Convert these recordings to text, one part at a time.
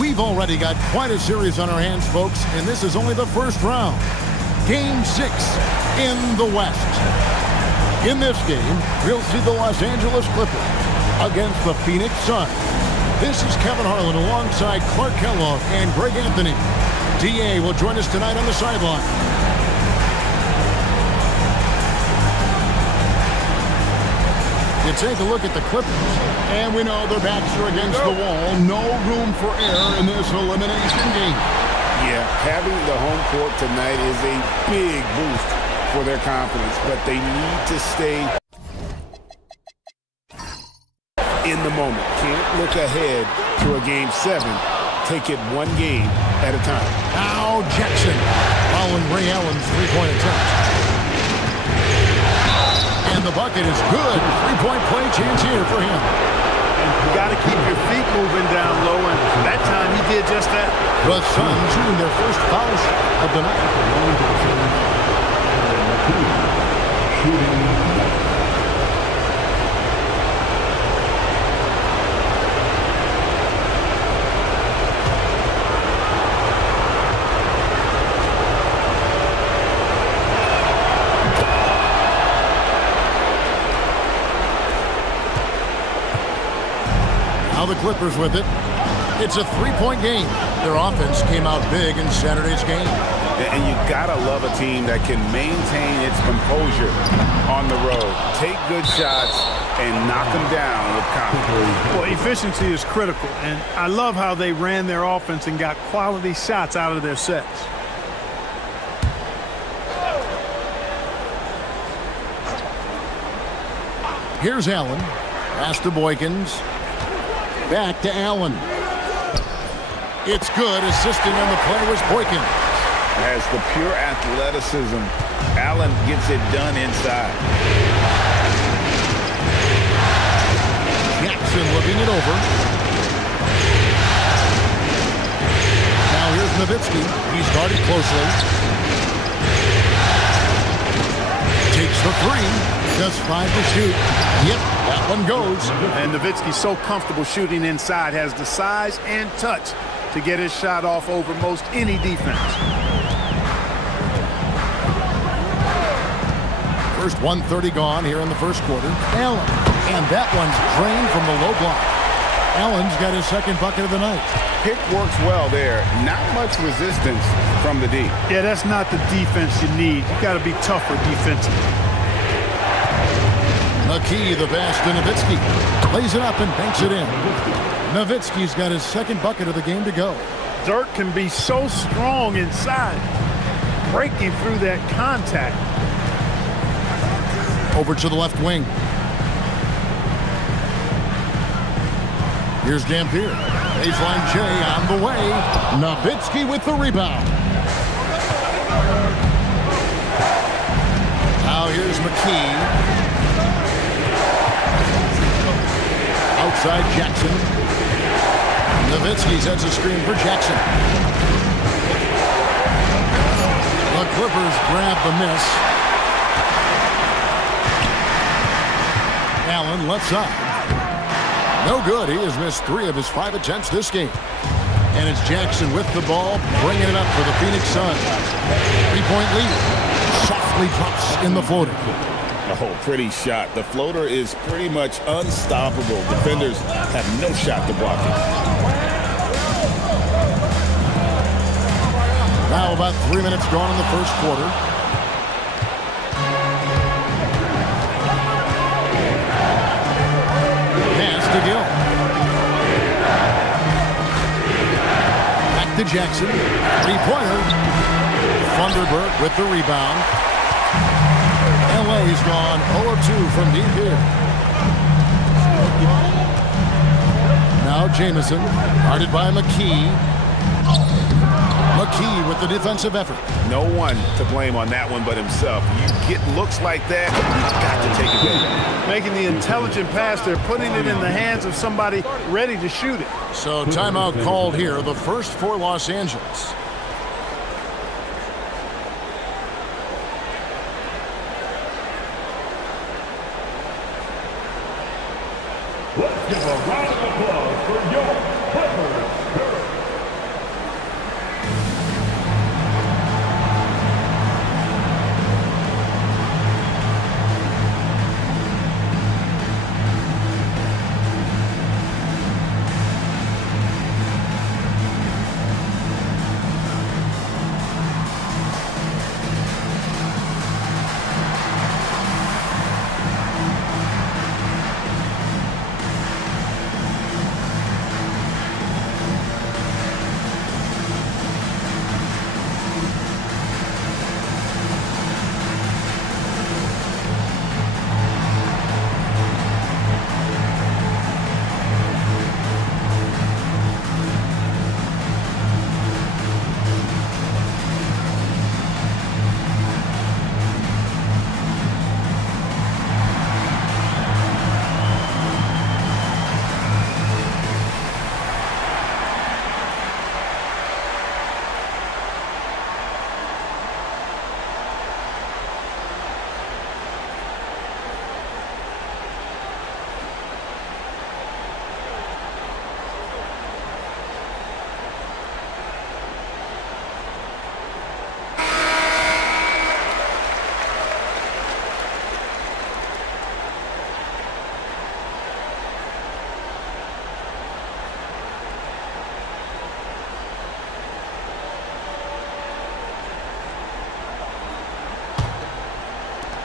We've already got quite a series on our hands, folks, and this is only the first round. Game 6 in the West. In this game, we'll see the Los Angeles Clippers against the Phoenix Suns. This is Kevin Harlan alongside Clark Kellogg and Greg Anthony. DA will join us tonight on the sideline. You take a look at the Clippers, and we know their backs are against the wall. No room for error in this elimination game. Yeah, having the home court tonight is a big boost for their confidence, but they need to stay in the moment. Can't look ahead to a Game 7. Take it one game at a time. Now Jackson following Ray Allen's three-point attempt. And the bucket is good. Three-point play chance here for him. You got to keep your feet moving down low, and that time he did just that. The Suns shooting their first foul shot of the night. Now the Clippers with it. It's a three-point game. Their offense came out big in Saturday's game. And you gotta love a team that can maintain its composure on the road. Take good shots and knock them down with confidence. Well, efficiency is critical, and I love how they ran their offense and got quality shots out of their sets. Here's Allen. Pass to Boykins. Back to Allen. It's good. Assisting on the play was Boykins. Has the pure athleticism. Allen gets it done inside. Jackson looking it over. Now here's Nowitzki. He started closely. Takes the three. Just 5 to shoot. Yep, that one goes. And Nowitzki's so comfortable shooting inside, has the size and touch to get his shot off over most any defense. First 1:30 gone here in the first quarter. Allen, and that one's drained from the low block. Allen's got his second bucket of the night. Pick works well there. Not much resistance from the D. Yeah, that's not the defense you need. You got to be tougher defensively. McKee, the pass to Nowitzki. Lays it up and banks it in. Nowitzki's got his second bucket of the game to go. Dirk can be so strong inside, breaking through that contact. Over to the left wing. Here's Dampier. Baseline J on the way. Nowitzki with the rebound. Now here's McKee. Outside Jackson. Nowitzki sets a screen for Jackson. The Clippers grab the miss. Allen left side. No good. He has missed 3 of his 5 attempts this game. And it's Jackson with the ball, bringing it up for the Phoenix Suns. 3-point lead. Softly drops in the floater. Oh, pretty shot. The floater is pretty much unstoppable. Defenders have no shot to block it. Now about 3 minutes gone in the first quarter. Pass to Gill. Back to Jackson. Three-pointer. Thunderbird with the rebound. LA's gone 0-2 from deep here. Now Jamison, guarded by McKee. McKee with the defensive effort. No one to blame on that one but himself. You get looks like that, you've got to take advantage. Making the intelligent pass there, putting it in the hands of somebody ready to shoot it. So timeout called here, the first for Los Angeles. Let's give a round of applause for your Clippers.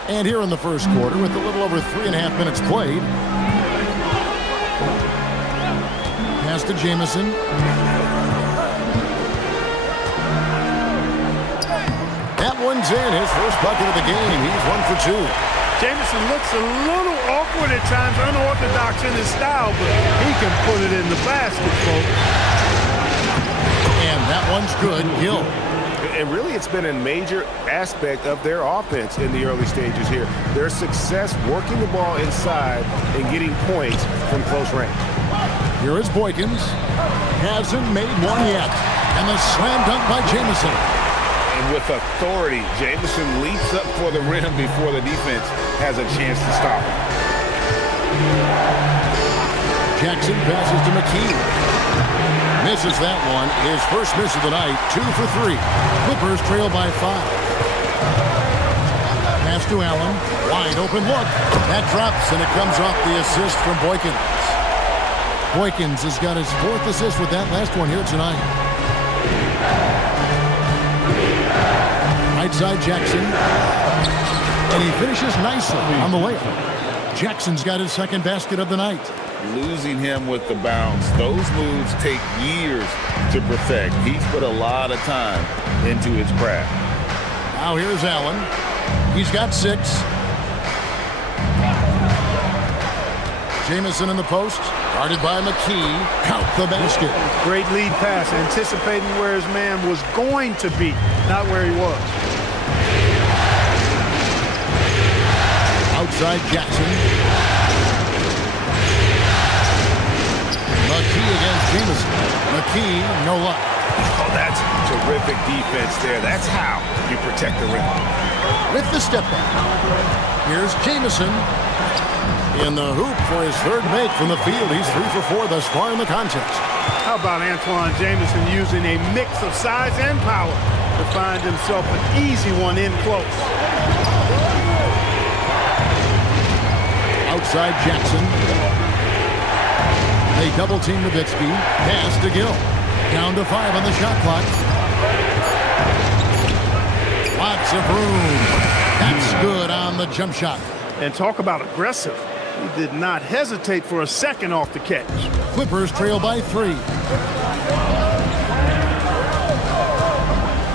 And here in the first quarter, with a little over 3.5 minutes played, pass to Jamison. That one's in, his first bucket of the game. He's 1 for 2. Jamison looks a little awkward at times, unorthodox in his style, but he can put it in the basket, folks. And that one's good. Gill. And really, it's been a major aspect of their offense in the early stages here. Their success working the ball inside and getting points from close range. Here is Boykins. Hasn't made one yet. And the slam dunk by Jamison. And with authority, Jamison leaps up for the rim before the defense has a chance to stop him. Jackson passes to McKee. Misses that one. His first miss of the night. 2 for 3. Clippers trail by 5. Pass to Allen. Wide open look. That drops, and it comes off the assist from Boykins. Boykins has got his 4th assist with that last one here tonight. Right side Jackson. And he finishes nicely on the layup. Jackson's got his 2nd basket of the night. Losing him with the bounce. Those moves take years to perfect. He's put a lot of time into his craft. Now here's Allen. He's got 6. Jamison in the post. Guarded by McKee. Count the basket. Great lead pass, anticipating where his man was going to be, not where he was. Outside Jackson. McKee against Jamison. McKee, no luck. Oh, that's terrific defense there. That's how you protect the rim. With the step back. Here's Jamison. In the hoop for his 3rd make from the field. He's 3 for 4 thus far in the contest. How about Antoine Jamison using a mix of size and power to find himself an easy one in close. Outside Jackson. They double team Nowitzki. Pass to Gill. Down to 5 on the shot clock. Lots of room. That's good on the jump shot. And talk about aggressive. He did not hesitate for a second off the catch. Clippers trail by 3.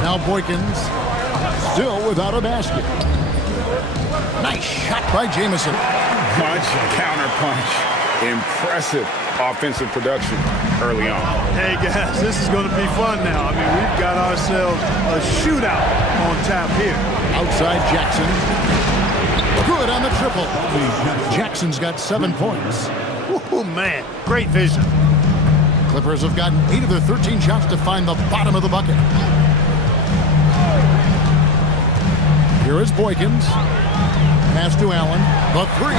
Now Boykins still without a basket. Nice shot by Jamison. Punch, counter punch. Impressive offensive production early on. Hey guys, this is going to be fun now. I mean, we've got ourselves a shootout on tap here. Outside Jackson. Good on the triple. Jackson's got 7 points. Oh man, great vision. Clippers have gotten 8 of their 13 shots to find the bottom of the bucket. Here is Boykins. Pass to Allen. The 3.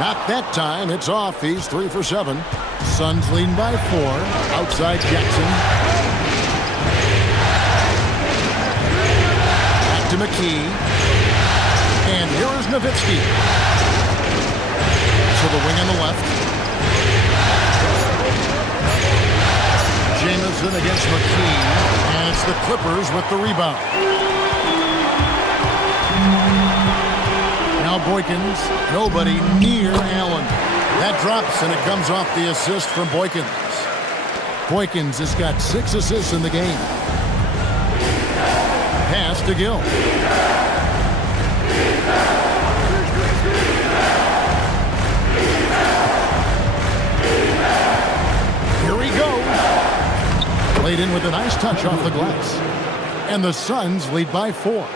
Not that time. It's off. He's 3 for 7. Suns leading by 4. Outside Jackson. Back to McKee. And here is Nowitzki. To the wing on the left. Jamison against McKee. And it's the Clippers with the rebound. Now Boykins, nobody near Allen. That drops, and it comes off the assist from Boykins. Boykins has got 6 assists in the game. Pass to Gill. Here he goes. Played in with a nice touch off the glass. And the Suns lead by 4.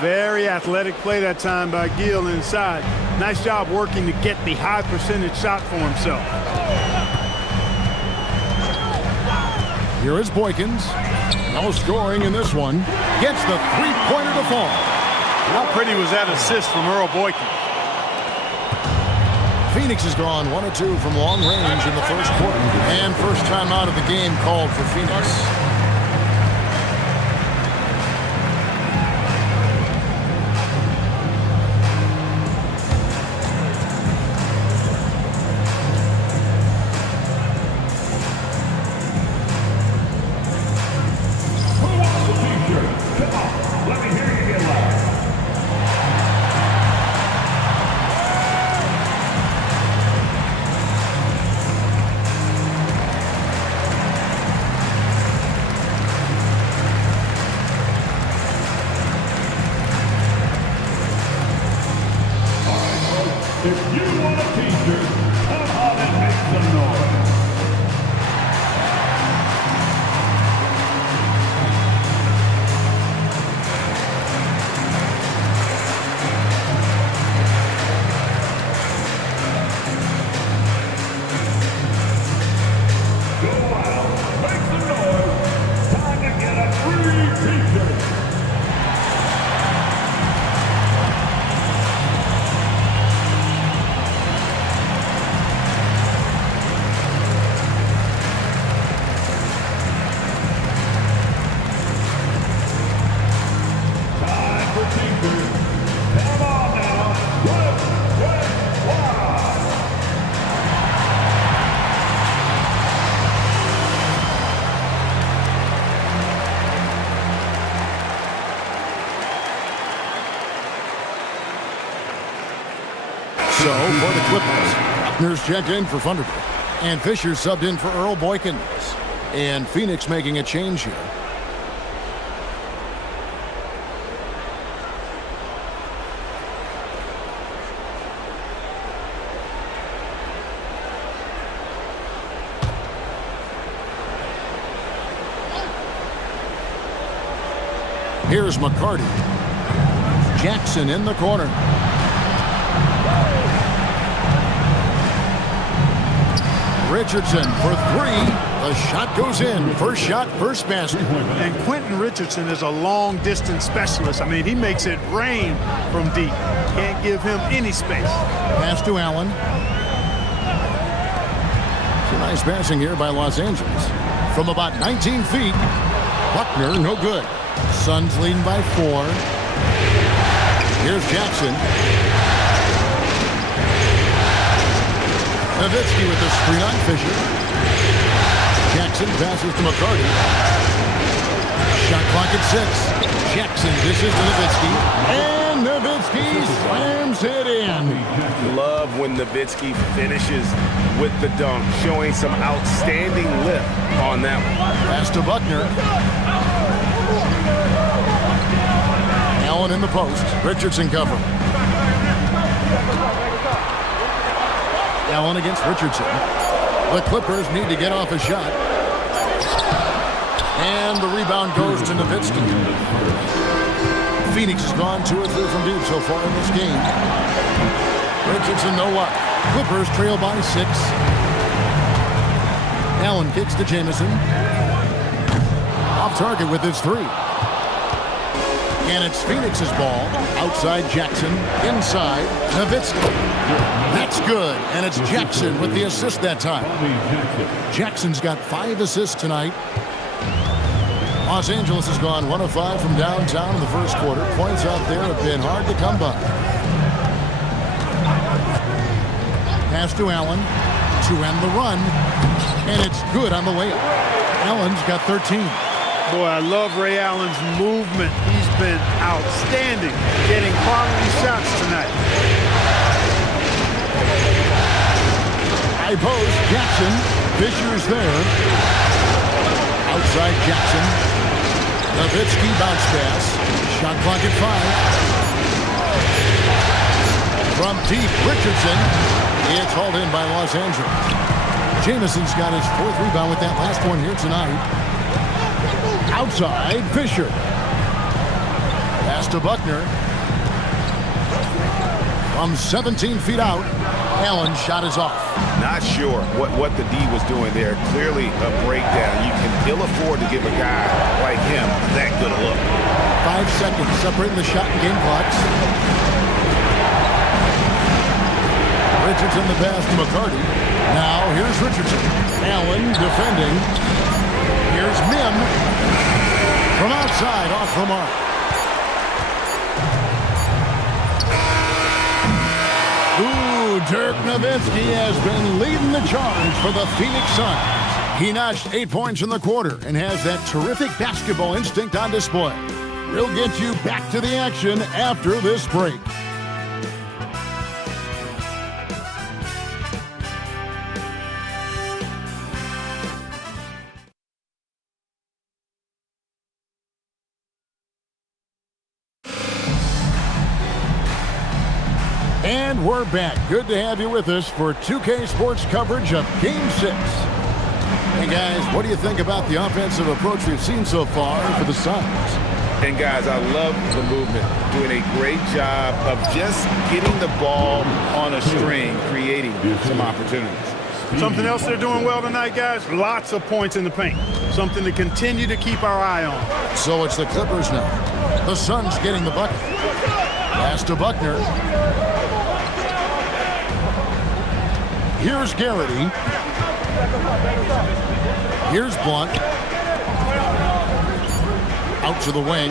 Very athletic play that time by Gill inside. Nice job working to get the high percentage shot for himself. Here is Boykins. No scoring in this one. Gets the 3-pointer to fall. How pretty was that assist from Earl Boykins? Phoenix has gone 1 of 2 from long range in the first quarter. And first time out of the game called for Phoenix. so for the Clippers. Buckner's checked in for Vanderbilt. And Fisher subbed in for Earl Boykins. And Phoenix making a change here. Here's McCarty. Jackson in the corner. Richardson for three. The shot goes in. First shot, first basket. And Quentin Richardson is a long-distance specialist. I mean, he makes it rain from deep. Can't give him any space. Pass to Allen. Some nice passing here by Los Angeles. From about 19 feet, Buckner, no good. Suns leading by 4. Here's Jackson. Nowitzki with the screen on Fisher. Jackson passes to McCarty. Shot clock at 6. Jackson dishes to Nowitzki. And Nowitzki slams it in. Love when Nowitzki finishes with the dunk, showing some outstanding lift on that one. Pass to Buckner. Allen in the post. Richardson cover. Allen against Richardson. The Clippers need to get off a shot. And the rebound goes to Nowitzki. Phoenix has gone 2 or 3 from deep so far in this game. Richardson no luck. Clippers trail by 6. Allen kicks to Jamison. Off target with his 3. And it's Phoenix's ball. Outside Jackson. Inside Nowitzki. That's good. And it's Jackson with the assist that time. Jackson's got 5 assists tonight. Los Angeles has gone 1 of 5 from downtown in the first quarter. Points out there have been hard to come by. Pass to Allen to end the run. And it's good on the layup. Allen's got 13. Boy, I love Ray Allen's movement. He's been outstanding, getting quality shots tonight. High post, Jackson. Fisher's there. Outside Jackson. Nowitzki bounce pass. Shot clock at 5. From deep, Richardson. It's hauled in by Los Angeles. Jamison's got his 4th rebound with that last one here tonight. Outside, Fisher. Pass to Buckner. From 17 feet out, Allen's shot is off. Not sure what the D was doing there. Clearly a breakdown. You can ill afford to give a guy like him that good a look. 5 seconds separating the shot and game clocks. Richardson the pass to McCarty. Now here's Richardson. Allen defending. Here's Mim. From outside, off the mark. Ooh, Dirk Nowitzki has been leading the charge for the Phoenix Suns. He notched 8 points in the quarter and has that terrific basketball instinct on display. We'll get you back to the action after this break. And we're back. Good to have you with us for 2K Sports coverage of Game 6. Hey, guys, what do you think about the offensive approach we've seen so far for the Suns? And, guys, I love the movement. Doing a great job of just getting the ball on a string, creating some opportunities. Something else they're doing well tonight, guys, lots of points in the paint. Something to continue to keep our eye on. So it's the Clippers now. The Suns getting the bucket. Pass to Buckner. Here's Garrity. Here's Blunt. Out to the wing.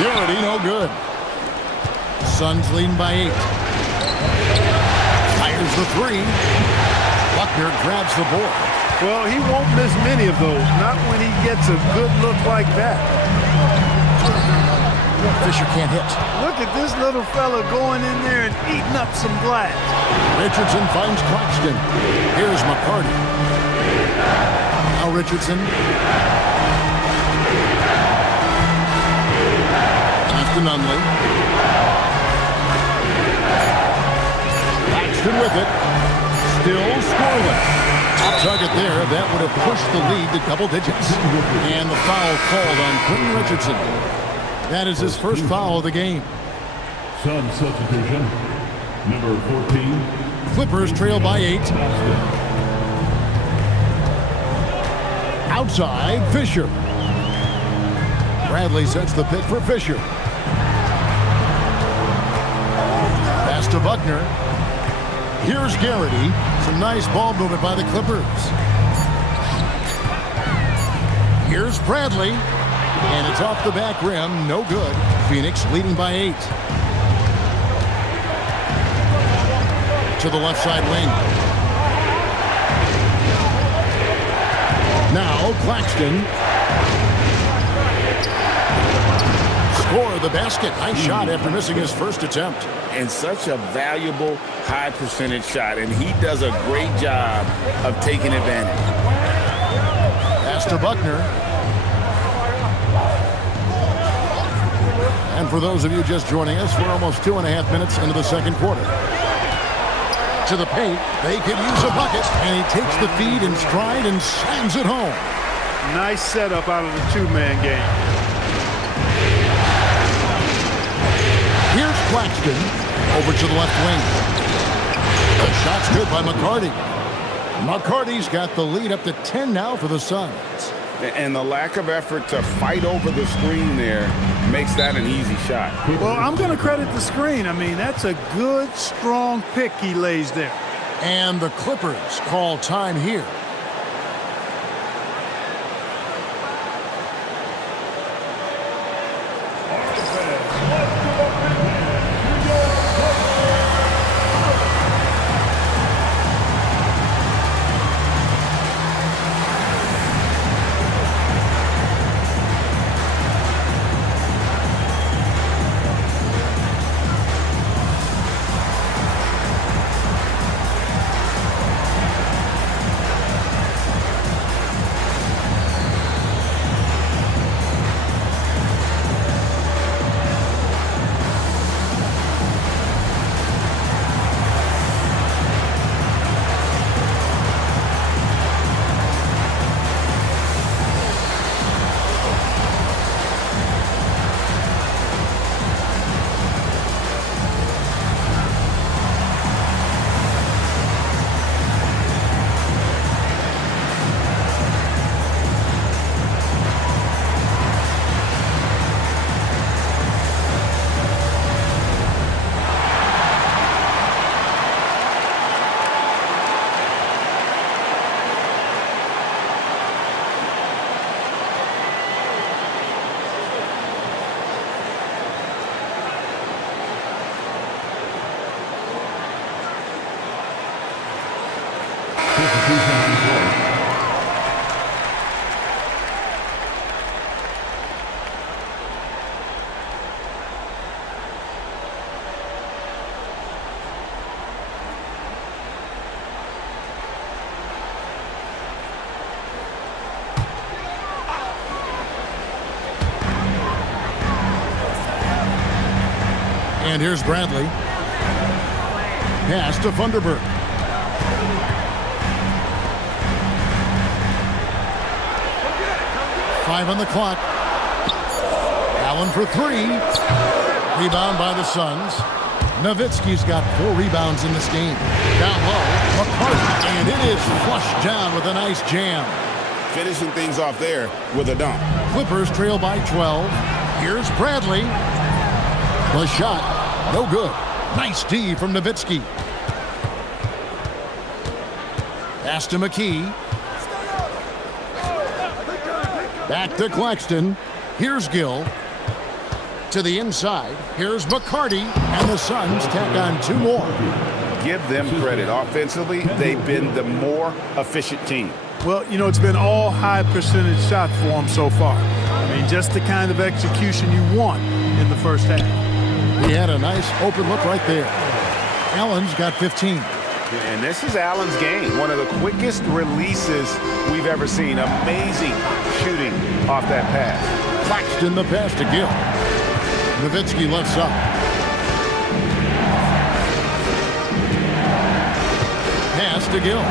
Garrity, no good. Suns leading by 8. Fires the 3. Buckner grabs the board. Well, he won't miss many of those, not when he gets a good look like that. Fisher can't hit. Look at this little fella going in there and eating up some glass. Richardson finds Claxton. Here's McCarty. Now Richardson. Pass to Nunley. Claxton with it. Still scoreless. Off target there. That would have pushed the lead to double digits. And the foul called on Quentin Richardson. That is his first foul of the game. Sun substitution, number 14. Clippers trail by 8. Outside, Fisher. Bradley sets the pick for Fisher. Pass to Buckner. Here's Garrity. Some nice ball movement by the Clippers. Here's Bradley. And it's off the back rim. No good. Phoenix leading by 8. To the left side wing. Now Claxton. Score the basket. Nice shot after missing his first attempt. And such a valuable high percentage shot, and he does a great job of taking advantage. Pass to Buckner. And for those of you just joining us, we're almost 2.5 minutes into the second quarter. To the paint, they could use a bucket, and he takes the feed in stride and slams it home. Nice setup out of the two-man game. Here's Claxton over to the left wing. The shot's good by McCarty. McCarty's got the lead up to 10 now for the Suns. And the lack of effort to fight over the screen there makes that an easy shot. Well, I'm going to credit the screen. I mean, that's a good, strong pick he lays there. And the Clippers call time here. And here's Bradley. Pass to Funderburk. Five on the clock. Allen for 3. Rebound by the Suns. Nowitzki's got 4 rebounds in this game. Down low, McCarty, and it is flushed down with a nice jam. Finishing things off there with a dunk. Clippers trail by 12. Here's Bradley. The shot, no good. Nice D from Nowitzki. Pass to McKee. Back to Claxton. Here's Gill. To the inside. Here's McCarty. And the Suns tack on 2 more. Give them credit. Offensively, they've been the more efficient team. Well, you know, it's been all high percentage shots for them so far. I mean, just the kind of execution you want in the first half. He had a nice open look right there. Allen's got 15. And this is Allen's game. One of the quickest releases we've ever seen. Amazing shooting off that pass. Claxton the pass to Gill. Nowitzki left side. Pass to Gill.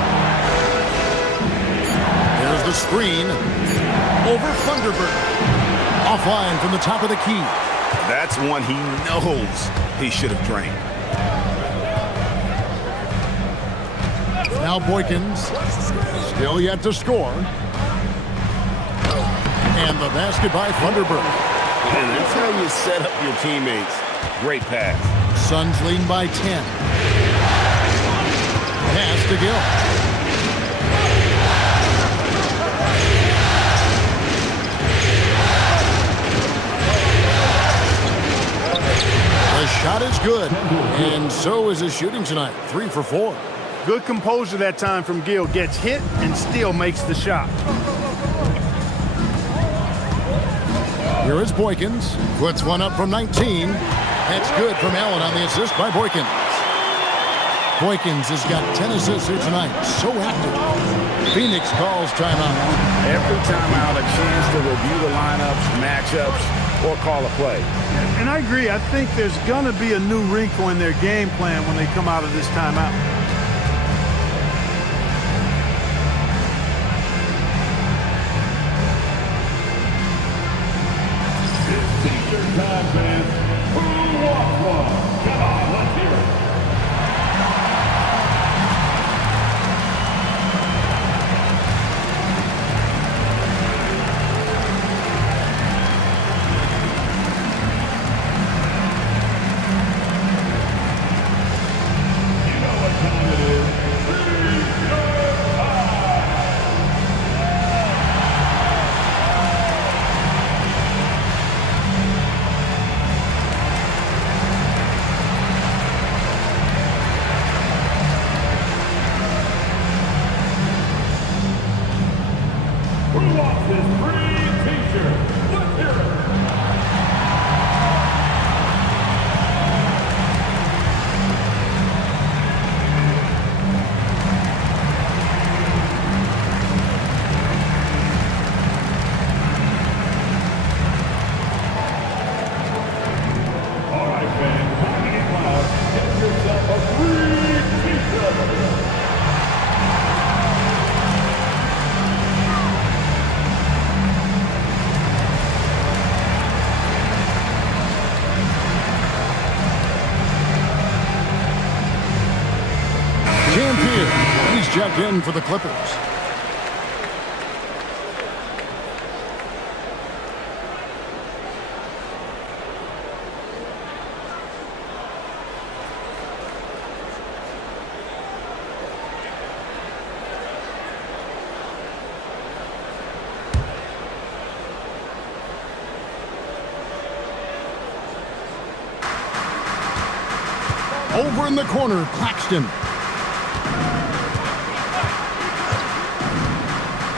There's the screen. Over Thunderbird. Offline from the top of the key. That's one he knows he should have drained. Now Boykins, still yet to score. And the basket by Thunderbird. And that's how you set up your teammates. Great pass. Suns leading by 10. Pass to Gill. The shot is good, and so is his shooting tonight. 3 for 4. Good composure that time from Gill. Gets hit and still makes the shot. Here is Boykins. Puts one up from 19. That's good from Allen on the assist by Boykins. Boykins has got 10 assists here tonight. So active. Phoenix calls timeout. Every timeout, a chance to review the lineups, matchups, or call a play. And I agree. I think there's going to be a new wrinkle in their game plan when they come out of this timeout. Time, fans. Who wants one? Come on, let's hear it. You know what time it is. Who wants this free t-shirt? Let's hear it. All right, fans, time to get loud. Get yourself a free t-shirt. Dampier, he's checked in for the Clippers. Over in the corner, Claxton.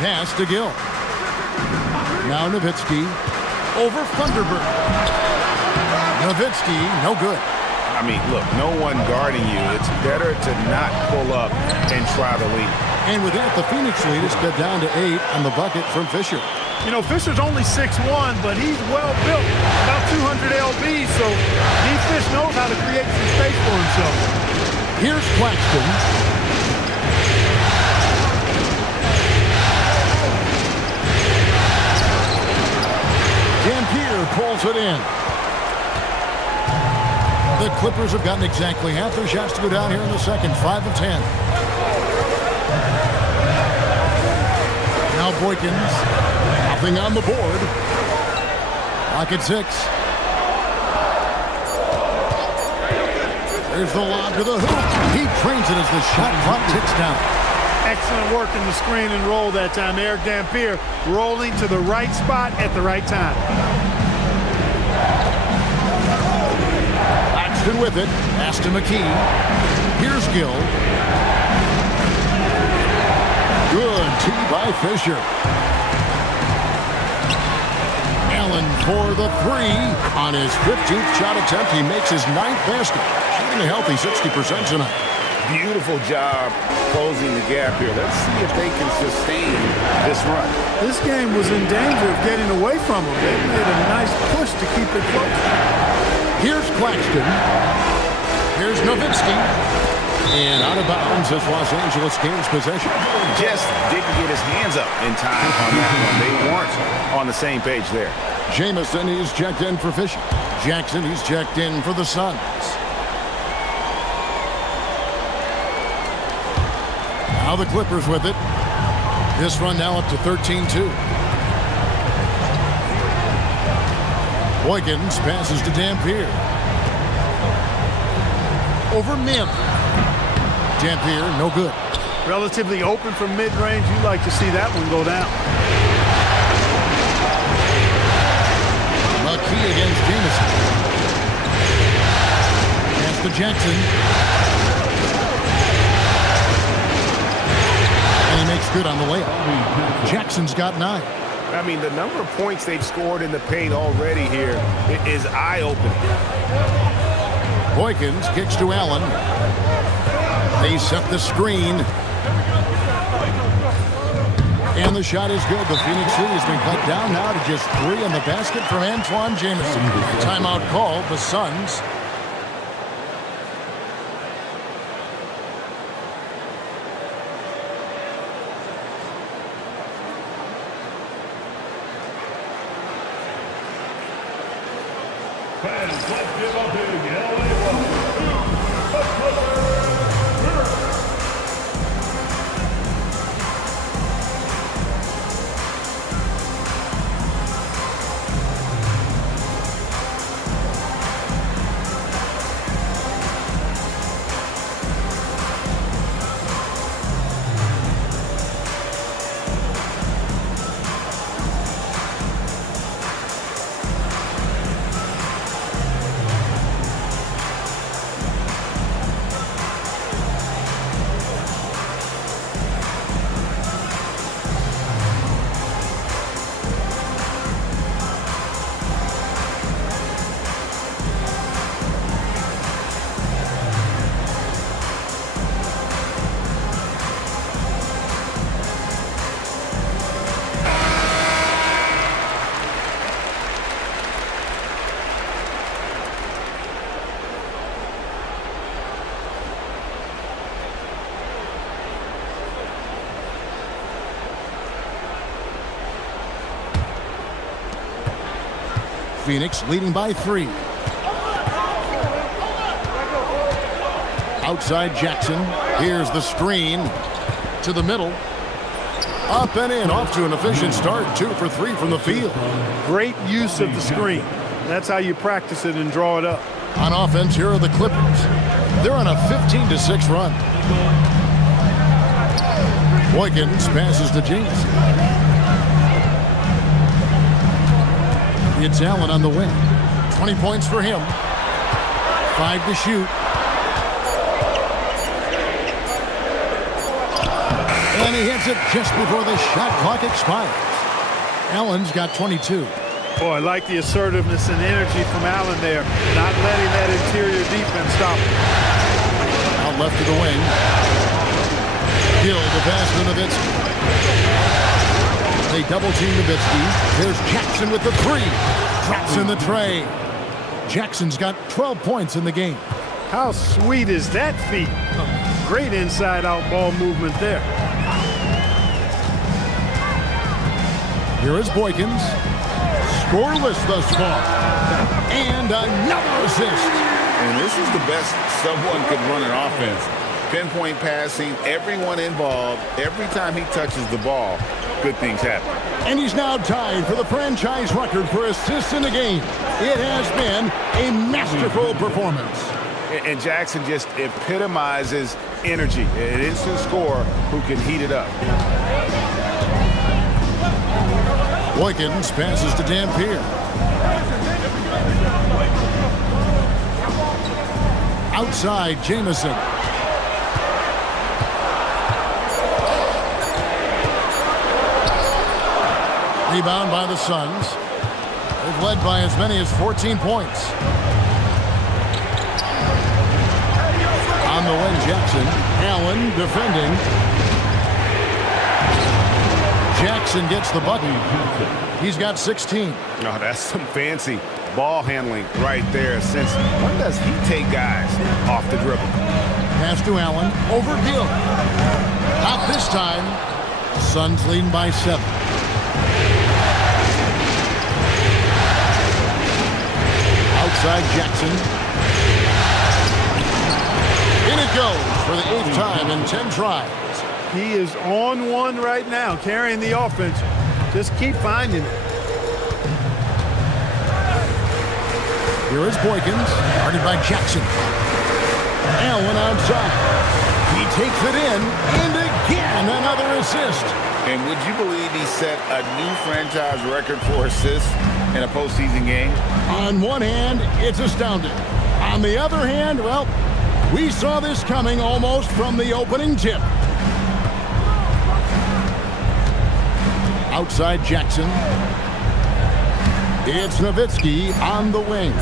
Pass to Gill. Now Nowitzki. Over Thunderbird. Nowitzki, no good. I mean, look, no one guarding you. It's better to not pull up and try to lead. And with that, the Phoenix lead is cut down to 8 on the bucket from Fisher. You know, Fisher's only 6'1", but he's well built, about 200 lb, so D-Fish knows how to create some space for himself. Here's Claxton. Dampier pulls it in. The Clippers have gotten exactly half their shots to go down here in the second, 5 of 10. Now Boykins, nothing on the board. Clock at 6. There's the lob to the hoop. He trains it as the shot clock ticks down. Excellent work in the screen and roll that time. Eric Dampier rolling to the right spot at the right time. Claxton with it. Pass to McKee. Here's Gill. Good tee by Fisher. Allen for the three. On his 15th shot attempt, he makes his 9th basket. Shooting a healthy 60% tonight. Beautiful job closing the gap here. Let's see if they can sustain this run. This game was in danger of getting away from them. They made a nice push to keep it close. Here's Claxton. Here's Nowitzki. And out of bounds is Los Angeles Kings possession. Just didn't get his hands up in time on that one. They weren't on the same page there. Jamison, he's checked in for Fisher. Jackson, he's checked in for the Suns. Now the Clippers with it. This run now up to 13-2. Boykins passes to Dampier. Over Mim. Dampier, no good. Relatively open from mid-range. You'd like to see that one go down. McKee against Jamison. Pass to Jackson. And he makes good on the layup. Jackson's got 9. I mean, the number of points they've scored in the paint already here is eye-opening. Boykins kicks to Allen. They set the screen. And the shot is good. The Phoenix lead has been cut down now to just 3 on the basket from Antoine Jamison. Timeout called. The Suns. Fans, let's give a big LA welcome to the Phoenix leading by 3. Outside Jackson. Here's the screen to the middle. Up and in. Off to an efficient start. 2 for 3 from the field. Great use of the screen. That's how you practice it and draw it up. On offense, here are the Clippers. They're on a 15-6 run. Boykins passes to James. It's Allen on the wing. 20 points for him. 5 to shoot. And he hits it just before the shot clock expires. Allen's got 22. Boy, I like the assertiveness and energy from Allen there. Not letting that interior defense stop him. Out left to the wing. Gill, the pass to Nowitzki. They double-team Nowitzki. There's Jackson with the 3. Drops in the tray. Jackson's got 12 points in the game. How sweet is that feat? Great inside-out ball movement there. Here is Boykins. Scoreless thus far. And another assist. And this is the best someone could run an offense. Pinpoint passing, everyone involved. Every time he touches the ball, good things happen. And he's now tied for the franchise record for assists in the game. It has been a masterful performance. And Jackson just epitomizes energy. An instant scorer who can heat it up. Boykins passes to Dampier. Outside, Jamison. Rebound by the Suns. They've led by as many as 14 points. On the wing, Jackson. Allen defending. Jackson gets the bucket. He's got 16. Oh, that's some fancy ball handling right there. Since when does he take guys off the dribble? Pass to Allen. Over Gill. Not this time. Suns leading by 7. Outside Jackson. In it goes for the 8th time in 10 tries. He is on one right now, carrying the offense. Just keep finding it. Here is Boykins, guarded by Jackson. Allen outside. He takes it in, and again another assist. And would you believe he set a new franchise record for assists in a postseason game? On one hand, it's astounding. On the other hand, well, we saw this coming almost from the opening tip. Outside Jackson. It's Nowitzki on the wing.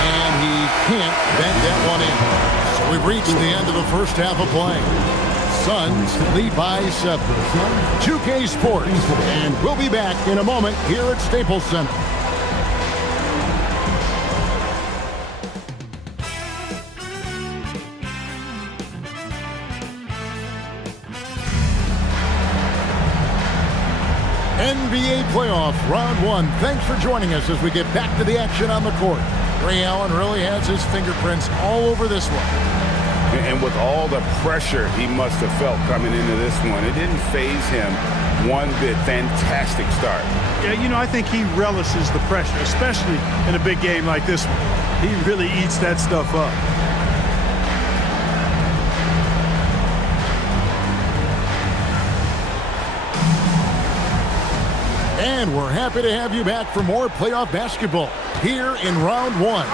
And he can't bank that one in. So we've reached the end of the first half of play. Suns lead by 7. 2K Sports. And we'll be back in a moment here at Staples Center. NBA playoff round 1. Thanks for joining us as we get back to the action on the court. Ray Allen really has his fingerprints all over this one. And with all the pressure he must have felt coming into this one, it didn't faze him one bit. Fantastic start. Yeah, you know, I think he relishes the pressure, especially in a big game like this one. He really eats that stuff up. And we're happy to have you back for more playoff basketball here in round 1.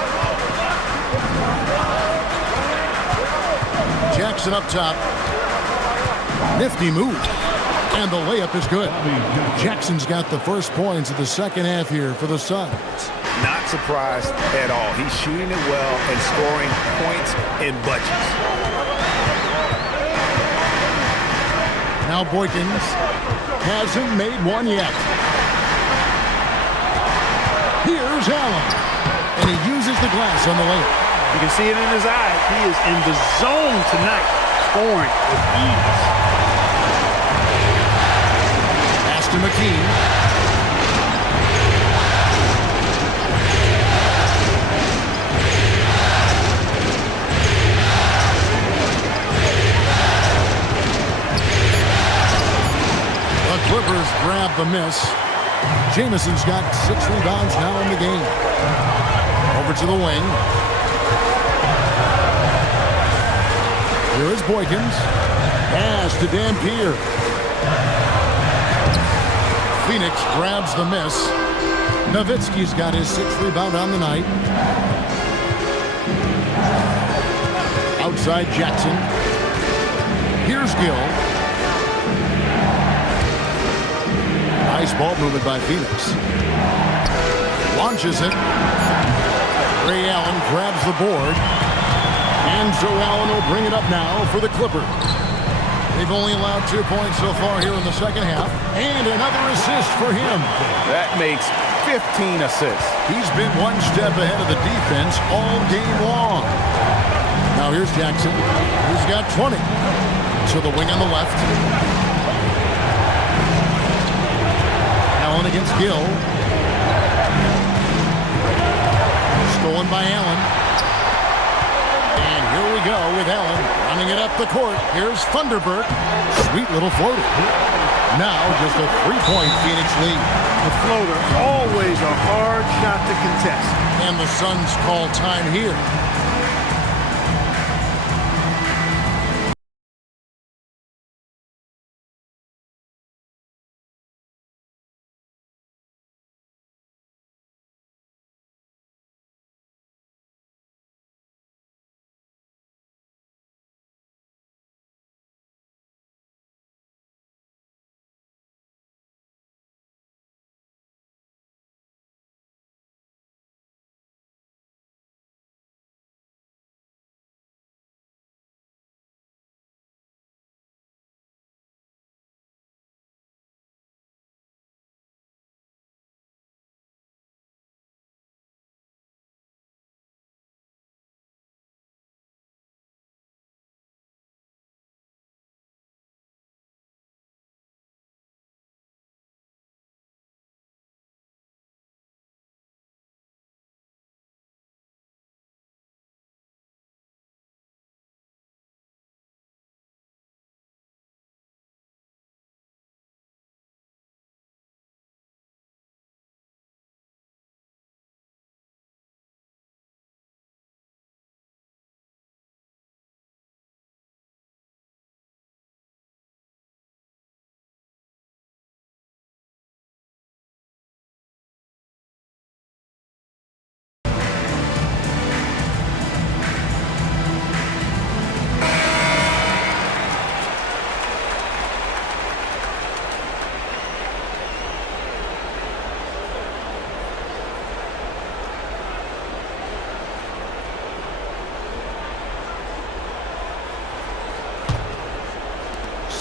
Jackson up top. Nifty move. And the layup is good. Jackson's got the first points of the second half here for the Suns. Not surprised at all. He's shooting it well and scoring points in bunches. Now Boykins hasn't made one yet. Here's Allen. And he uses the glass on the layup. You can see it in his eyes. He is in the zone tonight, scoring with ease. Pass to McKee. The Clippers grab the miss. Jamison's got 6 rebounds now in the game. Over to the wing. Here is Boykins. Pass to Dampier. Phoenix grabs the miss. Nowitzki's got his 6th rebound on the night. Outside Jackson. Here's Gill. Nice ball movement by Phoenix. Launches it. Ray Allen grabs the board. And so Allen will bring it up now for the Clippers. They've only allowed 2 points so far here in the second half. And another assist for him. That makes 15 assists. He's been one step ahead of the defense all game long. Now here's Jackson. He's got 20. To the wing on the left. Allen against Gill. Stolen by Allen. And here we go with Allen running it up the court. Here's Thunderbird. Sweet little floater. Now just a 3-point Phoenix lead. The floater, always a hard shot to contest. And the Suns call time here.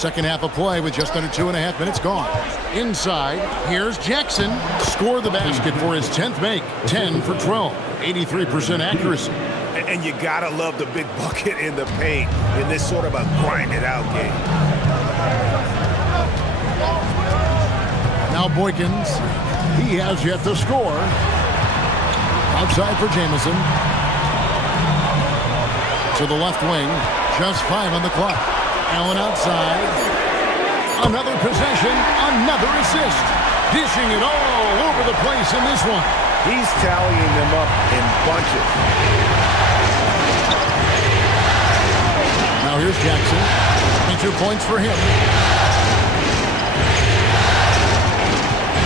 Second half of play with just under 2.5 minutes gone. Inside, here's Jackson. Score the basket for his 10th make. 10 for 12. 83% accuracy. And you gotta love the big bucket in the paint in this sort of a grind-it-out game. Now Boykins. He has yet to score. Outside for Jamison. To the left wing. Just 5 on the clock. Allen outside. Another possession. Another assist. Dishing it all over the place in this one. He's tallying them up in bunches. Now here's Jackson. 22 points for him.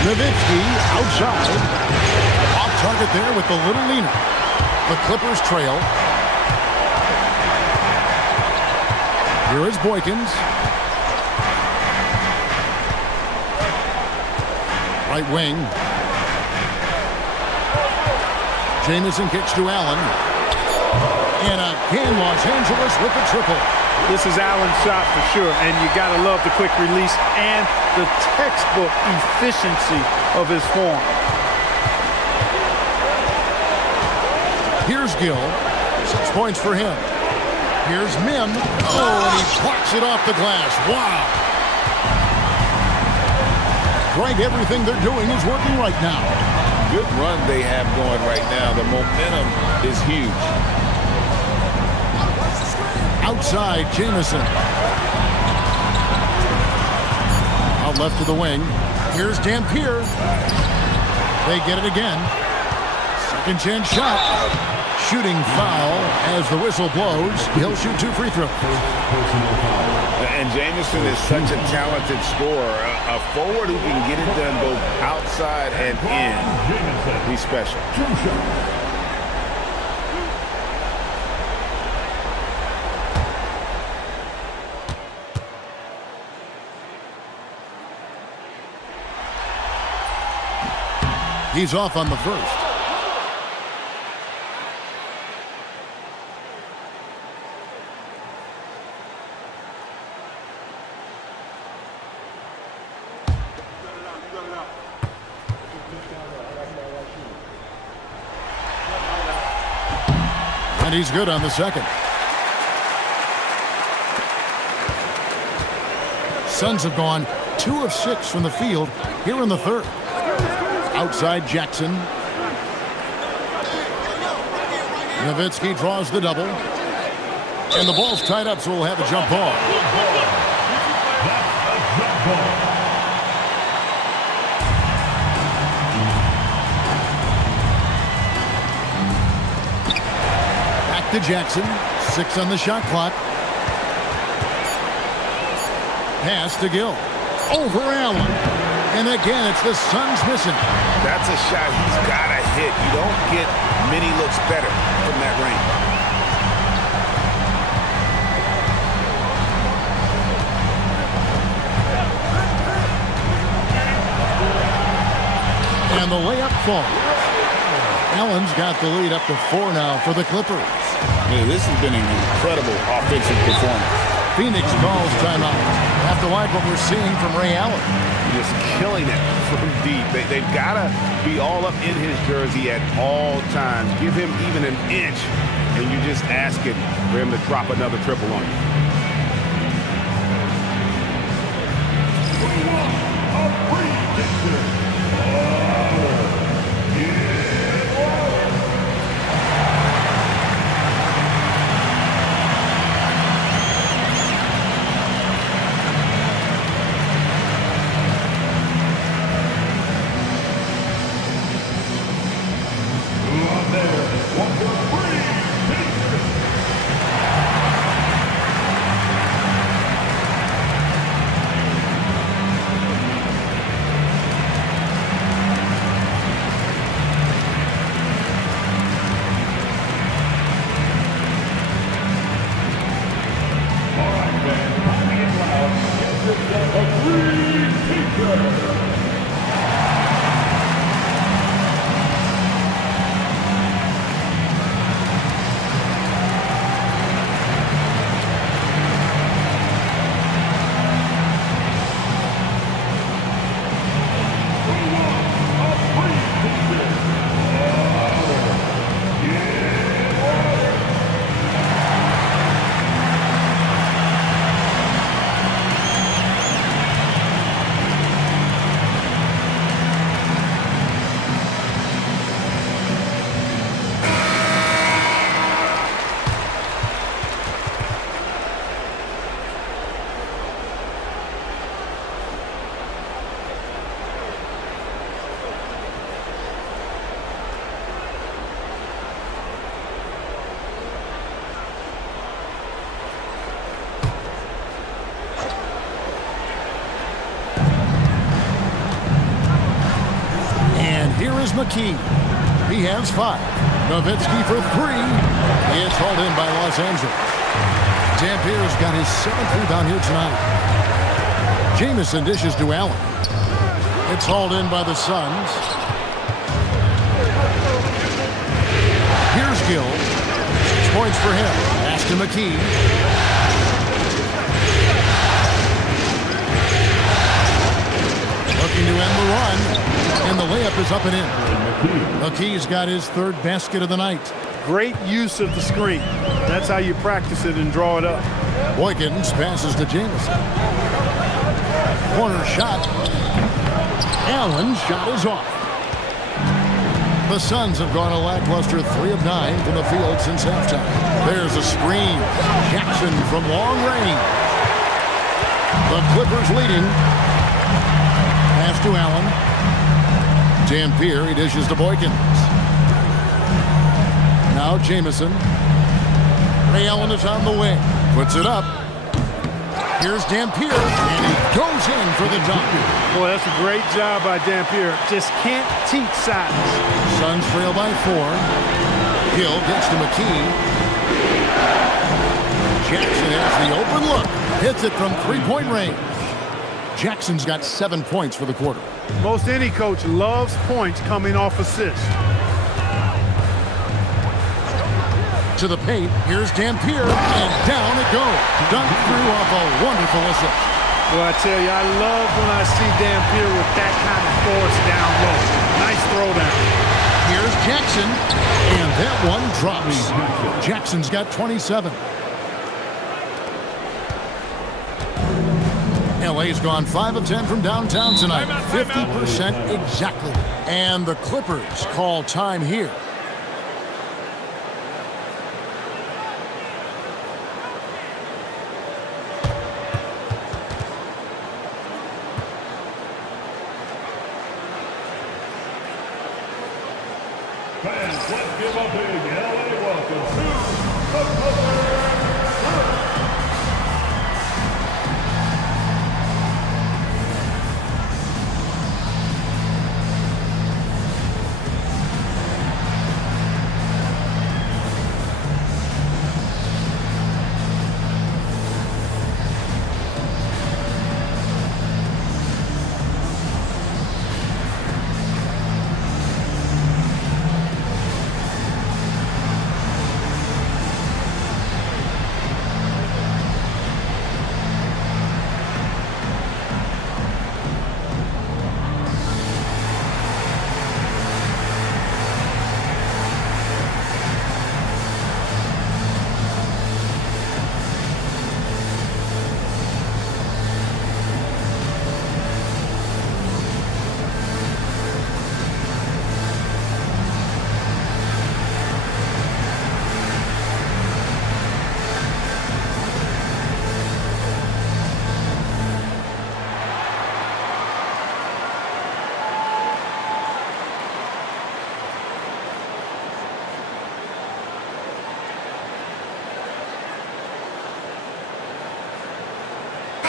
Nowitzki outside. Off target there with the little leaner. The Clippers trail. Here is Boykins. Right wing. Jamison kicks to Allen. And again, Los Angeles with the triple. This is Allen's shot for sure, and you got to love the quick release and the textbook efficiency of his form. Here's Gill. 6 points for him. Here's Mim. Oh, and he blocks it off the glass. Wow. Greg, everything they're doing is working right now. Good run they have going right now. The momentum is huge. Outside, Jamison. Out left to the wing. Here's Dampier. They get it again. Second chance shot. Shooting foul as the whistle blows. He'll shoot 2 free throws. And Jamison is such a talented scorer. A forward who can get it done both outside and in. He's special. He's off on the first. And he's good on the second. Suns have gone 2 of 6 from the field here in the third. Outside Jackson. Nowitzki draws the double. And the ball's tied up, so we'll have a jump ball. Back to Jackson. 6 on the shot clock. Pass to Gill. Over Allen. And again, it's the Suns missing. That's a shot he's got to hit. You don't get many looks better from that range. And the layup falls. Allen's got the lead up to 4 now for the Clippers. Yeah, this has been an incredible offensive performance. Phoenix calls timeout. Have to like what we're seeing from Ray Allen. Just killing it from deep. They've got to be all up in his jersey at all times. Give him even an inch, and you're just asking for him to drop another triple on you. McKee. He has 5. Nowitzki for 3. It's hauled in by Los Angeles. Dampier's got his 7th rebound here tonight. Jamison dishes to Allen. It's hauled in by the Suns. Here's Gill. 6 points for him. Pass to McKee. Looking to end the run. And the layup is up and in. McKee's got his 3rd basket of the night. Great use of the screen. That's how you practice it and draw it up. Boykins passes to Jamison. Corner shot. Allen's shot is off. The Suns have gone a lackluster 3 of 9 from the field since halftime. There's a screen. Jackson from long range. The Clippers leading. Pass to Allen. Dampier, he dishes to Boykins. Now Jamison. Ray Allen is on the wing. Puts it up. Here's Dampier, and he goes in for the dunk. Boy, that's a great job by Dampier. Just can't teach silence. Suns trail by 4. Gill gets to McKee. Jackson has the open look. Hits it from 3-point range. Jackson's got 7 points for the quarter. Most any coach loves points coming off assists. To the paint, here's Dampier, and down it goes. Dunked through off a wonderful assist. Well, I tell you, I love when I see Dampier with that kind of force down low. Nice throwdown. Here's Jackson, and that one drops. Jackson's got 27. LA's gone 5 of 10 from downtown tonight. 50% exactly. And the Clippers call time here. Fans, let's give a big LA welcome to the Clippers.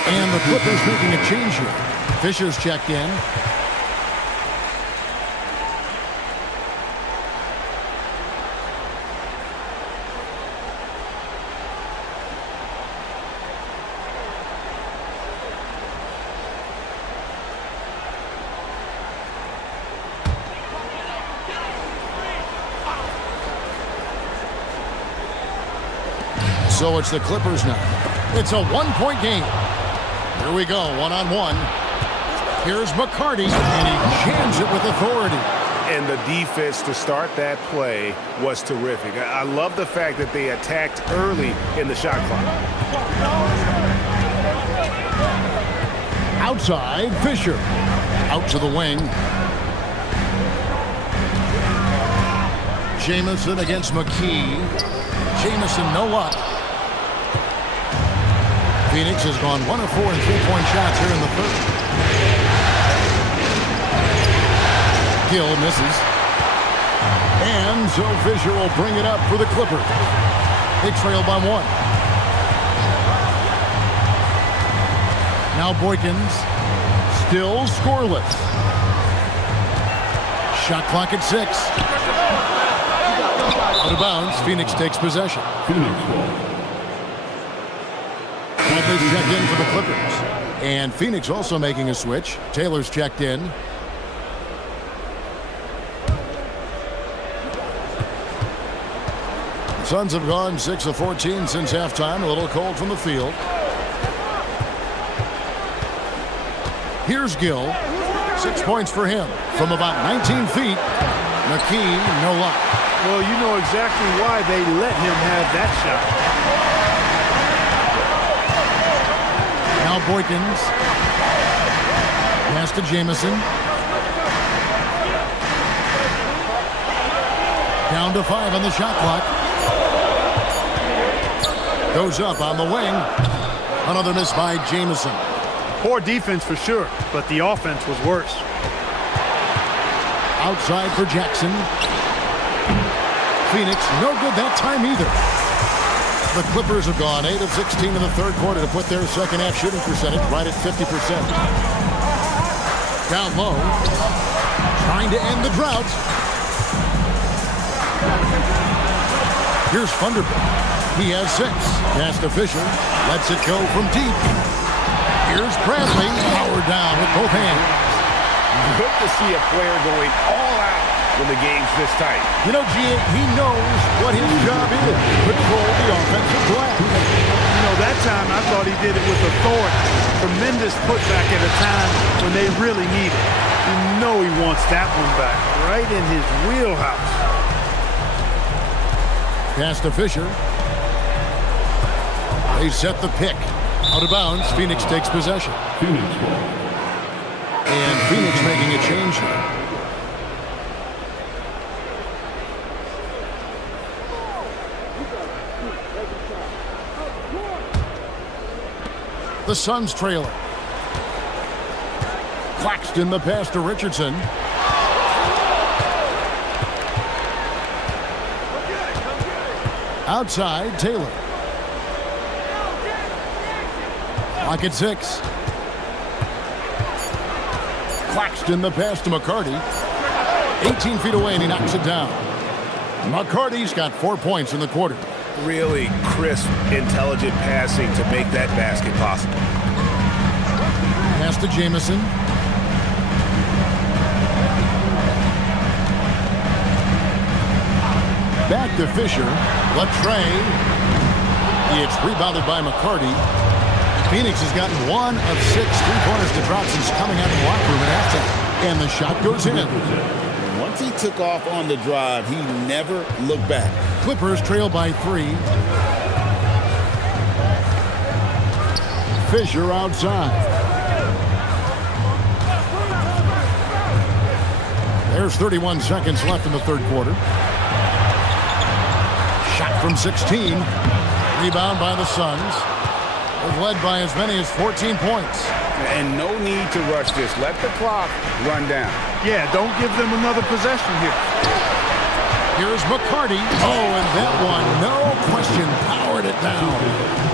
And the Clippers making a change here. Fisher's checked in. So it's the Clippers now. It's a one-point game. Here we go, one-on-one. Here's McCarty, and he jams it with authority. And the defense to start that play was terrific. I love the fact that they attacked early in the shot clock. Outside, Fisher. Out to the wing. Jamison against McKee. Jamison, no luck. Phoenix has gone 1 of 4 in three-point shots here in the third. Gill misses. And so Fisher will bring it up for the Clippers. They trail by 1. Now Boykins, still scoreless. Shot clock at 6. Out of bounds. Phoenix takes possession. Phoenix ball. Panthers checked in for the Clippers. And Phoenix also making a switch. Taylor's checked in. The Suns have gone 6 of 14 since halftime. A little cold from the field. Here's Gill. 6 points for him. From about 19 feet. McKee, no luck. Well, you know exactly why they let him have that shot. Now Boykins. Pass to Jamison. Down to 5 on the shot clock. Goes up on the wing. Another miss by Jamison. Poor defense for sure, but the offense was worse. Outside for Jackson. Phoenix, no good that time either. The Clippers have gone 8 of 16 in the third quarter to put their second half shooting percentage right at 50%. Down low. Trying to end the drought. Here's Thunderbolt. He has 6. Pass to Fisher. Lets it go from deep. Here's Bradley. Powered down with both hands. Good to see a player going all out when the game's this tight. You know, G.A., he knows what his job is. Control the offensive glass. You know, that time I thought he did it with authority. Tremendous putback at a time when they really need it. You know he wants that one back. Right in his wheelhouse. Pass to Fisher. They set the pick. Out of bounds. Phoenix takes possession. Phoenix ball. And Phoenix making a change here. The Suns trailer. Claxton the pass to Richardson. Outside, Taylor. Clock at 6. Claxton the pass to McCarty. 18 feet away and he knocks it down. McCarty's got 4 points in the quarter. Really crisp, intelligent passing to make that basket possible. Pass to Jamison. Back to Fisher. Latre. It's rebounded by McCarty. Phoenix has gotten 1 of 6 3-pointers to drop since coming out of the locker room at halftime. And the shot goes in. Once he took off on the drive, he never looked back. Clippers trail by 3. Fisher outside. There's 31 seconds left in the third quarter. Shot from 16. Rebound by the Suns. They've led by as many as 14 points. And no need to rush this. Let the clock run down. Yeah, don't give them another possession here. Here's McCarty. Oh, and that one, no question, powered it down.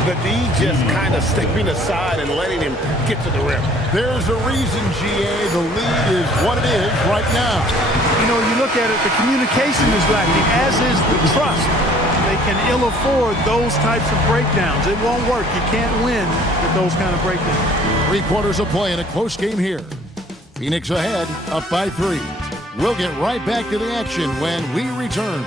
The D just kind of stepping aside and letting him get to the rim. There's a reason, GA, the lead is what it is right now. You know, you look at it, the communication is lacking, as is the trust. They can ill afford those types of breakdowns. It won't work. You can't win with those kind of breakdowns. 3 quarters of play in a close game here. Phoenix ahead, up by 3. We'll get right back to the action when we return.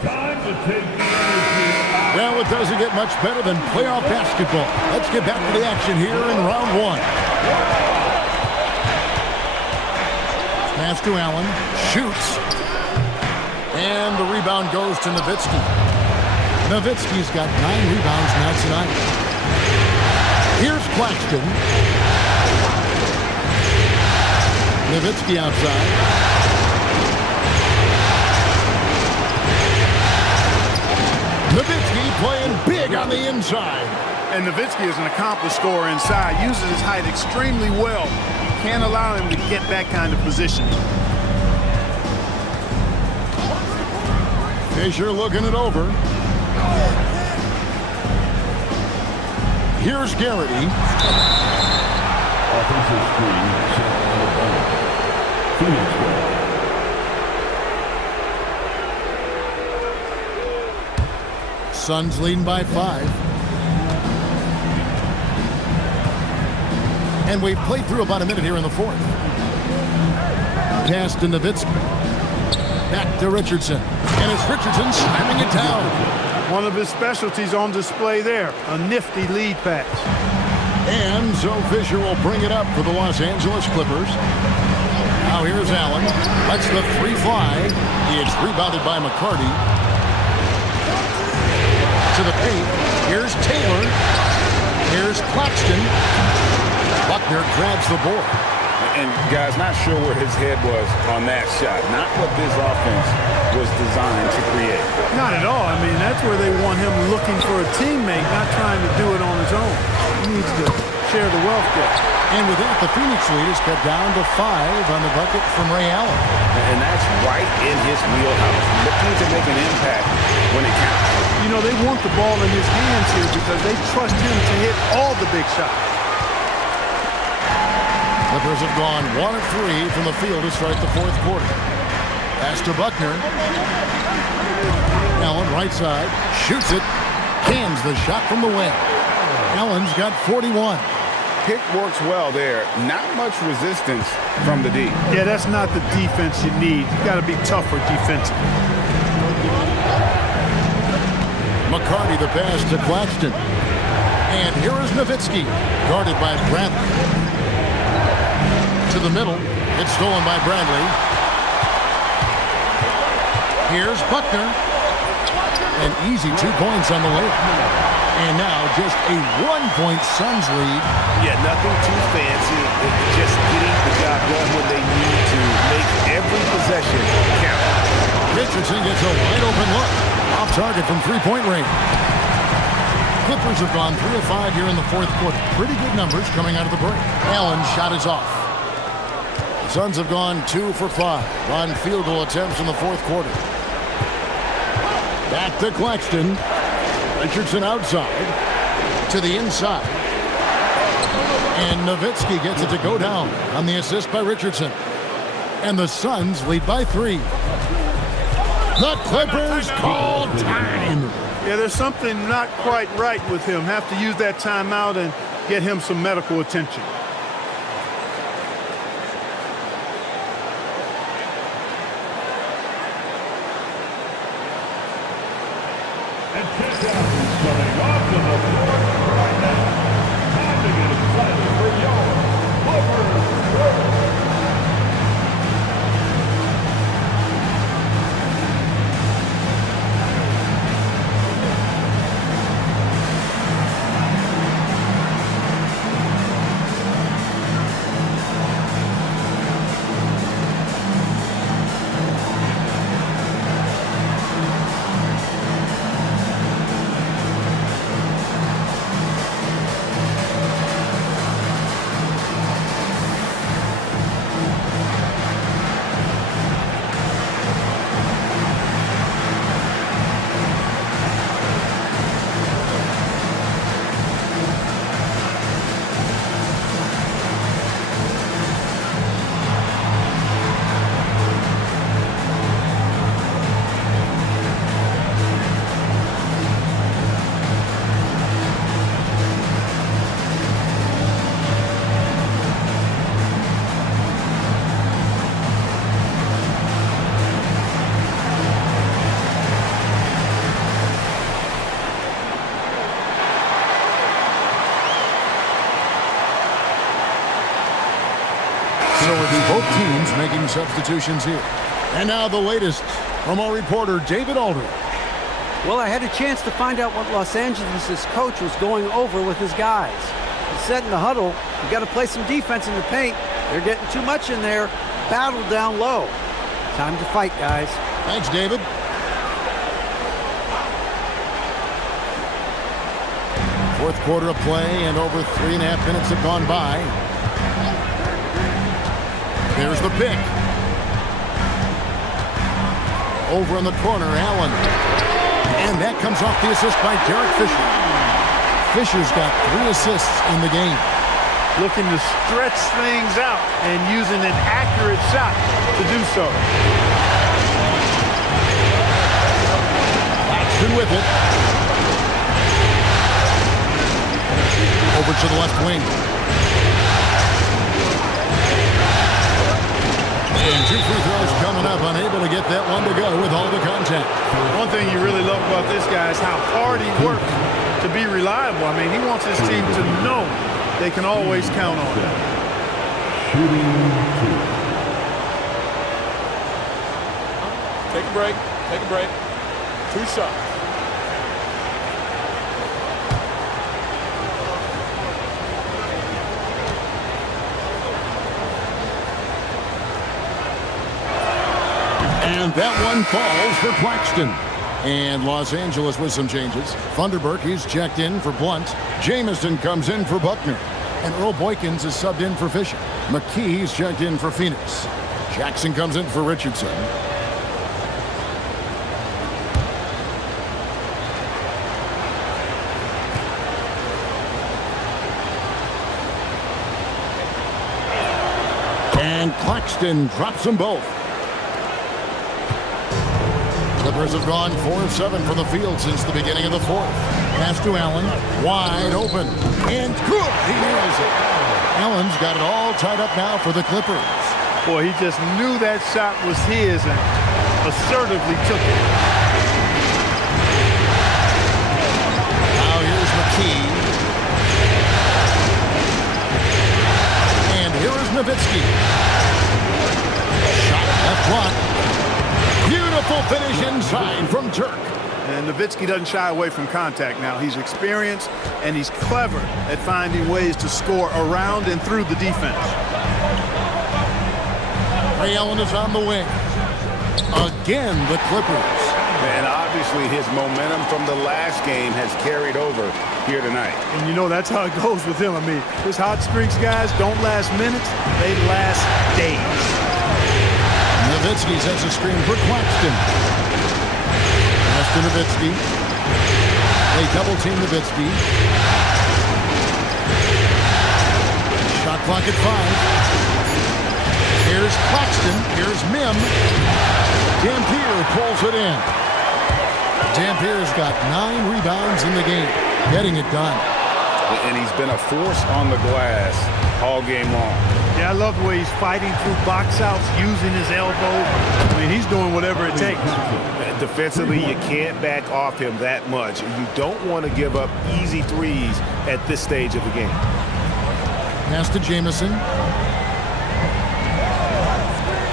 Time to take the energy out. Well, it doesn't get much better than playoff basketball. Let's get back to the action here in round 1. Pass to Allen. Shoots. And the rebound goes to Nowitzki. Nowitzki's got 9 rebounds now tonight. Here's Claxton. Nowitzki outside. Nowitzki playing big on the inside. And Nowitzki is an accomplished scorer inside. Uses his height extremely well. You can't allow him to get that kind of positioning. Fisher looking it over. Here's Garrity. Offensive screen set on the ball. Phoenix ball. Suns leading by 5. And we've played through about a minute here in the 4th. Pass to Nowitzki. Back to Richardson. And it's Richardson slamming it down. One of his specialties on display there. A nifty lead pass. And so Fisher will bring it up for the Los Angeles Clippers. Now here's Allen. Lets the 3 fly. It's rebounded by McCarty. To the paint. Here's Taylor. Here's Claxton. Buckner grabs the board. And guys, not sure where his head was on that shot. Not what this offense was designed to create. Not at all. I mean, that's where they want him looking for a teammate, not trying to do it on his own. He needs to share the wealth there. And with that, the Phoenix lead is cut down to 5 on the bucket from Ray Allen. And that's right in his wheelhouse. Looking to make an impact when it counts. You know, they want the ball in his hands here because they trust him to hit all the big shots. Clippers have gone 1 of 3 from the field to start the 4th quarter. Pass to Buckner. Allen right side. Shoots it. Cans the shot from the wing. Allen's got 41. Pick works well there. Not much resistance from the D. Yeah, that's not the defense you need. You got to be tougher defensively. McCarty the pass to Claxton. And here is Nowitzki, guarded by Bradley. To the middle. It's stolen by Bradley. Here's Buckner. An easy 2 points on the layup. And now just a 1-point Suns lead. Yeah, nothing too fancy. Just getting the job done when they need to make every possession count. Richardson gets a wide open look. Off target from 3-point range. Clippers have gone 3 of 5 here in the 4th quarter. Pretty good numbers coming out of the break. Allen's shot is off. The Suns have gone 2 for 5 on field goal attempts in the 4th quarter. Back to Claxton. Richardson outside. To the inside. And Nowitzki gets it to go down on the assist by Richardson. And the Suns lead by 3. The Clippers call time. Yeah, there's something not quite right with him. Have to use that timeout and get him some medical attention. And 10,000 coming off to the floor right now. Time to get excited for Jowa. Clippers. So it's both teams making substitutions here. And now the latest from our reporter, David Aldridge. Well, I had a chance to find out what Los Angeles' coach was going over with his guys. He said in the huddle, you got to play some defense in the paint. They're getting too much in there. Battle down low. Time to fight, guys. Thanks, David. Fourth quarter of play, and over 3.5 minutes have gone by. There's the pick. Over in the corner, Allen. And that comes off the assist by Derek Fisher. Fisher's got 3 assists in the game. Looking to stretch things out and using an accurate shot to do so. Claxton with it. Over to the left wing. And 2 free throws coming up, unable to get that one to go with all the contact. One thing you really love about this guy is how hard he works to be reliable. I mean, he wants his team to know they can always count on him. Shooting 2. Take a break. Take a break. 2 shots. And that one falls for Claxton. And Los Angeles with some changes. Thunderberg, he's checked in for Blunt. Jamison comes in for Buckner. And Earl Boykins is subbed in for Fisher. McKee's checked in for Phoenix. Jackson comes in for Richardson. And Claxton drops them both. Clippers have gone 4 of 7 from the field since the beginning of the fourth. Pass to Allen, wide open, and good. He nails it. Allen's got it all tied up now for the Clippers. Boy, he just knew that shot was his and assertively took it. Now here's McKee. And here is Nowitzki. Shot left block. Beautiful finish inside from Turk. And Nowitzki doesn't shy away from contact now. He's experienced and he's clever at finding ways to score around and through the defense. Ray Allen is on the wing. Again, the Clippers. And obviously his momentum from the last game has carried over here tonight. And you know that's how it goes with him. I mean, his hot streaks, guys, don't last minutes. They last days. Nowitzki sets a screen for Claxton. Pass to Nowitzki. They double-team Nowitzki. Shot clock at 5. Here's Claxton. Here's Mim. Dampier pulls it in. Dampier's got 9 rebounds in the game, getting it done. And he's been a force on the glass all game long. Yeah, I love the way he's fighting through box outs, using his elbow. I mean, he's doing whatever it takes. Defensively, you can't back off him that much. You don't want to give up easy threes at this stage of the game. Pass to Jamison.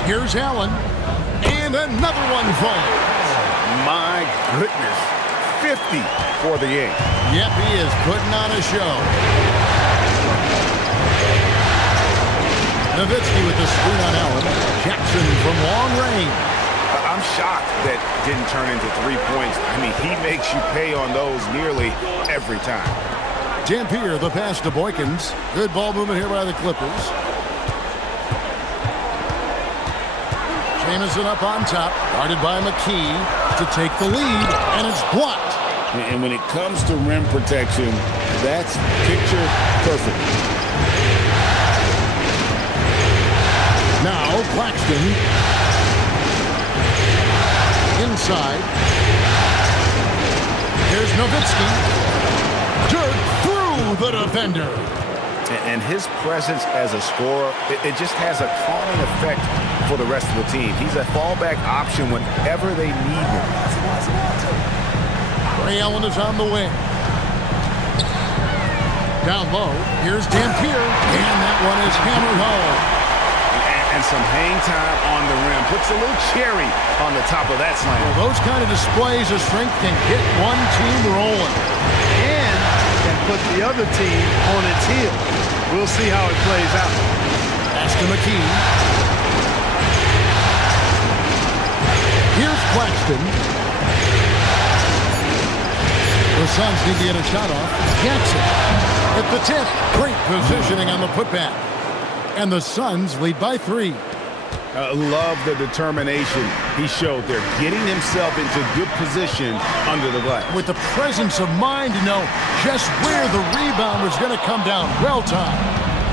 Here's Allen. And another one falls. My goodness. 50 for the game. Yep, he is putting on a show. Nowitzki with the screen on Allen. Jackson from long range. I'm shocked that didn't turn into 3 points. I mean, he makes you pay on those nearly every time. Dampier, the pass to Boykins. Good ball movement here by the Clippers. Jamison up on top, guarded by McKee to take the lead, and it's blocked. And when it comes to rim protection, that's picture perfect. Now Claxton. Inside. Here's Nowitzki. Dirk through the defender. And his presence as a scorer, it just has a calming effect for the rest of the team. He's a fallback option whenever they need him. Ray Allen is on the wing. Down low, here's Dampier, and that one is hammered home. and some hang time on the rim. Puts a little cherry on the top of that slam. Well, those kind of displays of strength can get one team rolling. And can put the other team on its heels. We'll see how it plays out. Pass to McKee. Here's Claxton. The Suns need to get a shot off. Jackson at the tip. Great positioning on the putback. And the Suns lead by 3. Love the determination he showed there, getting himself into good position under the glass. With the presence of mind to know just where the rebound was going to come down. Well timed.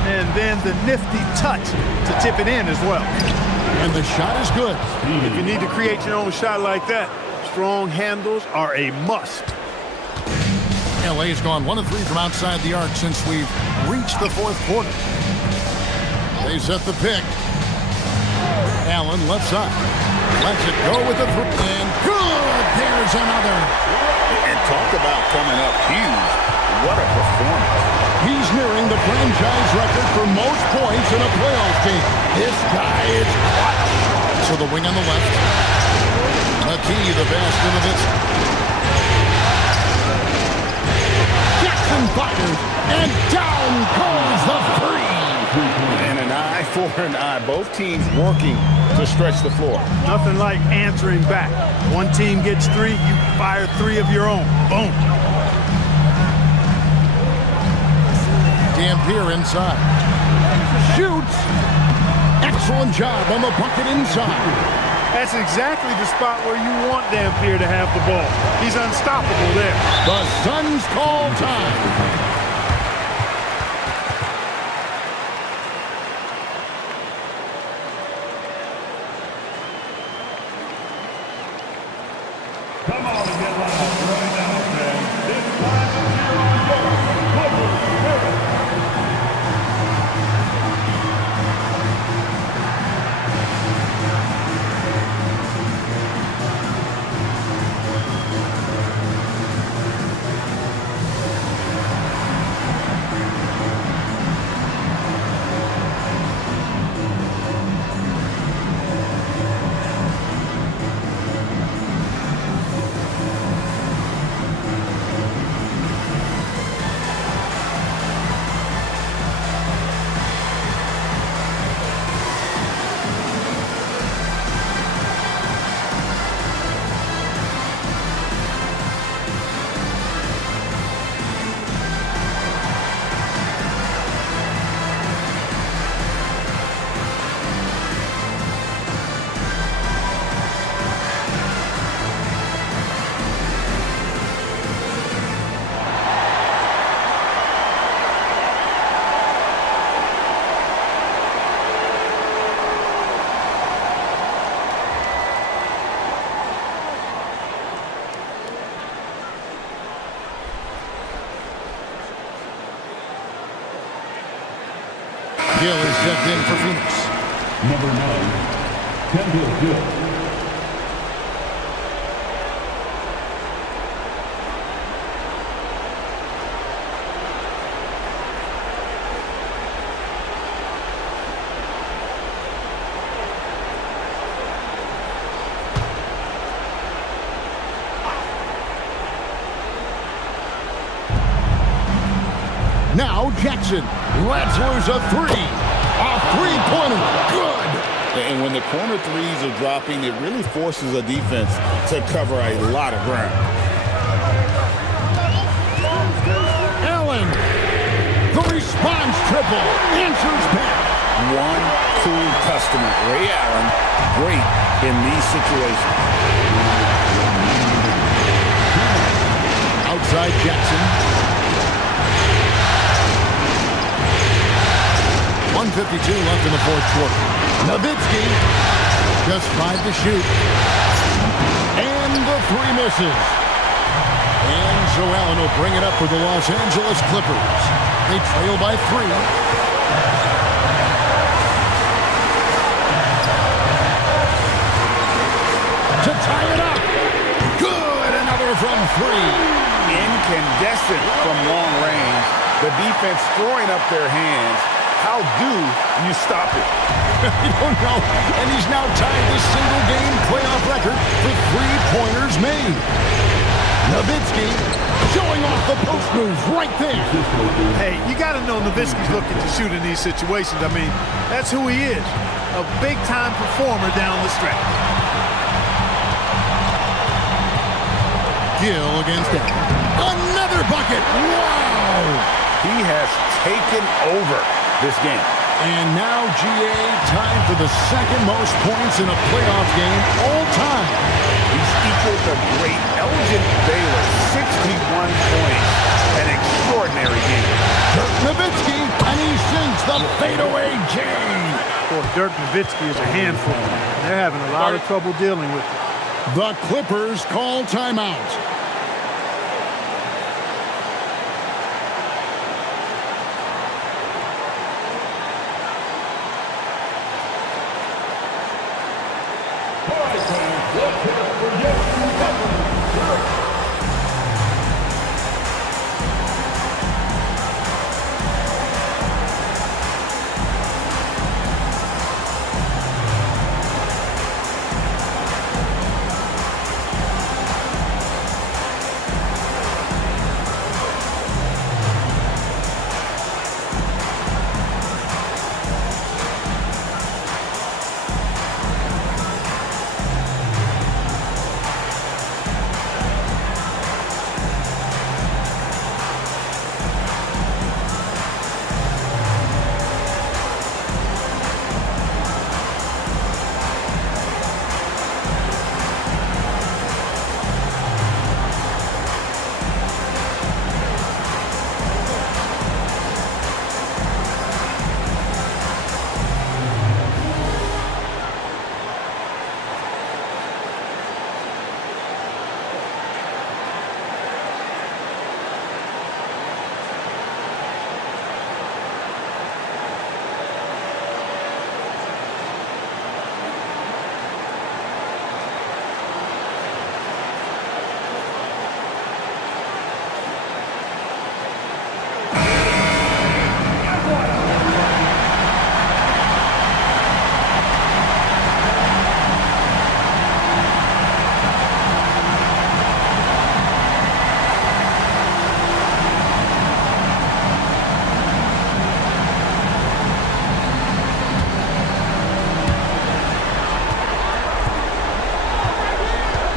And then the nifty touch to tip it in as well. And the shot is good. If you need to create your own shot like that, strong handles are a must. LA's gone 1 of 3 from outside the arc since we've reached the 4th quarter. They set the pick. Allen left side. Lets it go with the three. And good! There's another. And talk about coming up huge. What a performance. He's nearing the franchise record for most points in a playoff game. This guy is clutch. So the wing on the left. McKee, the pass into this. Jackson fires, and down goes the three. And an eye for an eye. Both teams working to stretch the floor. Nothing like answering back. One team gets 3, you fire 3 of your own. Boom. Dampier inside. Shoots. Excellent job on the bucket inside. That's exactly the spot where you want Dampier to have the ball. He's unstoppable there. The Suns call time. Come on and get loud right now, man. It's time to cheer on Jowa. Gill is checked in for Phoenix. Number 9, Kendall Gill. Now Jackson lets loose a three. A three-pointer. Good. And when the corner threes are dropping, it really forces a defense to cover a lot of ground. Allen. The response triple. Answers back. One cool customer, Ray Allen, great in these situations. Outside Jackson. 1:52 left in the fourth quarter. Nowitzki, just 5 to shoot. And the three misses. And so Allen will bring it up for the Los Angeles Clippers. They trail by 3. To tie it up. Good, another from 3. Incandescent from long range. The defense throwing up their hands. How do you stop it? I don't know. And he's now tied the single-game playoff record for three-pointers made. Nowitzki showing off the post move right there. Hey, you got to know Nowitzki's looking to shoot in these situations. I mean, that's who he is, a big-time performer down the stretch. Gill against him. Another bucket. Wow. He has taken over this game. And now GA tied for the second most points in a playoff game all time. He's equaled the great Elgin Baylor, 61 points. An extraordinary game. Dirk Nowitzki, and he sinks the fadeaway jam. Boy, Dirk Nowitzki is a handful. They're having a lot of trouble dealing with it. The Clippers call timeout.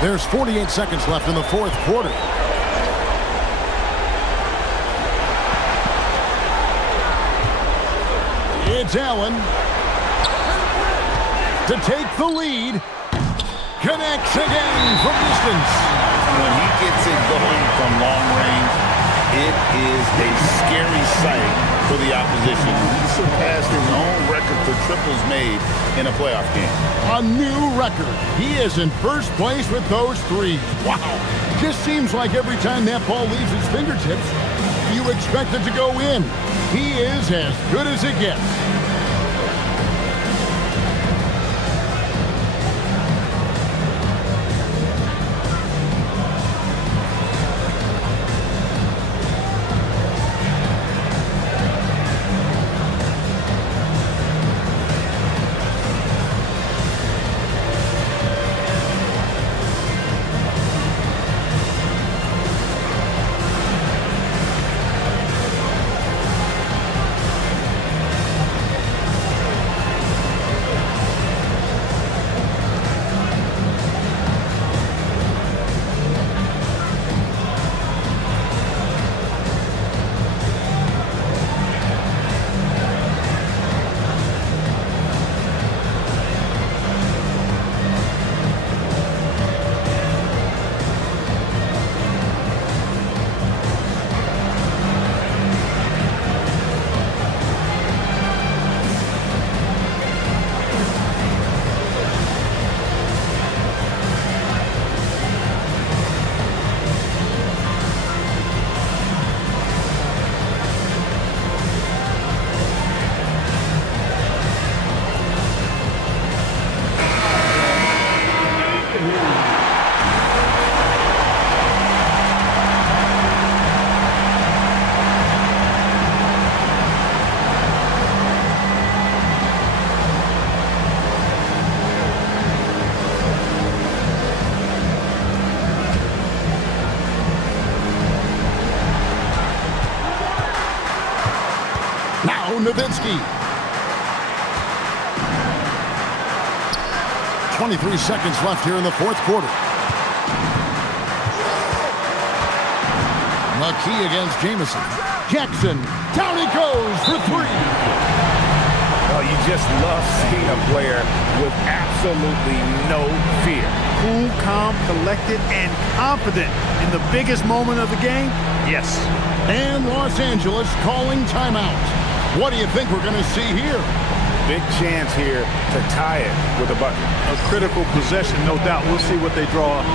There's 48 seconds left in the fourth quarter. It's Allen to take the lead. Connects again from distance. When he gets it going from long range, it is a scary sight for the opposition. He surpassed his own record for triples made in a playoff game. A new record. He is in first place with those threes. Wow. Just seems like every time that ball leaves his fingertips, you expect it to go in. He is as good as it gets. Nowitzki. 23 seconds left here in the fourth quarter. McKee against Jamison. Jackson, down he goes for three. Oh, you just love seeing a player with absolutely no fear. Cool, calm, collected, and confident in the biggest moment of the game? Yes. And Los Angeles calling timeout. What do you think we're going to see here? Big chance here to tie it with a bucket. A critical possession, no doubt. We'll see what they draw up.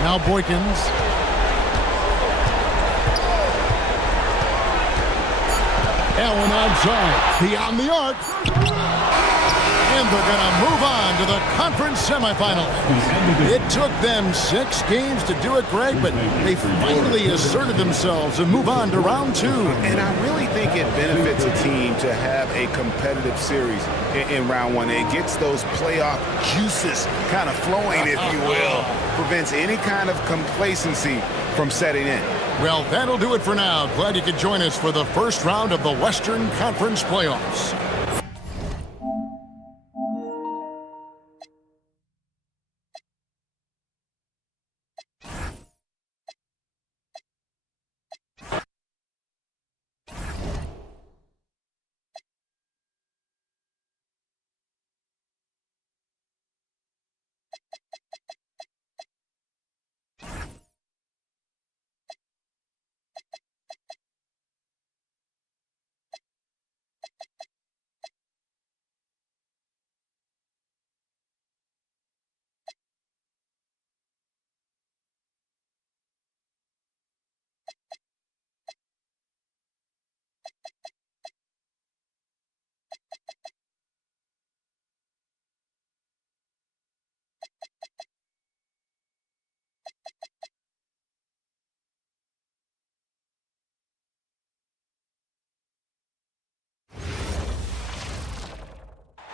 Now Boykins. Allen outside, beyond the arc. And they're going to move on to the conference semifinals. It took them 6 games to do it, Greg, but they finally asserted themselves and move on to round 2. And I really think it benefits a team to have a competitive series in round 1. It gets those playoff juices kind of flowing, if you will. Prevents any kind of complacency from setting in. Well, that'll do it for now. Glad you could join us for the first round of the Western Conference playoffs.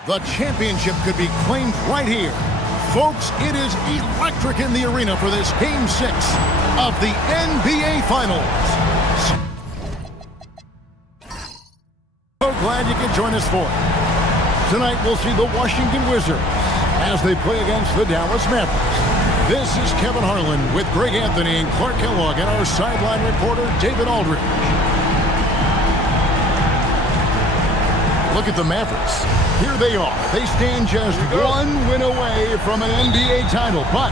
The championship could be claimed right here. Folks, it is electric in the arena for this Game 6 of the NBA Finals. So glad you could join us for it. Tonight we'll see the Washington Wizards as they play against the Dallas Mavericks. This is Kevin Harlan with Greg Anthony and Clark Kellogg and our sideline reporter David Aldridge. Look at the Mavericks. Here they are. They stand just 1 win away from an NBA title. But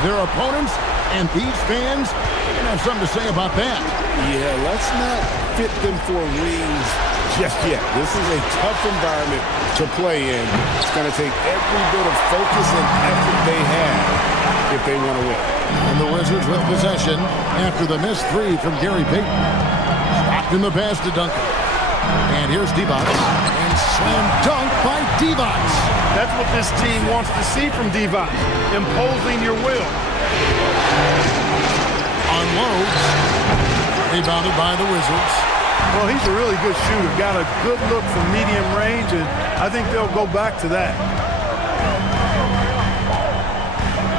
their opponents and these fans are going to have something to say about that. Yeah, let's not fit them for rings just yet. This is a tough environment to play in. It's going to take every bit of focus and effort they have if they want to win. And the Wizards with possession after the missed 3 from Gary Payton. Stopped in the pass to Duncan. And here's Divac, and slam dunk by Divac. That's what this team wants to see from Divac, imposing your will. Unloads, rebounded by the Wizards. Well, he's a really good shooter, got a good look from medium range, and I think they'll go back to that.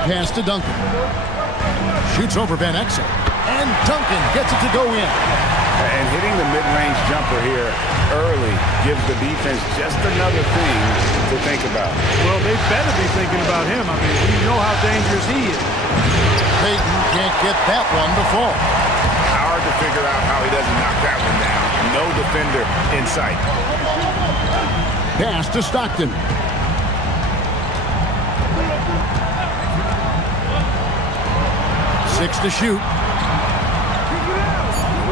Pass to Duncan. Shoots over Van Exel, and Duncan gets it to go in. And hitting the mid-range jumper here early gives the defense just another thing to think about. Well, they better be thinking about him. I mean, we know how dangerous he is. Payton can't get that one to fall. Hard to figure out how he doesn't knock that one down. No defender in sight. Pass to Stockton. Six to shoot.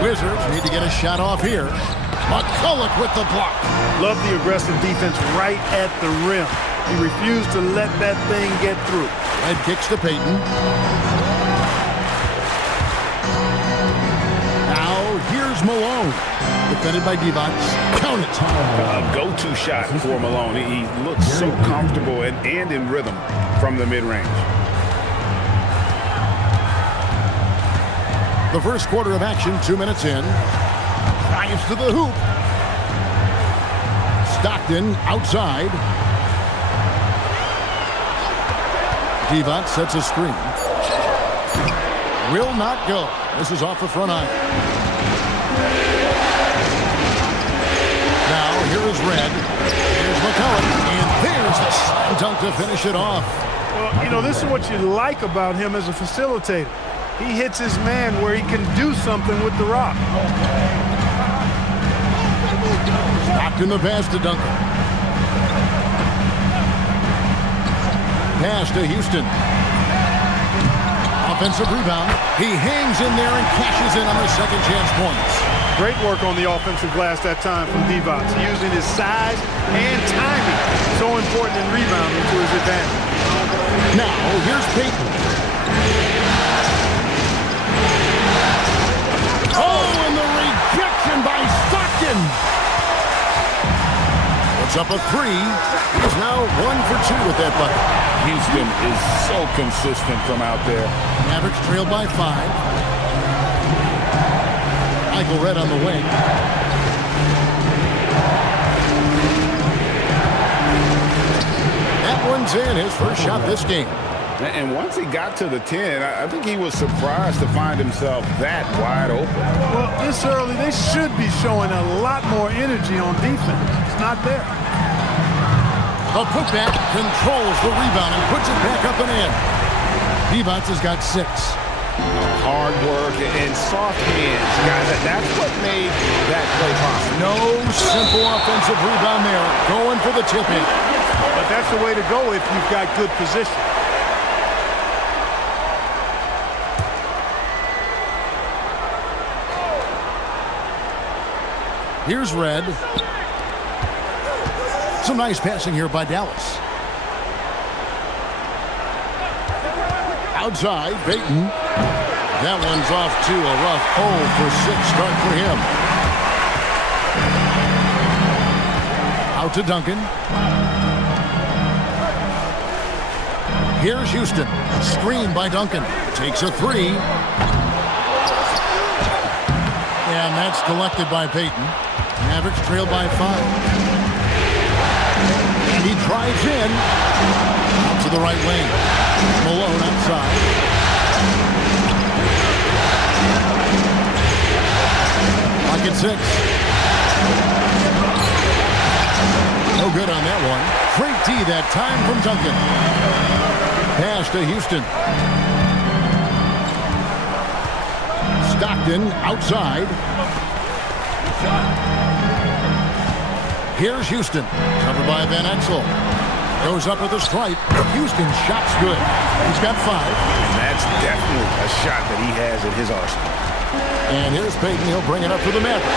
Wizards need to get a shot off here. McCulloch with the block. Love the aggressive defense right at the rim. He refused to let that thing get through. Red kicks to Payton. Now here's Malone. Defended by Divac. Count it. A go-to shot for Malone. He looks so comfortable and in rhythm from the mid-range. The first quarter of action, 2 minutes in. Drives to the hoop. Stockton outside. Divac sets a screen. Will not go. This is off the front iron. Now here is Red. Here's McCulloch. And there's the slam dunk to finish it off. Well, you know, this is what you like about him as a facilitator. He hits his man where he can do something with the rock. Stockton the pass to Duncan. Pass to Houston. Offensive rebound. He hangs in there and cashes in on the second chance points. Great work on the offensive glass that time from Divac, using his size and timing. So important in rebounding to his advantage. Now, here's Payton. Oh, and the rejection by Stockton. Puts up a three. He's now 1 for 2 with that bucket. Houston is so consistent from out there. Mavericks trailed by 5. Michael Red on the wing. That one's in. His first shot this game. And once he got to the 10, I think he was surprised to find himself that wide open. Well, this early, they should be showing a lot more energy on defense. It's not there. The putback controls the rebound and puts it back up and in. Divac has got 6. Hard work and soft hands, guys. That's what made that play possible. No simple offensive rebound there. Going for the tip in. But that's the way to go if you've got good position. Here's Red. Some nice passing here by Dallas. Outside, Payton. That one's off to a rough 0 for 6 start for him. Out to Duncan. Here's Houston. Screen by Duncan. Takes a 3. And that's collected by Payton. Mavericks trailed by 5. And he drives in. Out to the right wing. Malone outside. Pocket 6. No good on that one. Great D that time from Duncan. Pass to Houston. Stockton outside. Here's Houston. Covered by Van Exel. Goes up with a stripe. Houston shot's good. He's got 5. And that's definitely a shot that he has at his arsenal. And here's Payton. He'll bring it up for the Mavericks.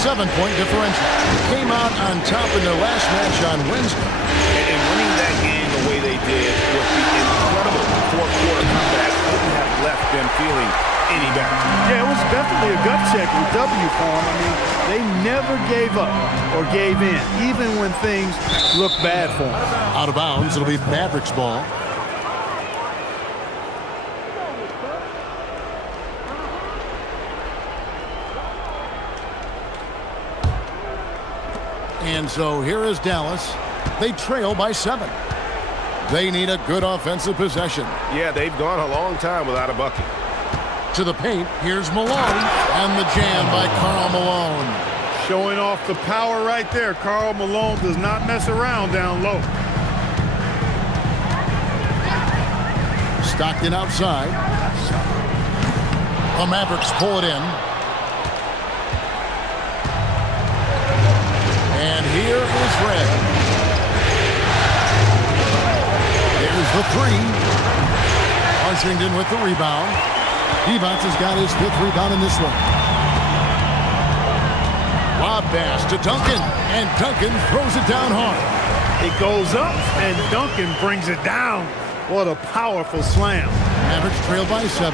7-point differential. Came out on top in their last match on Wednesday. And winning that game the way they did with the incredible fourth-quarter comeback couldn't have left them feeling any better. Yeah, it was definitely a gut check with W for them. I mean, they never gave up or gave in, even when things looked bad for them. Out of bounds. It'll be Mavericks ball. And so here is Dallas. They trail by 7. They need a good offensive possession. Yeah, they've gone a long time without a bucket. to the paint. Here's Malone. And the jam by Karl Malone. Showing off the power right there. Karl Malone does not mess around down low. Stockton outside. The Mavericks pull it in. And here is Red. There's the three. Washington with the rebound. Evans has got his 5th rebound in this one. Lob pass to Duncan, and Duncan throws it down hard. It goes up, and Duncan brings it down. What a powerful slam. Mavericks trail by 7.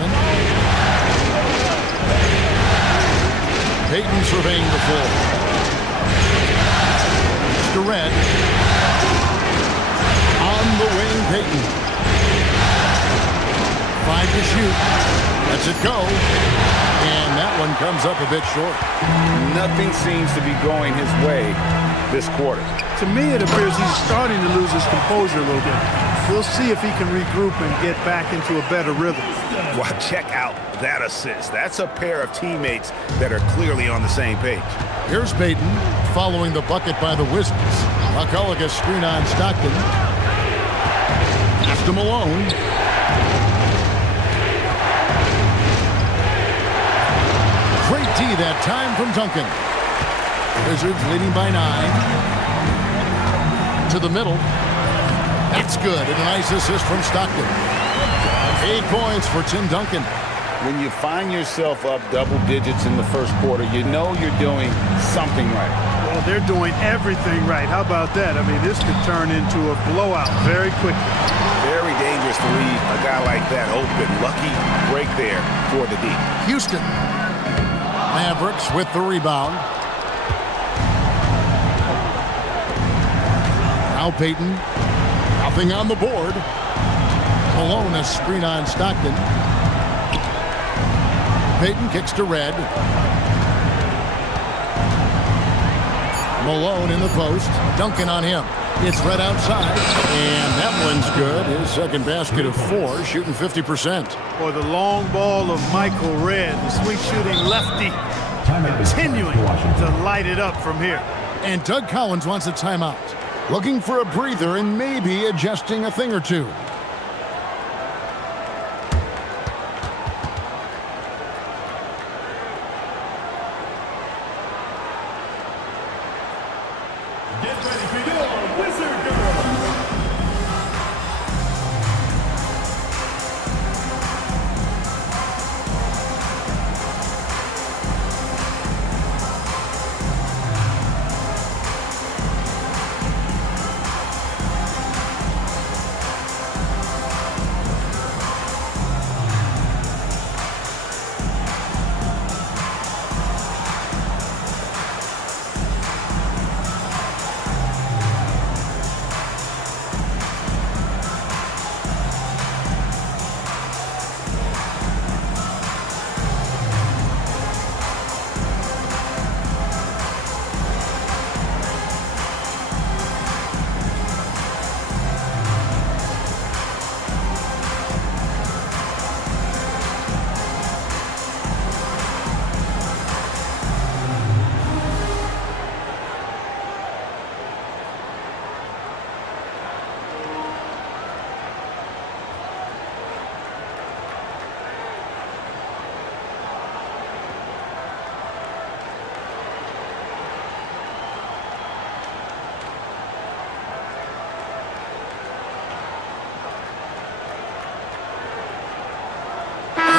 Payton surveying the floor. Mr. Red. On the wing, Payton. 5 to shoot. Lets it go. And that one comes up a bit short. Nothing seems to be going his way this quarter. To me, it appears he's starting to lose his composure a little bit. We'll see if he can regroup and get back into a better rhythm. Well, check out that assist. That's a pair of teammates that are clearly on the same page. Here's Payton following the bucket by the Wizards. McCullough screen on Stockton. Pass to Malone. Great D that time from Duncan. Wizards leading by 9. To the middle. That's good. And a nice assist from Stockton. 8 points for Tim Duncan. When you find yourself up double digits in the first quarter, you know you're doing something right. Well, they're doing everything right. How about that? I mean, this could turn into a blowout very quickly. Very dangerous to leave a guy like that open. Lucky break there for the D. Houston. Mavericks with the rebound. Now Payton. Nothing on the board. Malone a screen on Stockton. Payton kicks to Red. Malone in the post. Duncan on him. It's Red outside. And that one's good. His second basket of 4, shooting 50%. Boy, the long ball of Michael Red, the sweet shooting lefty, continuing to light it up from here. And Doug Collins wants a timeout. Looking for a breather and maybe adjusting a thing or two. Get ready for your Wizard Girl.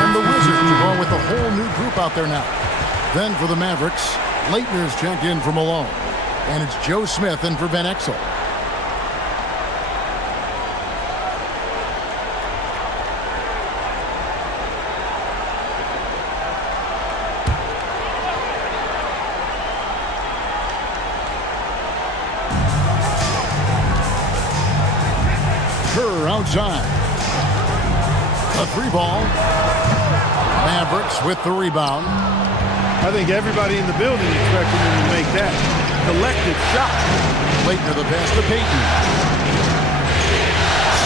The Wizards are going with a whole new group out there now. Then for the Mavericks, Leitner's checked in for Malone. And it's Joe Smith in for Ben Exel. Kerr outside. A 3-ball. Mavericks with the rebound. I think everybody in the building expected him to make that collective shot. Leitner the pass to Payton.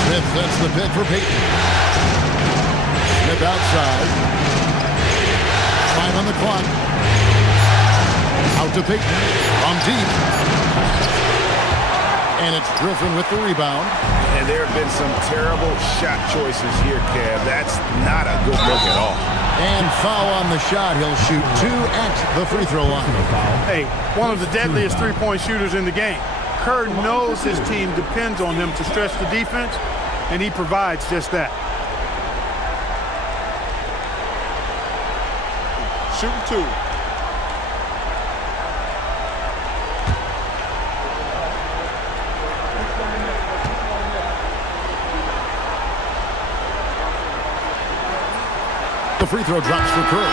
Smith sets the bid for Payton. Smith outside. 5 on the clock. Out to Payton from deep. And it's Griffin with the rebound. And there have been some terrible shot choices here, Kev. That's not a good look at all. And foul on the shot. He'll shoot 2 at the free throw line. Hey, one of the deadliest three-point shooters in the game. Kerr knows his team depends on him to stretch the defense, and he provides just that. Shooting 2. The free throw drops for Kerr.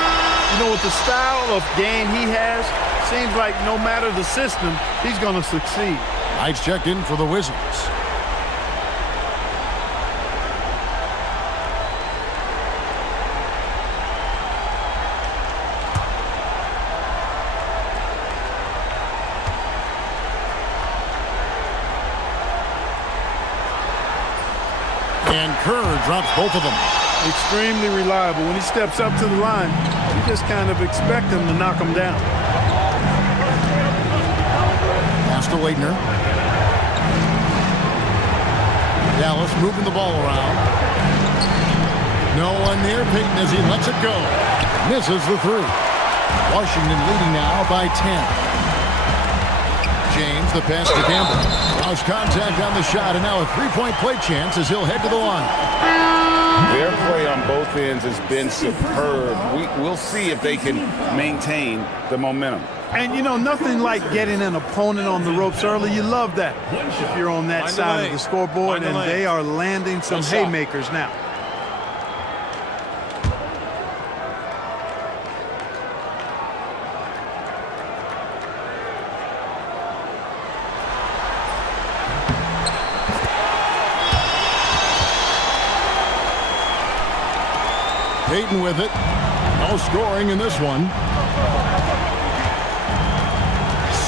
You know, with the style of game he has, seems like no matter the system, he's going to succeed. Lights check in for the Wizards. And Kerr drops both of them. Extremely reliable. When he steps up to the line, you just kind of expect him to knock him down. Pass to Leitner. Dallas moving the ball around. No one near Payton as he lets it go. Misses the 3. Washington leading now by 10. James, the pass to Campbell. Lost contact on the shot, and now a three-point play chance as he'll head to the line. Their play on both ends has been superb. We'll see if they can maintain the momentum. And, you know, nothing like getting an opponent on the ropes early. You love that if you're on that side of the scoreboard, and they are landing some haymakers now. Payton with it. No scoring in this one.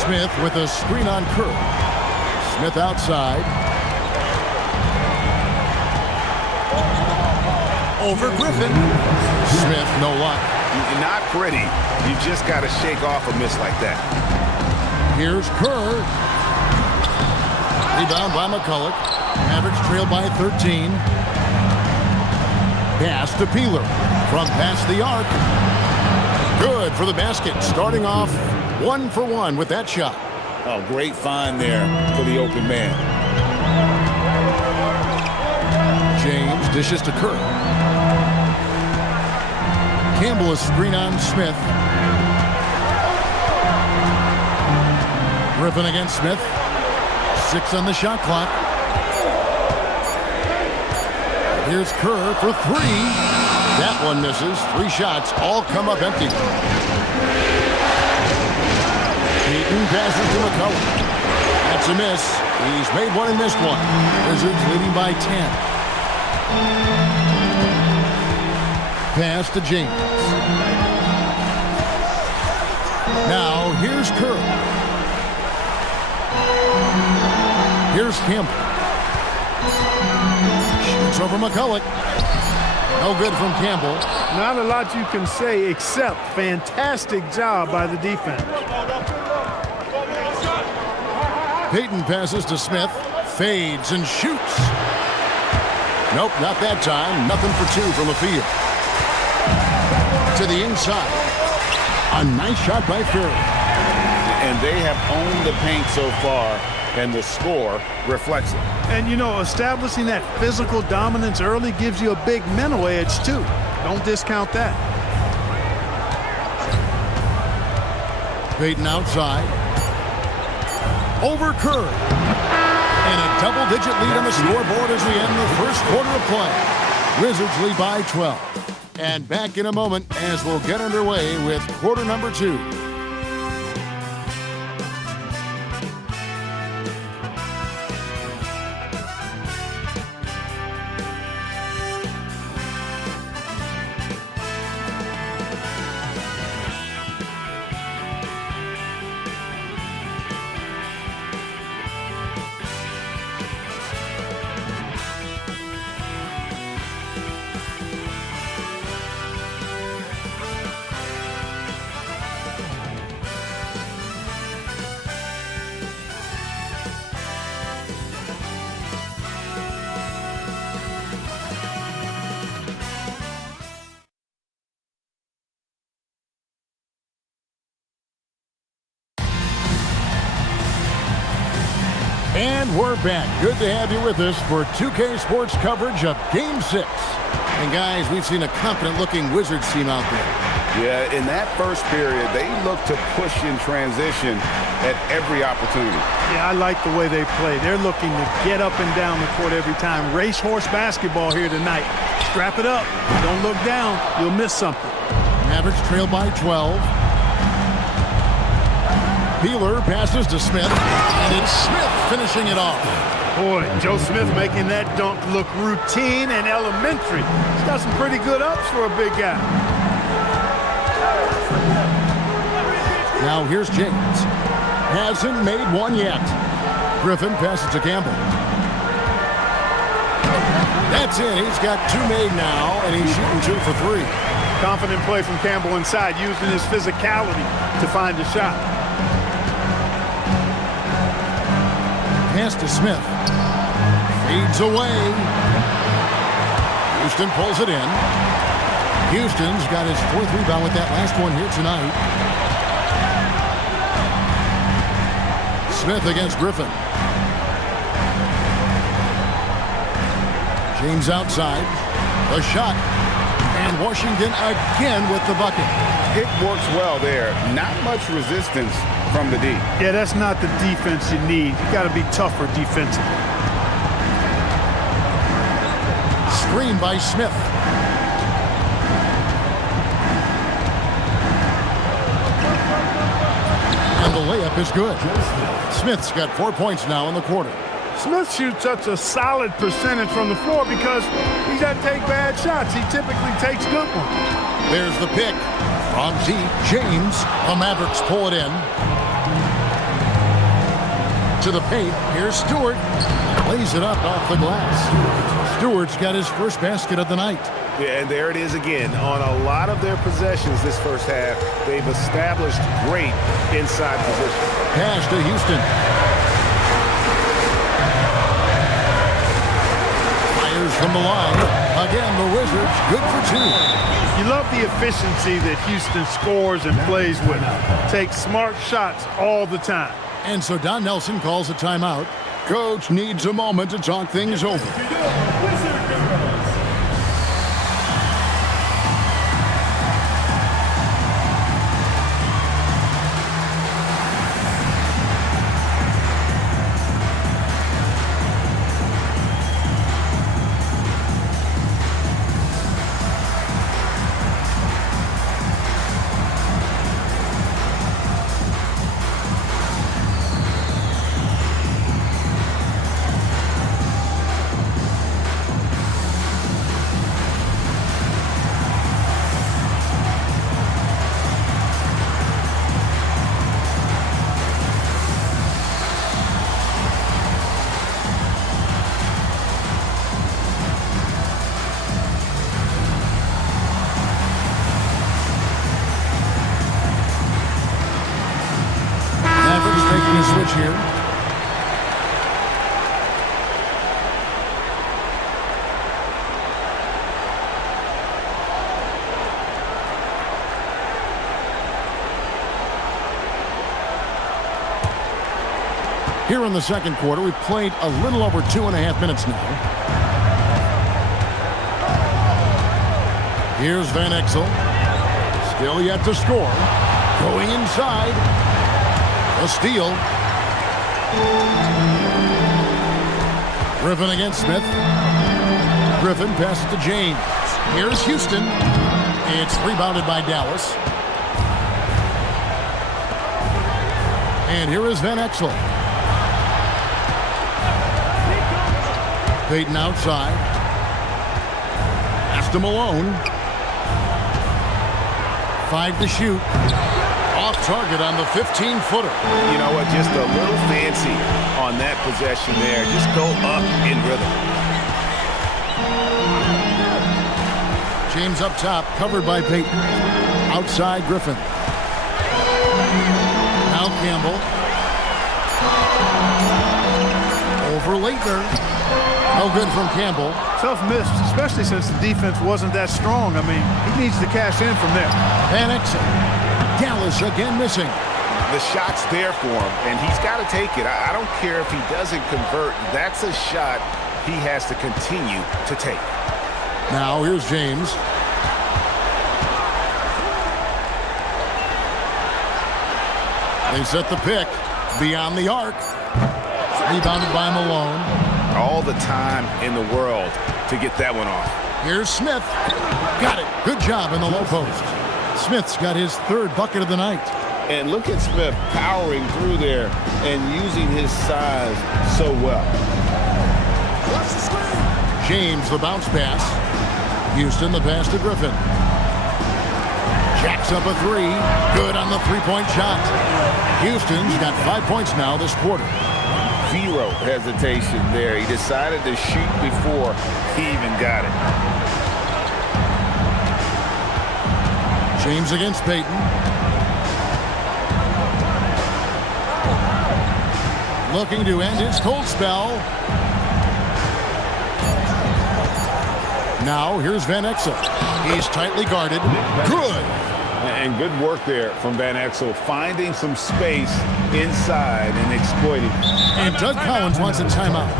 Smith with a screen on Kerr. Smith outside. Over Griffin. Smith, no luck. Not pretty. You just got to shake off a miss like that. Here's Kerr. Rebound by McCulloch. Mavericks trail by 13. Pass to Peeler from past the arc. Good for the basket. Starting off 1 for 1 with that shot. Oh, great find there for the open man. James dishes to Kerr. Campbell is screen on Smith. Griffin against Smith. 6 on the shot clock. Here's Kerr for 3. That one misses. 3 shots all come up empty. Payton passes to McCulloch. That's a miss. He's made one and missed one. Wizards leading by 10. Pass to James. Now here's Kerr. Here's Campbell. Shoots over McCulloch. No good from Campbell. Not a lot you can say except fantastic job by the defense. Payton passes to Smith. Fades and shoots. Nope, not that time. Nothing for 2 from the field. To the inside. A nice shot by Ferry. And they have owned the paint so far, and the score reflects it. And, you know, establishing that physical dominance early gives you a big mental edge, too. Don't discount that. Payton outside. Over Kerr. And a double-digit lead on the scoreboard as we end the first quarter of play. Wizards lead by 12. And back in a moment as we'll get underway with quarter number 2. And we're back. Good to have you with us for 2K Sports coverage of Game 6. And guys, we've seen a confident-looking Wizards team out there. Yeah, in that first period, they look to push in transition at every opportunity. Yeah, I like the way they play. They're looking to get up and down the court every time. Racehorse basketball here tonight. Strap it up. Don't look down. You'll miss something. Mavericks trail by 12. Peeler passes to Smith, and it's Smith finishing it off. Boy, Joe Smith making that dunk look routine and elementary. He's got some pretty good ups for a big guy. Now here's James. Hasn't made one yet. Griffin passes to Campbell. That's it. He's got 2 made now, and he's shooting 2 for 3. Confident play from Campbell inside, using his physicality to find a shot. Pass to Smith. Fades away. Houston pulls it in. Houston's got his 4th rebound with that last one here tonight. Smith against Griffin. James outside. A shot. And Washington again with the bucket. It works well there. Not much resistance from the D. Yeah, that's not the defense you need. You got to be tougher defensively. Screen by Smith. And the layup is good. Smith's got 4 points now in the quarter. Smith shoots such a solid percentage from the floor because he doesn't take bad shots. He typically takes good ones. There's the pick from James. The Mavericks pull it in. To the paint. Here's Stewart. Lays it up off the glass. Stewart's got his first basket of the night. Yeah, and there it is again. On a lot of their possessions this first half, they've established great inside position. Pass to Houston. Fires from the line. Again, the Wizards good for 2. You love the efficiency that Houston scores and plays with. Takes smart shots all the time. And so Don Nelson calls a timeout. Coach needs a moment to talk things over. Switch here. Here in the second quarter, we've played a little over 2.5 minutes now. Here's Van Exel. Still yet to score. Going inside. A steal. Griffin against Smith. Griffin passes to James. Here's Houston. It's rebounded by Dallas. And here is Van Exel. Payton outside. Pass to Malone. 5 to shoot. Off target on the 15-footer. You know what? Just a little fancy on that possession there. Just go up in rhythm. James up top, covered by Payton. Outside, Griffin. Now Campbell. Over Leitner. No good from Campbell. Tough miss, especially since the defense wasn't that strong. I mean, he needs to cash in from there. Van Exel. Dallas again missing. The shot's there for him, and he's got to take it. I don't care if he doesn't convert. That's a shot he has to continue to take. Now here's James. They set the pick beyond the arc. Rebounded by Malone. All the time in the world to get that one off. Here's Smith. Got it. Good job in the low post. Smith's got his third bucket of the night. And look at Smith powering through there and using his size so well. James, the bounce pass. Houston, the pass to Griffin. Jacks up a three. Good on the three-point shot. Houston's got 5 points now this quarter. Zero hesitation there. He decided to shoot before he even got it. James against Payton. Looking to end his cold spell. Now here's Van Exel. He's tightly guarded. Good. And good work there from Van Exel, finding some space inside and exploiting. And Doug Collins wants a timeout.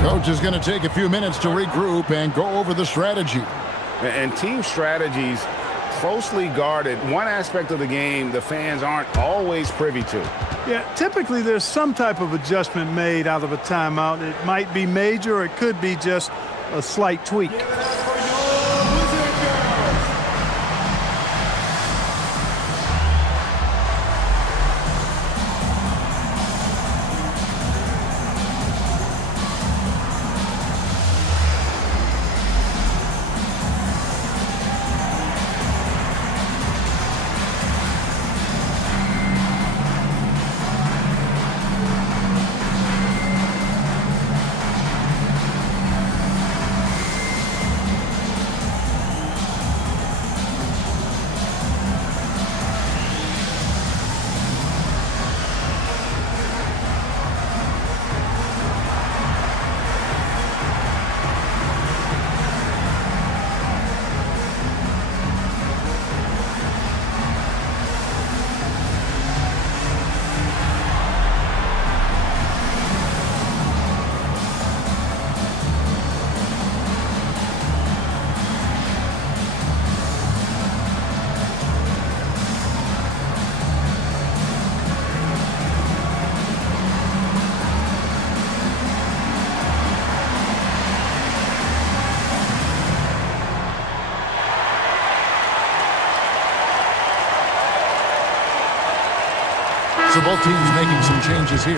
Coach is going to take a few minutes to regroup and go over the strategy. And team strategies closely guarded. One aspect of the game the fans aren't always privy to. Yeah, typically there's some type of adjustment made out of a timeout. It might be major or it could be just a slight tweak. So both teams making some changes here.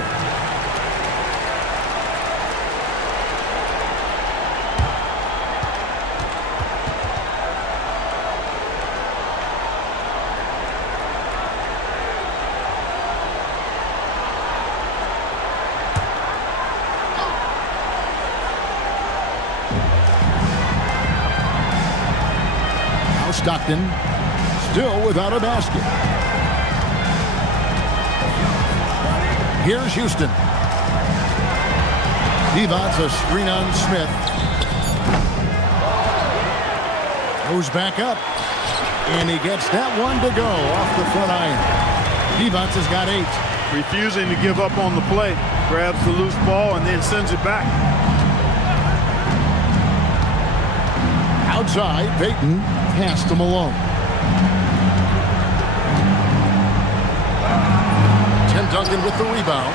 Now Stockton still without a basket. Here's Houston. Devon's a screen on Smith. Goes back up. And he gets that one to go off the front iron. Devon's has got 8. Refusing to give up on the play. Grabs the loose ball and then sends it back. Outside, Payton pass to Malone. Duncan with the rebound.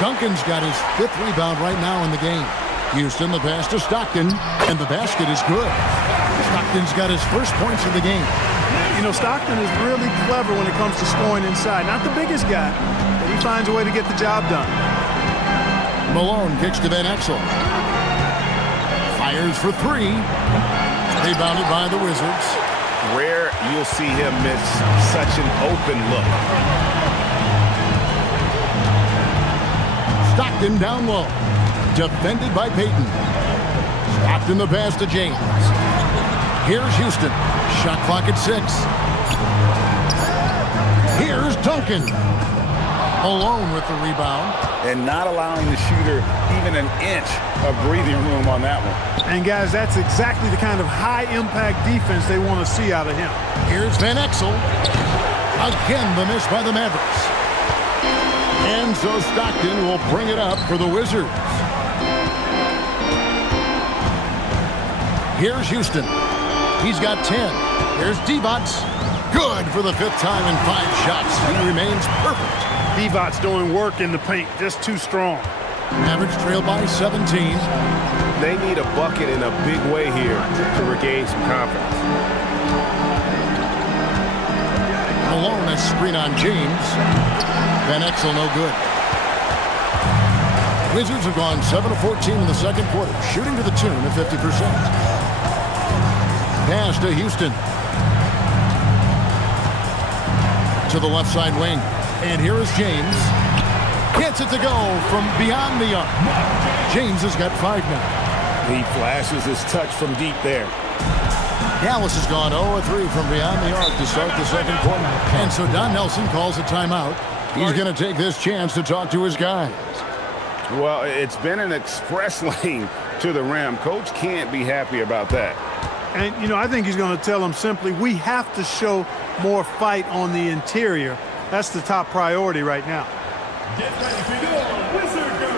Duncan's got his 5th rebound right now in the game. Houston, the pass to Stockton, and the basket is good. Stockton's got his first points of the game. You know, Stockton is really clever when it comes to scoring inside. Not the biggest guy, but he finds a way to get the job done. Malone kicks to Van Exel. Fires for 3. Rebounded by the Wizards. Rare you'll see him miss such an open look. Stockton down low. Defended by Payton. Stockton the pass to James. Here's Houston. Shot clock at 6. Here's Duncan. Malone with the rebound. And not allowing the shooter even an inch of breathing room on that one. And guys, that's exactly the kind of high-impact defense they want to see out of him. Here's Van Exel. Again, the miss by the Mavericks. And so Stockton will bring it up for the Wizards. Here's Houston. He's got 10. Here's Divac. Good for the 5th time in 5 shots. He remains perfect. Divac's doing work in the paint, just too strong. Mavericks trail by 17. They need a bucket in a big way here to regain some confidence. Malone has screen on James. Van Exel no good. Wizards have gone 7 of 14 in the second quarter, shooting to the tune of 50%. Pass to Houston. To the left side wing. And here is James. Gets it to go from beyond the arc. James has got 5 now. He flashes his touch from deep there. Dallas has gone 0-3 from beyond the arc to start the second quarter. And so Don Nelson calls a timeout. He's going to take this chance to talk to his guys. Well, it's been an express lane to the rim. Coach can't be happy about that. And, you know, I think he's going to tell them simply, we have to show more fight on the interior. That's the top priority right now. Get ready for your Wizard Girls.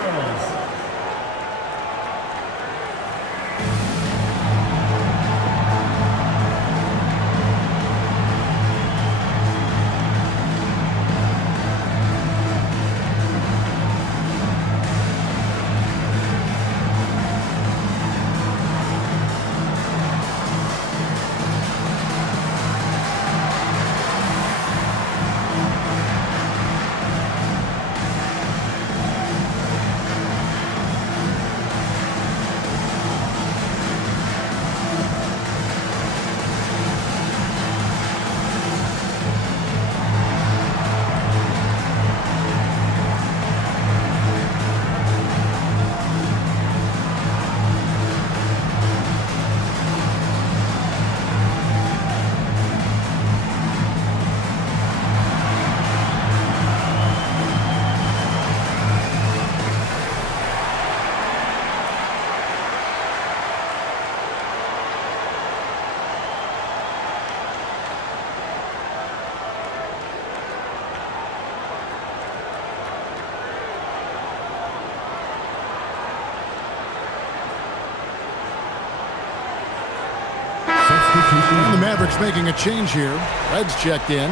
And the Mavericks making a change here. Red's checked in.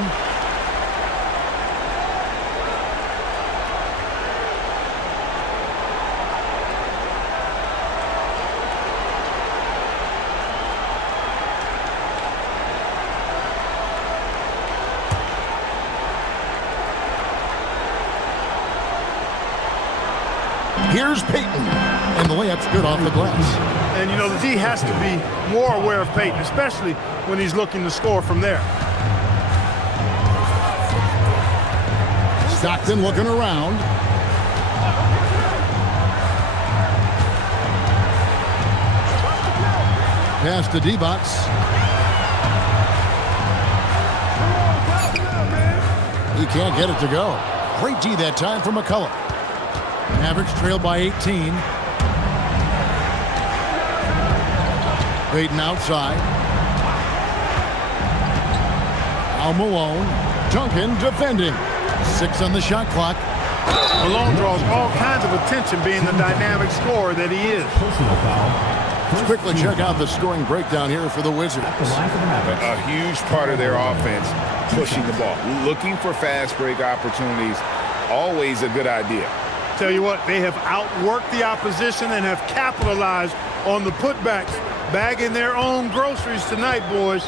Here's Payton. And the layup's good off the glass. And, you know, the D has to be more aware of Payton, especially when he's looking to score from there. Stockton looking around. Pass to Divac. He can't get it to go. Great D that time from McCullough. Mavericks trail by 18. Payton outside. Al Malone. Duncan defending. 6 on the shot clock. Malone draws all kinds of attention being the dynamic scorer that he is. Personal foul. Let's quickly check out the scoring breakdown here for the Wizards. A huge part of their offense, pushing the ball. Looking for fast break opportunities, always a good idea. Tell you what, they have outworked the opposition and have capitalized on the putbacks. Bagging their own groceries tonight, boys.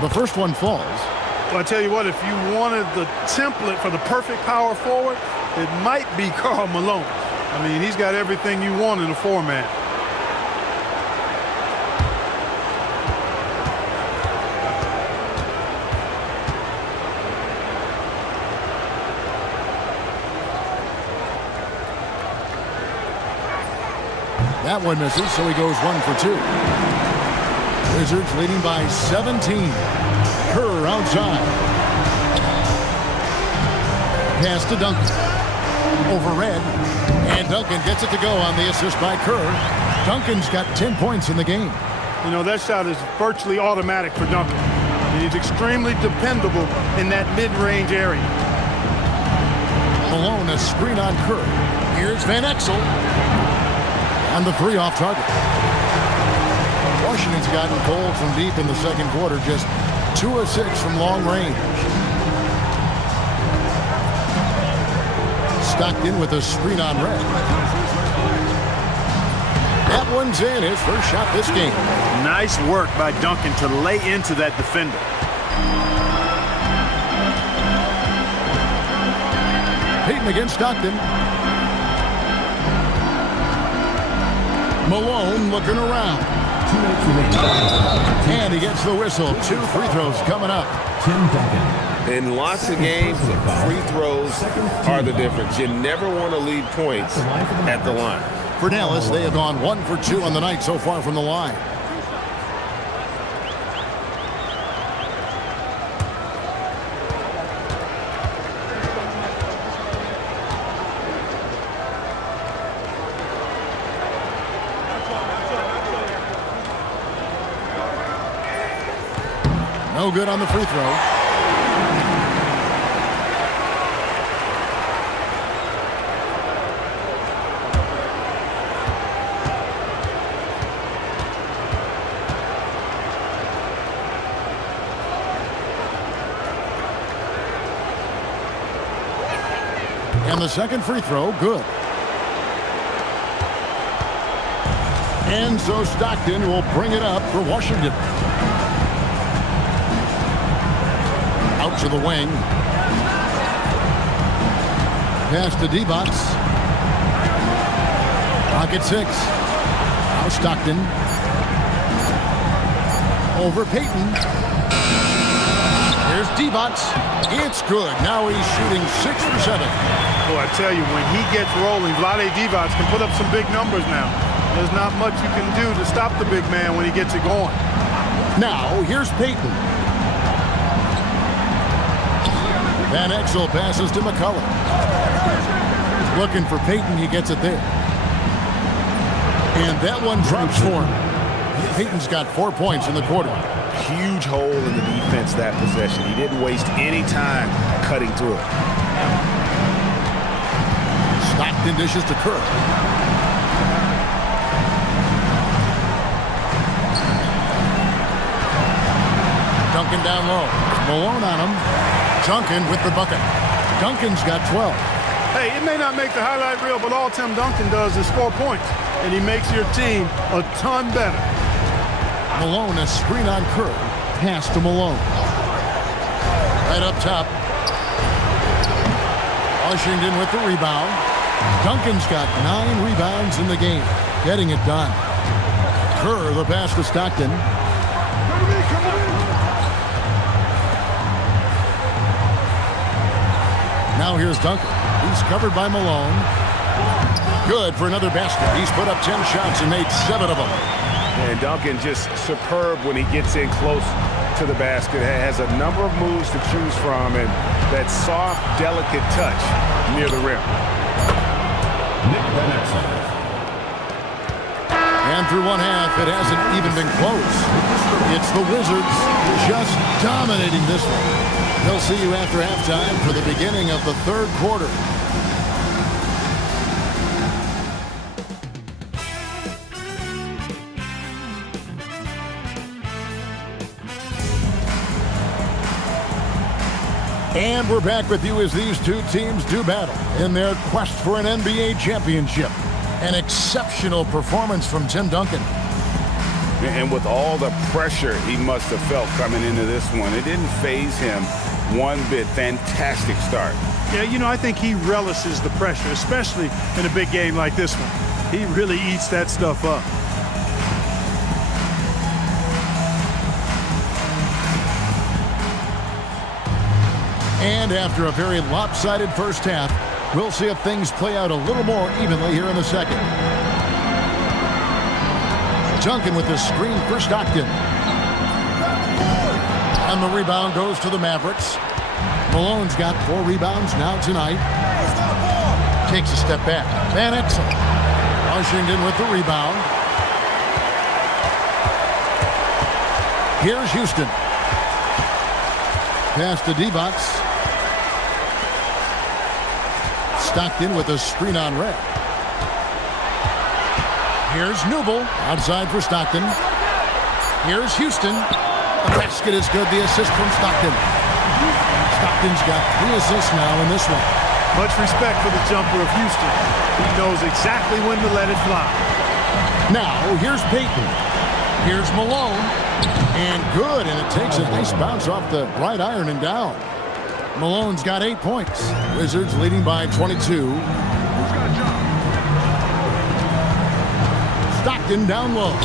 The first one falls. Well, I tell you what, if you wanted the template for the perfect power forward, it might be Karl Malone. I mean, he's got everything you want in a four-man. That one misses, so he goes 1 for 2. Wizards leading by 17. Kerr outside. Pass to Duncan. Over Red. And Duncan gets it to go on the assist by Kerr. Duncan's got 10 points in the game. You know, that shot is virtually automatic for Duncan. And he's extremely dependable in that mid-range area. Malone, a screen on Kerr. Here's Van Exel. And the three off target. Washington's gotten cold from deep in the second quarter, just 2 of 6 from long range. Stockton with a screen on red. That one's in, his first shot this game. Nice work by Duncan to lay into that defender. Payton against Stockton. Malone looking around. And he gets the whistle. 2 free throws coming up. In lots of games, free throws are the difference. You never want to lead points at the line. For Dallas, they have gone 1 for 2 on the night so far from the line. No good on the free throw. And the second free throw, good. And so Stockton will bring it up for Washington. Out to the wing. Pass to D-Box. Pocket 6. Now Stockton. Over Payton. Here's D-Box. It's good. Now he's shooting 6 for 7. Boy, I tell you, when he gets rolling, Vlade Divac can put up some big numbers now. There's not much you can do to stop the big man when he gets it going. Now, here's Payton. Van Exel passes to McCullough. Looking for Payton, he gets it there. And that one drops for him. Payton's got 4 points in the quarter. Huge hole in the defense that possession. He didn't waste any time cutting through it. Stockton dishes to Kerr. Duncan down low. Malone on him. Duncan with the bucket. Duncan's got 12. Hey, it may not make the highlight reel, but all Tim Duncan does is score points. And he makes your team a ton better. Malone, a screen on Kerr. Pass to Malone. Right up top. Washington with the rebound. Duncan's got 9 rebounds in the game. Getting it done. Kerr, the pass to Stockton. Now here's Duncan. He's covered by Malone. Good for another basket. He's put up 10 shots and made 7 of them. And Duncan just superb when he gets in close to the basket. Has a number of moves to choose from and that soft, delicate touch near the rim. And through one half, it hasn't even been close. It's the Wizards just dominating this one. They'll see you after halftime for the beginning of the third quarter. And we're back with you as these two teams do battle in their quest for an NBA championship. An exceptional performance from Tim Duncan. And with all the pressure he must have felt coming into this one, it didn't faze him one bit. Fantastic start. Yeah, you know, I think he relishes the pressure, especially in a big game like this one. He really eats that stuff up. And after a very lopsided first half, we'll see if things play out a little more evenly here in the second. Duncan with the screen for Stockton. And the rebound goes to the Mavericks. Malone's got 4 rebounds now tonight. Takes a step back. Van Exel. Washington with the rebound. Here's Houston. Pass to D-Box. Stockton with a screen on red. Here's Newble. Outside for Stockton. Here's Houston. The basket is good. The assist from Stockton. Stockton's got 3 assists now in this one. Much respect for the jumper of Houston. He knows exactly when to let it fly. Now, here's Payton. Here's Malone. And good, and it takes a nice bounce off the right iron and down. Malone's got 8 points. Wizards leading by 22. Stockton down low.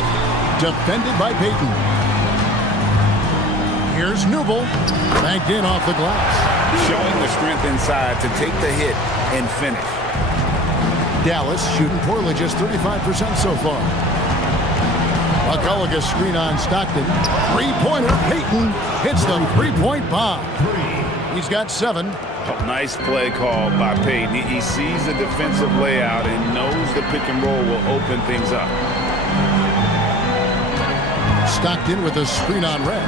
Defended by Payton. Here's Newble. Banked in off the glass. Showing the strength inside to take the hit and finish. Dallas shooting poorly, just 35% so far. McCullough screen on Stockton. Three-pointer. Payton hits the three-point bomb. He's got 7. Nice play called by Payton. He sees the defensive layout and knows the pick and roll will open things up. Stockton with a screen on red.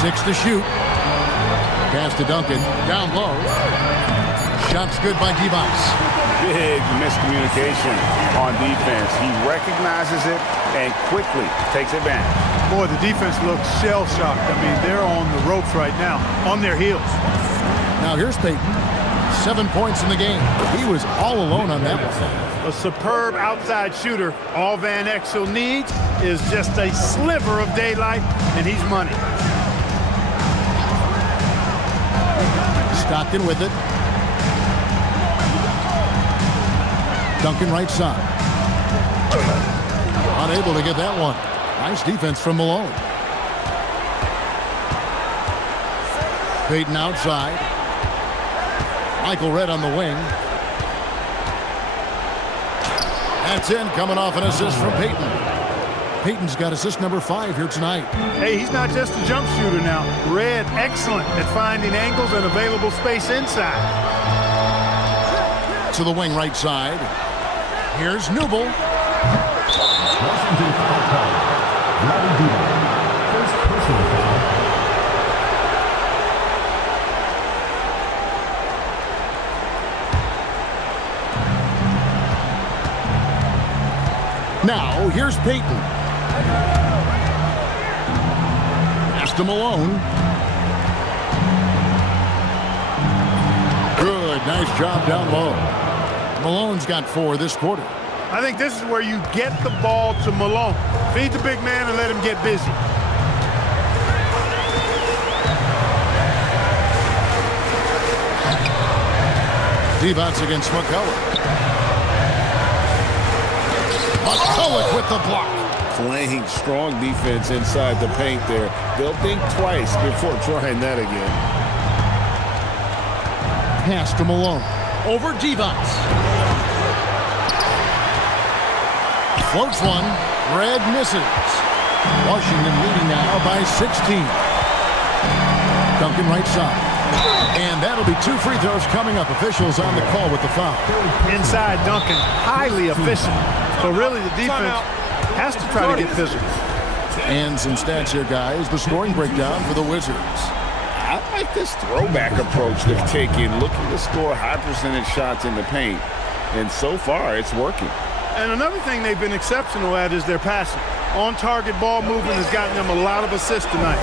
6 to shoot. Pass to Duncan. Down low. Shot's good by D-Box. Big miscommunication on defense. He recognizes it and quickly takes advantage. Boy, the defense looks shell-shocked. I mean, they're on the ropes right now, on their heels. Now here's Payton. 7 points in the game. He was all alone on that one. A superb outside shooter. All Van Exel needs is just a sliver of daylight, and he's money. Stockton with it. Duncan right side. Unable to get that one. Nice defense from Malone. Payton outside. Michael Redd on the wing. That's in, coming off an assist from Payton. Payton's got assist number 5 here tonight. Hey, he's not just a jump shooter now. Redd, excellent at finding angles and available space inside. To the wing right side. Here's Newble. Washington foul call. First personal foul. Now, here's Payton. Pass to Malone. Good, nice job down low. Malone's got 4 this quarter. I think this is where you get the ball to Malone. Feed the big man and let him get busy. D-Bots against McCullough. McCullough with the block. Playing strong defense inside the paint there. They'll think twice before trying that again. Pass to Malone. Over D-Bots. Floats one. Red misses. Washington leading now by 16. Duncan right side. And that'll be 2 free throws coming up. Officials on the call with the foul. Inside Duncan, highly efficient. So really the defense has to try to get physical. And some stats here, guys. The scoring breakdown for the Wizards. I like this throwback approach they've taken, looking to score high percentage shots in the paint. And so far, it's working. And another thing they've been exceptional at is their passing. On-target ball movement has gotten them a lot of assists tonight.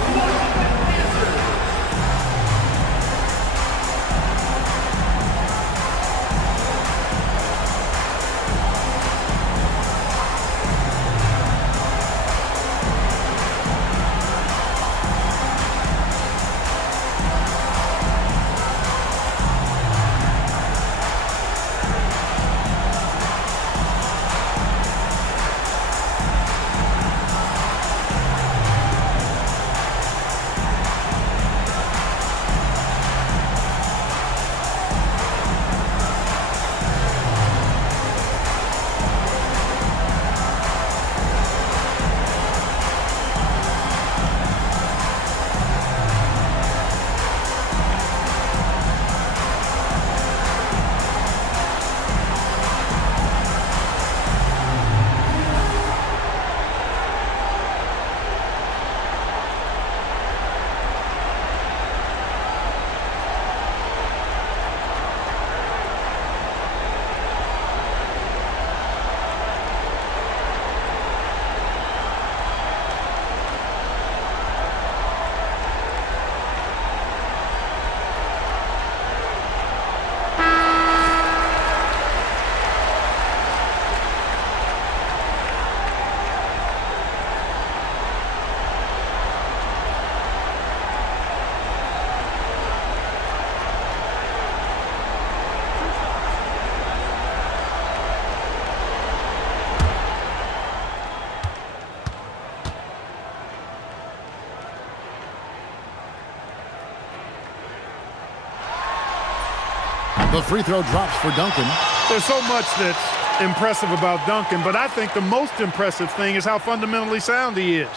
The free throw drops for Duncan. There's so much that's impressive about Duncan, but I think the most impressive thing is how fundamentally sound he is.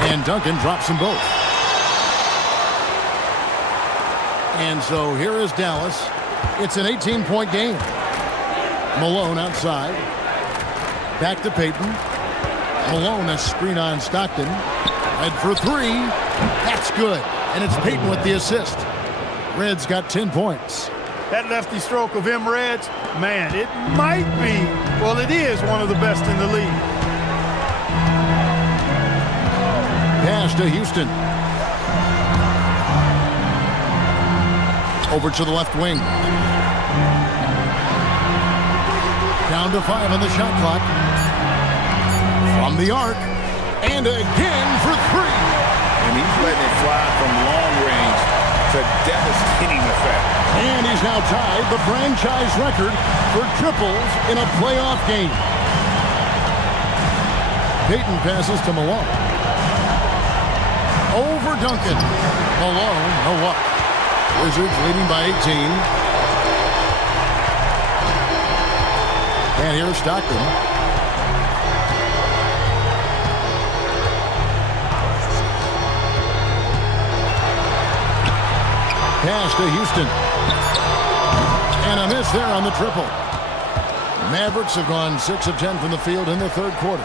And Duncan drops them both. And so here is Dallas. It's an 18-point game. Malone outside. Back to Payton. Malone, a screen on Stockton. Head for three. That's good. And it's Payton with the assist. Red's got 10 points. That lefty stroke of Red's, man, it might be, well, it is one of the best in the league. Pass to Houston. Over to the left wing. Down to 5 on the shot clock. From the arc. And again for 3. And he's letting it fly from long range to devastating effect. And he's now tied the franchise record for triples in a playoff game. Payton passes to Malone. Over Duncan. Malone, no up. Wizards leading by 18. And here's Stockton. Pass to Houston. And a miss there on the triple. Mavericks have gone 6 of 10 from the field in the third quarter.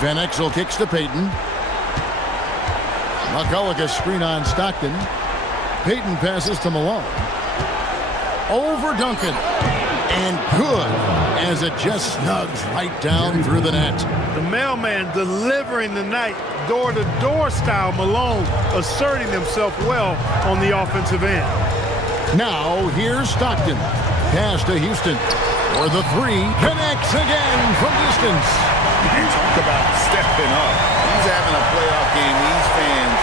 Van Exel kicks to Payton. McCulloch a screen on Stockton. Payton passes to Malone. Over Duncan. And good as it just snugs right down through the net. The mailman delivering the night. Door-to-door style. Malone asserting himself well on the offensive end. Now here's Stockton. Pass to Houston. For the 3. Connects again from distance. And talk about stepping up. He's having a playoff game these fans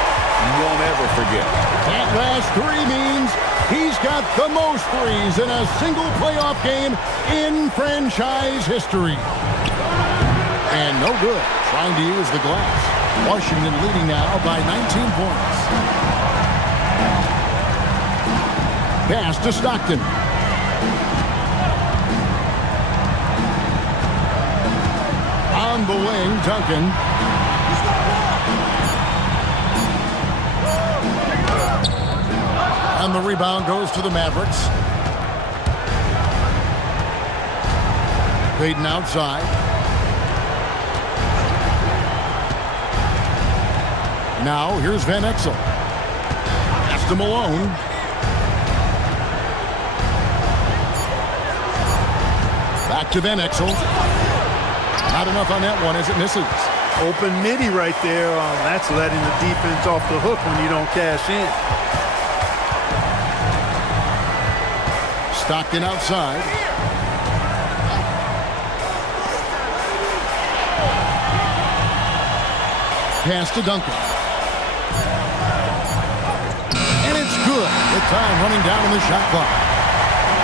won't ever forget. That last 3 means he's got the most threes in a single playoff game in franchise history. And no good. Trying to use the glass. Washington leading now by 19 points. Pass to Stockton. On the wing, Duncan. And the rebound goes to the Mavericks. Payton outside. Now here's Van Exel. Pass to Malone. Back to Van Exel. Not enough on that one as it misses. Open midi right there. That's letting the defense off the hook when you don't cash in. Stockton outside. Pass to Duncan. And it's good. The time running down on the shot clock.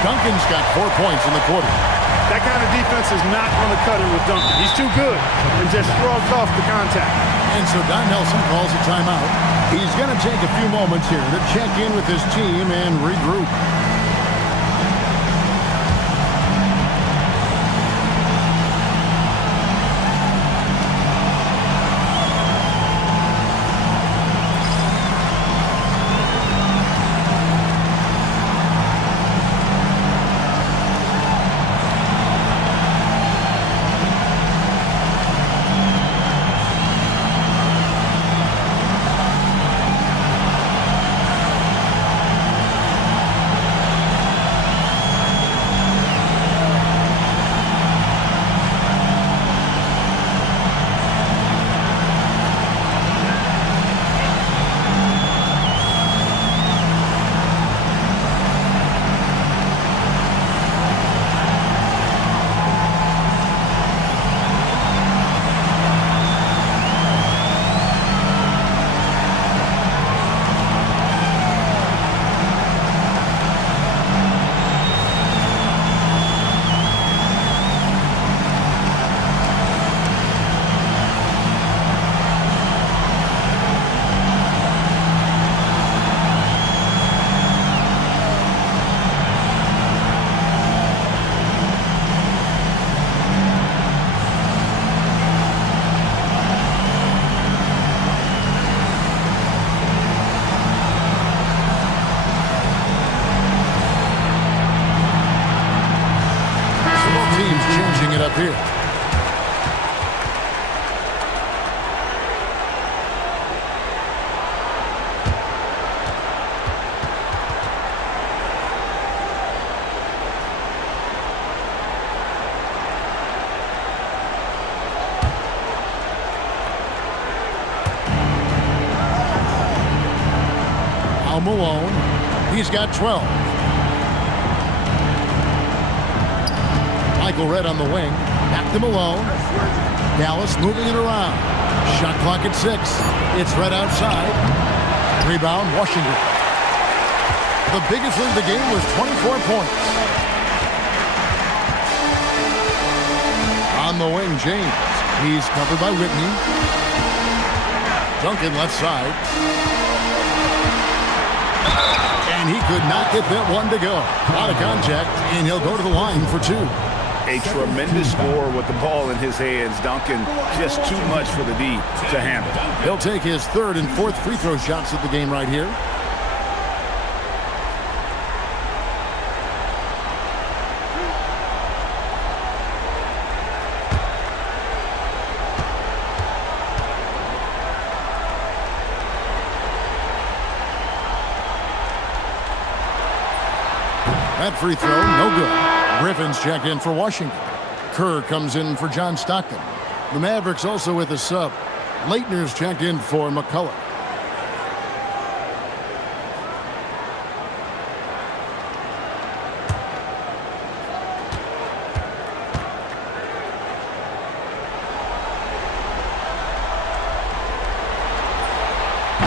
Duncan's got 4 points in the quarter. That kind of defense is not going to cut it with Duncan. He's too good and just shrugs off the contact. And so Don Nelson calls a timeout. He's going to take a few moments here to check in with his team and regroup. up here. Malone. He's got 12. Michael Redd on the wing. Back to Malone. Dallas moving it around. Shot clock at 6. It's Redd outside. Rebound, Washington. The biggest lead of the game was 24 points. On the wing, James. He's covered by Whitney. Duncan left side. And he could not get that one to go. Out of contact, and he'll go to the line for 2. A tremendous score with the ball in his hands. Duncan, just too much for the D to handle. He'll take his 3rd and 4th free throw shots of the game right here. That free throw, no good. Griffin's checked in for Washington. Kerr comes in for John Stockton. The Mavericks also with a sub. Leitner's checked in for McCullough.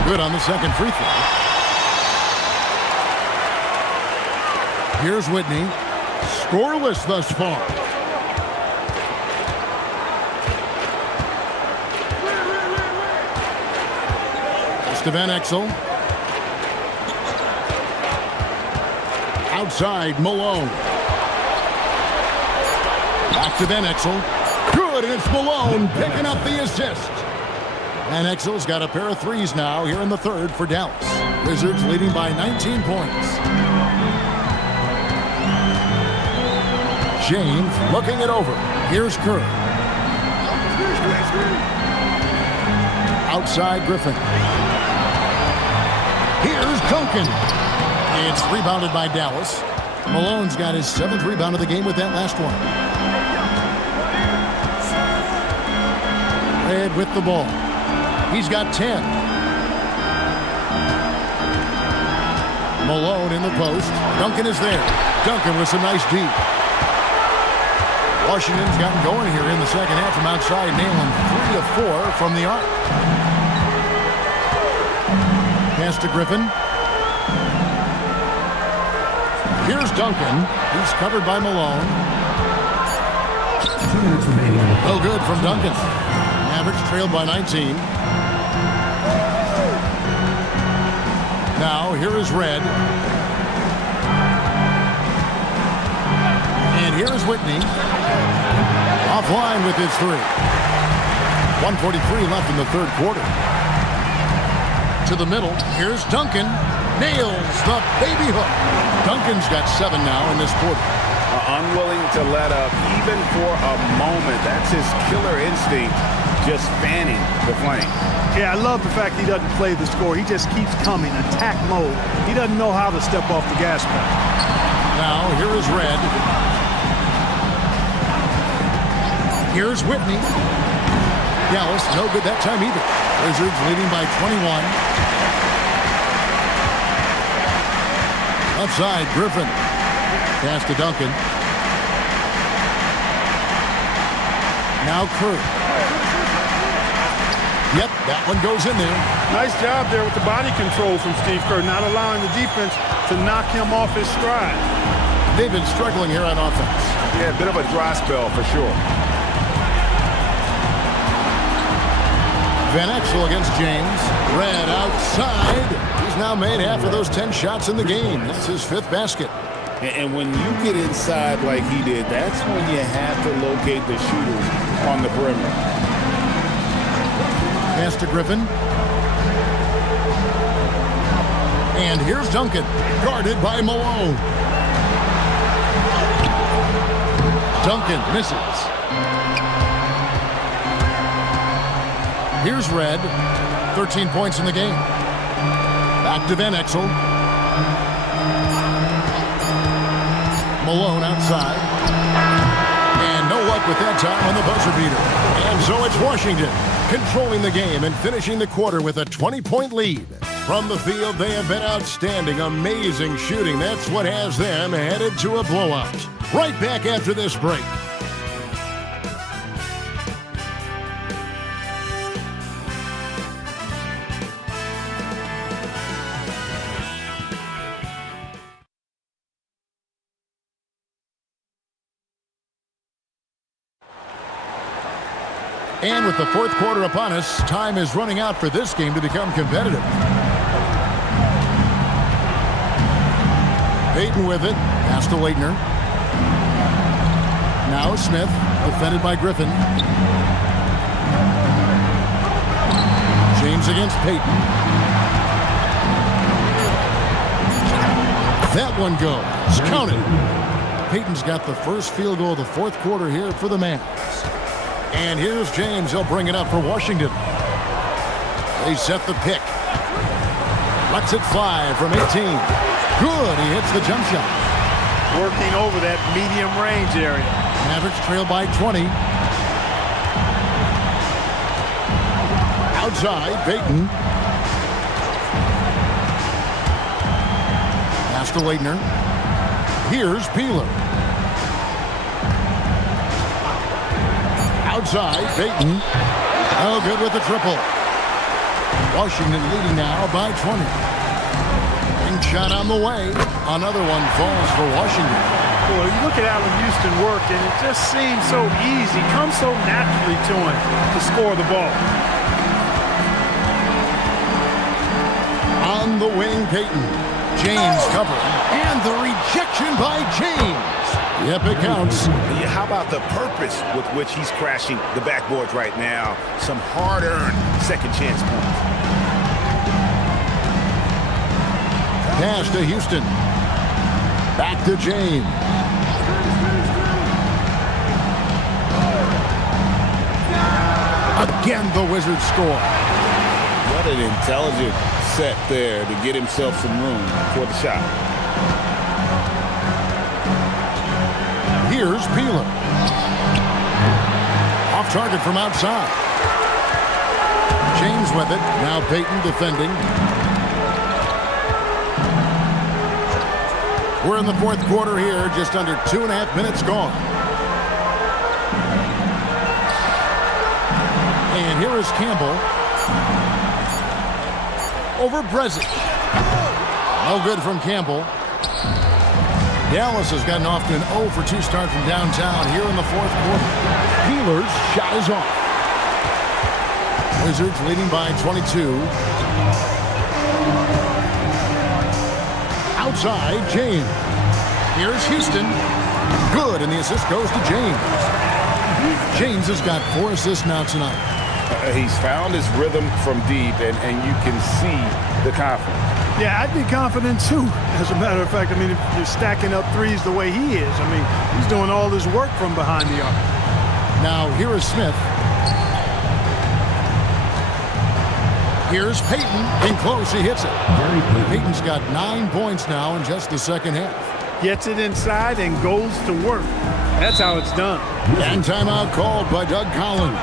Good on the second free throw. Here's Whitney. Scoreless thus far. To Van Exel. Outside, Malone. Back to Van Exel. Good, and it's Malone picking up the assist. Van Exel's got a pair of threes now here in the 3rd for Dallas. Wizards leading by 19 points. James looking it over. Here's Kerr. Outside, Griffin. Here's Duncan. It's rebounded by Dallas. Malone's got his 7th rebound of the game with that last one. Redd with the ball. He's got 10. Malone in the post. Duncan is there. Duncan with some nice deep. Washington's gotten going here in the second half from outside, nailing 3 of 4 from the arc. Pass to Griffin. Here's Duncan. He's covered by Malone. 2 minutes remaining. No good from Duncan. Mavericks trailed by 19. Now here is Redd. And here is Whitney. Offline with his 3. 1:43 left in the 3rd quarter. To the middle. Here's Duncan. Nails the baby hook. Duncan's got 7 now in this quarter. Unwilling to let up even for a moment. That's his killer instinct, just fanning the flame. Yeah, I love the fact he doesn't play the score. He just keeps coming, attack mode. He doesn't know how to step off the gas pedal. Now here is Redd. Here's Whitney. Dallas, no good that time either. Wizards leading by 21. Outside, Griffin. Pass to Duncan. Now Kerr. Yep, that one goes in there. Nice job there with the body control from Steve Kerr, not allowing the defense to knock him off his stride. They've been struggling here on offense. Yeah, a bit of a dry spell for sure. Van Exel against James. Redd outside. He's now made half of those 10 shots in the game. That's his 5th basket. And when you get inside like he did, that's when you have to locate the shooters on the perimeter. Pass to Griffin. And here's Duncan, guarded by Malone. Duncan misses. Here's Red. 13 points in the game. Back to Van Exel. Malone outside. And no luck with that time on the buzzer beater. And so it's Washington controlling the game and finishing the quarter with a 20-point lead. From the field, they have been outstanding, amazing shooting. That's what has them headed to a blowout. Right back after this break. And with the fourth quarter upon us, time is running out for this game to become competitive. Payton with it. Pass to Leitner. Now Smith, defended by Griffin. James against Payton. That one goes. Counted. Payton's got the first field goal of the fourth quarter here for the Mavs. And here's James. He'll bring it up for Washington. They set the pick. Lets it fly from 18. Good. He hits the jump shot. Working over that medium range area. Mavericks trail by 20. Outside, Payton. Pass to Leitner. Here's Peeler. Outside, Payton. Oh, good with the triple. Washington leading now by 20. Ring shot on the way. Another one falls for Washington. Well, you look at Allen Houston work, and it just seems so easy. Comes so naturally to him to score the ball. On the wing, Payton. James covering. And the rejection by James. Yep, it counts. Yeah, how about the purpose with which he's crashing the backboards right now? Some hard-earned second chance points. Pass to Houston. Back to James. Again, the Wizards score. What an intelligent set there to get himself some room for the shot. Here's Peeler. Off target from outside. James with it. Now Payton defending. We're in the fourth quarter here. Just under 2.5 minutes gone. And here is Campbell. Over Brezic. No good from Campbell. Dallas has gotten off to an 0 for 2 start from downtown here in the fourth quarter. Peeler's shot is off. Wizards leading by 22. Outside, James. Here's Houston. Good, and the assist goes to James. James has got 4 assists now tonight. He's found his rhythm from deep, and you can see the confidence. Yeah, I'd be confident too. As a matter of fact, I mean, if you're stacking up threes the way he is, I mean, he's doing all this work from behind the arc. Now, here is Smith. Here's Payton. In close, he hits it. Payton's got 9 points now in just the second half. Gets it inside and goes to work. That's how it's done. And timeout called by Doug Collins.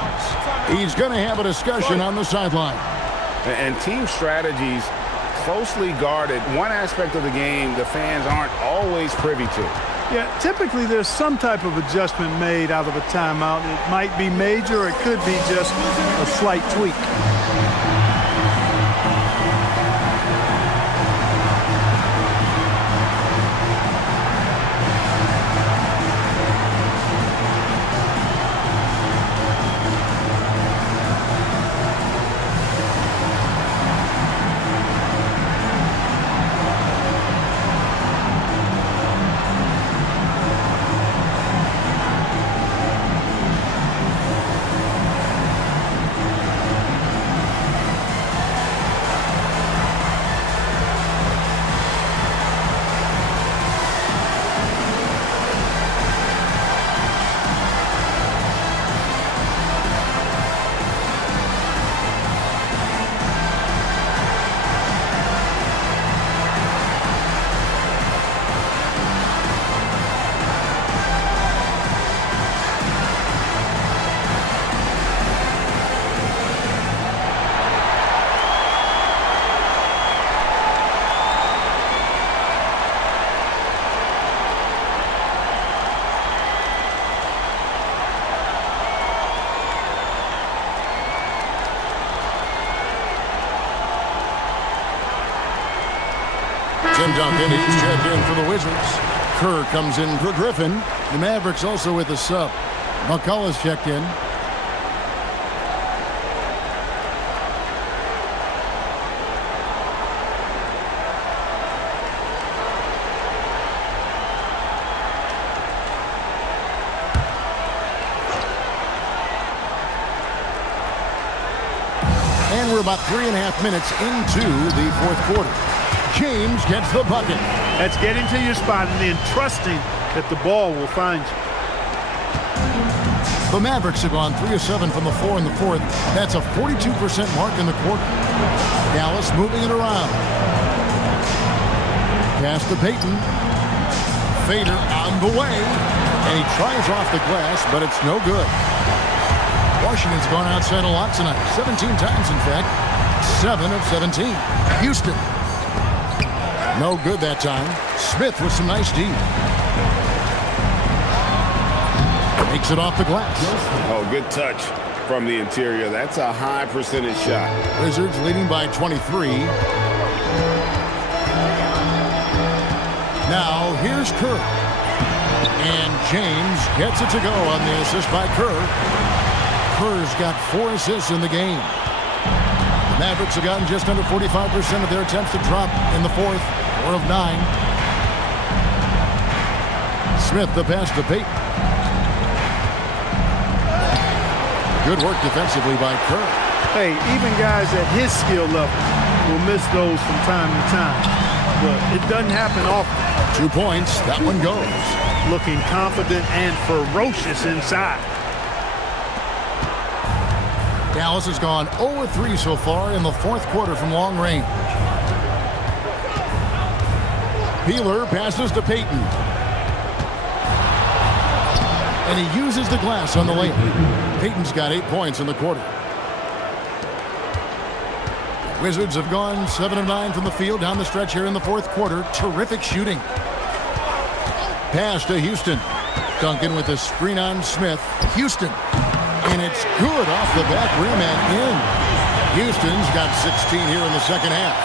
He's going to have a discussion on the sideline. And team strategies closely guarded. One aspect of the game the fans aren't always privy to. Yeah, typically there's some type of adjustment made out of a timeout. It might be major, or it could be just a slight tweak. Tim Duncan, he's checked in for the Wizards. Kerr comes in for Griffin. The Mavericks also with a sub. McCullough's checked in. And we're about 3.5 minutes into the fourth quarter. James gets the bucket. That's getting to your spot and then trusting that the ball will find you. The Mavericks have gone 3 of 7 from the floor in the fourth. That's a 42% mark in the quarter. Dallas moving it around. Pass to Payton. Fader on the way. And he tries off the glass, but it's no good. Washington's gone outside a lot tonight. 17 times, in fact. 7 of 17. Houston. No good that time. Smith with some nice D. Makes it off the glass. Oh, good touch from the interior. That's a high percentage shot. Wizards leading by 23. Now here's Kerr. And James gets it to go on the assist by Kerr. Kerr's got 4 assists in the game. The Mavericks have gotten just under 45% of their attempts to drop in the fourth. 4 of 9. Smith the pass to Payton. Good work defensively by Kerr. Hey, even guys at his skill level will miss those from time to time. But it doesn't happen often. 2 points. That one goes. Looking confident and ferocious inside. Dallas has gone 0-3 so far in the fourth quarter from long range. Peeler passes to Payton. And he uses the glass on the layup. Payton's got 8 points in the quarter. Wizards have gone 7 of 9 from the field down the stretch here in the fourth quarter. Terrific shooting. Pass to Houston. Duncan with a screen on Smith. Houston. And it's good off the back rim and in. Houston's got 16 here in the second half.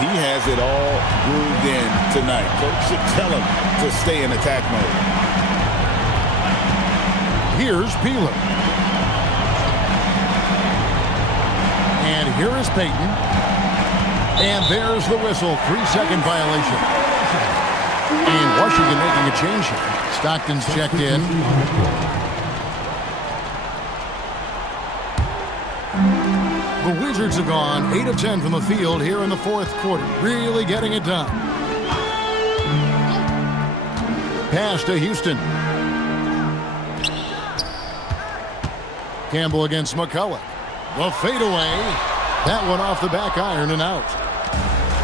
He has it all grooved in tonight. Coach should tell him to stay in attack mode. Here's Peeler. And here is Payton. And there's the whistle. 3-second violation. And Washington making a change here. Stockton's checked in. The Wizards have gone 8 of 10 from the field here in the fourth quarter. Really getting it done. Pass to Houston. Campbell against McCullough. The fadeaway. That one off the back iron and out.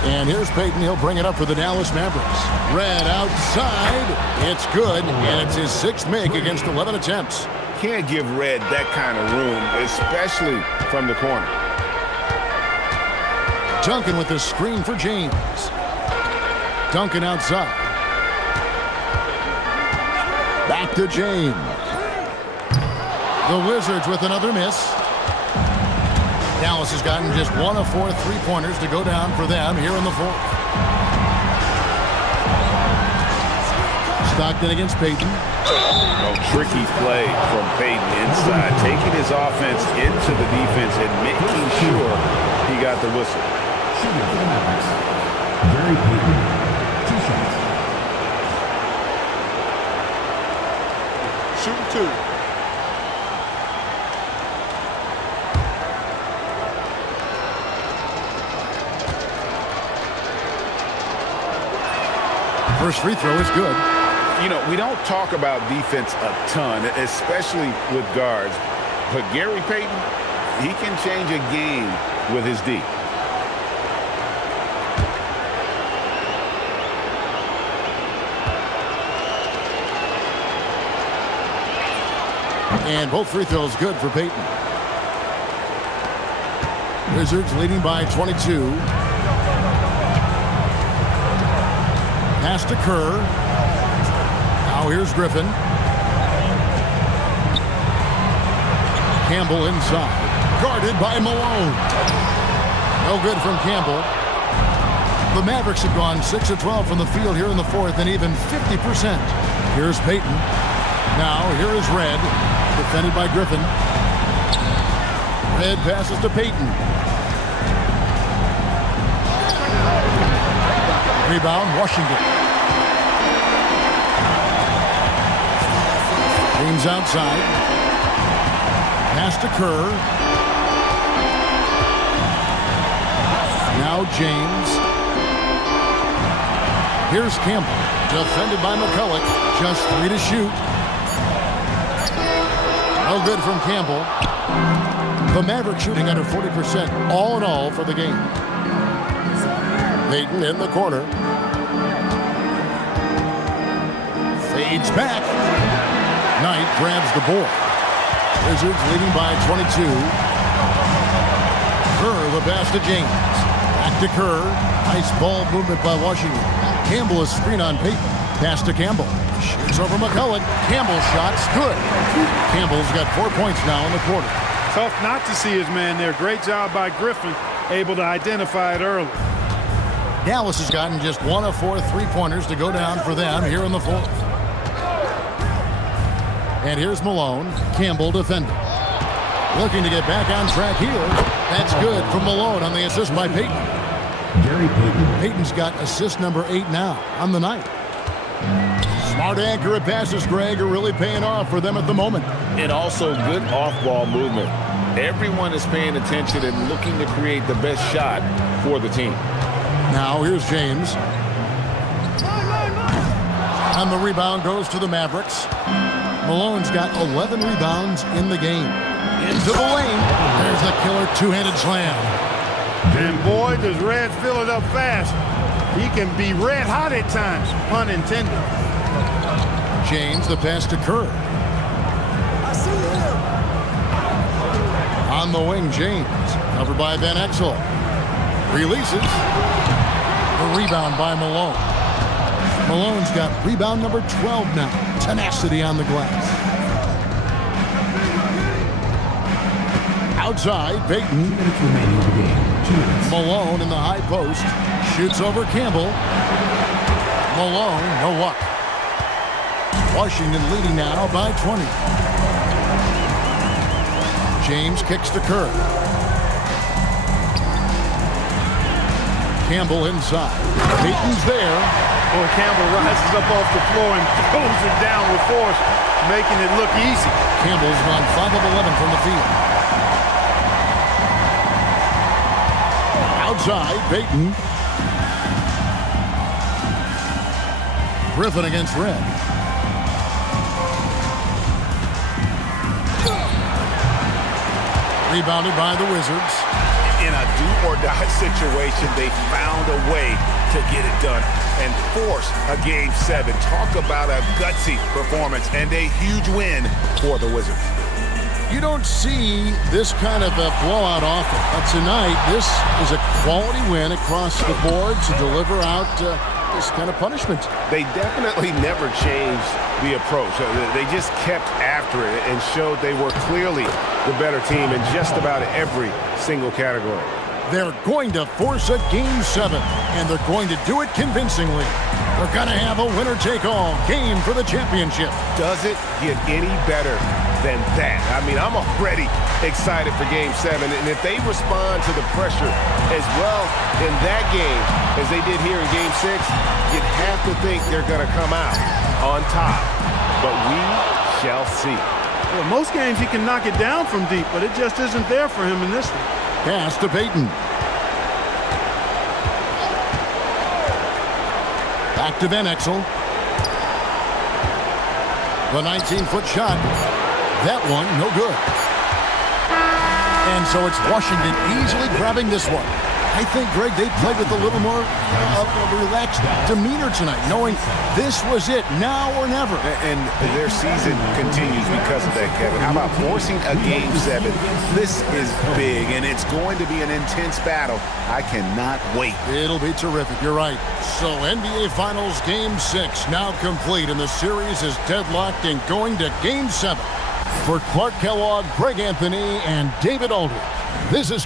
And here's Payton. He'll bring it up for the Dallas Mavericks. Red outside. It's good. And it's his 6th make against 11 attempts. Can't give Red that kind of room, especially from the corner. Duncan with the screen for James. Duncan outside. Back to James. The Wizards with another miss. Dallas has gotten just 1 of 4 3-pointers to go down for them here in the fourth. Stockton against Payton. Oh, tricky play from Payton inside, taking his offense into the defense and making sure he got the whistle. Shooting for the Mavericks, Gary Payton, 2 shots. Shooting 2. First free throw is good. You know, we don't talk about defense a ton, especially with guards. But Gary Payton, he can change a game with his D. And both free throws good for Payton. Wizards leading by 22. Pass to Kerr. Now here's Griffin. Campbell inside. Guarded by Malone. No good from Campbell. The Mavericks have gone 6 of 12 from the field here in the fourth and even 50%. Here's Payton. Now here is Red, defended by Griffin. Red passes to Payton. Rebound, Washington. James outside. Pass to Kerr. Now James. Here's Campbell, defended by McCulloch. Just 3 to shoot. No good from Campbell. The Mavericks shooting under 40% all in all for the game. Payton in the corner. Fades back. Knight grabs the board. Wizards leading by 22. Kerr the pass to James. Back to Kerr. Nice ball movement by Washington. Campbell is screen on Payton. Pass to Campbell. Shoots over McCulloch. Campbell's shot's good. Campbell's got 4 points now in the quarter. Tough not to see his man there. Great job by Griffin, able to identify it early. Dallas has gotten just 1 of 4 three-pointers to go down for them here in the fourth. And here's Malone. Campbell defending. Looking to get back on track here. That's good from Malone on the assist by Payton. Gary Payton. Payton's got assist number 8 now on the night. Smart, accurate passes, Greg, are really paying off for them at the moment. And also good off-ball movement. Everyone is paying attention and looking to create the best shot for the team. Now here's James. And the rebound goes to the Mavericks. Malone's got 11 rebounds in the game. Into the lane. There's a killer two-handed slam. And boy, does Red fill it up fast. He can be red hot at times, pun intended. James, the pass to Kerr. On the wing, James. Covered by Van Exel. Releases. The rebound by Malone. Malone's got rebound number 12 now. Tenacity on the glass. Outside, Payton. 2 minutes remaining in the game. 2 minutes. Malone in the high post. Shoots over Campbell. Malone, no luck. Washington leading now by 20. James kicks to Kerr. Campbell inside. Payton's there. Boy, Campbell rises up off the floor and throws it down with force, making it look easy. Campbell's gone 5 of 11 from the field. Outside, Payton. Griffin against Red. Rebounded by the Wizards. In a do-or-die situation, they found a way to get it done and force a Game 7. Talk about a gutsy performance and a huge win for the Wizards. You don't see this kind of a blowout often, but tonight this is a quality win across the board to deliver out this kind of punishment. They definitely never changed the approach. They just kept after it and showed they were clearly the better team in just about every single category. They're going to force a Game 7, and they're going to do it convincingly. We're going to have a winner-take-all game for the championship. Does it get any better than that? I mean, I'm already excited for Game 7, and if they respond to the pressure as well in that game as they did here in Game 6, you'd have to think they're going to come out on top. But we shall see. Well, most games he can knock it down from deep, but it just isn't there for him in this one. Pass to Payton. Back to Van Exel. The 19-foot shot. That one, no good. And so it's Washington easily grabbing this one. I think, Greg, they played with a little more of a relaxed demeanor tonight, knowing this was it, now or never. And their season continues because of that, Kevin. How about forcing a Game 7? This is big, and it's going to be an intense battle. I cannot wait. It'll be terrific. You're right. So NBA Finals Game 6 now complete, and the series is deadlocked and going to Game 7. For Clark Kellogg, Greg Anthony, and David Aldridge, this is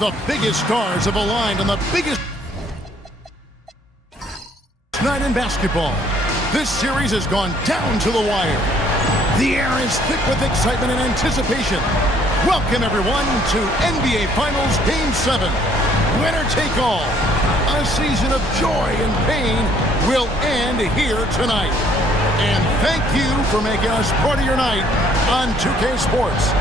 The biggest stars have aligned on the biggest night in basketball. This series has gone down to the wire. The air is thick with excitement and anticipation. Welcome, everyone, to NBA Finals Game 7. Winner take all. A season of joy and pain will end here tonight. And thank you for making us part of your night on 2K Sports.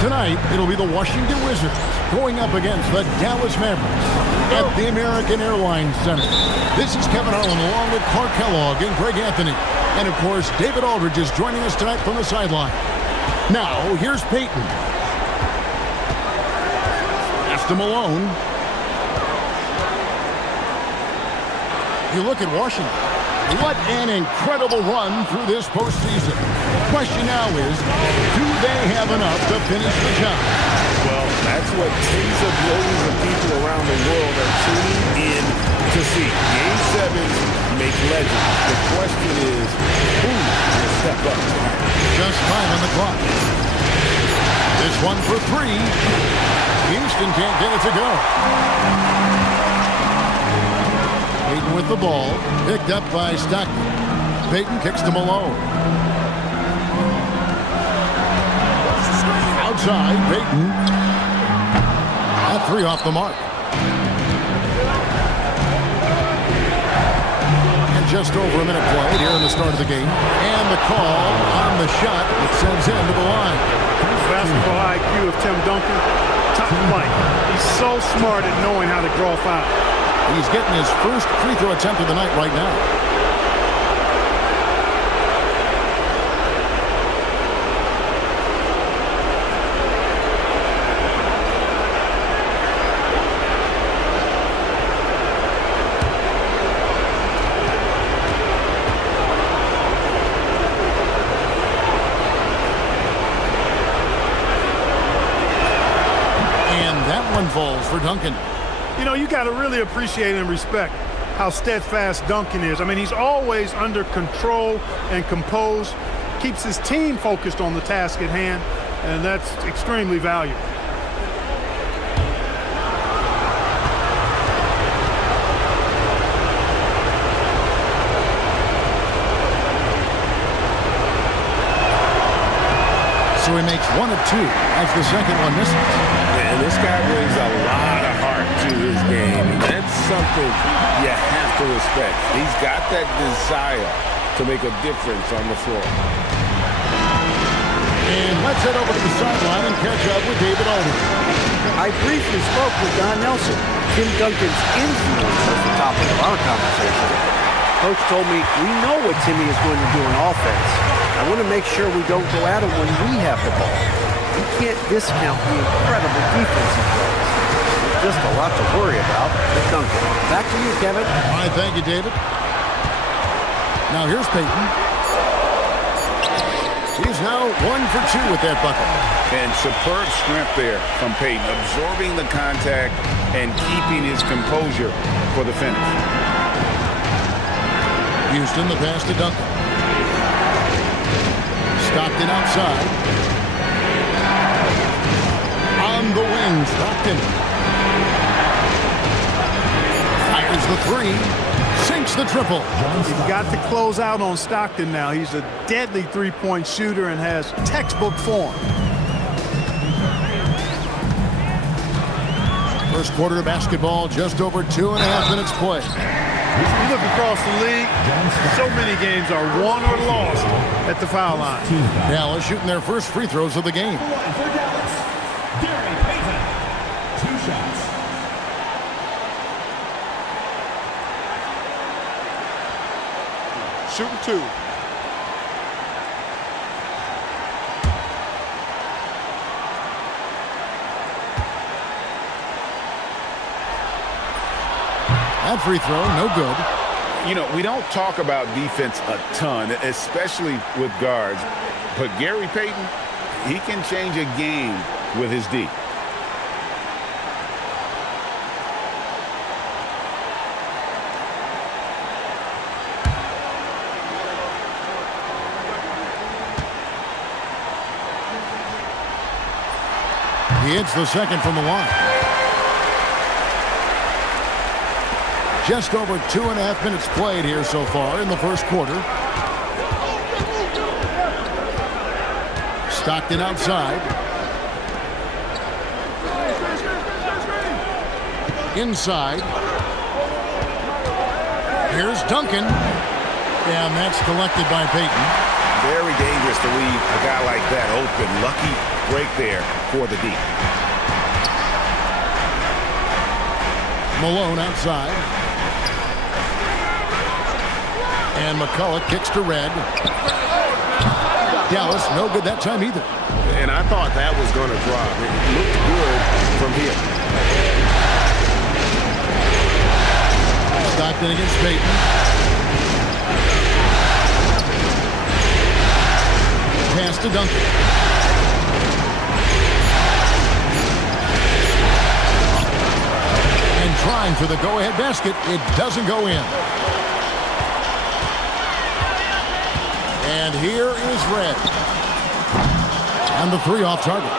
Tonight, it'll be the Washington Wizards going up against the Dallas Mavericks at the American Airlines Center. This is Kevin Harlan along with Clark Kellogg and Greg Anthony. And, of course, David Aldridge is joining us tonight from the sideline. Now, here's Peyton. Pass to Malone. You look at Washington. What an incredible run through this postseason. The question now is, do they have enough to finish the job? Well, that's what tens of millions of people around the world are tuning in to see. Game 7s make legends. The question is, who will step up tonight? Just 5 on the clock. This one for 3. Houston can't get it to go. Peyton with the ball, picked up by Stockton. Peyton kicks to Malone. Outside, Peyton. That 3 off the mark. And just over a minute played here in the start of the game. And the call on the shot that sends him to the line. Basketball IQ of Tim Duncan, top flight. He's so smart at knowing how to draw foul. He's getting his first free throw attempt of the night right now. And that one falls for Duncan. You know, you got to really appreciate and respect how steadfast Duncan is. I mean, he's always under control and composed, keeps his team focused on the task at hand, and that's extremely valuable. So he makes 1 of 2 as the second one misses. And this guy brings a lot of heart to his game, and that's something you have to respect. He's got that desire to make a difference on the floor. And let's head over to the sideline and catch up with David Aldridge. I briefly spoke with Don Nelson. Tim Duncan's influence was the topic of our conversation. Coach told me, we know what Timmy is going to do on offense. I want to make sure we don't go at him when we have the ball. You can't discount the incredible defense he plays. Just a lot to worry about with Duncan. Back to you, Kevin. All right, thank you, David. Now here's Peyton. He's now 1 for 2 with that bucket. And superb strength there from Peyton, absorbing the contact and keeping his composure for the finish. Houston, the pass to Duncan. Stockton outside. On the wing, Stockton. Fires the 3. Sinks the triple. He's got to close out on Stockton now. He's a deadly three-point shooter and has textbook form. First quarter of basketball, just over 2.5 minutes play. You look across the league, so many games are won or lost at the foul line. Dallas shooting their first free throws of the game. For Dallas, Gary Payton. 2 shots. Shooting 2. That free throw, no good. You know, we don't talk about defense a ton, especially with guards. But Gary Payton, he can change a game with his D. He hits the second from the line. Just over 2.5 minutes played here so far in the first quarter. Stockton outside. Inside. Here's Duncan. And that's collected by Payton. Very dangerous to leave a guy like that open. Lucky break there for the D. Malone outside. And McCullough kicks to Red. Dallas, no good that time either. And I thought that was going to drop. It looked good from here. Stockton against Payton. Pass to Duncan. And trying for the go-ahead basket. It doesn't go in. And here is Red. And the three off target.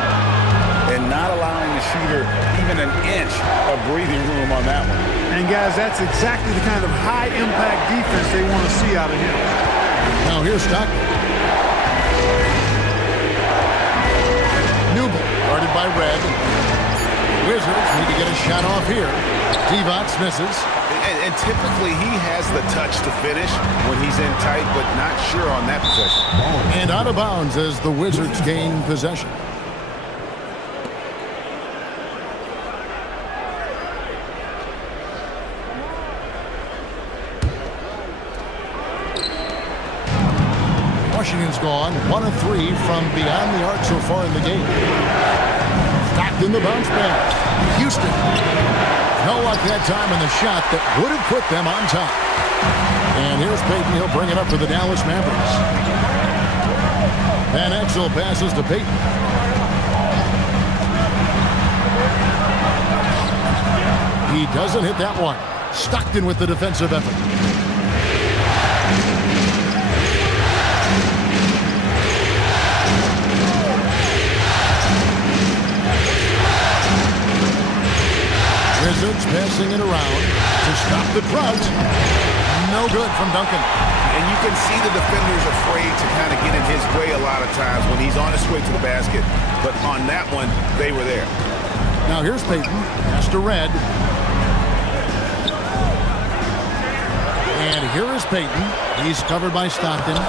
And not allowing the shooter even an inch of breathing room on that one. And guys, that's exactly the kind of high-impact defense they want to see out of him. Now here's Stockton. Newble guarded by Red. Wizards need to get a shot off here. Divac misses. And typically he has the touch to finish when he's in tight, but not sure on that possession. And out of bounds as the Wizards gain possession. Washington's gone 1 of 3 from beyond the arc so far in the game. Stockton the bounce back. Houston. No luck that time in the shot that would have put them on top. And here's Payton. He'll bring it up for the Dallas Mavericks. Van Exel passes to Payton. He doesn't hit that one. Stockton with the defensive effort. Wizards passing it around to stop the drought. No good from Duncan. And you can see the defenders afraid to kind of get in his way a lot of times when he's on his way to the basket. But on that one, they were there. Now here's Payton. Pass to Red. And here is Payton. He's covered by Stockton.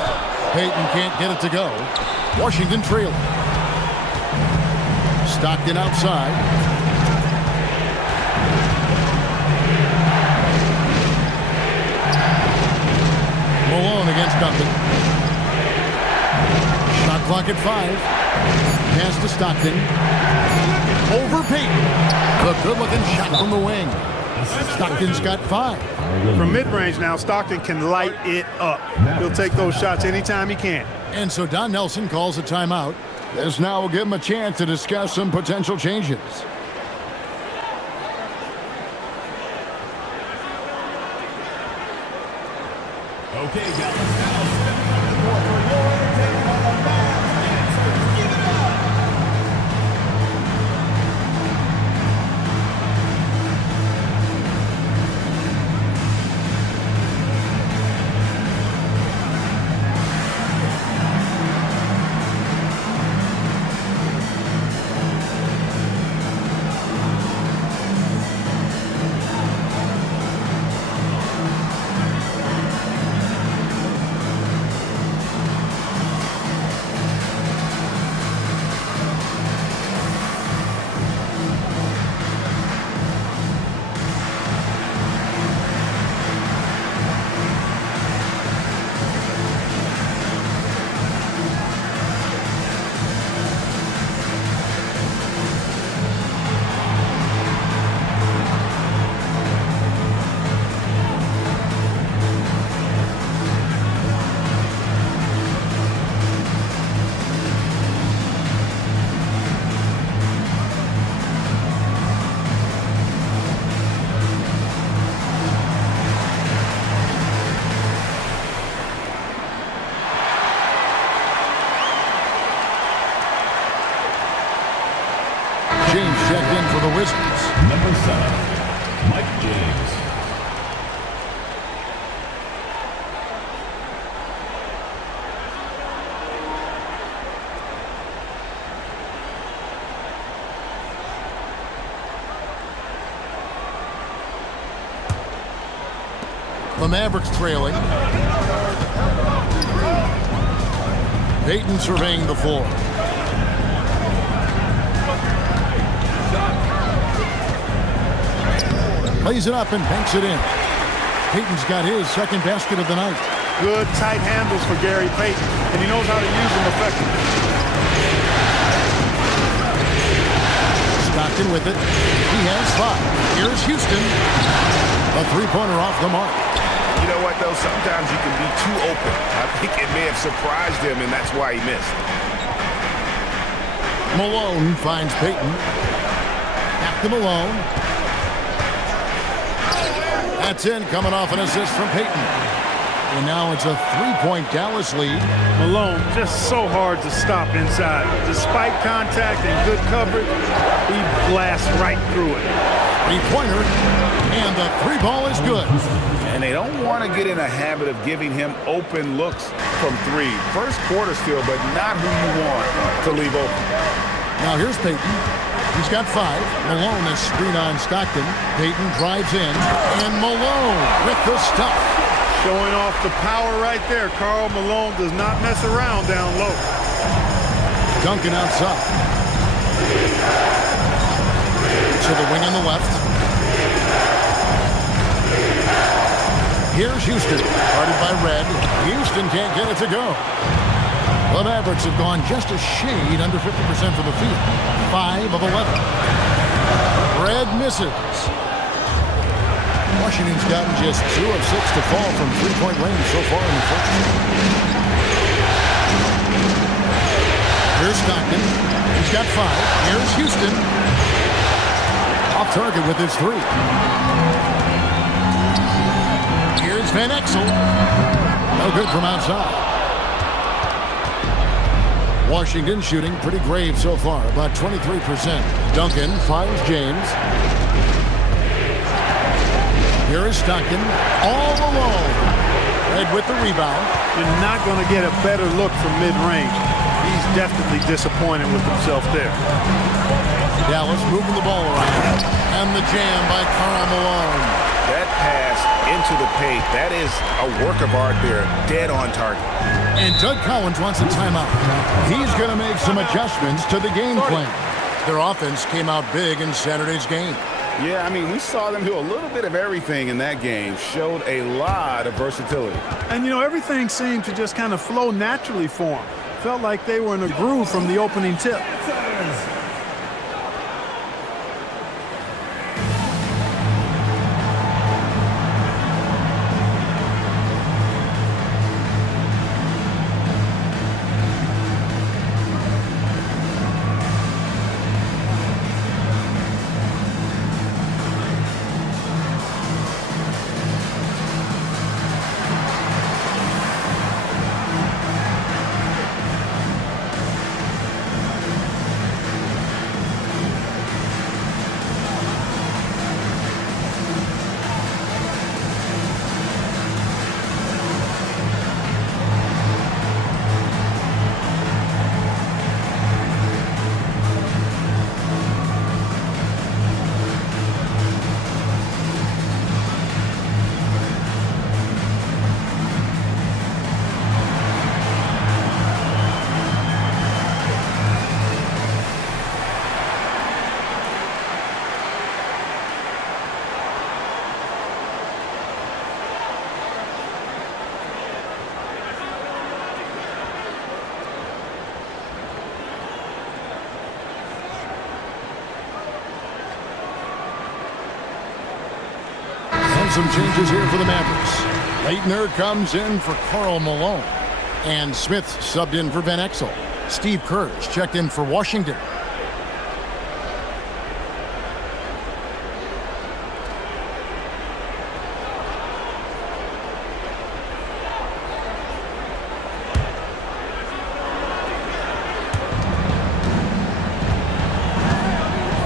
Payton can't get it to go. Washington trailing. Stockton outside. Malone against Duncan. Shot clock at 5. Pass to Stockton. Over Payton. A good-looking shot from the wing. Stockton's got 5. From mid-range now, Stockton can light it up. He'll take those shots anytime he can. And so Don Nelson calls a timeout. This now will give him a chance to discuss some potential changes. Okay, Dallas, now stepping on the court for your entertainment on the Mavs Gangsters. Give it up! James checked in for the Wizards. Number 7, Mike James. The Mavericks trailing. Payton surveying the floor. Lays it up and banks it in. Payton's got his second basket of the night. Good tight handles for Gary Payton, and he knows how to use them effectively. Stockton with it. He has 5. Here's Houston. A three-pointer off the mark. You know what, though? Sometimes you can be too open. I think it may have surprised him, and that's why he missed. Malone finds Payton. Back to Malone. That's in, coming off an assist from Payton. And now it's a 3-point Dallas lead. Malone just so hard to stop inside. Despite contact and good coverage, he blasts right through it. Three-pointer, and the 3-ball is good. And they don't want to get in a habit of giving him open looks from 3. First quarter still, but not who you want to leave open. Now here's Payton. He's got 5. Malone is screen on Stockton. Payton drives in, and Malone with the stuff. Showing off the power right there. Karl Malone does not mess around down low. Duncan outside. To the wing on the left. Here's Houston, guarded by Red. Houston can't get it to go. The Mavericks have gone just a shade under 50% from the field. 5 of 11. Red misses. Washington's gotten just 2 of 6 to fall from three-point range so far in the first. Here's Stockton. He's got 5. Here's Houston. Off target with his 3. Here's Van Exel. No good from outside. Washington shooting pretty grave so far, about 23%. Duncan finds James. Here is Stockton, all alone. Red with the rebound. You're not going to get a better look from mid-range. He's definitely disappointed with himself there. Dallas moving the ball around. And the jam by Karl Malone. That pass into the paint, that is a work of art there, dead on target. And Doug Collins wants a timeout. He's going to make some adjustments to the game plan. Their offense came out big in Saturday's game. Yeah, I mean, we saw them do a little bit of everything in that game. Showed a lot of versatility. And, you know, everything seemed to just kind of flow naturally for them. Felt like they were in a groove from the opening tip. Some changes here for the Mavericks. Leitner comes in for Karl Malone. And Smith subbed in for Van Exel. Steve Kerr's checked in for Washington.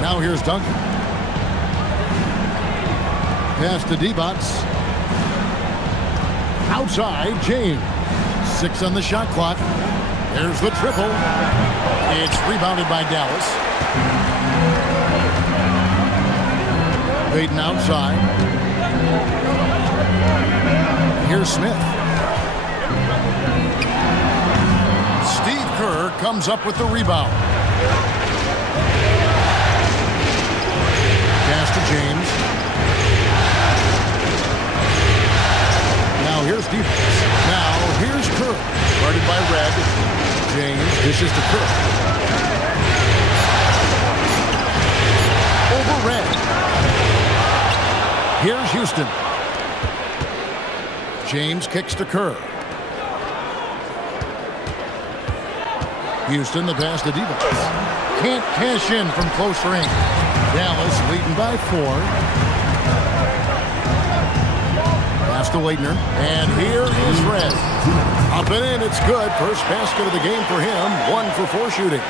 Now here's Duncan. Pass to D-Bots. Outside, James. 6 on the shot clock. There's the triple. It's rebounded by Dallas. Payton outside. here's Smith. Steve Kerr comes up with the rebound. Pass to James. Now here's defense. Now here's Kerr. Guarded by Red. James dishes to Kerr. Over Red. Here's Houston. James kicks to Kerr. Houston, the pass to defense. Can't cash in from close range. Dallas leading by 4. Pass to Leitner. And here is Red. Up and in, it's good. First basket of the game for him. 1 for 4 shooting.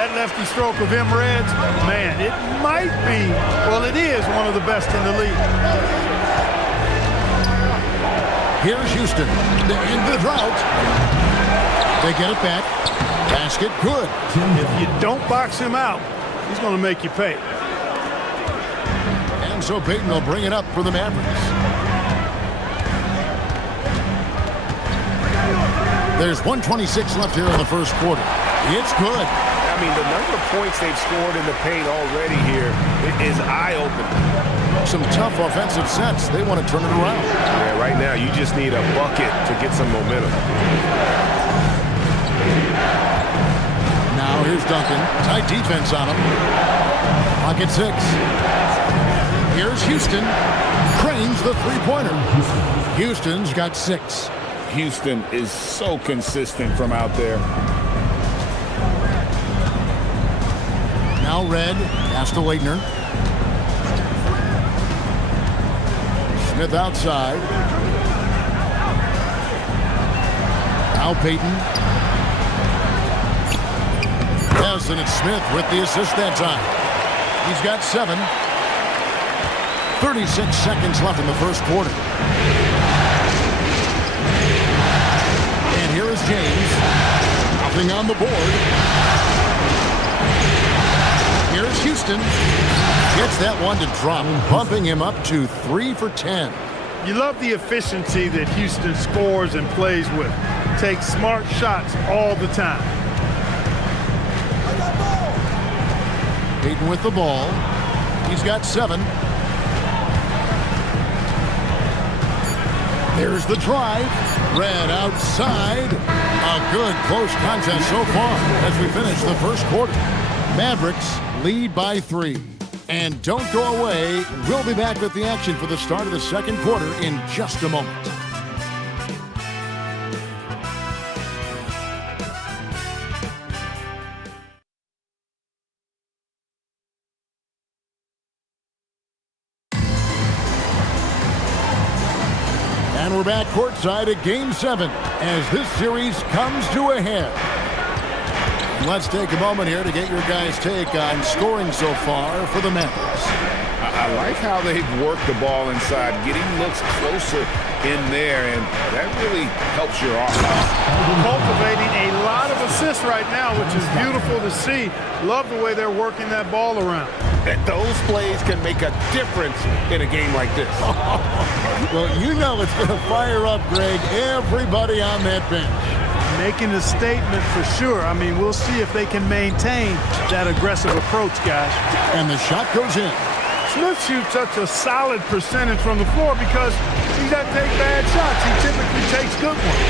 That lefty stroke of him, Reds, man, it might be, well, it is one of the best in the league. Here's Houston. The end of the drought. They get it back. Basket good. If you don't box him out, he's going to make you pay. And so Payton will bring it up for the Mavericks. There's 1:26 left here in the first quarter. It's good. I mean, the number of points they've scored in the paint already here is eye-opening. Some tough offensive sets. They want to turn it around. Yeah, right now you just need a bucket to get some momentum. Now here's Duncan. Tight defense on him. Pocket 6. Here's Houston. Cranes the three-pointer. Houston's got 6. Houston is so consistent from out there. Now Red. Pass to Leitner. Smith outside. Now Payton. Yes, and it's Smith with the assist that time. He's got 7. 36 seconds left in the first quarter. And here is James. Nothing on the board. Here's Houston. Gets that one to drop, bumping him up to 3 for 10. You love the efficiency that Houston scores and plays with. Takes smart shots all the time. Payton with the ball. He's got 7. There's the drive. Red outside. A good close contest so far as we finish the first quarter. Mavericks lead by 3. And don't go away. We'll be back with the action for the start of the second quarter in just a moment. And we're back courtside at Game 7 as this series comes to a head. Let's take a moment here to get your guys' take on scoring so far for the Mavericks. I like how they've worked the ball inside, getting looks closer in there, and that really helps your offense. Cultivating a lot of assists right now, which is beautiful to see. Love the way they're working that ball around. Those plays can make a difference in a game like this. Well, you know it's going to fire up, Greg, everybody on that bench. Making a statement for sure. I mean, we'll see if they can maintain that aggressive approach, guys. And the shot goes in. Smith shoots such a solid percentage from the floor because he doesn't take bad shots. He typically takes good ones.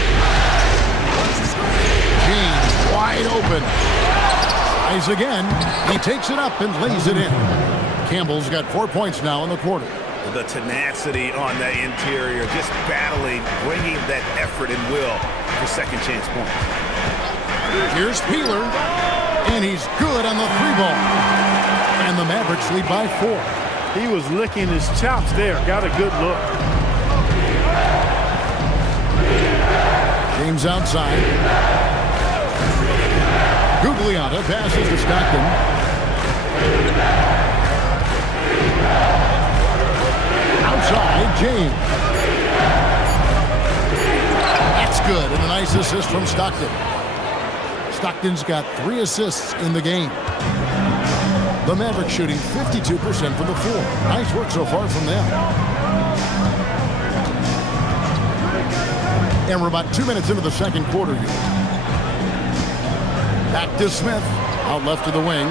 James wide open. Tries again. He takes it up and lays it in. Campbell's got 4 points now in the quarter. The tenacity on the interior, just battling, bringing that effort and will for second chance points. Here's Peeler, and he's good on the 3-ball. And the Mavericks lead by 4. He was licking his chops there. Got a good look. James outside. Gugliotta passes to Stockton. Outside, James. That's good, and a nice assist from Stockton. Stockton's got 3 assists in the game. The Mavericks shooting 52% from the floor. Nice work so far from them. And we're about 2 minutes into the second quarter here. Back to Smith. Out left to the wing.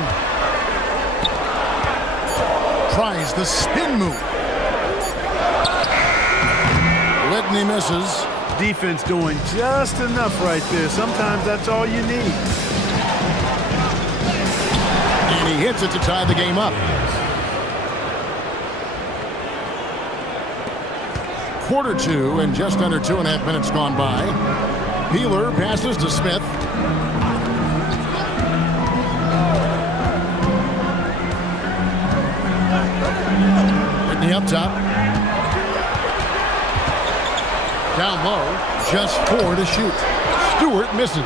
Tries the spin move. Whitney misses. Defense doing just enough right there. Sometimes that's all you need. And he hits it to tie the game up. Quarter two and just under 2.5 minutes gone by. Peeler passes to Smith. Whitney up top. Down low, just 4 to shoot. Stewart misses.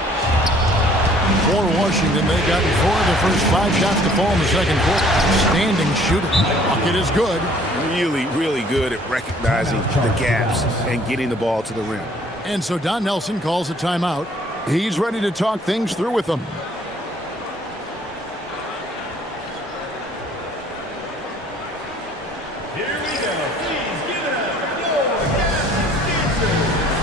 For Washington, they've gotten 4 of the first 5 shots to fall in the second quarter. Standing shooter. Bucket is good. Really, really good at recognizing the gaps and getting the ball to the rim. And so Don Nelson calls a timeout. He's ready to talk things through with them. Here we go. Please give it up for your Dallas Dancers.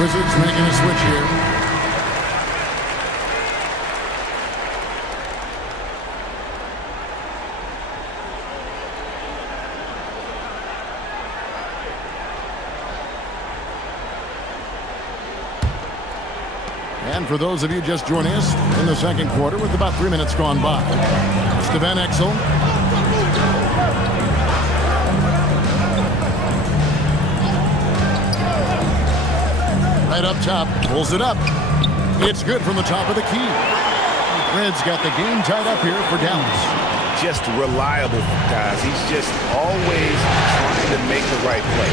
Wizards making a switch here. And for those of you just joining us in the second quarter with about 3 minutes gone by, it's Van Exel. Right up top, pulls it up. It's good from the top of the key. Red's got the game tied up here for Dallas. Just reliable, guys. He's just always trying to make the right play.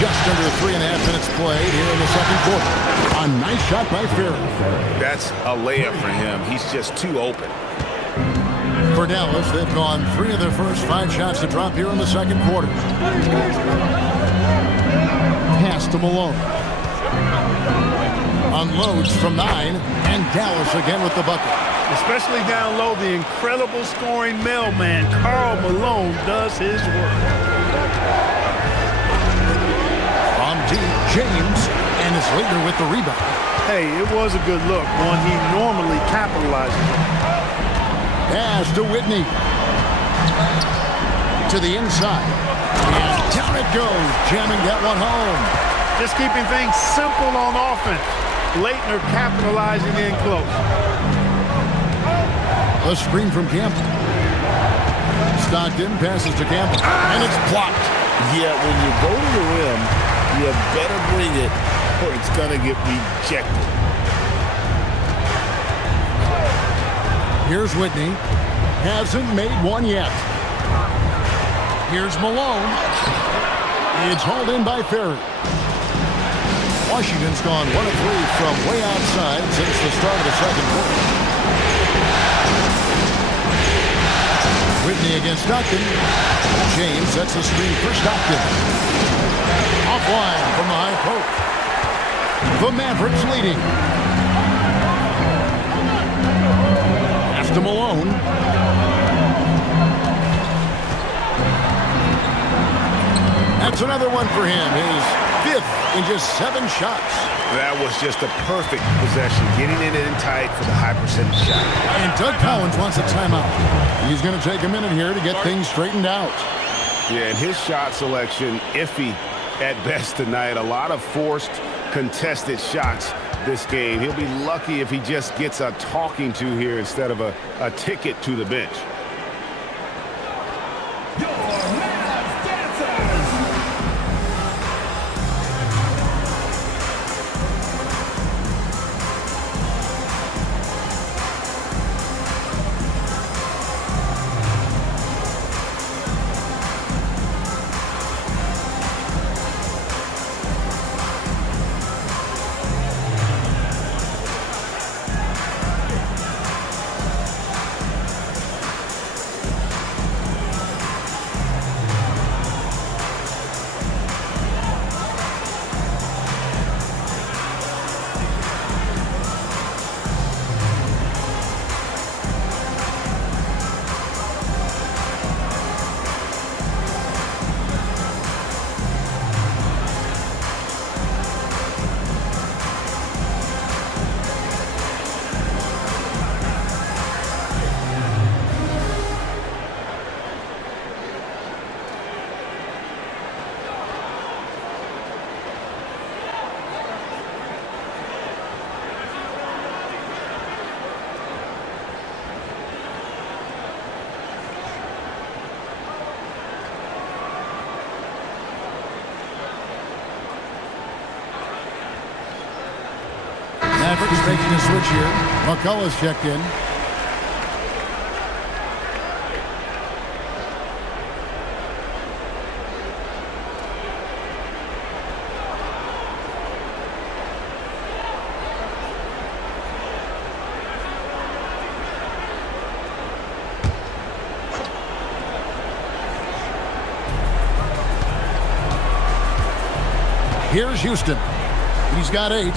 Just under 3.5 minutes played here in the second quarter. A nice shot by Ferry. That's a layup for him. He's just too open. For Dallas, they've gone 3 of their first 5 shots to drop here in the second quarter. Pass to Malone. Unloads from 9, and Dallas again with the bucket. Especially down low, the incredible scoring mailman, Karl Malone, does his work. From deep, James, and is later with the rebound. Hey, it was a good look, one he normally capitalizes on. Pass to Whitney. To the inside. And down it goes. Jamming that one home. Just keeping things simple on offense. Leitner capitalizing in close. A screen from Campbell. Stockton passes to Campbell. And it's blocked. Yeah, when you go to the rim, you better bring it or it's going to get rejected. Here's Whitney. Hasn't made one yet. Here's Malone. It's hauled in by Ferry. Washington's gone 1 of 3 from way outside since the start of the second quarter. Whitney against Stockton. James sets the screen for Stockton. Offline from the high post. The Mavericks leading. To Malone. That's another one for him. His 5th in just 7 shots. That was just a perfect possession, getting it in tight for the high percentage shot. And Doug Collins wants a timeout. He's going to take a minute here to get things straightened out. Yeah, and his shot selection, iffy at best tonight. A lot of forced contested shots this game. He'll be lucky if he just gets a talking to here instead of a ticket to the bench. Your Mavs dancers. Mavericks making a switch here. McCullough's checked in. Here's Houston. He's got 8.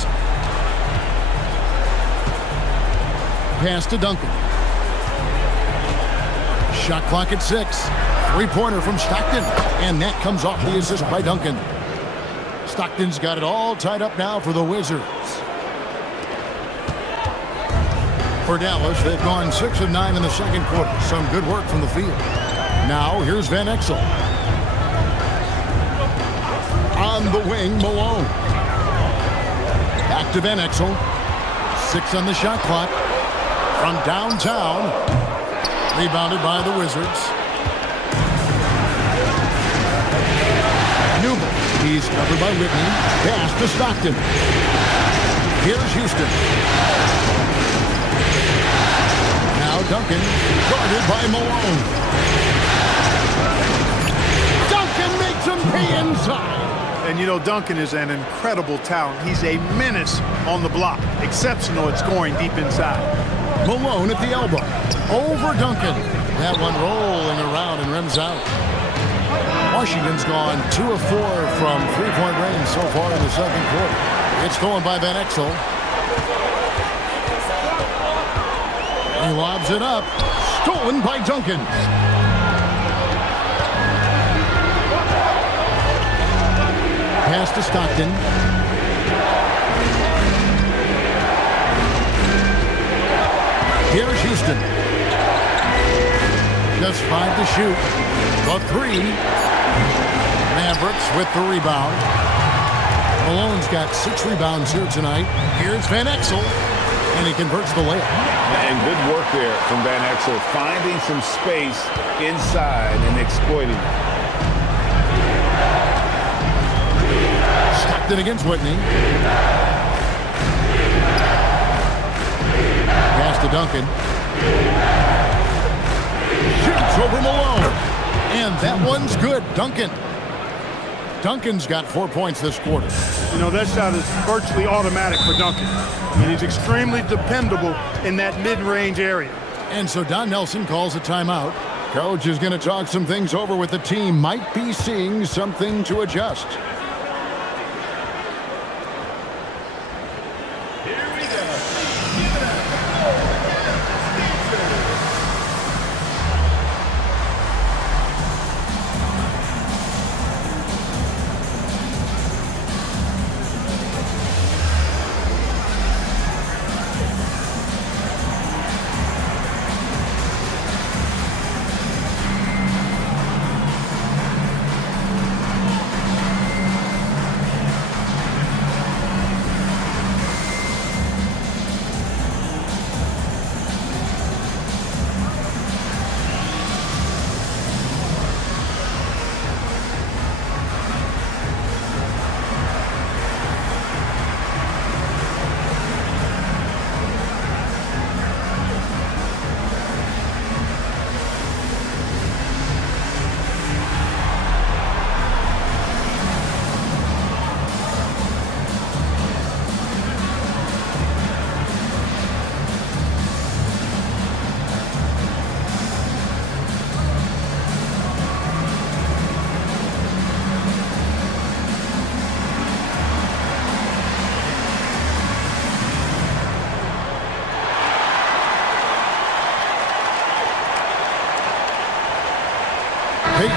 Pass to Duncan. Shot clock at 6. Three-pointer from Stockton. And that comes off the assist by Duncan. Stockton's got it all tied up now for the Wizards. For Dallas, they've gone 6 of 9 in the second quarter. Some good work from the field. Now, here's Van Exel. On the wing, Malone. Back to Van Exel. 6 on the shot clock. From downtown. Rebounded by the Wizards. Newman. He's covered by Whitney. Pass to Stockton. Here's Houston. Now Duncan. Guarded by Malone. Duncan makes him pay inside. And you know, Duncan is an incredible talent. He's a menace on the block. Exceptional at scoring deep inside. Malone at the elbow. Over Duncan. That one rolling around and rims out. Washington's gone 2 of 4 from three-point range so far in the second quarter. It's stolen by Van Exel. He lobs it up. Stolen by Duncan. Pass to Stockton. Here's Houston. Just 5 to shoot. The 3. Mavericks with the rebound. Malone's got 6 rebounds here tonight. Here's Van Exel. And he converts the layup. And good work there from Van Exel, finding some space inside and exploiting it. Stockton against Whitney. Pass to Duncan. Shoots over Malone. And that one's good. Duncan's got 4 points this quarter. You know, that shot is virtually automatic for Duncan. I mean, he's extremely dependable in that mid-range area. And so Don Nelson calls a timeout. Coach is going to talk some things over with the team. Might be seeing something to adjust.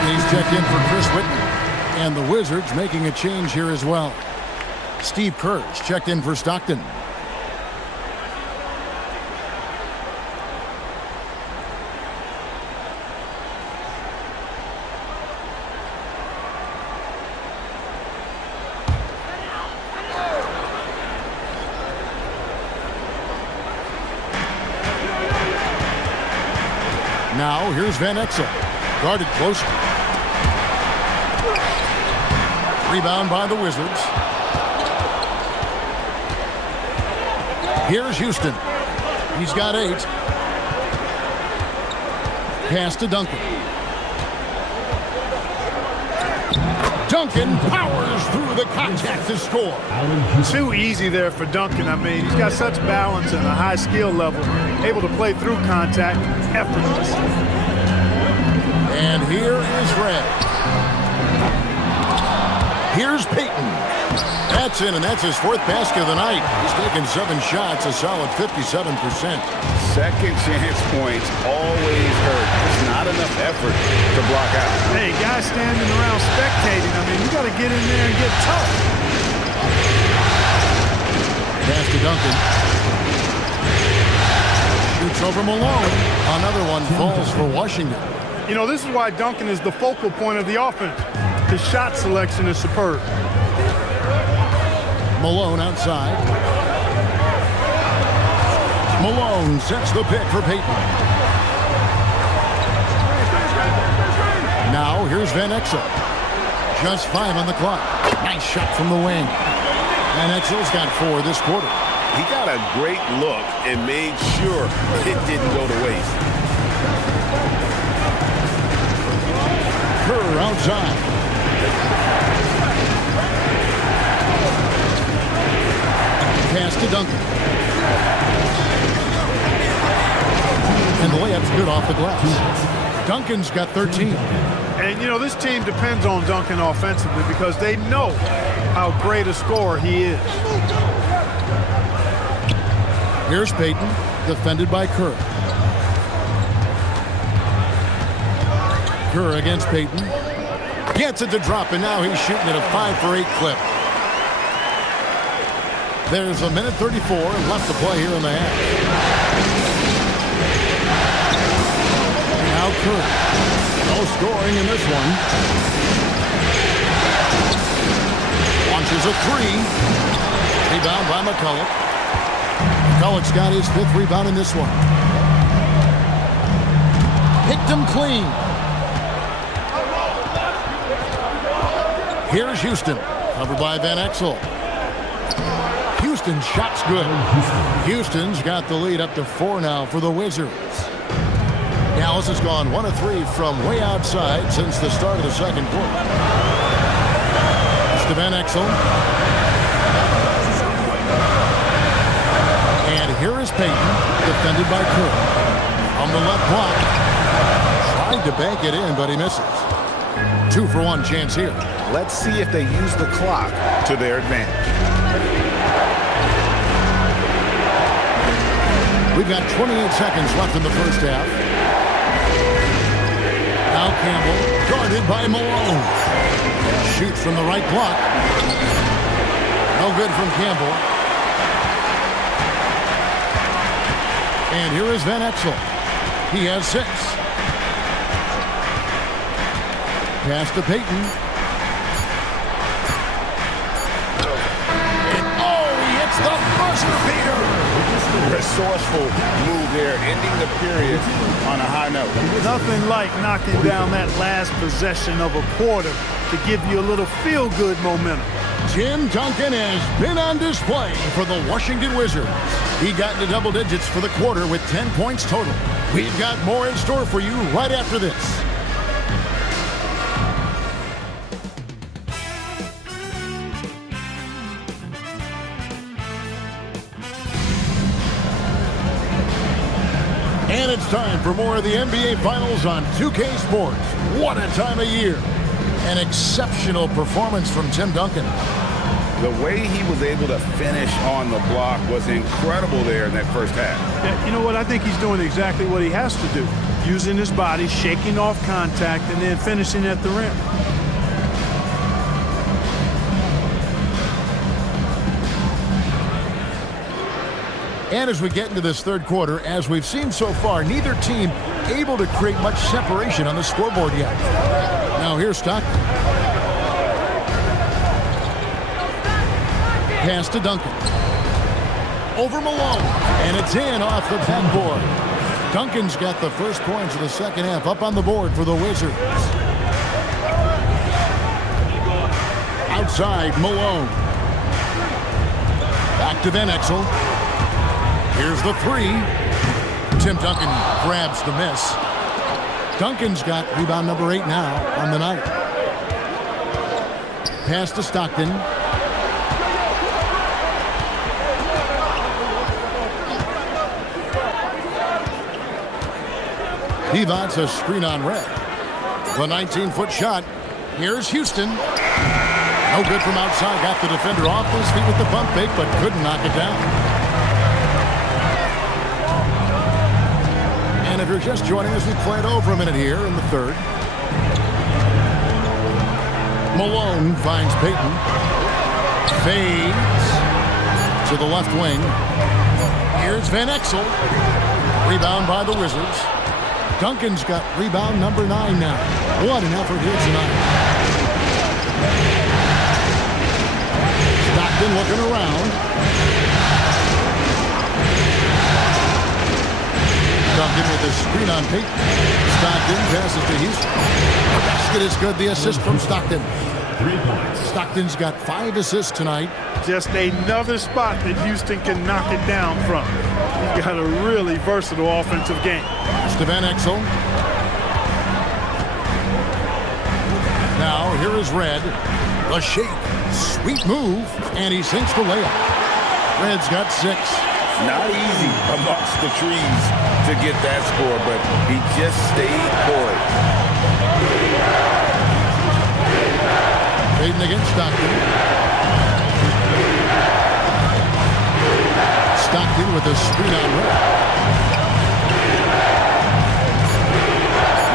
And he's checked in for Chris Whitman. And the Wizards making a change here as well. Steve Kerr's checked in for Stockton. Now, here's Van Exel. Guarded closely. Rebound by the Wizards. Here's Houston. He's got 8. Pass to Duncan. Duncan powers through the contact to score. Too easy there for Duncan. I mean, he's got such balance and a high skill level, able to play through contact effortlessly. And here is Red. Here's Payton. That's in, and that's his 4th basket of the night. He's taken 7 shots, a solid 57%. Second chance points always hurt. It's not enough effort to block out. Hey, guys standing around spectating, I mean, you got to get in there and get tough. Pass to Duncan. Shoots over Malone. Another one falls for Washington. You know, this is why Duncan is the focal point of the offense. His shot selection is superb. Malone outside. Malone sets the pick for Payton. Now here's Van Exel. Just 5 on the clock. Nice shot from the wing. Van Exel's got 4 this quarter. He got a great look and made sure it didn't go to waste. Kerr outside. Pass to Duncan. And the layup's good off the glass. Duncan's got 13. And, you know, this team depends on Duncan offensively because they know how great a scorer he is. Here's Payton, defended by Kerr. Kerr against Payton. Gets it to drop, and now he's shooting at a 5 for 8 clip. There's a minute 34 left to play here in the half. Now Kerr. No scoring in this one. Launches a 3. Rebound by McCulloch. McCulloch's got his 5th rebound in this one. Picked him clean. Here's Houston, covered by Van Exel. Houston's shot's good. Houston's got the lead up to 4 now for the Wizards. Dallas has gone 1 of 3 from way outside since the start of the second quarter. It's to Van Exel. And here is Payton, defended by Kerr. On the left block. Tried to bank it in, but he misses. 2 for 1 chance here. Let's see if they use the clock to their advantage. We've got 28 seconds left in the first half. Now Campbell, guarded by Malone. Shoots from the right block. No good from Campbell. And here is Van Exel. He has 6. Pass to Payton. And he hits the buzzer beater. Resourceful move there, ending the period on a high note. Nothing like knocking down that last possession of a quarter to give you a little feel-good momentum. Tim Duncan has been on display for the Washington Wizards. He got into double digits for the quarter with 10 points total. We've got more in store for you right after this. And it's time for more of the NBA Finals on 2K Sports. What a time of year. An exceptional performance from Tim Duncan. The way he was able to finish on the block was incredible there in that first half. Yeah, you know what? I think he's doing exactly what he has to do. Using his body, shaking off contact, and then finishing at the rim. And as we get into this third quarter, as we've seen so far, neither team able to create much separation on the scoreboard yet. Now here's Stockton. Pass to Duncan. Over Malone. And it's in off the backboard. Duncan's got the first points of the second half up on the board for the Wizards. Outside, Malone. Back to Van Exel. Here's the three. Tim Duncan grabs the miss. Duncan's got rebound number 8 now on the night. Pass to Stockton. He wants a screen on Red. The 19-foot shot. Here's Houston. No good from outside. Got the defender off his feet with the bump fake, but couldn't knock it down. And if you're just joining us, we play it over a minute here in the third. Malone finds Payton. Fades to the left wing. Here's Van Exel. Rebound by the Wizards. Duncan's got rebound number 9 now. What an effort here tonight. Stockton looking around. Duncan with the screen on Payton. Stockton passes to Houston. The basket is good. The assist from Stockton. 3 points. Stockton's got 5 assists tonight. Just another spot that Houston can knock it down from. He's got a really versatile offensive game. Van Exel. Now here is Red. The shake. Sweet move. And he sinks the layup. Red's got 6. Not easy amongst the trees to get that score, but he just stayed poised. Payton against Stockton. Stockton with a screen on Red.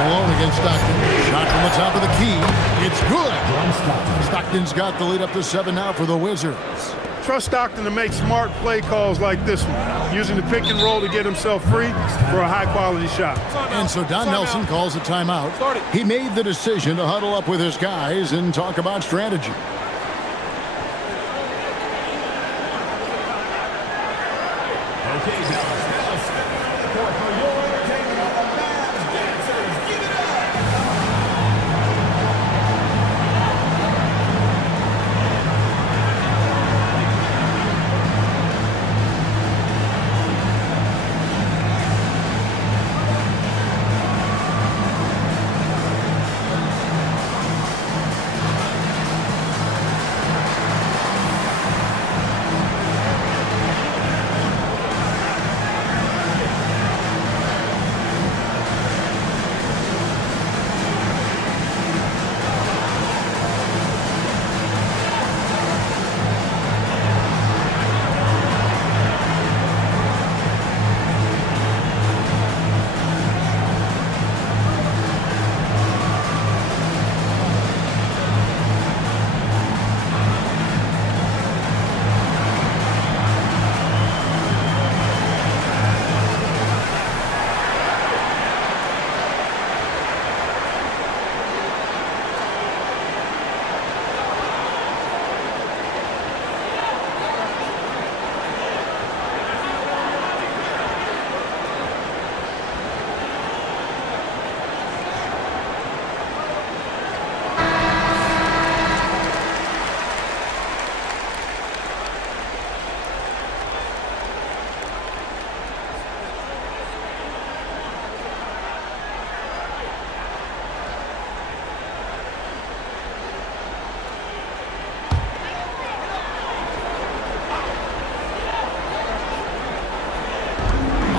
Malone against Stockton. Shot from the top of the key. It's good. Stockton's got the lead up to 7 now for the Wizards. Trust Stockton to make smart play calls like this one, using the pick and roll to get himself free for a high-quality shot. And so Don Nelson calls a timeout. He made the decision to huddle up with his guys and talk about strategy. Okay, Dallas, now stepping on the court for your entertainment are the Mavs dancers. Give it up!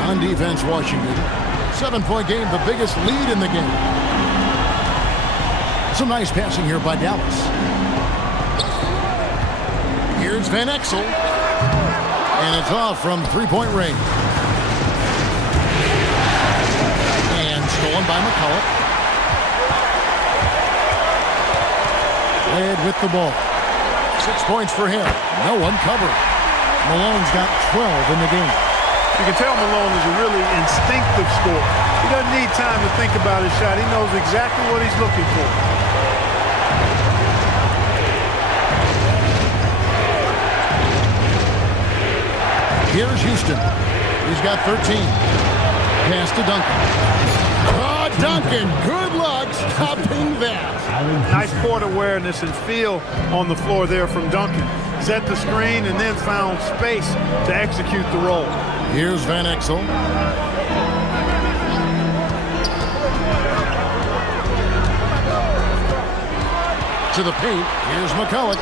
On defense, Washington. 7-point game, the biggest lead in the game. Some nice passing here by Dallas. Here's Van Exel. And it's off from three-point range. And stolen by McCullough. Led with the ball. 6 points for him. No one covered. Malone's got 12 in the game. You can tell Malone is a really instinctive scorer. He doesn't need time to think about his shot. He knows exactly what he's looking for. Here's Houston. He's got 13. Pass to Duncan. Oh, Duncan, good luck stopping that. Nice court awareness and feel on the floor there from Duncan. Set the screen and then found space to execute the roll. Here's Van Exel. To the paint. Here's McCullough.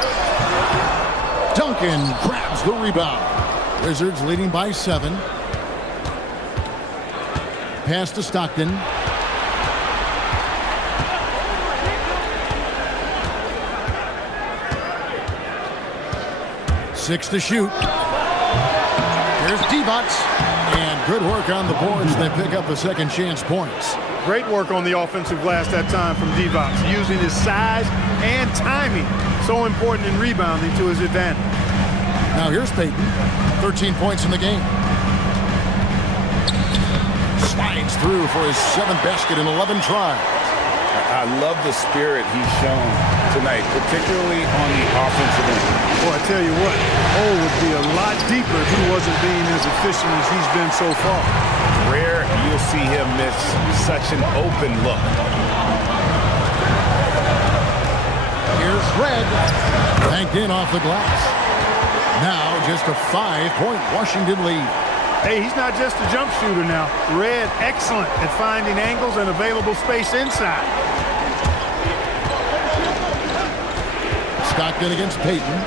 Duncan grabs the rebound. Wizards leading by 7. Pass to Stockton. Six to shoot. Here's Divac. And good work on the boards. They pick up the second chance points. Great work on the offensive glass that time from Divac, using his size and timing. So important in rebounding to his advantage. Now here's Payton. 13 points in the game. Slides through for his 7th basket in 11 tries. I love the spirit he's shown tonight, particularly on the offensive end. Boy, I tell you what, hole would be a lot deeper if he wasn't being as efficient as he's been so far. Rare you'll see him miss such an open look. Here's Red. Banked in off the glass. Now just a 5-point Washington lead. Hey, he's not just a jump shooter now. Red, excellent at finding angles and available space inside. Stockton against Payton.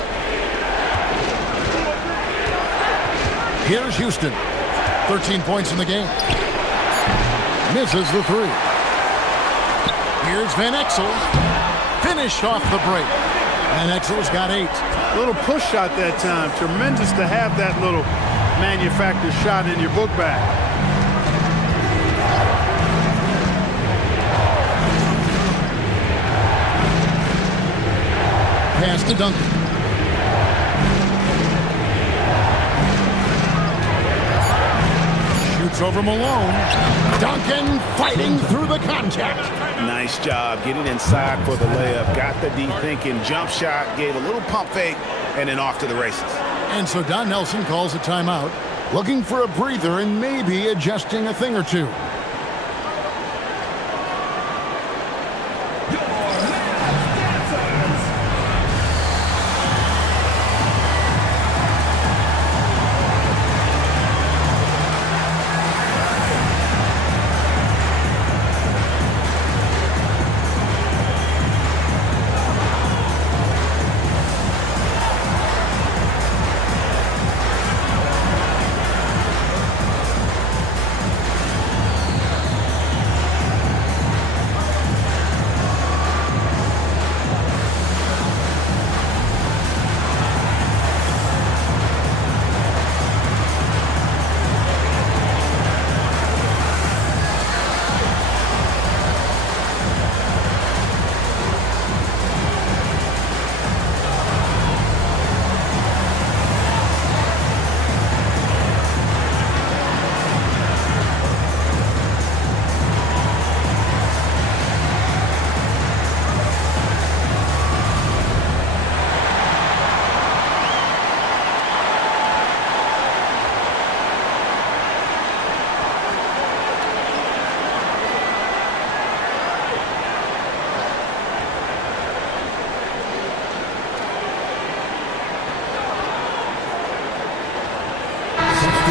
Here's Houston. 13 points in the game. Misses the 3. Here's Van Exel. Finished off the break. Van Exel's got 8. A little push shot that time. Tremendous to have that little manufactured shot in your book bag. Pass to Duncan. Shoots over Malone. Duncan fighting through the contact. Nice job getting inside for the layup. Got the deep thinking jump shot, gave a little pump fake, and then off to the races. And so Don Nelson calls a timeout, looking for a breather and maybe adjusting a thing or two.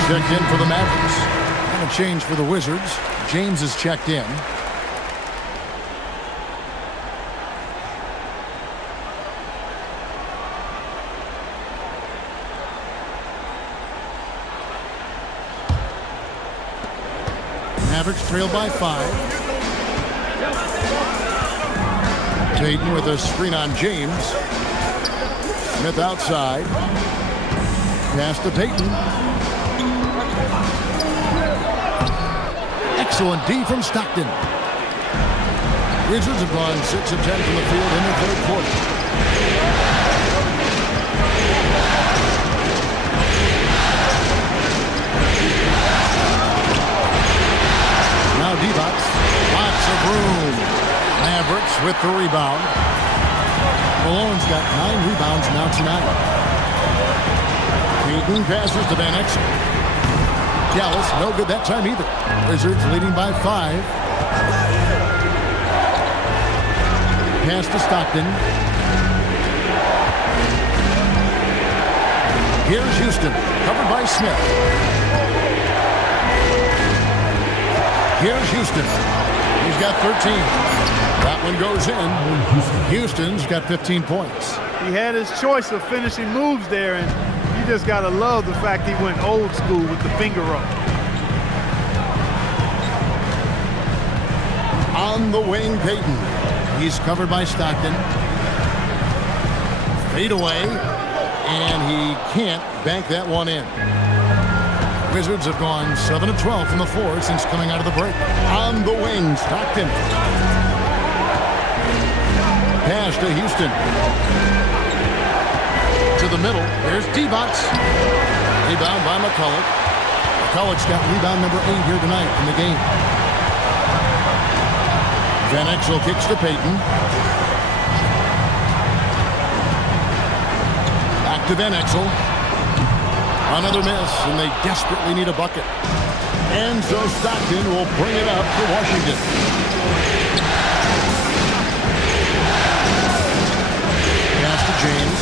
Checked in for the Mavericks. And a change for the Wizards. James is checked in. Mavericks trail by 5. Payton with a screen on James. Smith outside. Pass to Payton. Excellent D from Stockton. Wizards have gone 6 of 10 from the field in the third quarter. Now D-Box. Lots of room. Mavericks with the rebound. Malone's got 9 rebounds now tonight. Payton passes to Van Exel. Dallas, no good that time either. Wizards leading by 5. Pass to Stockton. Here's Houston, covered by Smith. Here's Houston. He's got 13. That one goes in. Houston's got 15 points. He had his choice of finishing moves there, and you just got to love the fact he went old school with the finger roll. On the wing, Payton. He's covered by Stockton. Fade away, and he can't bank that one in. Wizards have gone 7 of 12 from the floor since coming out of the break. On the wing, Stockton. Pass to Houston. To the middle. There's D-Box. Rebound by McCulloch. McCulloch's got rebound number 8 here tonight in the game. Van Exel kicks to Payton. Back to Van Exel. Another miss, and they desperately need a bucket. And so Stockton will bring it up for Washington. Pass to James.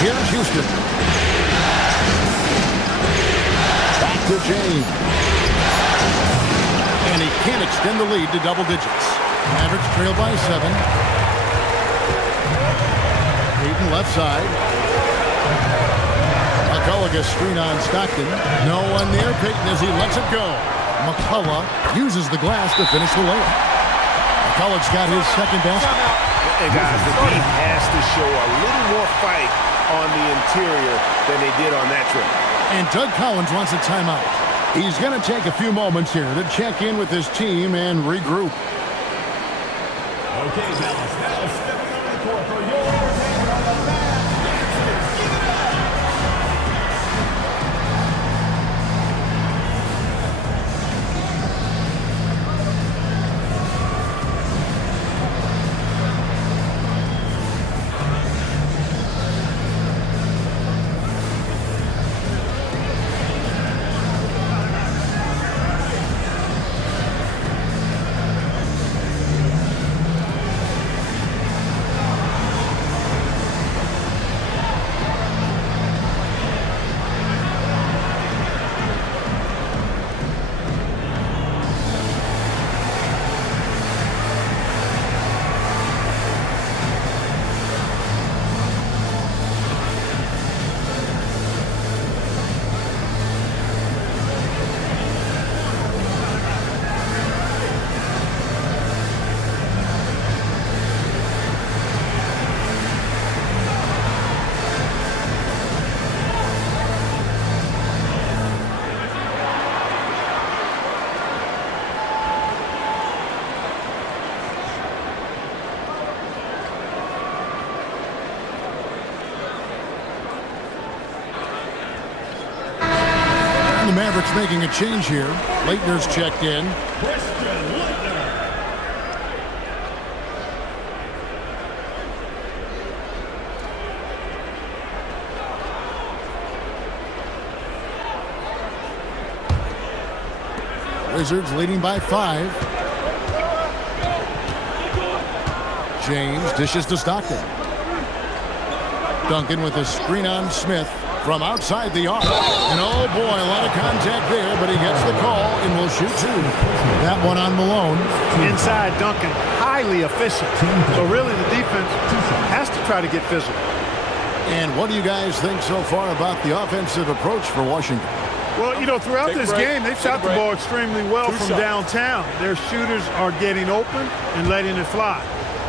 Here's Houston. Back to James. And he can't extend the lead to double digits. Mavericks trail by 7. Payton left side. McCulloch a screen on Stockton. No one near Payton as he lets it go. McCulloch uses the glass to finish the layup. McCulloch's got his second basket. And guys, the D has to show a little more fight on the interior than they did on that trip. And Doug Collins wants a timeout. He's going to take a few moments here to check in with his team and regroup. Okay, Dallas, now stepping on the court for your entertainment on the Mavs. Give it up! The Mavericks making a change here. Leitner's checked in. Wizards leading by 5. James dishes to Stockton. Duncan with a screen on Smith from outside the arc. And oh boy, a lot of contact there, but he gets the call and will shoot 2. That one on Malone. Inside Duncan, highly efficient. So really the defense has to try to get physical. And what do you guys think so far about the offensive approach for Washington? Well, you know, throughout this game, they've shot the ball extremely well from downtown. Their shooters are getting open and letting it fly.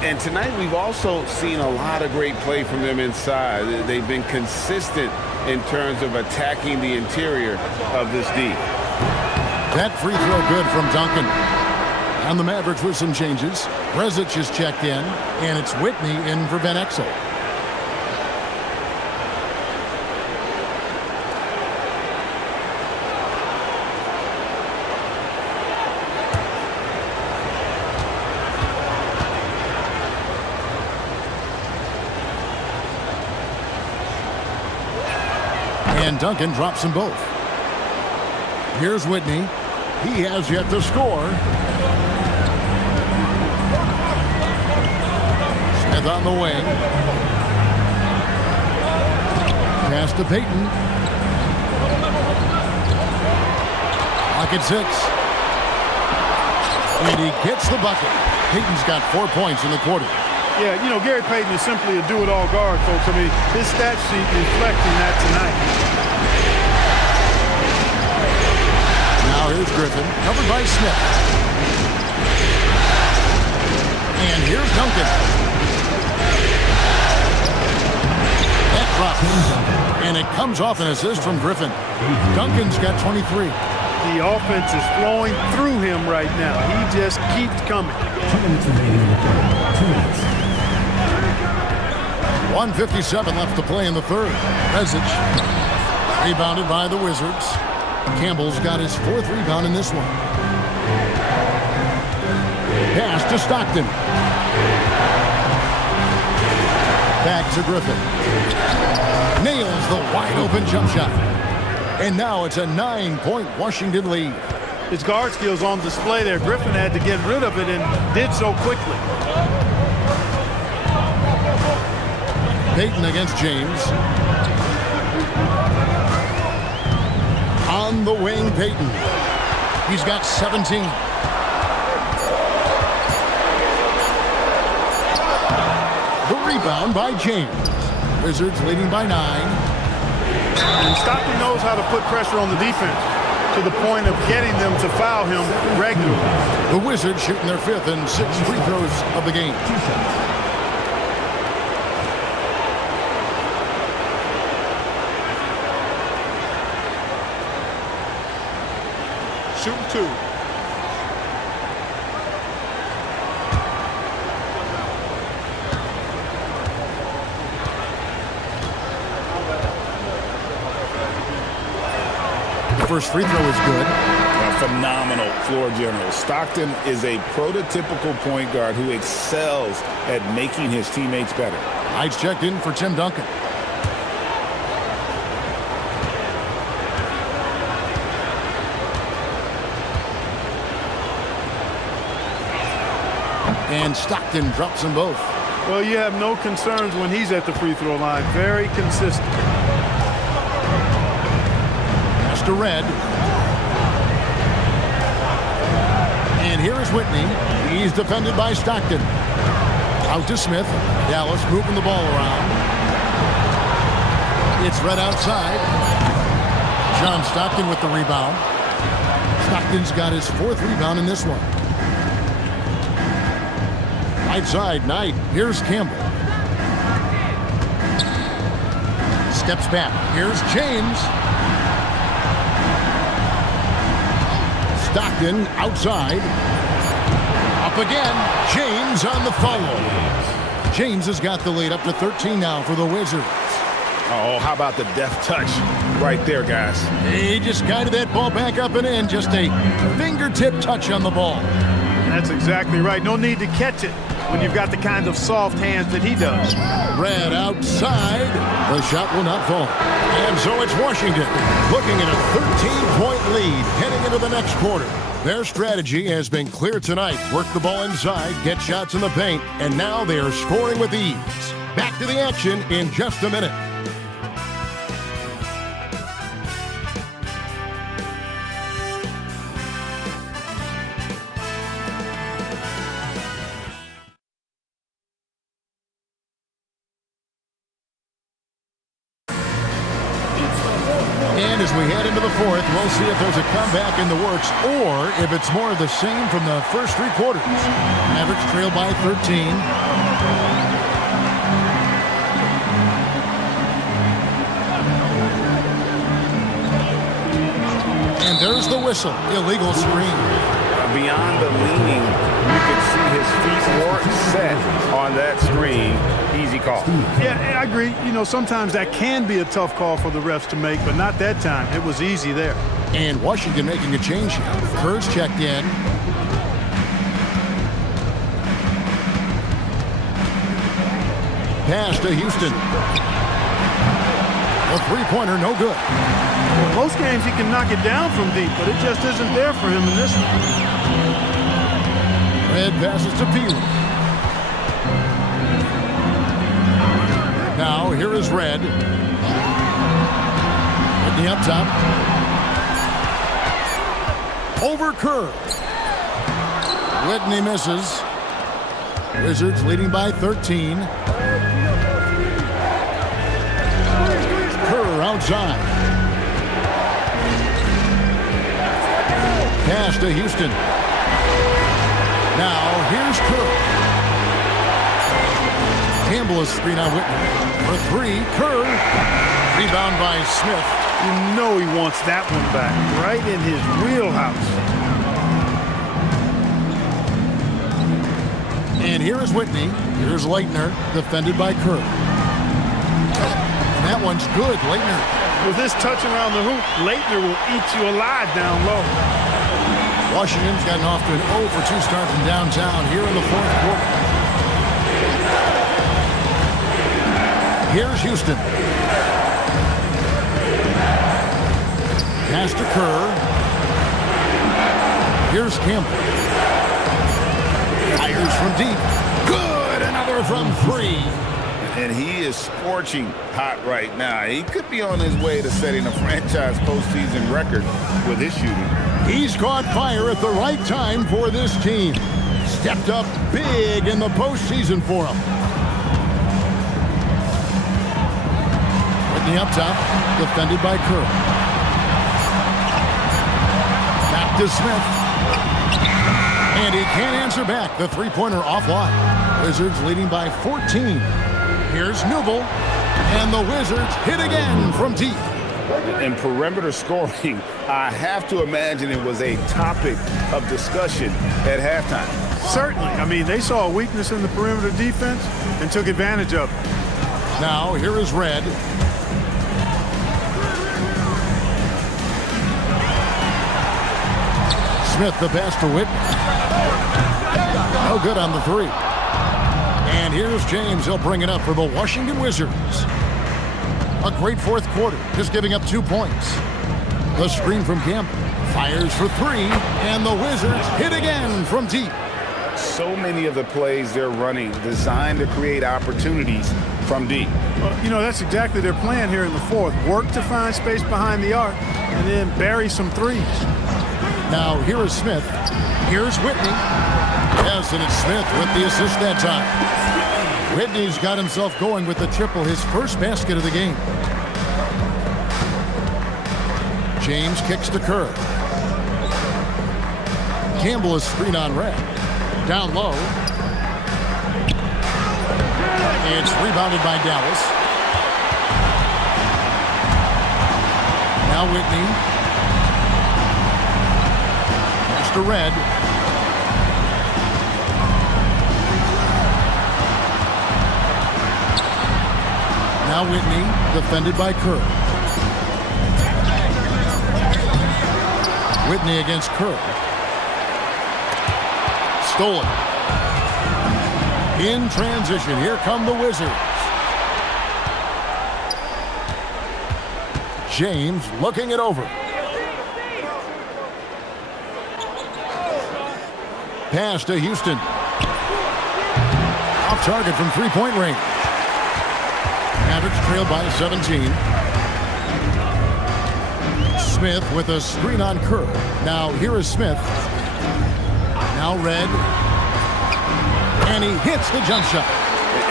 And tonight we've also seen a lot of great play from them inside. They've been consistent in terms of attacking the interior of this D. That free throw good from Duncan. And the Mavericks with some changes. Rezic is checked in, and it's Whitney in for Ben Exel. And Duncan drops them both. Here's Whitney. He has yet to score. Smith on the wing. Pass to Payton. Pocket 6. And he gets the bucket. Payton's got 4 points in the quarter. Yeah, you know, Gary Payton is simply a do-it-all guard, folks. I mean, his stat sheet reflecting that tonight. Now here's Griffin, covered by Smith. And here's Duncan. That drops. And it comes off an assist from Griffin. Duncan's got 23. The offense is flowing through him right now. He just keeps coming. 2 minutes remaining in the third. 2 minutes. 1:57 left to play in the third. Rezic rebounded by the Wizards. Campbell's got his 4th rebound in this one. Pass to Stockton. Back to Griffin. Nails the wide open jump shot. And now it's a 9-point Washington lead. His guard skills on display there. Griffin had to get rid of it and did so quickly. Payton against James. On the wing, Payton. He's got 17. The rebound by James. Wizards leading by 9. And Stockton knows how to put pressure on the defense to the point of getting them to foul him regularly. The Wizards shooting their 5th and 6th free throws of the game. 2 shots. Shooting 2. The first free throw is good. A phenomenal floor general. Stockton is a prototypical point guard who excels at making his teammates better. Heights checked in for Tim Duncan. And Stockton drops them both. Well, you have no concerns when he's at the free throw line. Very consistent. Pass to Red. And here is Whitney. He's defended by Stockton. Out to Smith. Dallas moving the ball around. It's Red outside. John Stockton with the rebound. Stockton's got his 4th rebound in this one. Right side, Knight. Here's Campbell. Steps back. Here's James. Stockton outside. Up again. James on the follow. James has got the lead up to 13 now for the Wizards. Oh, how about the deft touch right there, guys? He just guided that ball back up and in. Just a fingertip touch on the ball. That's exactly right. No need to catch it when you've got the kind of soft hands that he does. Red outside. The shot will not fall. And so it's Washington looking at a 13-point lead heading into the next quarter. Their strategy has been clear tonight. Work the ball inside, get shots in the paint, and now they are scoring with ease. Back to the action in just a minute. as we head into the fourth, we'll see if there's a comeback in the works or if it's more of the same from the first three quarters. Mavericks trail by 13. And there's the whistle. Illegal screen. Beyond the leaning, you could see his feet weren't set on that screen. Easy call. Yeah, I agree. You know, sometimes that can be a tough call for the refs to make, but not that time. It was easy there. And Washington making a change here. Kerr's checked in. Pass to Houston. A three-pointer, no good. Well, most games he can knock it down from deep, but it just isn't there for him in this one. Red passes to Peeler. Now, here is Red. Whitney up top. Over Kerr. Whitney misses. Wizards leading by 13. Kerr outside. Pass to Houston. Now, here's Kerr. Campbell is screen on Whitney. For three, Kerr. Rebound by Smith. You know he wants that one back, right in his wheelhouse. And here is Whitney. Here's Leitner, defended by Kerr. And that one's good, Leitner. With this touch around the hoop, Leitner will eat you alive down low. Washington's gotten off to an 0 for 2 start from downtown here in the fourth quarter. Here's Houston. Pass to Kerr. Here's Campbell. Fires from deep. Good! Another from 3. And he is scorching hot right now. He could be on his way to setting a franchise postseason record with his shooting. He's caught fire at the right time for this team. Stepped up big in the postseason for him. Whitney up top, defended by Kerr. Back to Smith. And he can't answer back. The three-pointer offline. Wizards leading by 14. Here's Newble. And the Wizards hit again from deep. In perimeter scoring, I have to imagine it was a topic of discussion at halftime. Certainly. I mean, they saw a weakness in the perimeter defense and took advantage of it. Now, here is Red. Smith, the pass to Whitney. No good on the 3. And here's James. He'll bring it up for the Washington Wizards. A great fourth quarter, just giving up 2 points. The screen from Campbell. Fires for 3, and the Wizards hit again from deep. So many of the plays they're running designed to create opportunities from deep. Well, you know, that's exactly their plan here in the fourth. Work to find space behind the arc and then bury some threes. Now, here is Smith. Here's Whitney. Yes, and it's Smith with the assist that time. Whitney's got himself going with the triple, his first basket of the game. James kicks to Kerr. Campbell is screen on Red. Down low. It's rebounded by Dallas. Now Whitney. Pass to Red. Now Whitney, defended by Kerr. Whitney against Kerr. Stolen. In transition, here come the Wizards. James looking it over. Pass to Houston. Off target from three-point range. Mavericks trail by 17. Smith with a screen on Kerr. Now here is Smith. Now Red. And he hits the jump shot.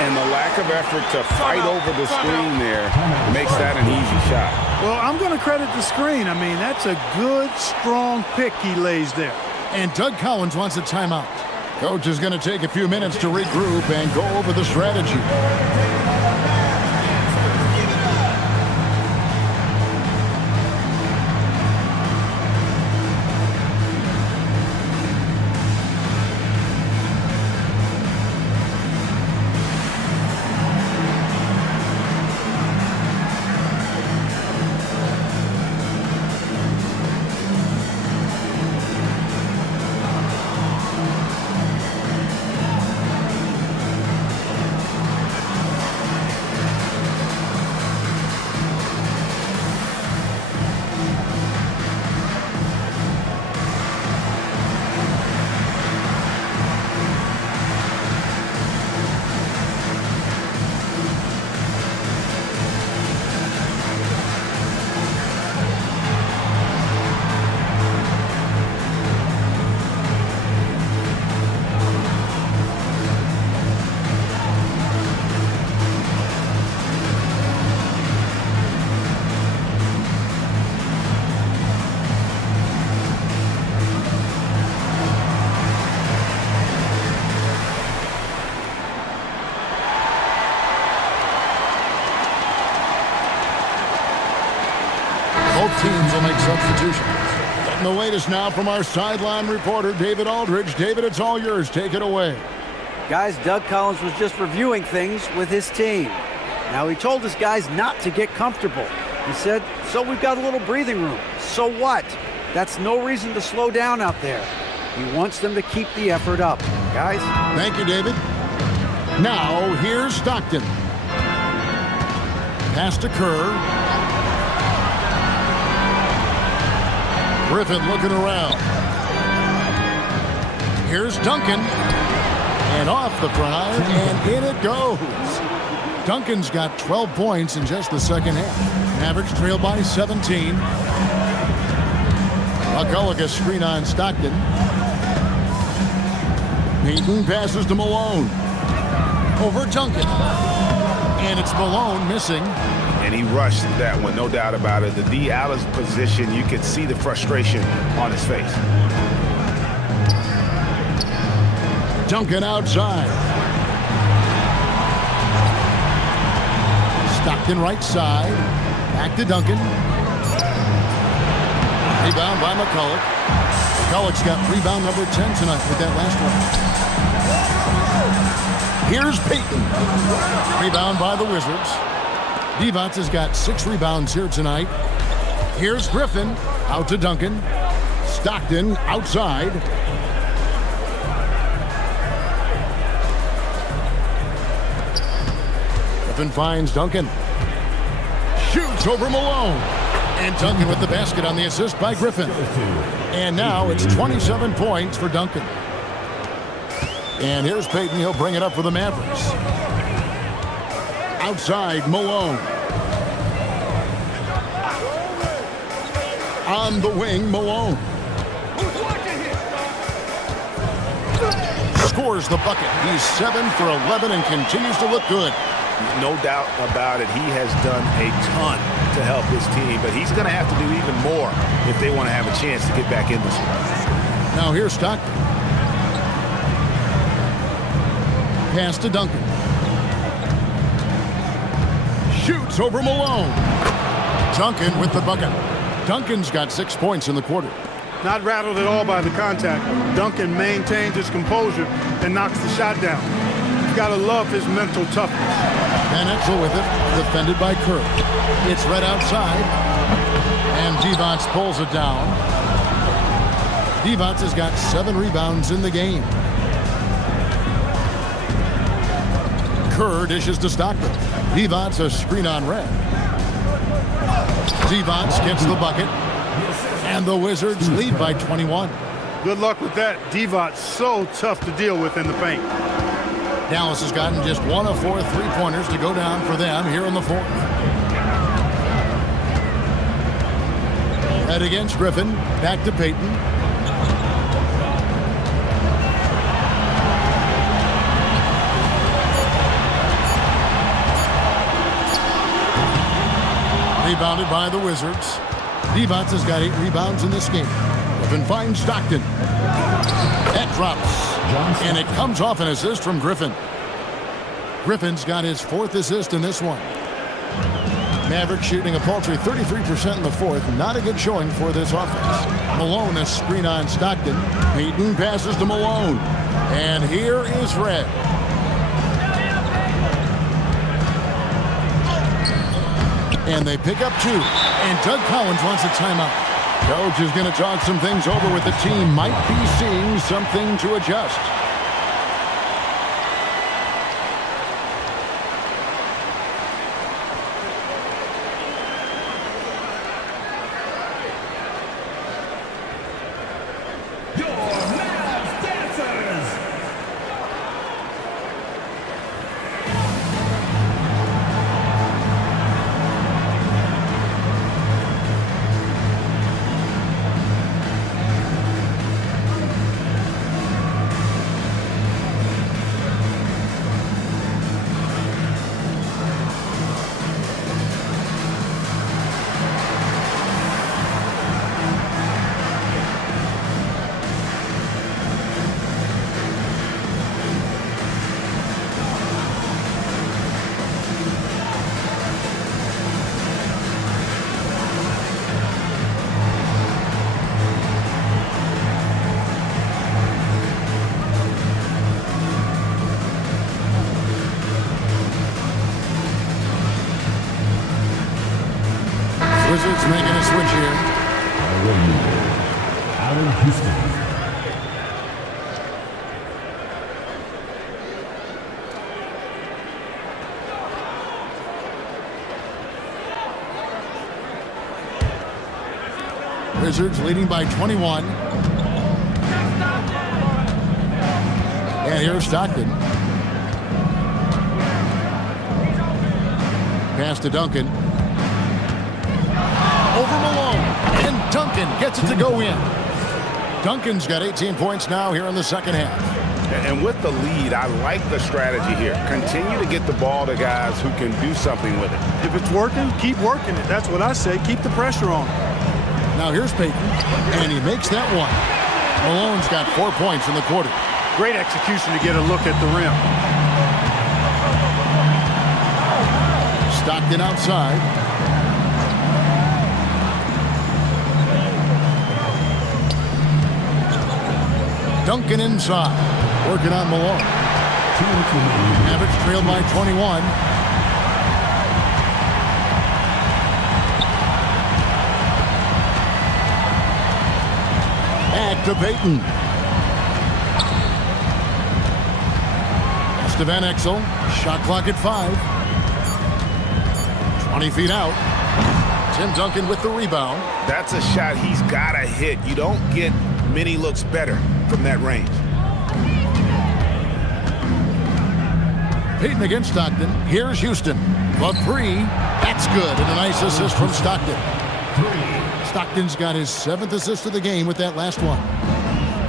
And the lack of effort to fight over the screen there makes that an easy shot. Well, I'm going to credit the screen. I mean, that's a good, strong pick he lays there. And Doug Collins wants a timeout. Coach is going to take a few minutes to regroup and go over the strategy. Both teams will make substitutions. And the latest now from our sideline reporter, David Aldridge. David, it's all yours. Take it away. Guys, Doug Collins was just reviewing things with his team. Now, he told his guys not to get comfortable. He said, so we've got a little breathing room. So what? That's no reason to slow down out there. He wants them to keep the effort up. Guys? Thank you, David. Now, here's Stockton. Pass to Kerr. Griffin looking around. Here's Duncan. And off the front iron, and in it goes. Duncan's got 12 points in just the second half. Mavericks trail by 17. McCullough screen on Stockton. Payton passes to Malone. Over Duncan. And it's Malone missing. And he rushed that one, no doubt about it. The D out of position, you could see the frustration on his face. Duncan outside. Stockton right side. Back to Duncan. Rebound by McCullough. McCullough's got rebound number 10 tonight with that last one. Here's Payton. Rebound by the Wizards. Divac has got 6 rebounds here tonight. Here's Griffin. Out to Duncan. Stockton outside. Griffin finds Duncan. Shoots over Malone. And Duncan with the basket on the assist by Griffin. And now it's 27 points for Duncan. And here's Payton. He'll bring it up for the Mavericks. Outside, Malone. On the wing, Malone. Scores the bucket. He's 7 for 11 and continues to look good. No doubt about it. He has done a ton to help his team, but he's going to have to do even more if they want to have a chance to get back in this one. Now here's Stockton. Pass to Duncan. Shoots over Malone. Duncan with the bucket. Duncan's got 6 points in the quarter. Not rattled at all by the contact. Duncan maintains his composure and knocks the shot down. You've got to love his mental toughness. Van Exel with it, defended by Kerr. It's right outside, and Divac pulls it down. Divac has got 7 rebounds in the game. Kerr dishes to Stockton. Divac a screen on red. Divac gets the bucket, and the Wizards lead by 21. Good luck with that. Divac so tough to deal with in the paint. Dallas has gotten just 1 of 4 3-pointers to go down for them here in the fourth. Red against Griffin. Back to Payton. Rebounded by the Wizards. Divac has got 8 rebounds in this game. Griffin finds Stockton. That drops. And it comes off an assist from Griffin. Griffin's got his 4th assist in this one. Mavericks shooting a paltry 33% in the 4th. Not a good showing for this offense. Malone, a screen on Stockton. Payton passes to Malone. And here is Red. And they pick up 2. And Doug Collins wants a timeout. Coach is going to talk some things over with the team. Might be seeing something to adjust. Wizards making a switch here. Allen Houston. Wizards leading by 21. And here's Stockton. Pass to Duncan. Over Malone. And Duncan gets it to go in. Duncan's got 18 points now here in the second half. And with the lead, I like the strategy here. Continue to get the ball to guys who can do something with it. If it's working, keep working it. That's what I say. Keep the pressure on. Now here's Payton, and he makes that one. Malone's got 4 points in the quarter. Great execution to get a look at the rim. Stockton outside. Duncan inside. Working on Malone. Mavericks trailed by 21. Back to Payton. Pass to Van Exel. Shot clock at 5. 20 feet out. Tim Duncan with the rebound. That's a shot he's got to hit. You don't get many looks better from that range. Payton against Stockton. Here's Houston. The 3. That's good. And a nice assist from Stockton. Stockton's got his 7th assist of the game with that last one.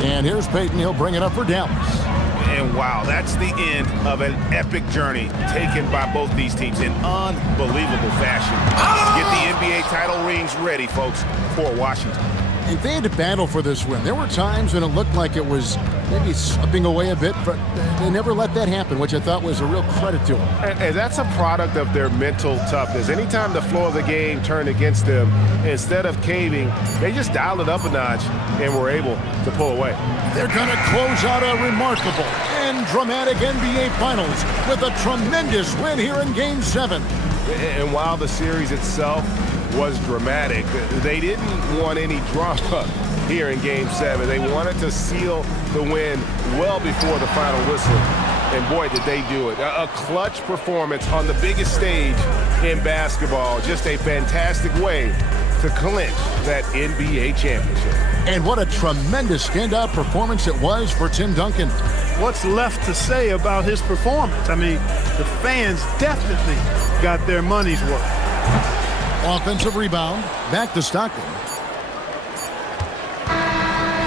And here's Payton. He'll bring it up for Dallas. And wow, that's the end of an epic journey taken by both these teams in unbelievable fashion. Get the NBA title rings ready, folks, for Washington. If they had to battle for this win, there were times when it looked like it was maybe slipping away a bit, but they never let that happen, which I thought was a real credit to them. And that's a product of their mental toughness. Anytime the floor of the game turned against them, instead of caving, they just dialed it up a notch and were able to pull away. They're going to close out a remarkable and dramatic NBA Finals with a tremendous win here in Game 7. And while the series itself was dramatic, they didn't want any drama here in Game 7. They wanted to seal the win well before the final whistle. And boy, did they do it. A clutch performance on the biggest stage in basketball. Just a fantastic way to clinch that NBA championship. And what a tremendous standout performance it was for Tim Duncan. What's left to say about his performance? I mean, the fans definitely got their money's worth. Offensive rebound. Back to Stockton.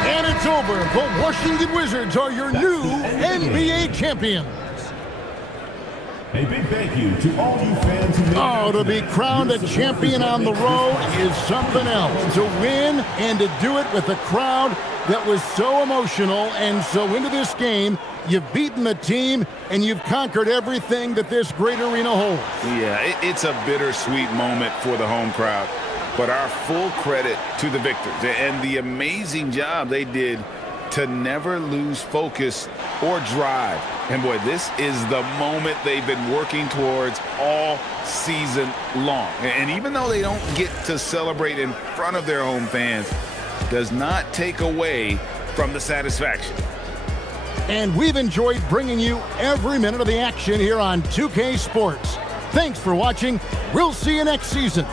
And it's over. The Washington Wizards are your new NBA champions. A big thank you to all you fans who made Oh, to be crowned a champion on the road is something else. To win and to do it with a crowd that was so emotional and so into this game, you've beaten the team and you've conquered everything that this great arena holds. Yeah, it's a bittersweet moment for the home crowd, but our full credit to the victors and the amazing job they did to never lose focus or drive. And boy, this is the moment they've been working towards all season long. And even though they don't get to celebrate in front of their home fans, does not take away from the satisfaction. And we've enjoyed bringing you every minute of the action here on 2K Sports. Thanks for watching. We'll see you next season.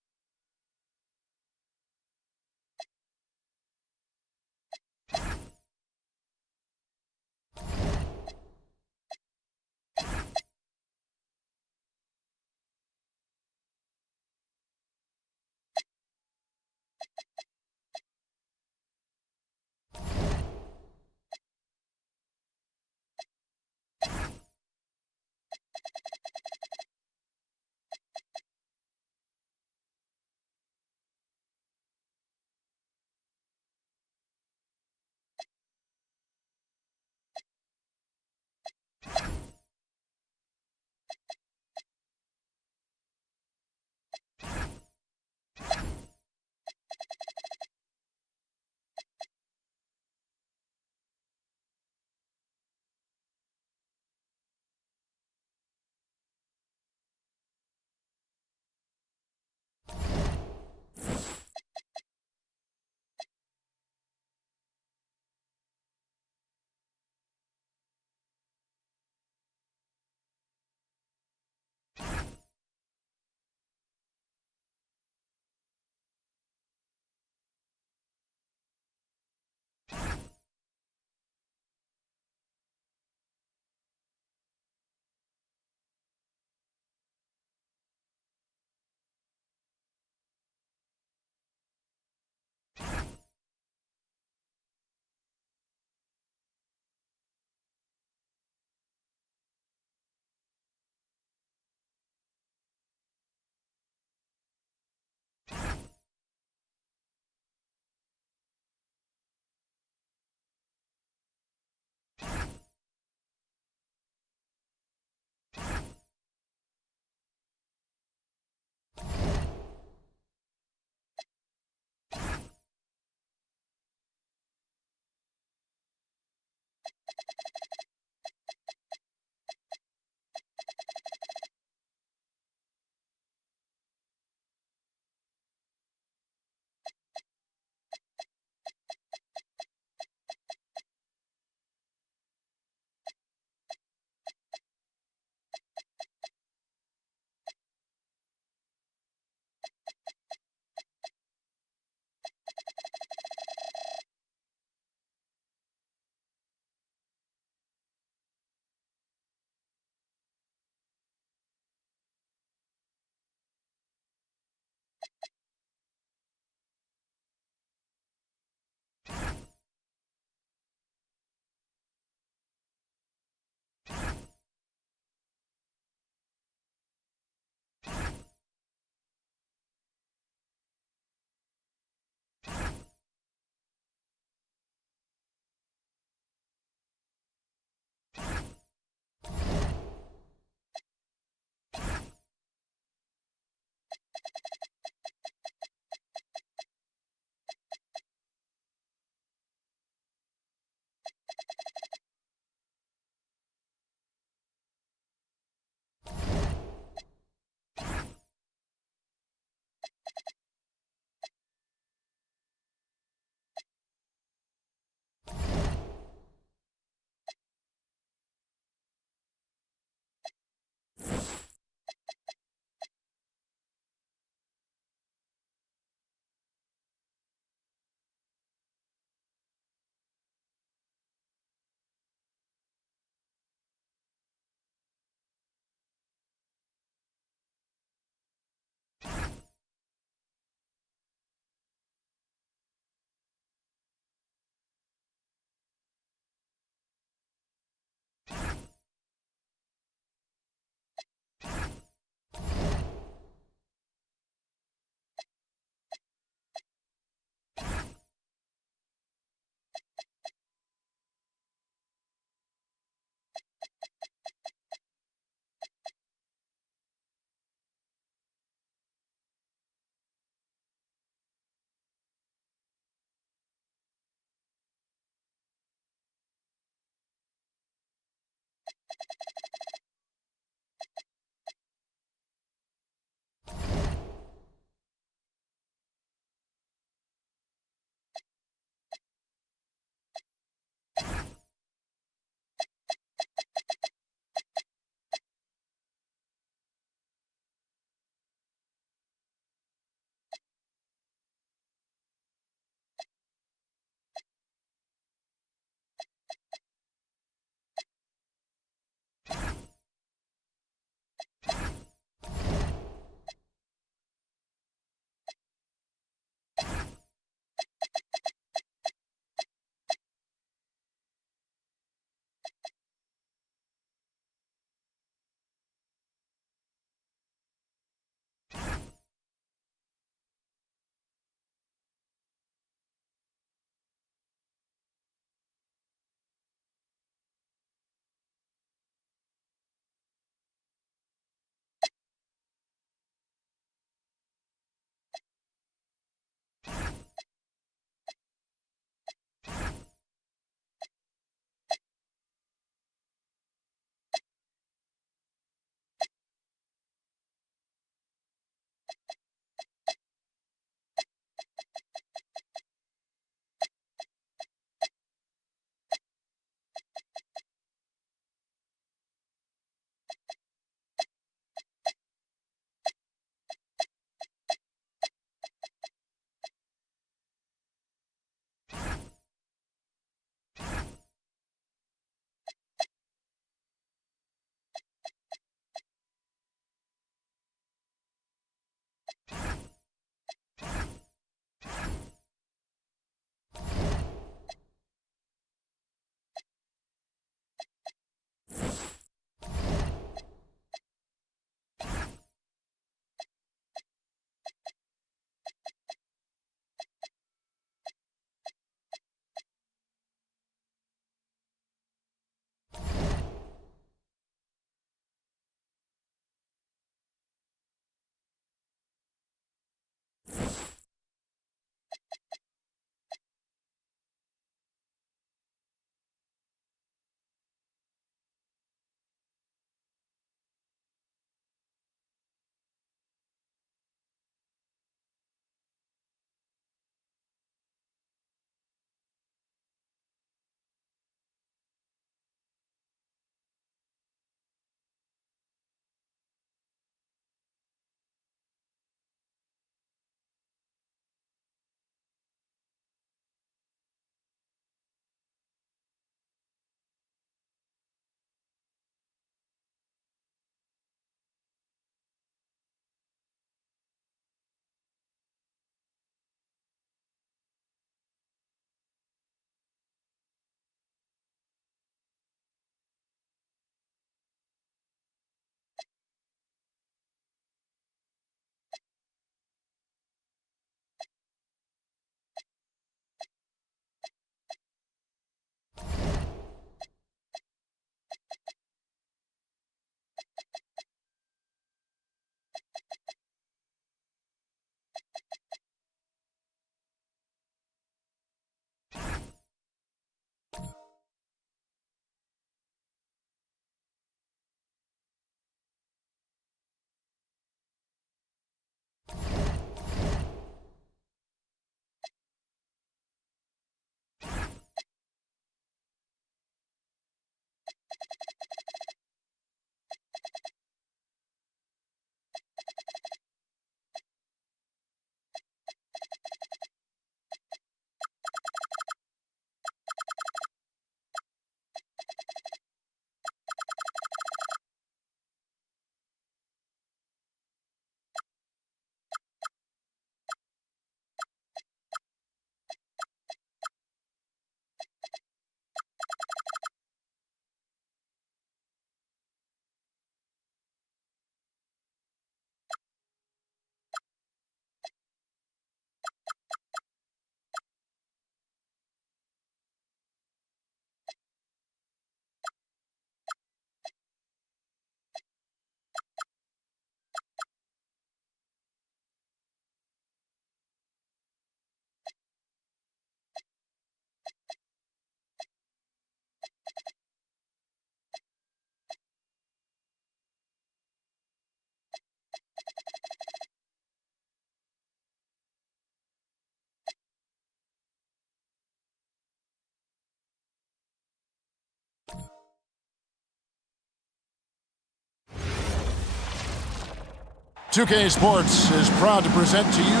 2K Sports is proud to present to you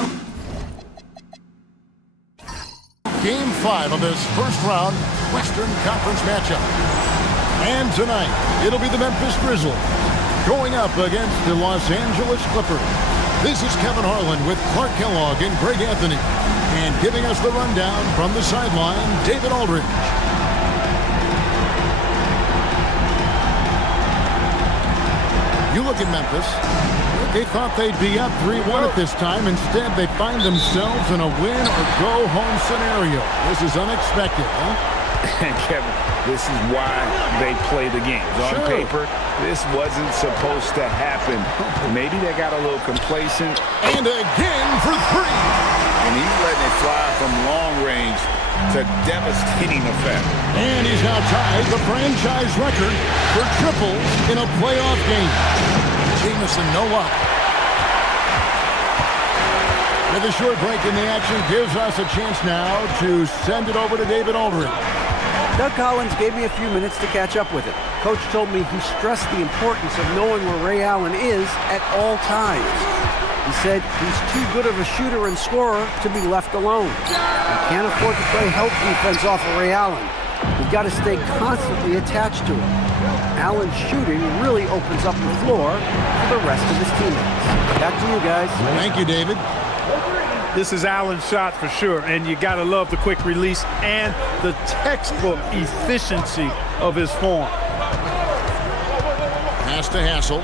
Game 5 of this first-round Western Conference matchup. And tonight, it'll be the Memphis Grizzlies going up against the Los Angeles Clippers. This is Kevin Harlan with Clark Kellogg and Greg Anthony. And giving us the rundown from the sideline, David Aldridge. You look at Memphis. They thought they'd be up 3-1 at this time. Instead, they find themselves in a win-or-go-home scenario. This is unexpected, huh? And Kevin, this is why they play the games. On paper, this wasn't supposed to happen. Maybe they got a little complacent. And again for 3. And he's letting it fly from long range to devastating effect. And he's now tied the franchise record for triples in a playoff game. Jamison, no luck. With a short break in the action, gives us a chance now to send it over to David Aldridge. Doug Collins gave me a few minutes to catch up with it. Coach told me he stressed the importance of knowing where Ray Allen is at all times. He said he's too good of a shooter and scorer to be left alone. You can't afford to play help defense off of Ray Allen. You've got to stay constantly attached to him. Allen's shooting really opens up the floor for the rest of his teammates. Back to you guys. Thank you, David. This is Allen's shot for sure, and you got to love the quick release and the textbook efficiency of his form. Pass to Hassel.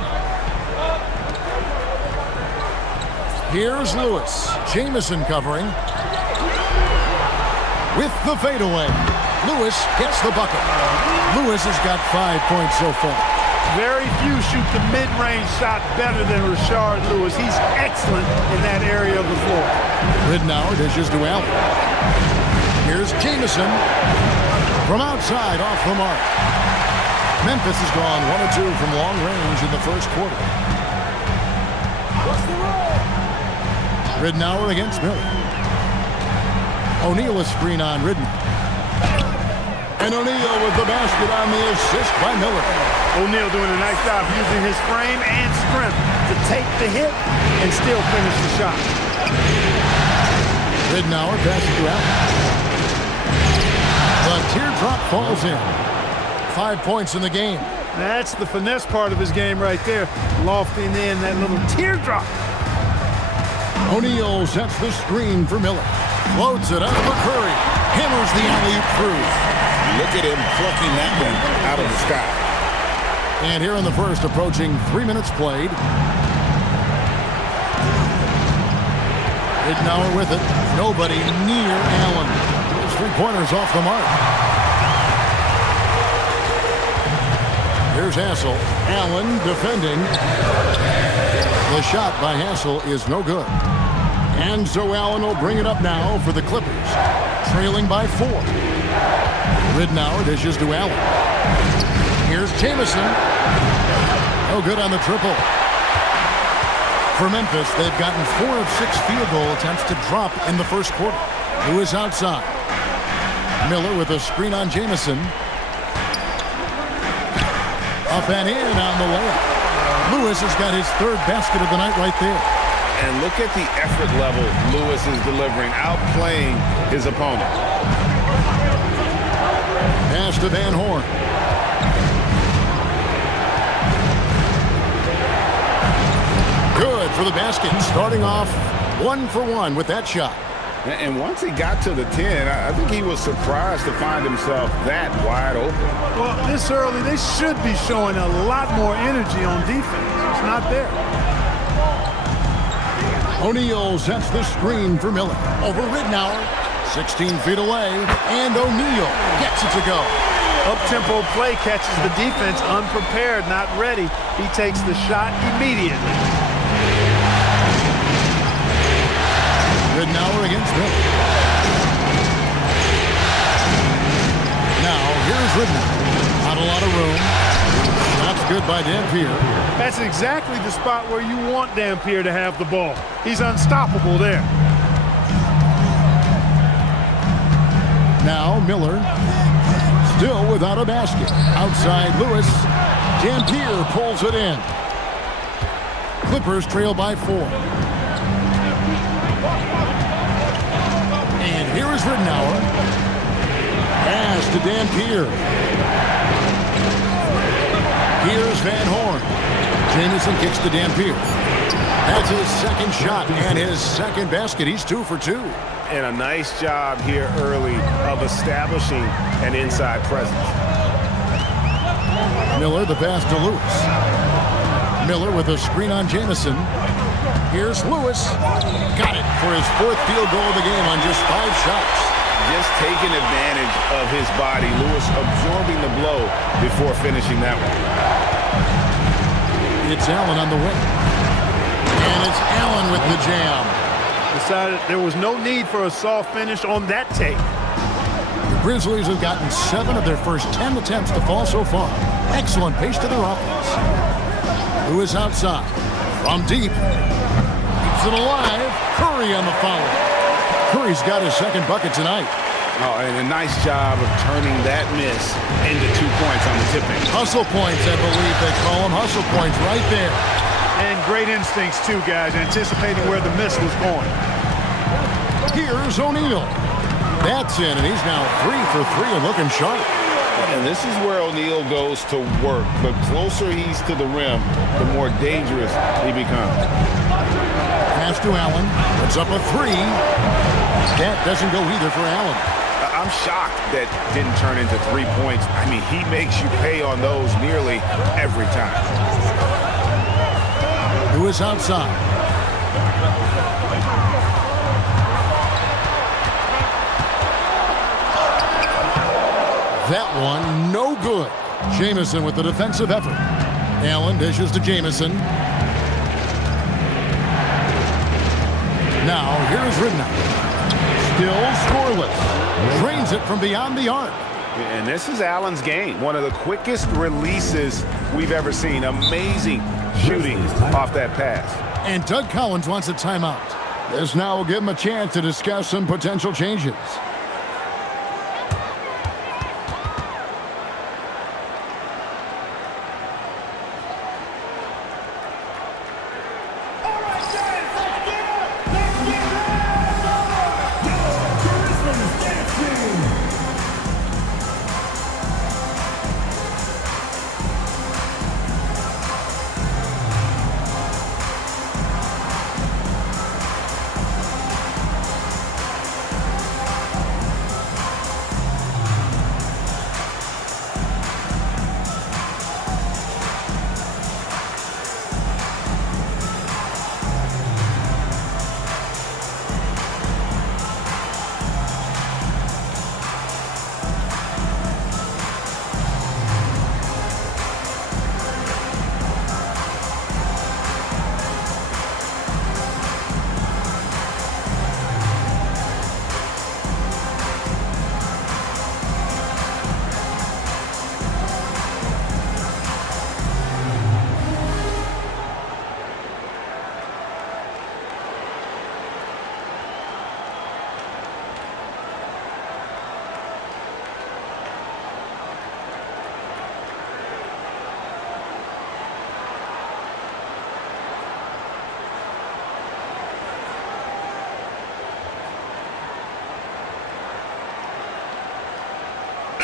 Here's Lewis. Jamison covering. With the fadeaway. Lewis gets the bucket. Lewis has got 5 points so far. Very few shoot the mid-range shot better than Rashard Lewis. He's excellent in that area of the floor. Ridnour dishes to Allen. Here's Jamison from outside off the mark. Memphis has gone 1 of 2 from long range in the first quarter. Ridnour against Miller. O'Neal a screen on Ridnour. And O'Neal with the basket on the assist by Miller. O'Neal doing a nice job using his frame and strength to take the hit and still finish the shot. Ridnour passes to Allen. The teardrop falls in. 5 points in the game. That's the finesse part of his game right there. Lofting in that little teardrop. O'Neal sets the screen for Miller. Floats it out for Curry. Hammers the alley-oop through. Look at him plucking that one out of the sky. And here in the first, approaching 3 minutes played. Ridnour with it. Nobody near Allen. His 3-pointers off the mark. Here's Hassel. Allen defending. The shot by Hassel is no good. And so Allen will bring it up now for the Clippers. Trailing by 4. Ridnour dishes to Allen. Here's Jamison. No good on the triple. For Memphis, they've gotten 4 of 6 field goal attempts to drop in the first quarter. Lewis outside. Miller with a screen on Jamison. Up and in on the layup. Lewis has got his 3rd basket of the night right there. And look at the effort level Lewis is delivering, outplaying his opponent. Pass to Van Horn. Good for the basket. Starting off 1 for 1 with that shot. And once he got to the 10, I think he was surprised to find himself that wide open. Well, this early, they should be showing a lot more energy on defense. It's not there. O'Neal sets the screen for Miller. Over Ridnour. 16 feet away. And O'Neal gets it to go. Up-tempo play catches the defense unprepared, not ready. He takes the shot immediately. Ridnour against Miller. Now, here's Ridnour. Not a lot of room. That's good by Dampier. That's exactly the spot where you want Dampier to have the ball. He's unstoppable there. Now Miller, still without a basket. Outside Lewis. Dampier pulls it in. Clippers trail by 4. And here is Rittenauer. Pass to Dampier. Here's Van Horn. Jamison kicks to Dampier. That's his second shot and his second basket. He's 2 for 2. And a nice job here early of establishing an inside presence. Miller, the pass to Lewis. Miller with a screen on Jamison. Here's Lewis. Got it for his 4th field goal of the game on just 5 shots. Just taking advantage of his body. Lewis absorbing the blow before finishing that one. It's Allen on the wing. And it's Allen with the jam. Decided there was no need for a soft finish on that take. The Grizzlies have gotten 7 of their first 10 attempts to fall so far. Excellent pace to their offense. Lewis outside. From deep. Keeps it alive. Curry on the foul. Curry's got his second bucket tonight. Oh, and a nice job of turning that miss into 2 points on the tipping. Hustle points, I believe they call them. Hustle points right there. And great instincts, too, guys, anticipating where the miss was going. Here's O'Neal. That's in, and he's now 3 for 3 and looking sharp. And this is where O'Neal goes to work. The closer he's to the rim, the more dangerous he becomes. Pass to Allen. Puts up a 3. That doesn't go either for Allen. I'm shocked that didn't turn into 3 points. I mean, he makes you pay on those nearly every time. Lewis outside. That one, no good. Jamison with the defensive effort. Allen dishes to Jamison. Now, here's Rittenauer. Still scoreless. Drains it from beyond the arc. And this is Allen's game. One of the quickest releases we've ever seen. Amazing shooting off that pass. And Doug Collins wants a timeout. This now will give him a chance to discuss some potential changes.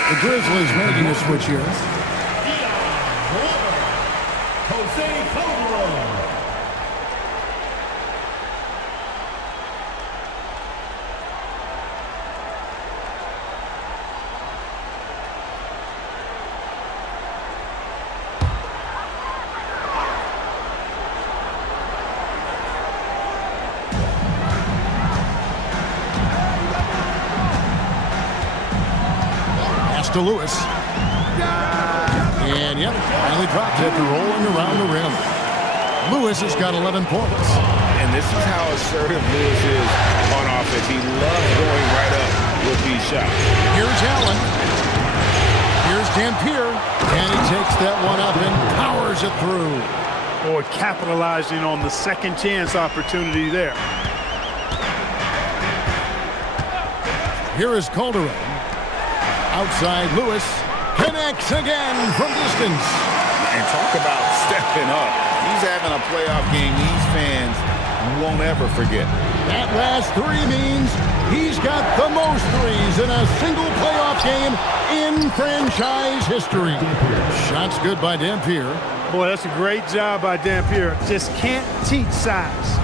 The Grizzlies making a switch here. Jose Calderon. To Lewis. And yep, finally dropped it after rolling around the rim. Lewis has got 11 points. And this is how assertive Lewis is on offense. He loves going right up with these shots. Here's Allen. Here's Dampier. And he takes that one up and powers it through. Boy, capitalizing on the second chance opportunity there. Here is Calderon. Outside, Lewis connects again from distance. And talk about stepping up. He's having a playoff game these fans won't ever forget. That last three means he's got the most threes in a single playoff game in franchise history. Shots good by Dampier. Boy, that's a great job by Dampier. Just can't teach size.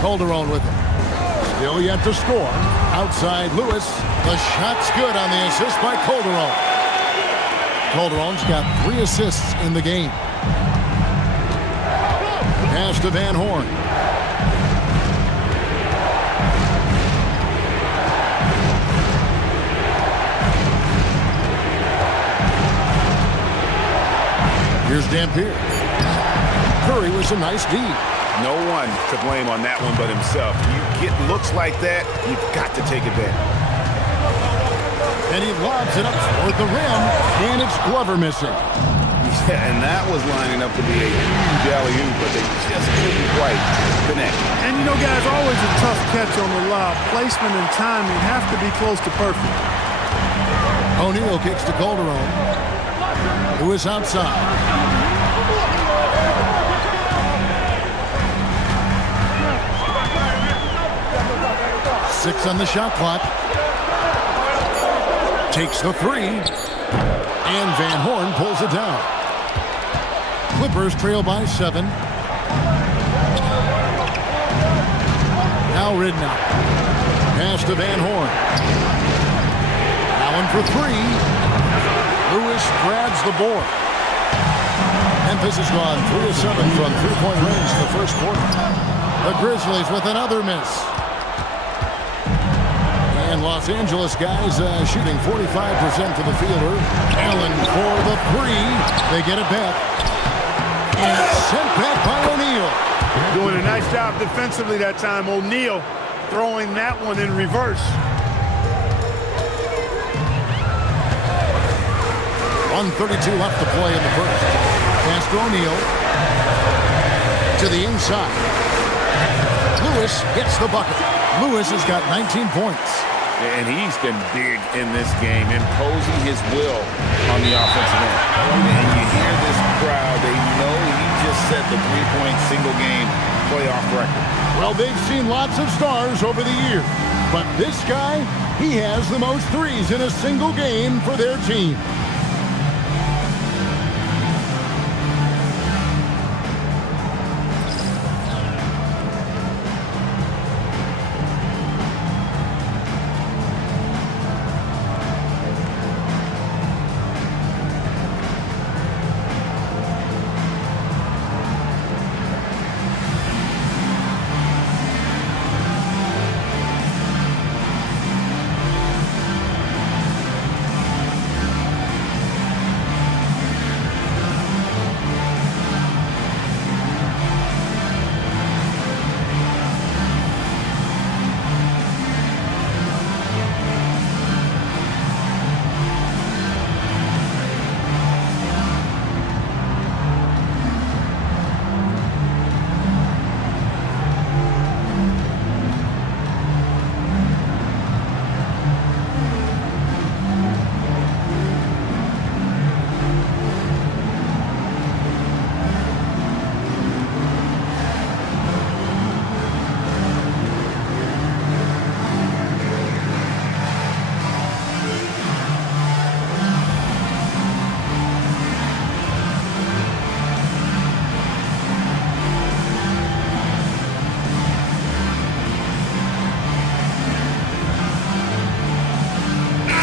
Calderon with it. Still yet to score. Outside Lewis. The shot's good on the assist by Calderon. Calderon's got 3 assists in the game. Pass to Van Horn. Here's Dampier. Curry with some nice D. No one to blame on that one but himself. You get looks like that, you've got to take advantage. And he lobs it up toward the rim, and it's Glover missing. Yeah, and that was lining up to be a huge alley-oop, but they just couldn't quite connect. And you know, guys, always a tough catch on the lob. Placement and timing have to be close to perfect. O'Neal kicks to Calderon, who is outside. Six on the shot clock. Takes the three. And Van Horn pulls it down. Clippers trail by 7. Now Ridnow. Pass to Van Horn. Allen for 3. Lewis grabs the board. Memphis has gone 3 of 7 from three-point range in the first quarter. The Grizzlies with another miss. And Los Angeles guys shooting 45% to the fielder. Allen for the 3. They get it back. And it's sent back by O'Neal. Doing a nice job defensively that time. O'Neal throwing that one in reverse. 1:32 left to play in the first. Pass to O'Neal. To the inside. Lewis gets the bucket. Lewis has got 19 points. And he's been big in this game, imposing his will on the offensive end. And you hear this crowd, they know he just set the three-point single-game playoff record. Well, they've seen lots of stars over the years, but this guy, he has the most threes in a single game for their team.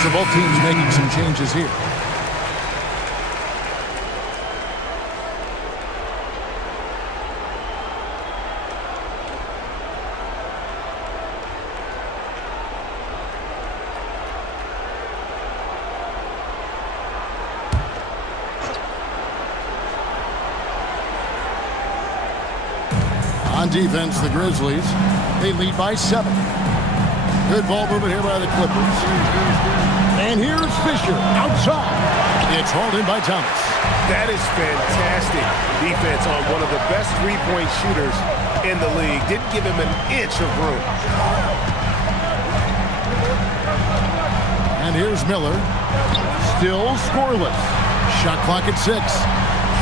So both teams making some changes here. On defense, the Grizzlies, they lead by 7. Good ball movement here by the Clippers. And here's Fisher outside. It's hauled in by Thomas. That is fantastic defense on one of the best three-point shooters in the league. Didn't give him an inch of room. And here's Miller. Still scoreless. Shot clock at 6.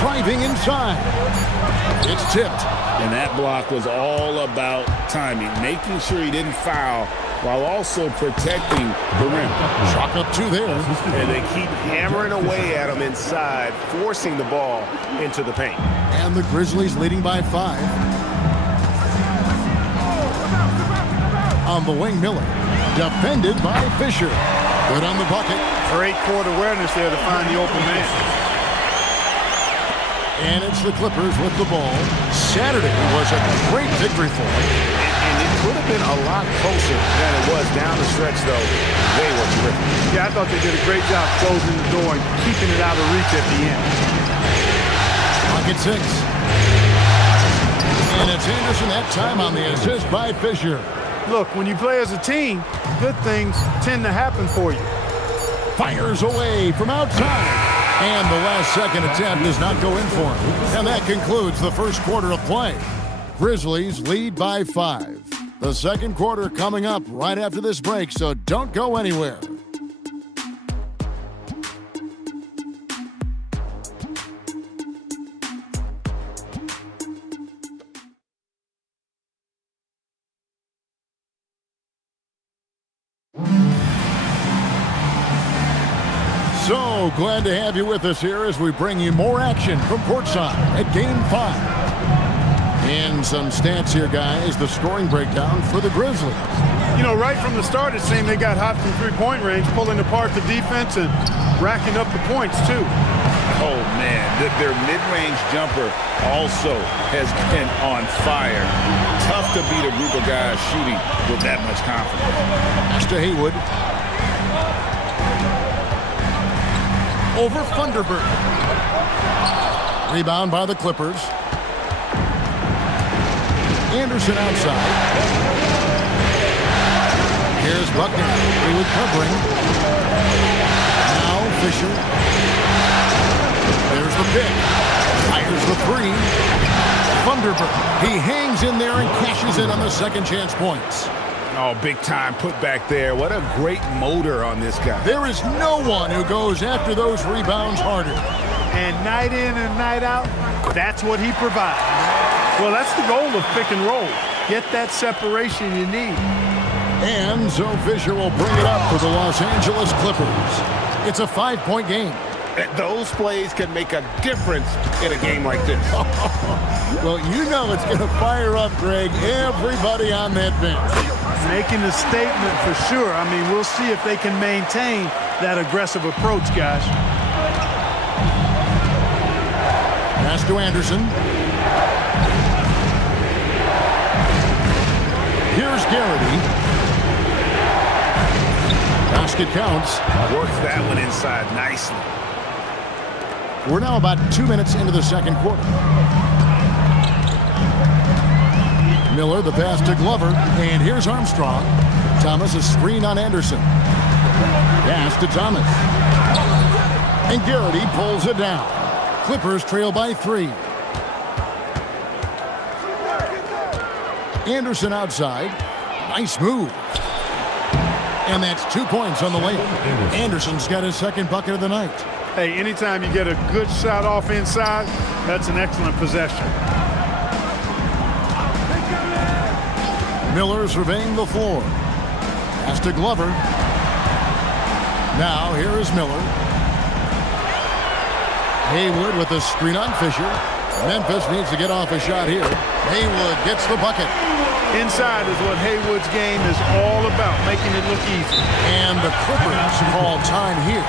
Driving inside. It's tipped. And that block was all about timing, making sure he didn't foul while also protecting the rim. Chalk up 2 there. And they keep hammering away at him inside, forcing the ball into the paint. And the Grizzlies leading by 5. On the wing, Miller. Defended by Fisher. Good on the bucket. Great court awareness there to find the open man. And it's the Clippers with the ball. Saturday was a great victory for them. And it could have been a lot closer than it was down the stretch, though. They were terrific. Yeah, I thought they did a great job closing the door and keeping it out of reach at the end. Pocket 6. And it's Anderson that time on the assist by Fisher. Look, when you play as a team, good things tend to happen for you. Fires away from outside. And the last second attempt does not go in for him. And that concludes the first quarter of play. Grizzlies lead by 5. The second quarter coming up right after this break, so don't go anywhere. So glad to have you with us here as we bring you more action from courtside at Game 5. And some stats here, guys. The scoring breakdown for the Grizzlies. You know, right from the start, it seemed they got hot from three-point range, pulling apart the defense and racking up the points, too. Oh, man. Their mid-range jumper also has been on fire. Tough to beat a group of guys shooting with that much confidence. Pass to Haywood. Over Thunderbird. Rebound by the Clippers. Anderson outside. Here's Buckner. Haywood covering. Now Fisher. There's the pick. Fires the 3. Thunderbird. He hangs in there and cashes in on the second chance points. Oh, big time put back there. What a great motor on this guy. There is no one who goes after those rebounds harder. And night in and night out, that's what he provides. Well, that's the goal of pick and roll. Get that separation you need. And so Fisher will bring it up for the Los Angeles Clippers. It's a 5-point game. Those plays can make a difference in a game like this. Well, you know it's going to fire up, Greg, everybody on that bench. Making a statement for sure. I mean, we'll see if they can maintain that aggressive approach, guys. Pass to Anderson. Here's Garrity. Basket counts. Works that one inside nicely. We're now about 2 minutes into the second quarter. Miller, the pass to Glover, and here's Armstrong. Thomas, a screen on Anderson. Pass to Thomas. And Garrity pulls it down. Clippers trail by 3. Anderson outside. Nice move. And that's 2 points on the layup. Anderson's got his second bucket of the night. Hey, anytime you get a good shot off inside, that's an excellent possession. Miller surveying the floor. Pass to Glover. Now here is Miller. Haywood with a screen on Fisher. Memphis needs to get off a shot here. Haywood gets the bucket. Inside is what Haywood's game is all about, making it look easy. And the Clippers call time here.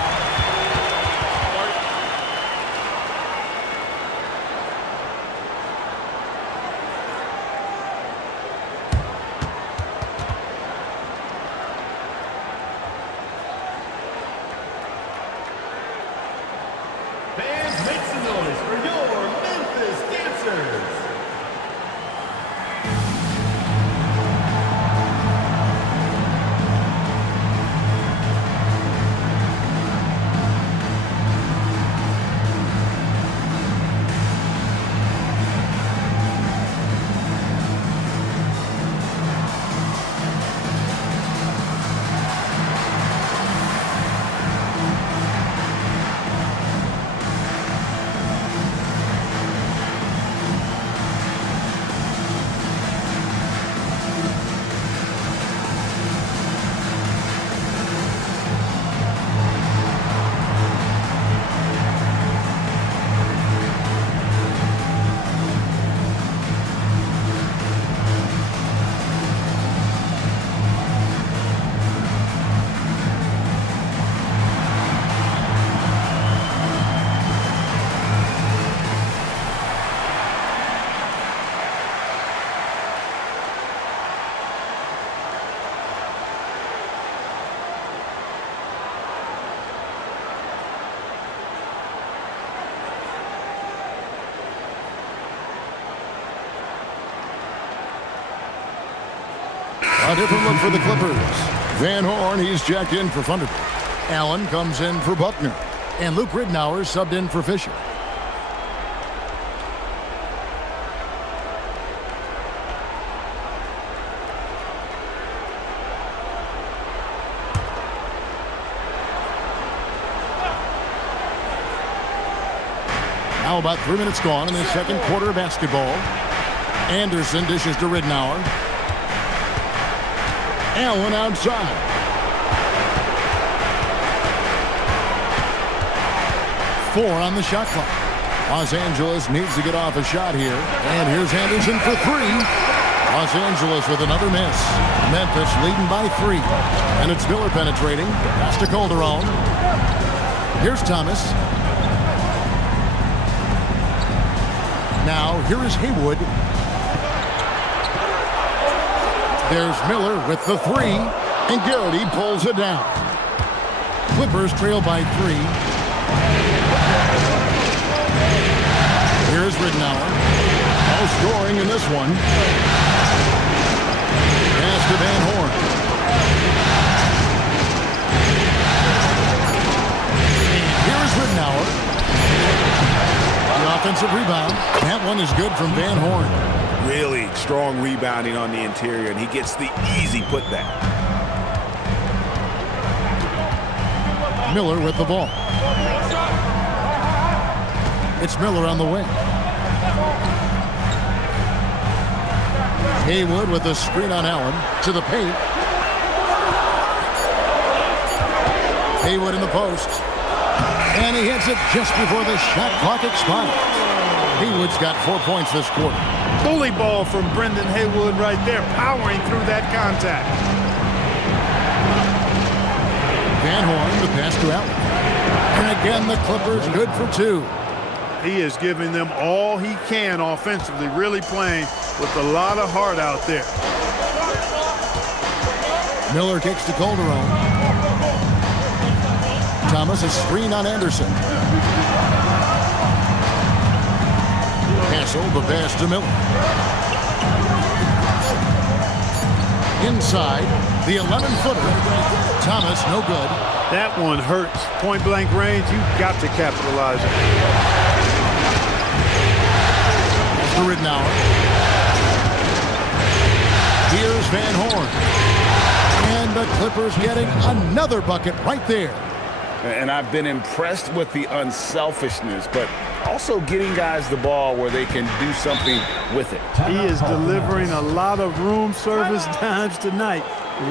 Fans, make some noise for your Memphis Dancers. A different look for the Clippers. Van Horn, he's checked in for Thunderbird. Allen comes in for Buckner. And Luke Ridnour subbed in for Fisher. Now about 3 minutes gone in the second quarter of basketball. Anderson dishes to Ridnour. Allen outside. Four on the shot clock. Los Angeles needs to get off a shot here. And here's Anderson for three. Los Angeles with another miss. Memphis leading by 3. And it's Miller penetrating. Pass to Calderon. Here's Thomas. Now, here is Haywood. There's Miller with the 3. And Garrity pulls it down. Clippers trail by 3. Here's Ridnour. No scoring in this one. Pass to Van Horn. And here's Ridnour. The offensive rebound. That one is good from Van Horn. Really strong rebounding on the interior, and he gets the easy putback. Miller with the ball. It's Miller on the wing. Haywood with the screen on Allen to the paint. Haywood in the post. And he hits it just before the shot clock expires. Haywood's got 4 points this quarter. Bully ball from Brendan Haywood right there, powering through that contact. Van Horn, the pass to Allen. And again, the Clippers good for 2. He is giving them all he can offensively, really playing with a lot of heart out there. Miller kicks to Calderon. Thomas is screen on Anderson. Hassel, the pass to Miller. Inside, the 11-footer. Thomas, no good. That one hurts. Point-blank range, you've got to capitalize it. To Ridnour. Here's Van Horn. And the Clippers getting another bucket right there. And I've been impressed with the unselfishness, but also getting guys the ball where they can do something with it. He is delivering a lot of room service dimes tonight.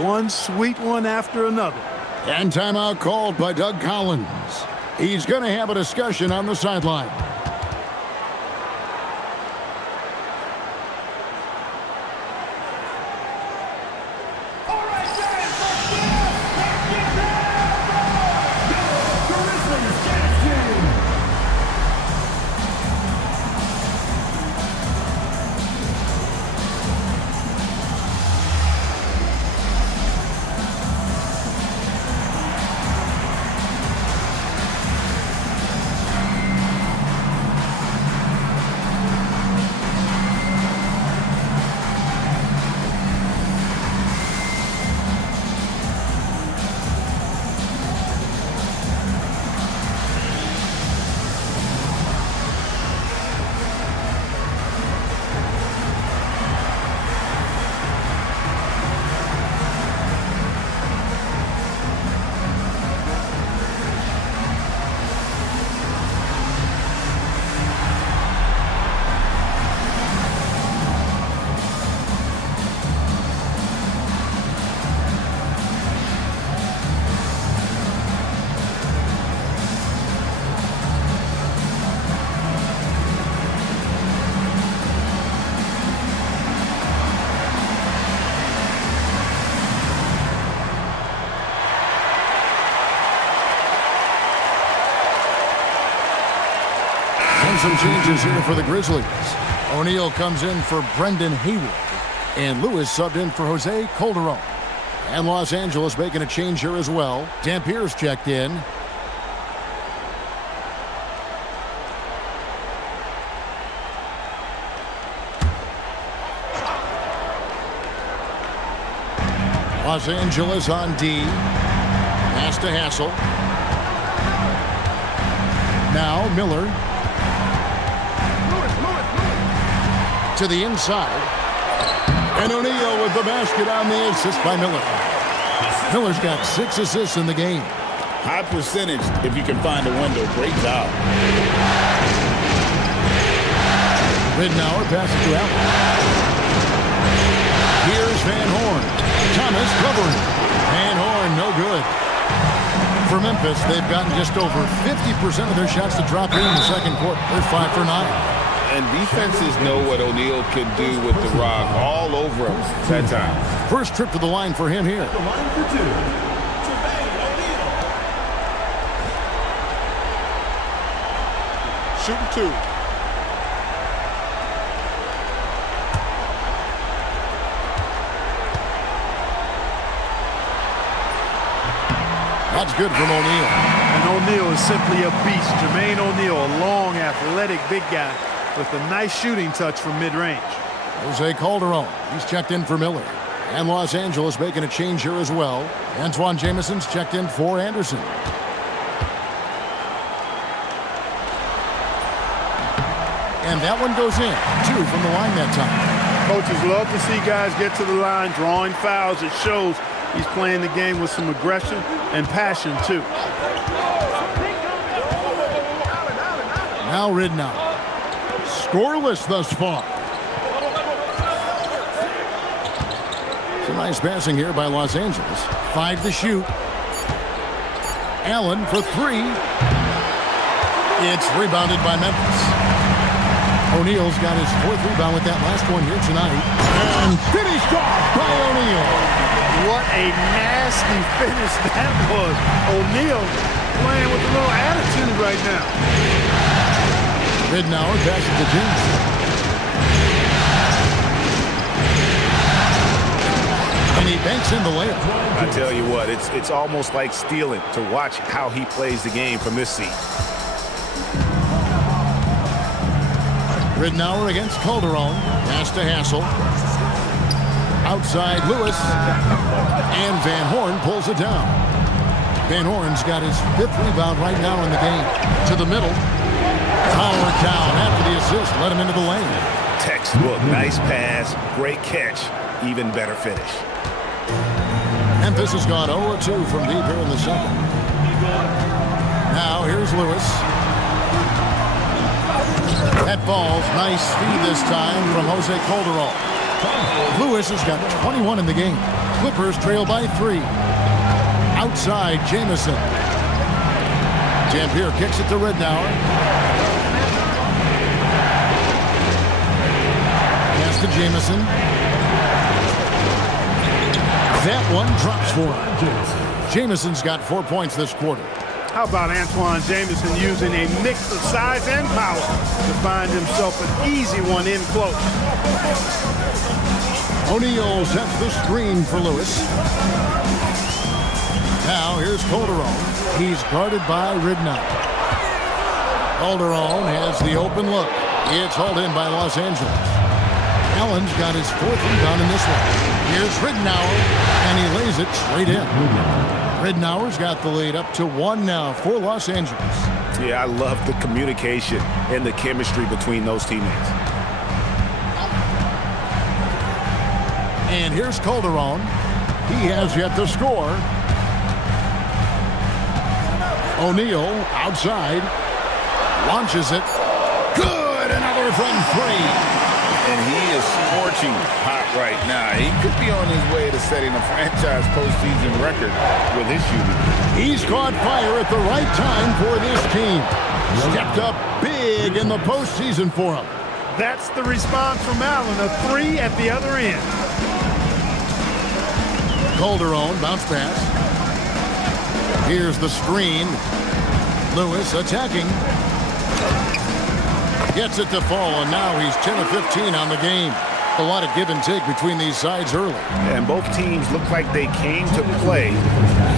One sweet one after another. And timeout called by Doug Collins. He's going to have a discussion on the sideline. Some changes here for the Grizzlies. O'Neal comes in for Brendan Haywood. And Lewis subbed in for Jose Calderon. And Los Angeles making a change here as well. Dampier's checked in. Los Angeles on D. Pass to Hassel. Now Miller. To the inside. And O'Neal with the basket on the assist by Miller. Miller's got 6 assists in the game. High percentage if you can find a window. Great job. Ridnour passes to Allen. Here's Van Horn. Thomas covering. Van Horn, no good. For Memphis, they've gotten just over 50% of their shots to drop in the second quarter. They're 5 for 9. And defenses know what O'Neal can do with the rock all over him that time. First trip to the line for him here. The line for 2. Shooting 2. That's good from O'Neal. And O'Neal is simply a beast. Jermaine O'Neal, a long, athletic, big guy with a nice shooting touch from mid-range. Jose Calderon. He's checked in for Miller. And Los Angeles making a change here as well. Antoine Jameson's checked in for Anderson. And that one goes in. 2 from the line that time. Coaches love to see guys get to the line, drawing fouls. It shows he's playing the game with some aggression and passion, too. Now Ridnour. Scoreless thus far. Some nice passing here by Los Angeles. 5 to shoot. Allen for 3. It's rebounded by Memphis. O'Neal's got his 4th rebound with that last one here tonight. And finished off by O'Neal. What a nasty finish that was. O'Neal playing with a little attitude right now. Ridnour passes to James. And he banks in the layup. I tell you what, it's almost like stealing to watch how he plays the game from this seat. Ridnour against Calderon. Pass to Hassel. Outside Lewis. And Van Horn pulls it down. Van Horn's got his 5th rebound right now in the game. To the middle. Power down after the assist. Let him into the lane. Textbook. Nice pass. Great catch. Even better finish. Memphis has gone 0-2 from deep here in the second. Now here's Lewis. That ball's nice speed this time from Jose Calderon. Lewis has got 21 in the game. Clippers trail by 3. Outside Jamison. Dampier kicks it to Ridnour. Pass to Jamison. That one drops for him. Jamison's got 4 points this quarter. How about Antoine Jamison using a mix of size and power to find himself an easy one in close. O'Neal sets the screen for Lewis. Now here's Calderon. He's guarded by Ridnour. Calderon has the open look. It's hauled in by Los Angeles. Allen's got his 4th rebound in this one. Here's Ridnour, and he lays it straight in. Ridnour's got the lead up to 1 now for Los Angeles. Yeah, I love the communication and the chemistry between those teammates. And here's Calderon. He has yet to score. O'Neal outside. Launches it. Good! Another from 3. And he is scorching hot right now. He could be on his way to setting a franchise postseason record with his shooting. He's caught fire at the right time for this team. Stepped up big in the postseason for him. That's the response from Allen, a 3 at the other end. Calderon, bounce pass. Here's the screen. Lewis attacking. Gets it to fall, and now he's 10 of 15 on the game. A lot of give and take between these sides early. And both teams look like they came to play.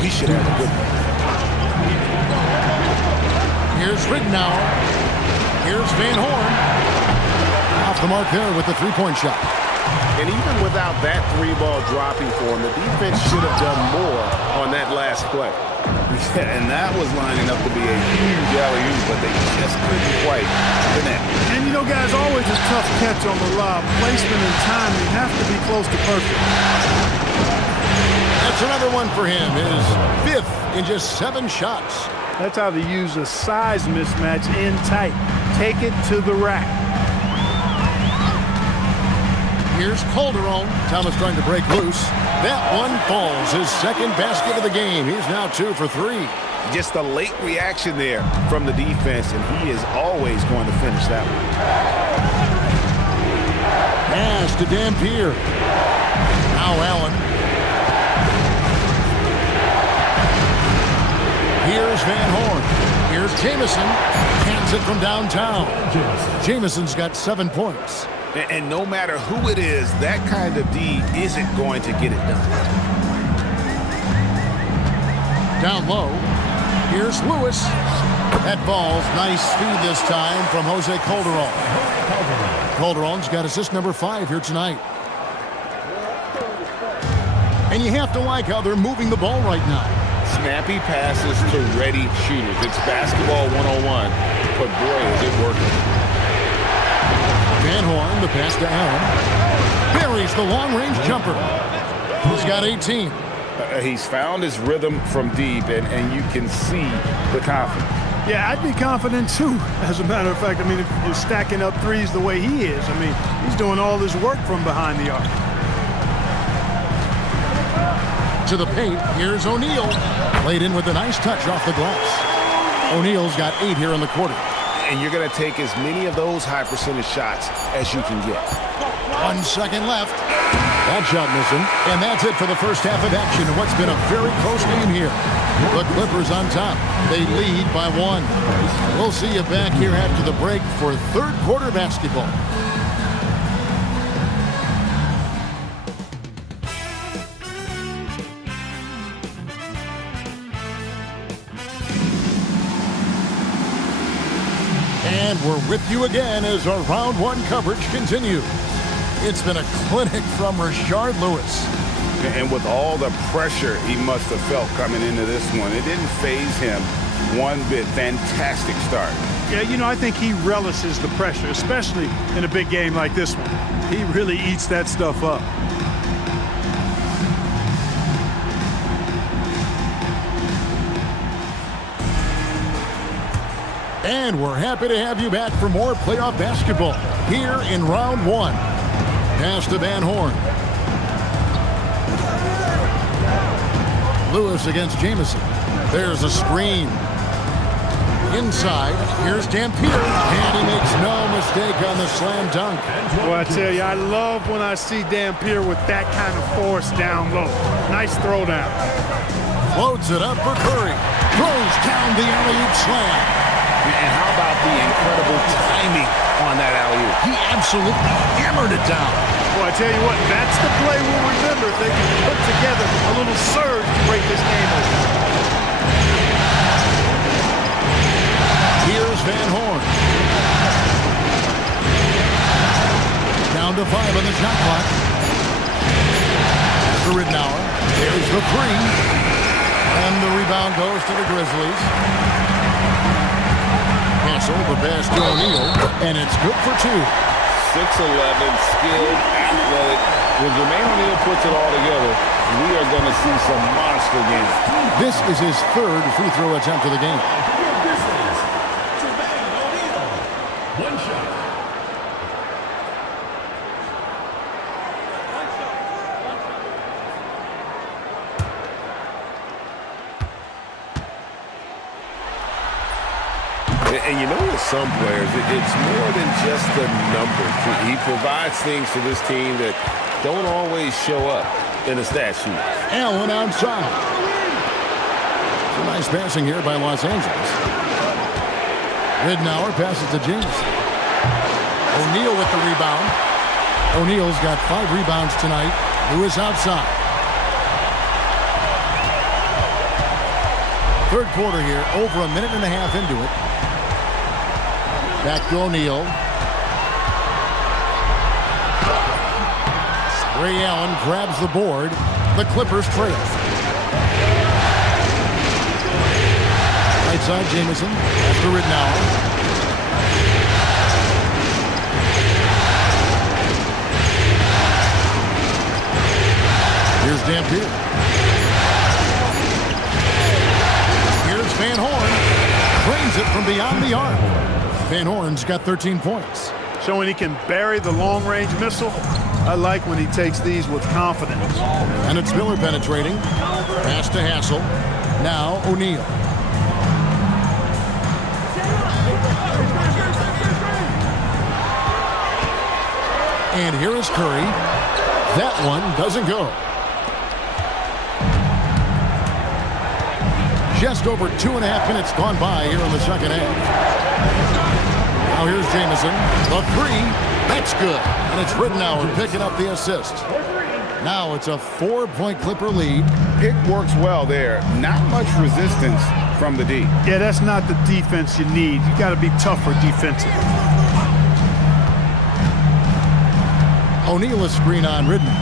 We should have a good one. Here's Ridnour. Here's Van Horn. Off the mark there with the 3-point shot. And even without that 3-ball dropping for him, the defense should have done more on that last play. Yeah, and that was lining up to be a huge alley-oop, but they just couldn't quite connect. And you know, guys, always a tough catch on the lob. Placement and timing have to be close to perfect. That's another one for him. His 5th in just 7 shots. That's how they use a size mismatch in tight. Take it to the rack. Here's Calderon. Thomas trying to break loose. That one falls. His 2nd basket of the game. He's now 2 for 3. Just a late reaction there from the defense, and he is always going to finish that one. Pass to Dampier. Now Allen. Here's Van Horn. Here's Jamison. Cans it from downtown. Jamison's got 7 points. And no matter who it is, that kind of D isn't going to get it done. Down low. Here's Lewis. That ball's nice feed this time from Jose Calderon. Calderon's got assist number 5 here tonight. And you have to like how they're moving the ball right now. Snappy passes to ready shooters. It's basketball 101, but boy, is it working. Van Horn, the pass to Allen. Buries the long-range jumper. He's got 18. He's found his rhythm from deep, and you can see the confidence. Yeah, I'd be confident too. As a matter of fact, I mean, if you're stacking up threes the way he is, I mean, he's doing all this work from behind the arc. To the paint, here's O'Neal. Played in with a nice touch off the glass. O'Neal's got 8 here in the quarter. And you're going to take as many of those high percentage shots as you can get. 1 second left. That shot missing. And that's it for the first half of action in what's been a very close game here. The Clippers on top. They lead by 1. We'll see you back here after the break for 3rd quarter basketball. And we're with you again as our round 1 coverage continues. It's been a clinic from Rashard Lewis. And with all the pressure he must have felt coming into this one, it didn't faze him one bit. Fantastic start. Yeah, you know, I think he relishes the pressure, especially in a big game like this one. He really eats that stuff up. And we're happy to have you back for more playoff basketball here in round 1. Pass to Van Horn. Lewis against Jamison. There's a screen. Inside, here's Dampier, and he makes no mistake on the slam dunk. Well, I tell you, I love when I see Dampier with that kind of force down low. Nice throwdown. Floats it up for Curry. Throws down the alley-oop slam. And how about the incredible timing on that alley-oop? He absolutely hammered it down. Well, I tell you what, that's the play we'll remember if they can put together a little surge to break this game open. Here's Van Horn. Down to 5 on the shot clock. To Ridnour. There's the 3. And the rebound goes to the Grizzlies. Hassel, the pass to O'Neal, and it's good for 2. 6'11", skilled, athletic. When Jermaine O'Neal puts it all together, we are going to see some monster games. This is his 3rd free throw attempt of the game. This is Jermaine O'Neal. 1 shot. And you know, with some players, it's more than just the numbers. He provides things to this team that don't always show up in a stat sheet. Allen outside. Some nice passing here by Los Angeles. Ridnour passes to James. O'Neal with the rebound. O'Neal's got 5 rebounds tonight. Lewis outside. 3rd quarter here, over a minute and a half into it. Back to O'Neal. Ray Allen grabs the board. The Clippers trail. Right side, Jamison. After Ridnour. Here's Dampier. Here's Van Horn. Drains it from beyond the arc. Van Horn's got 13 points. Showing he can bury the long-range missile. I like when he takes these with confidence. And it's Miller penetrating. Pass to Hassel. Now O'Neal. And here is Curry. That one doesn't go. Just over 2.5 minutes gone by here in the second half. Now here's Jamison. The three. That's good. And it's Ridnour picking up the assist. Now it's a 4-point Clipper lead. Pick works well there. Not much resistance from the D. Yeah, that's not the defense you need. You got to be tougher defensively. O'Neal is screen on Ridnour.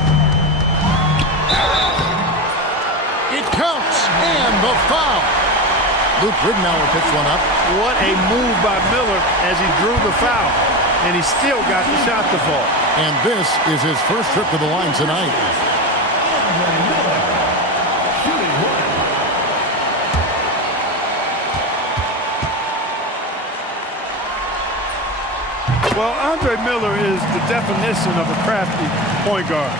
It counts. And the foul. Luke Ridnour picks one up. What a move by Miller as he drew the foul. And he still got the shot to fall. And this is his first trip to the line tonight. Well, Andre Miller is the definition of a crafty point guard.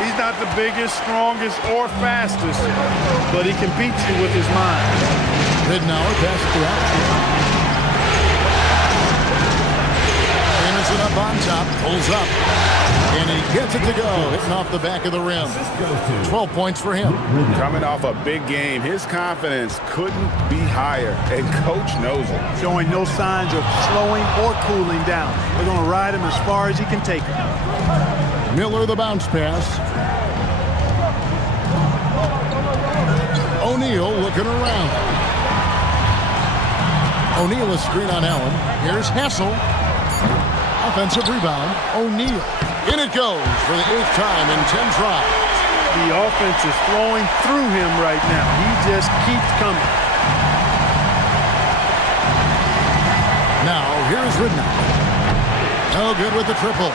He's not the biggest, strongest, or fastest, but he can beat you with his mind. Ridnour passes to out. Jamison up on top, pulls up, and he gets it to go, hitting off the back of the rim. 12 points for him. Coming off a big game, his confidence couldn't be higher, and coach knows it. Showing no signs of slowing or cooling down. They're going to ride him as far as he can take him. Miller the bounce pass. O'Neal looking around. O'Neal is screen on Allen. Here's Hassel. Offensive rebound. O'Neal. In it goes for the 8th time in 10 tries. The offense is flowing through him right now. He just keeps coming. Now, here's Ridnour. No good with the triple.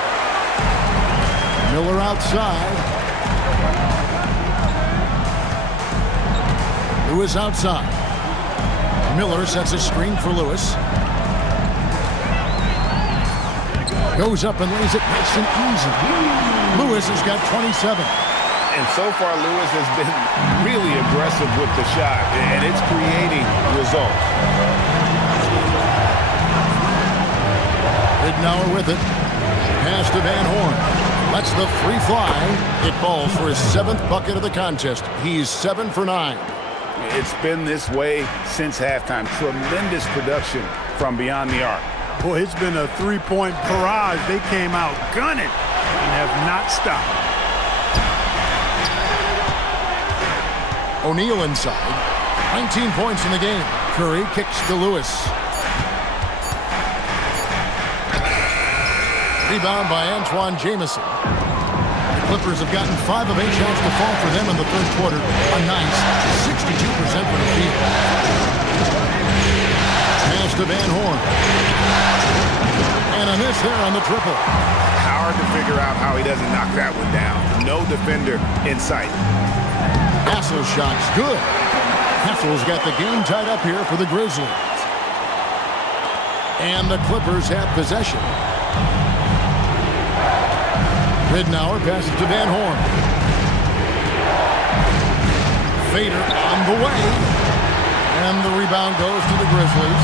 Miller outside. Lewis outside. Miller sets a screen for Lewis. Goes up and lays it nice and easy. Lewis has got 27. And so far, Lewis has been really aggressive with the shot, and it's creating results. Ridnour with it. Pass to Van Horn. Lets the free fly. It falls for his 7th bucket of the contest. He's 7 for 9. It's been this way since halftime. Tremendous production from beyond the arc. Boy, it's been a three-point barrage. They came out gunning and have not stopped. O'Neal inside. 19 points in the game. Curry kicks to Lewis. Rebound by Antoine Jamison. The Clippers have gotten 5 of 8 shots to fall for them in the third quarter. A nice 62% from the field. Pass to Van Horn. And a miss there on the triple. Hard to figure out how he doesn't knock that one down. No defender in sight. Hassel's shot's good. Hassel's got the game tied up here for the Grizzlies. And the Clippers have possession. Ridnour passes to Van Horn. Fader on the way. And the rebound goes to the Grizzlies.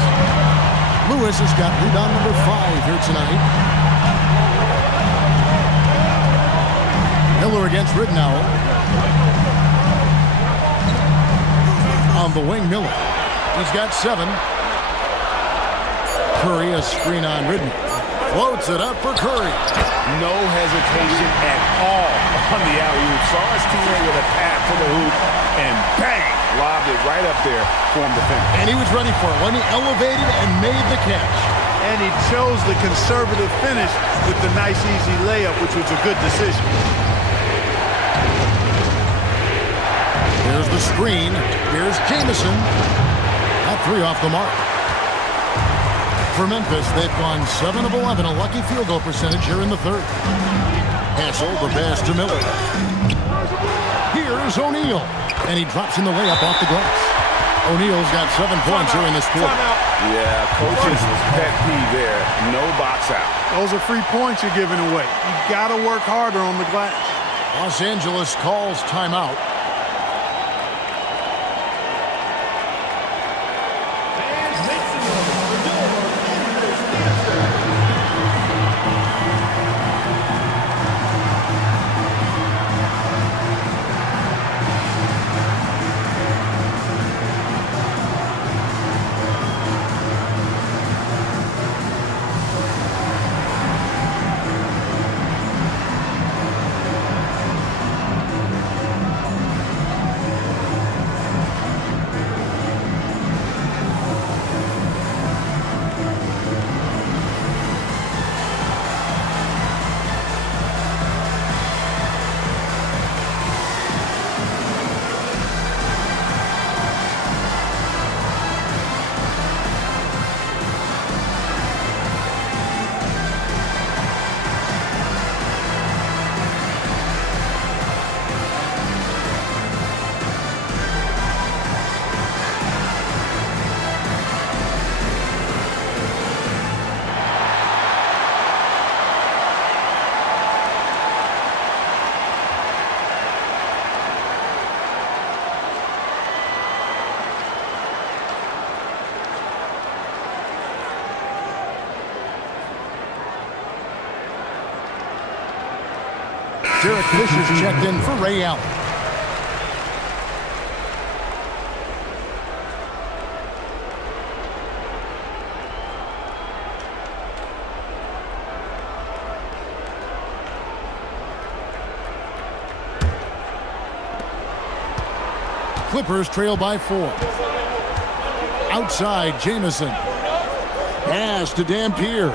Lewis has got rebound number 5 here tonight. Miller against Ridnour. On the wing, Miller. He's got 7. Curry a screen on Ridnour. Floats it up for Curry. No hesitation at all on the alley-oop. Saw his teammate with a pass to the hoop, and bang! Lobbed it right up there for him to finish. And he was ready for it when he elevated and made the catch. And he chose the conservative finish with the nice, easy layup, which was a good decision. Here's the screen. Here's Jamison. That 3 off the mark. For Memphis, they've gone 7 of 11, a lucky field goal percentage here in the third. Hassel, the pass to Miller. Here's O'Neal, and he drops in the layup off the glass. O'Neal's got 7 points here in this quarter. Yeah, coach's pet peeve there. No box out. Those are free points you're giving away. You got to work harder on the glass. Los Angeles calls timeout. Derek Fisher's checked in for Ray Allen. Clippers trail by 4. Outside, Jamison. Pass to Dampier.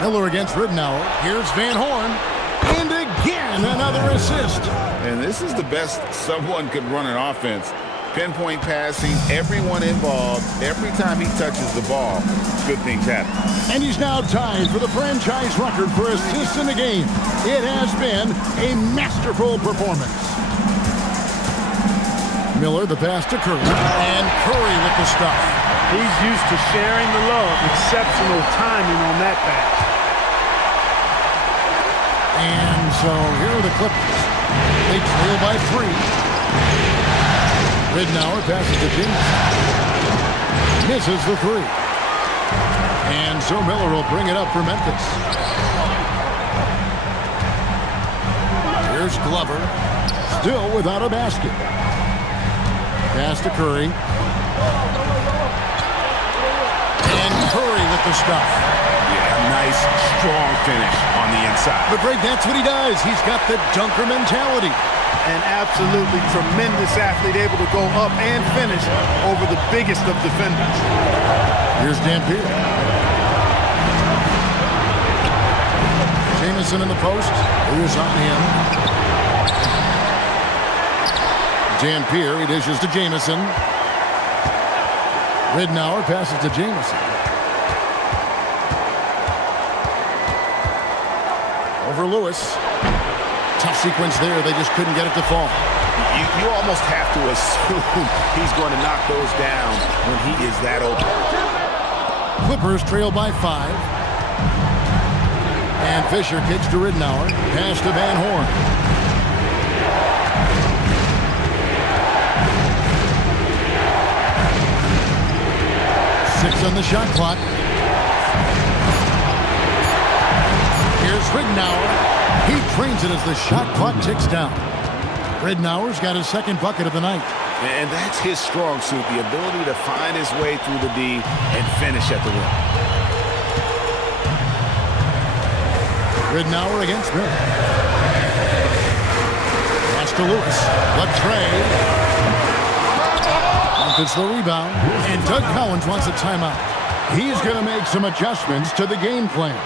Miller against Ridnour. Here's Van Horn. And again, another assist. And this is the best someone could run an offense. Pinpoint passing, everyone involved. Every time he touches the ball, good things happen. And he's now tied for the franchise record for assists in the game. It has been a masterful performance. Miller, the pass to Curry. And Curry with the stuff. He's used to sharing the love. Exceptional timing on that pass. And so here are the Clippers. They trail by 3. Ridnour passes to Jamison. Misses the 3. And so Miller will bring it up for Memphis. Here's Glover. Still without a basket. Pass to Curry. And Curry with the stuff. Yeah, nice, strong finish on the inside. But Greg, that's what he does. He's got the dunker mentality. An absolutely tremendous athlete, able to go up and finish over the biggest of defenders. Here's Dampier. Jamison in the post. Who's on him? Dampier, he dishes to Jamison. Ridnour passes to Jamison. Over Lewis. Tough sequence there. They just couldn't get it to fall. You almost have to assume he's going to knock those down when he is that open. Clippers trail by 5. And Fisher kicks to Ridnour. Pass to Van Horn. Six on the shot clock. Here's Ridnour. He trains it as the shot clock ticks down. Ridnour's got his second bucket of the night. And that's his strong suit, the ability to find his way through the D and finish at the rim. Ridnour against Miller. Pass to Lewis. The trade. Memphis the rebound. And Doug Collins wants a timeout. He's going to make some adjustments to the game plan.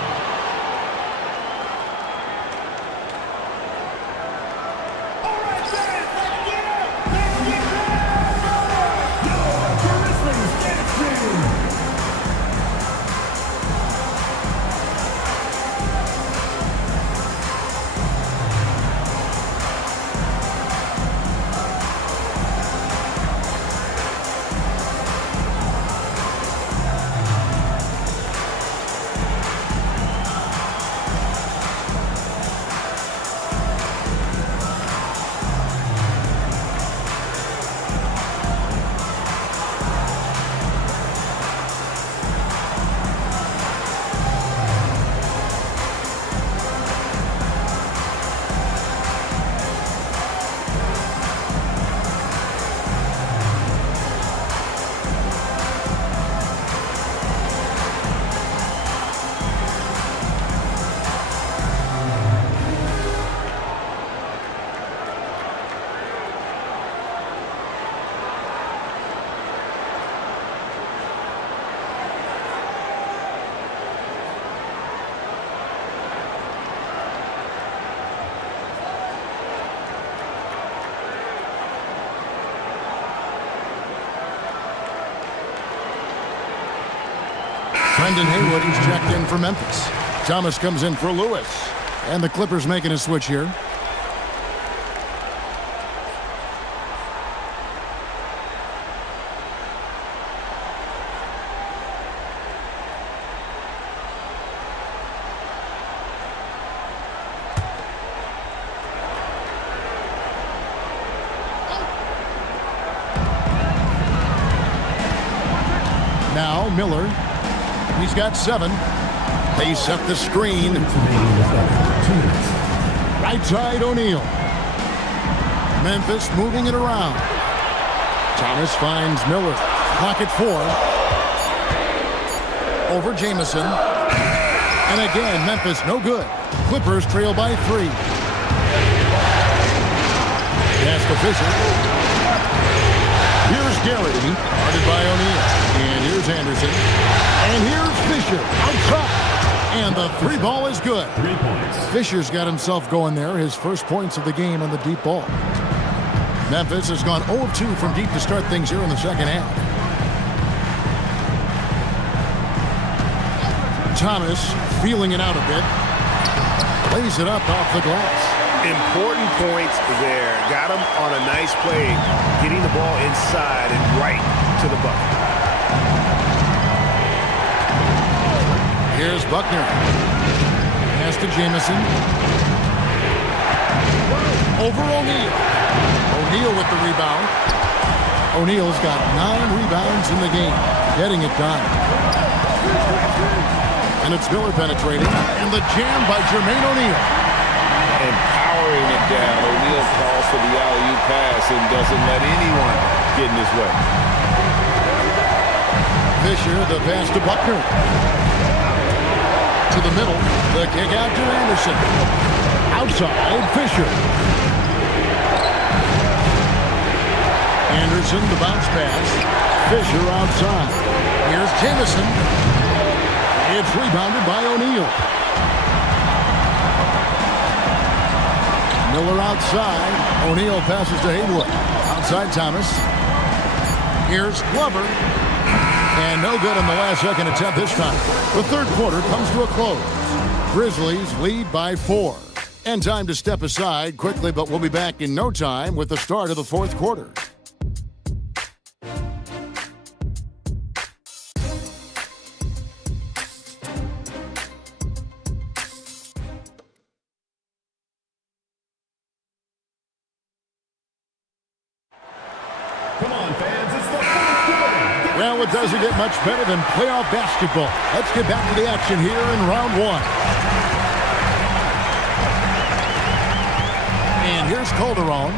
Brendan Haywood, he's checked in for Memphis. Thomas comes in for Lewis. And the Clippers making a switch here. Now Miller. He's got 7. They set the screen. Right side O'Neal. Memphis moving it around. Thomas finds Miller. Pocket 4. Over Jamison. And again, Memphis no good. Clippers trail by 3. Pass to Fisher. Here's Garrity. Guarded by O'Neal. And here's Anderson. And here's Fisher. Outside. And the 3 ball is good. 3 points. Fisher's got himself going there. His first points of the game on the deep ball. Memphis has gone 0 of 2 from deep to start things here in the second half. Thomas feeling it out a bit. Lays it up off the glass. Important points there. Got him on a nice play, getting the ball inside and right to the bucket. Here's Buckner. Pass to Jamison. Over O'Neal. O'Neal with the rebound. O'Neal's got 9 rebounds in the game. Getting it done. And it's Miller penetrating. And the jam by Jermaine O'Neal. And powering it down. O'Neal calls for the alley-oop pass and doesn't let anyone get in his way. Fisher, the pass to Buckner. To the middle. The kick out to Anderson. Outside, Fisher. Anderson, the bounce pass. Fisher outside. Here's Jamison. It's rebounded by O'Neal. Miller outside. O'Neal passes to Haywood. Outside Thomas. Here's Glover. And no good in the last second attempt this time. The third quarter comes to a close. Grizzlies lead by 4. And time to step aside quickly, but we'll be back in no time with the start of the fourth quarter. Come on, fans, it's the fourth quarter. Well, it doesn't get much better than playoff basketball. Let's get back to the action here in round 1. And here's Calderon.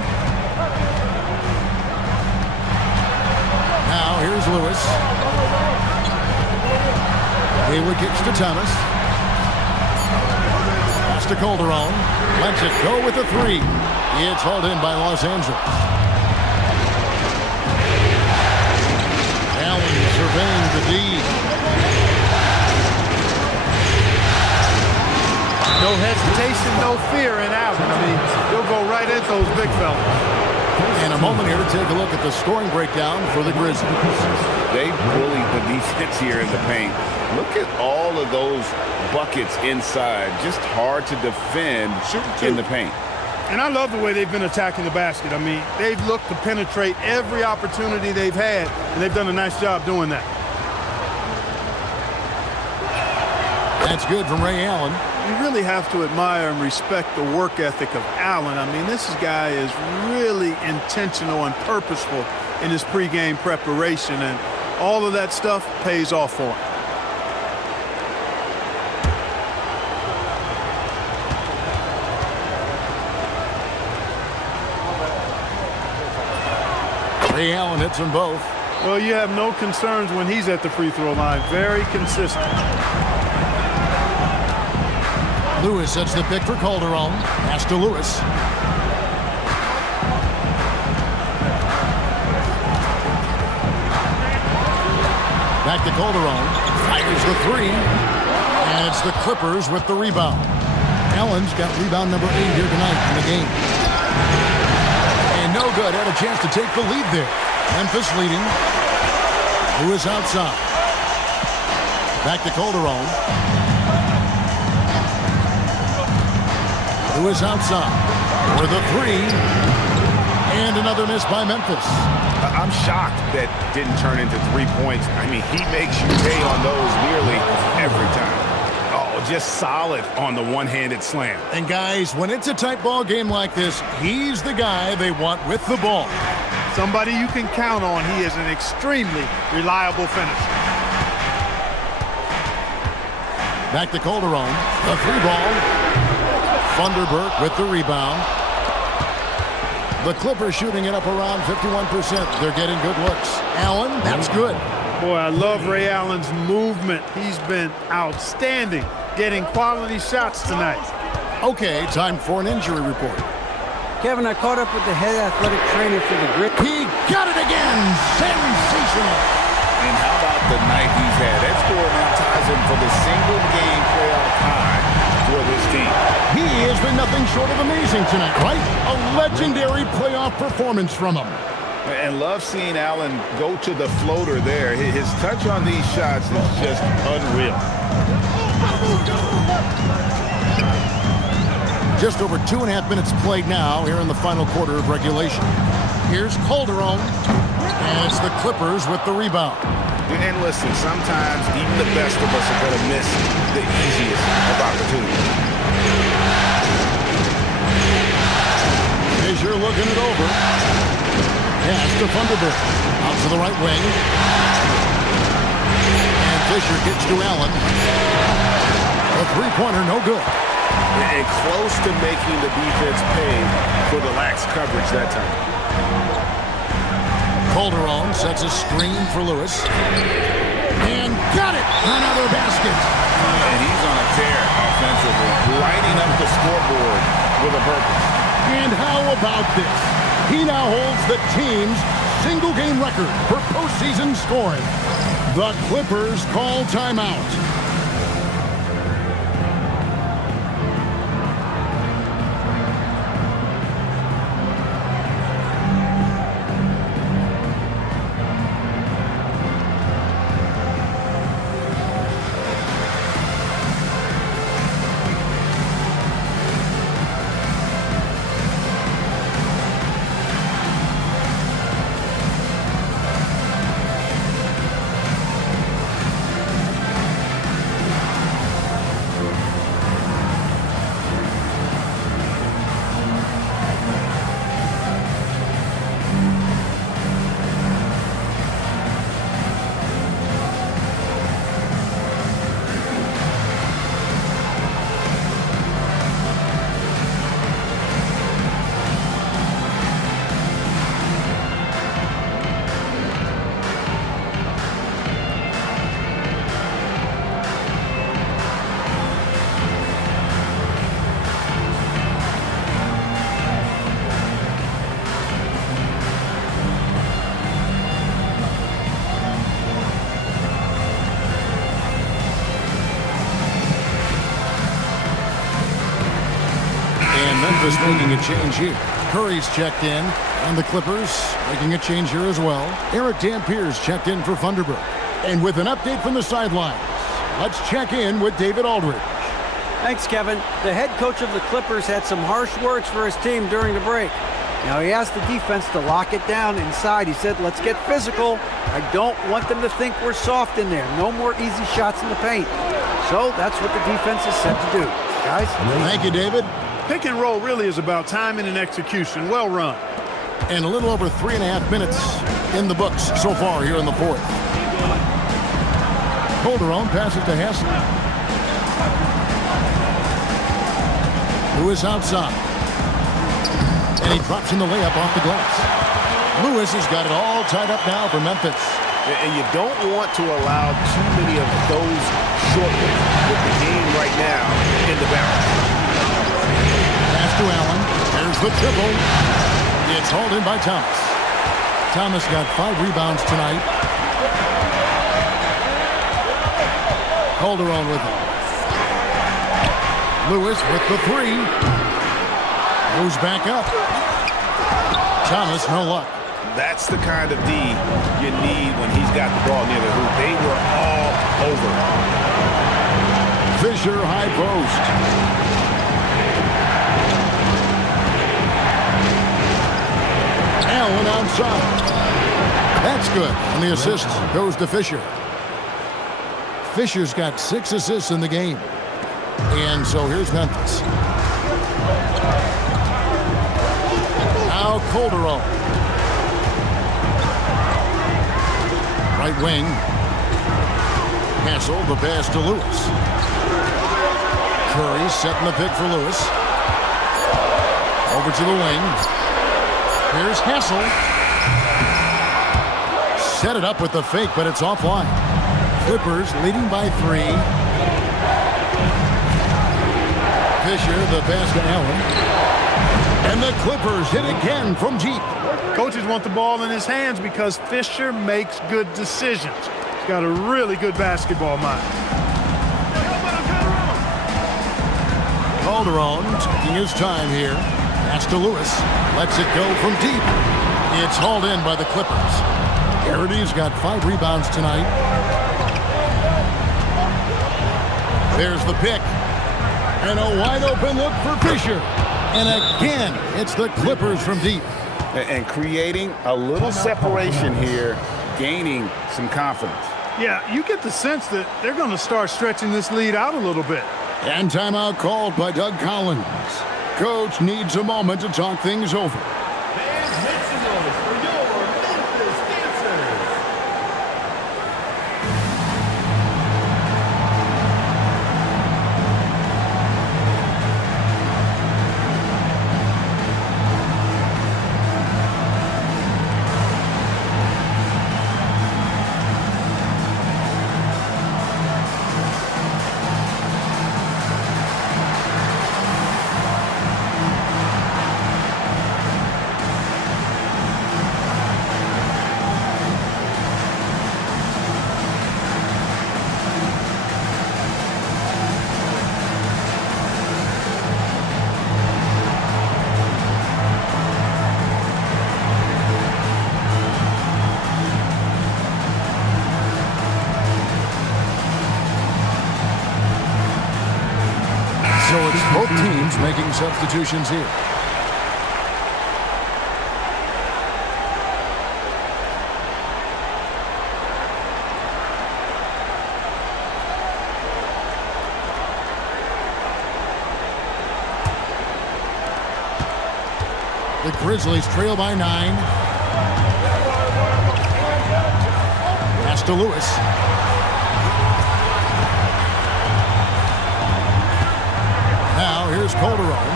Now here's Lewis. Haywood kicks to Thomas. Pass to Calderon. Lets it go with the 3. It's hauled in by Los Angeles. Surveying the D. No hesitation, no fear in Allen. I mean, he'll go right at those big fellas. In a moment here, take a look at the scoring breakdown for the Grizzlies. They bullied the defense here in the paint. Look at all of those buckets inside. Just hard to defend in the paint. And I love the way they've been attacking the basket. I mean, they've looked to penetrate every opportunity they've had, and they've done a nice job doing that. That's good from Ray Allen. You really have to admire and respect the work ethic of Allen. I mean, this guy is really intentional and purposeful in his pregame preparation, and all of that stuff pays off for him. Ray Allen hits them both. Well, you have no concerns when he's at the free throw line. Very consistent. Lewis sets the pick for Calderon. Pass to Lewis. Back to Calderon. Fires the 3. And it's the Clippers with the rebound. Allen's got rebound number 8 here tonight in the game. And no good. Had a chance to take the lead there. Memphis leading. Lewis outside. Back to Calderon. Lewis outside for the three. And another miss by Memphis. I'm shocked that didn't turn into 3 points. I mean, he makes you pay on those nearly every time. Oh, just solid on the one-handed slam. And guys, when it's a tight ball game like this, he's the guy they want with the ball. Somebody you can count on. He is an extremely reliable finisher. Back to Calderon. The three ball. Thunderbird with the rebound. The Clippers shooting it up around 51%. They're getting good looks. Allen, that's good. Boy, I love Ray Allen's movement. He's been outstanding, getting quality shots tonight. Okay, time for an injury report. Kevin, I caught up with the head athletic trainer for the Grit. He got it again. Sensational. And how about the night he's had? That score now ties him for the single-game playoff high for this team. He has been nothing short of amazing tonight, right? A legendary playoff performance from him. And love seeing Allen go to the floater there. His touch on these shots is just unreal. Just over 2.5 minutes played now here in the final quarter of regulation. Here's Calderon. And it's the Clippers with the rebound. And listen, sometimes even the best of us are going to miss the easiest of opportunities. As you're looking it over. Pass to Thunderbird. Out to the right wing. And Fisher gets to Allen. A three-pointer, no good. And close to making the defense pay for the lax coverage that time. Calderon sets a screen for Lewis. And got it! Another basket. And he's on a tear offensively, lighting up the scoreboard with a purpose. And how about this? He now holds the team's single-game record for postseason scoring. The Clippers call timeout. Memphis making a change here. Curry's checked in, and the Clippers making a change here as well. Eric Dampier's checked in for Thunderbird. And with an update from the sidelines, let's check in with David Aldridge. Thanks, Kevin. The head coach of the Clippers had some harsh words for his team during the break. Now, he asked the defense to lock it down inside. He said, let's get physical. I don't want them to think we're soft in there. No more easy shots in the paint. So that's what the defense is set to do. Guys? Thank you, David. Pick and roll really is about timing and execution. Well run. And a little over 3.5 minutes in the books so far here in the fourth. Calderon passes to Hassan. Lewis outside. And he drops in the layup off the glass. Lewis has got it all tied up now for Memphis. And you don't want to allow too many of those short ones with the game right now in the balance. Pass to Allen. There's the triple. It's hauled in by Thomas. Thomas got 5 rebounds tonight. Calderon with it. Lewis with the 3. Goes back up. Thomas, no luck. That's the kind of D you need when he's got the ball near the hoop. They were all over. Fisher high post. Allen outside. That's good. And the assist goes to Fisher. Fisher's got 6 assists in the game. And so here's Memphis. Now Calderon. Right wing. Hassel, the pass to Lewis. Curry setting the pick for Lewis. Over to the wing. Here's Hassel. Set it up with the fake, but it's offline. Clippers leading by 3. Fisher, the pass to Allen. And the Clippers hit again from deep. Coaches want the ball in his hands because Fisher makes good decisions. He's got a really good basketball mind. Calderon taking his time here. Pass to Lewis. Lets it go from deep. It's hauled in by the Clippers. Garrity's got 5 rebounds tonight. There's the pick. And a wide open look for Fisher. And again, it's the Clippers from deep. And creating a little separation here, gaining some confidence. Yeah, you get the sense that they're going to start stretching this lead out a little bit. And timeout called by Doug Collins. Coach needs a moment to talk things over. Fans, make some noise for your Memphis dancers. So it's both teams making substitutions here. The Grizzlies trail by 9. Pass to Lewis. Now here's Calderon.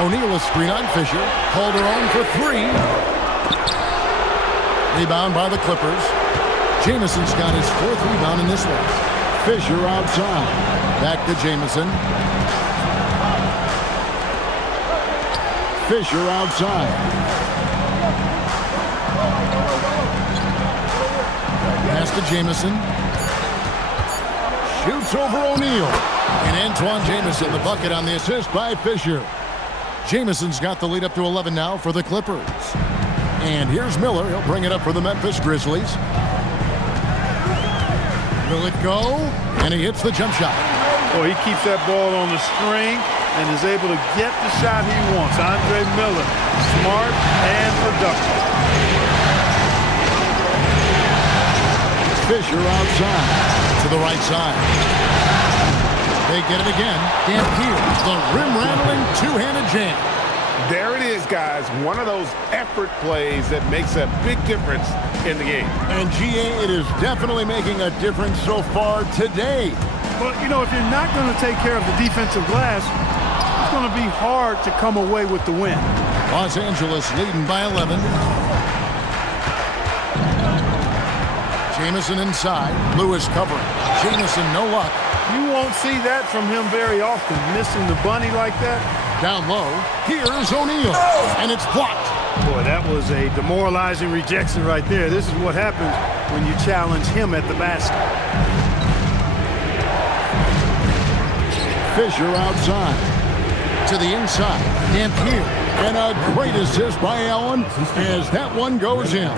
O'Neal a screen on Fisher. Calderon for 3. Rebound by the Clippers. Jameson's got his 4th rebound in this one. Fisher outside. Back to Jameson. Fisher outside. Pass to Jameson. Shoots over O'Neal. And Antoine Jameson, the bucket on the assist by Fisher. Jameson's got the lead up to 11 now for the Clippers. And here's Miller. He'll bring it up for the Memphis Grizzlies. Will it go? And he hits the jump shot. Well, he keeps that ball on the string and is able to get the shot he wants. Andre Miller, smart and productive. Fisher outside to the right side. They get it again. Dampier, the rim-rattling two-handed jam. There it is, guys. One of those effort plays that makes a big difference in the game. And GA, it is definitely making a difference so far today. Well, you know, if you're not going to take care of the defensive glass, it's going to be hard to come away with the win. Los Angeles leading by 11. Jamison inside. Lewis covering. Jamison, no luck. You won't see that from him very often, missing the bunny like that. Down low. Here's O'Neal. And it's blocked. Boy, that was a demoralizing rejection right there. This is what happens when you challenge him at the basket. Fisher outside. To the inside. Dampier. And a great assist by Allen as that one goes in.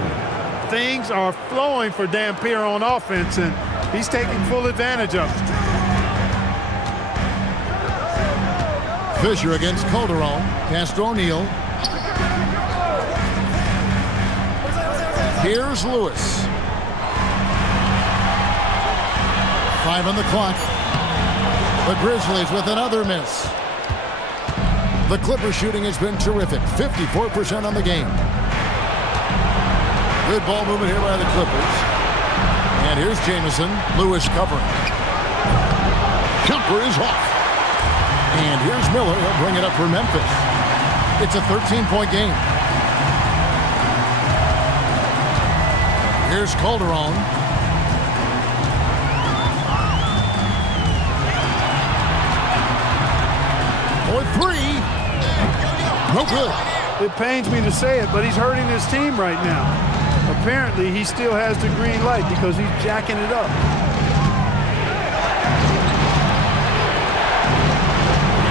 Things are flowing for Dampier on offense, and He's taking full advantage of it. Fisher against Calderon. Pass to O'Neal. Here's Lewis. 5 on the clock. The Grizzlies with another miss. The Clippers shooting has been terrific. 54% on the game. Good ball movement here by the Clippers. And here's Jamison. Lewis covering. Jumper is off. And here's Miller. He'll bring it up for Memphis. It's a 13-point game. Here's Calderon. For 3. No good. It pains me to say it, but he's hurting his team right now. Apparently, he still has the green light because he's jacking it up.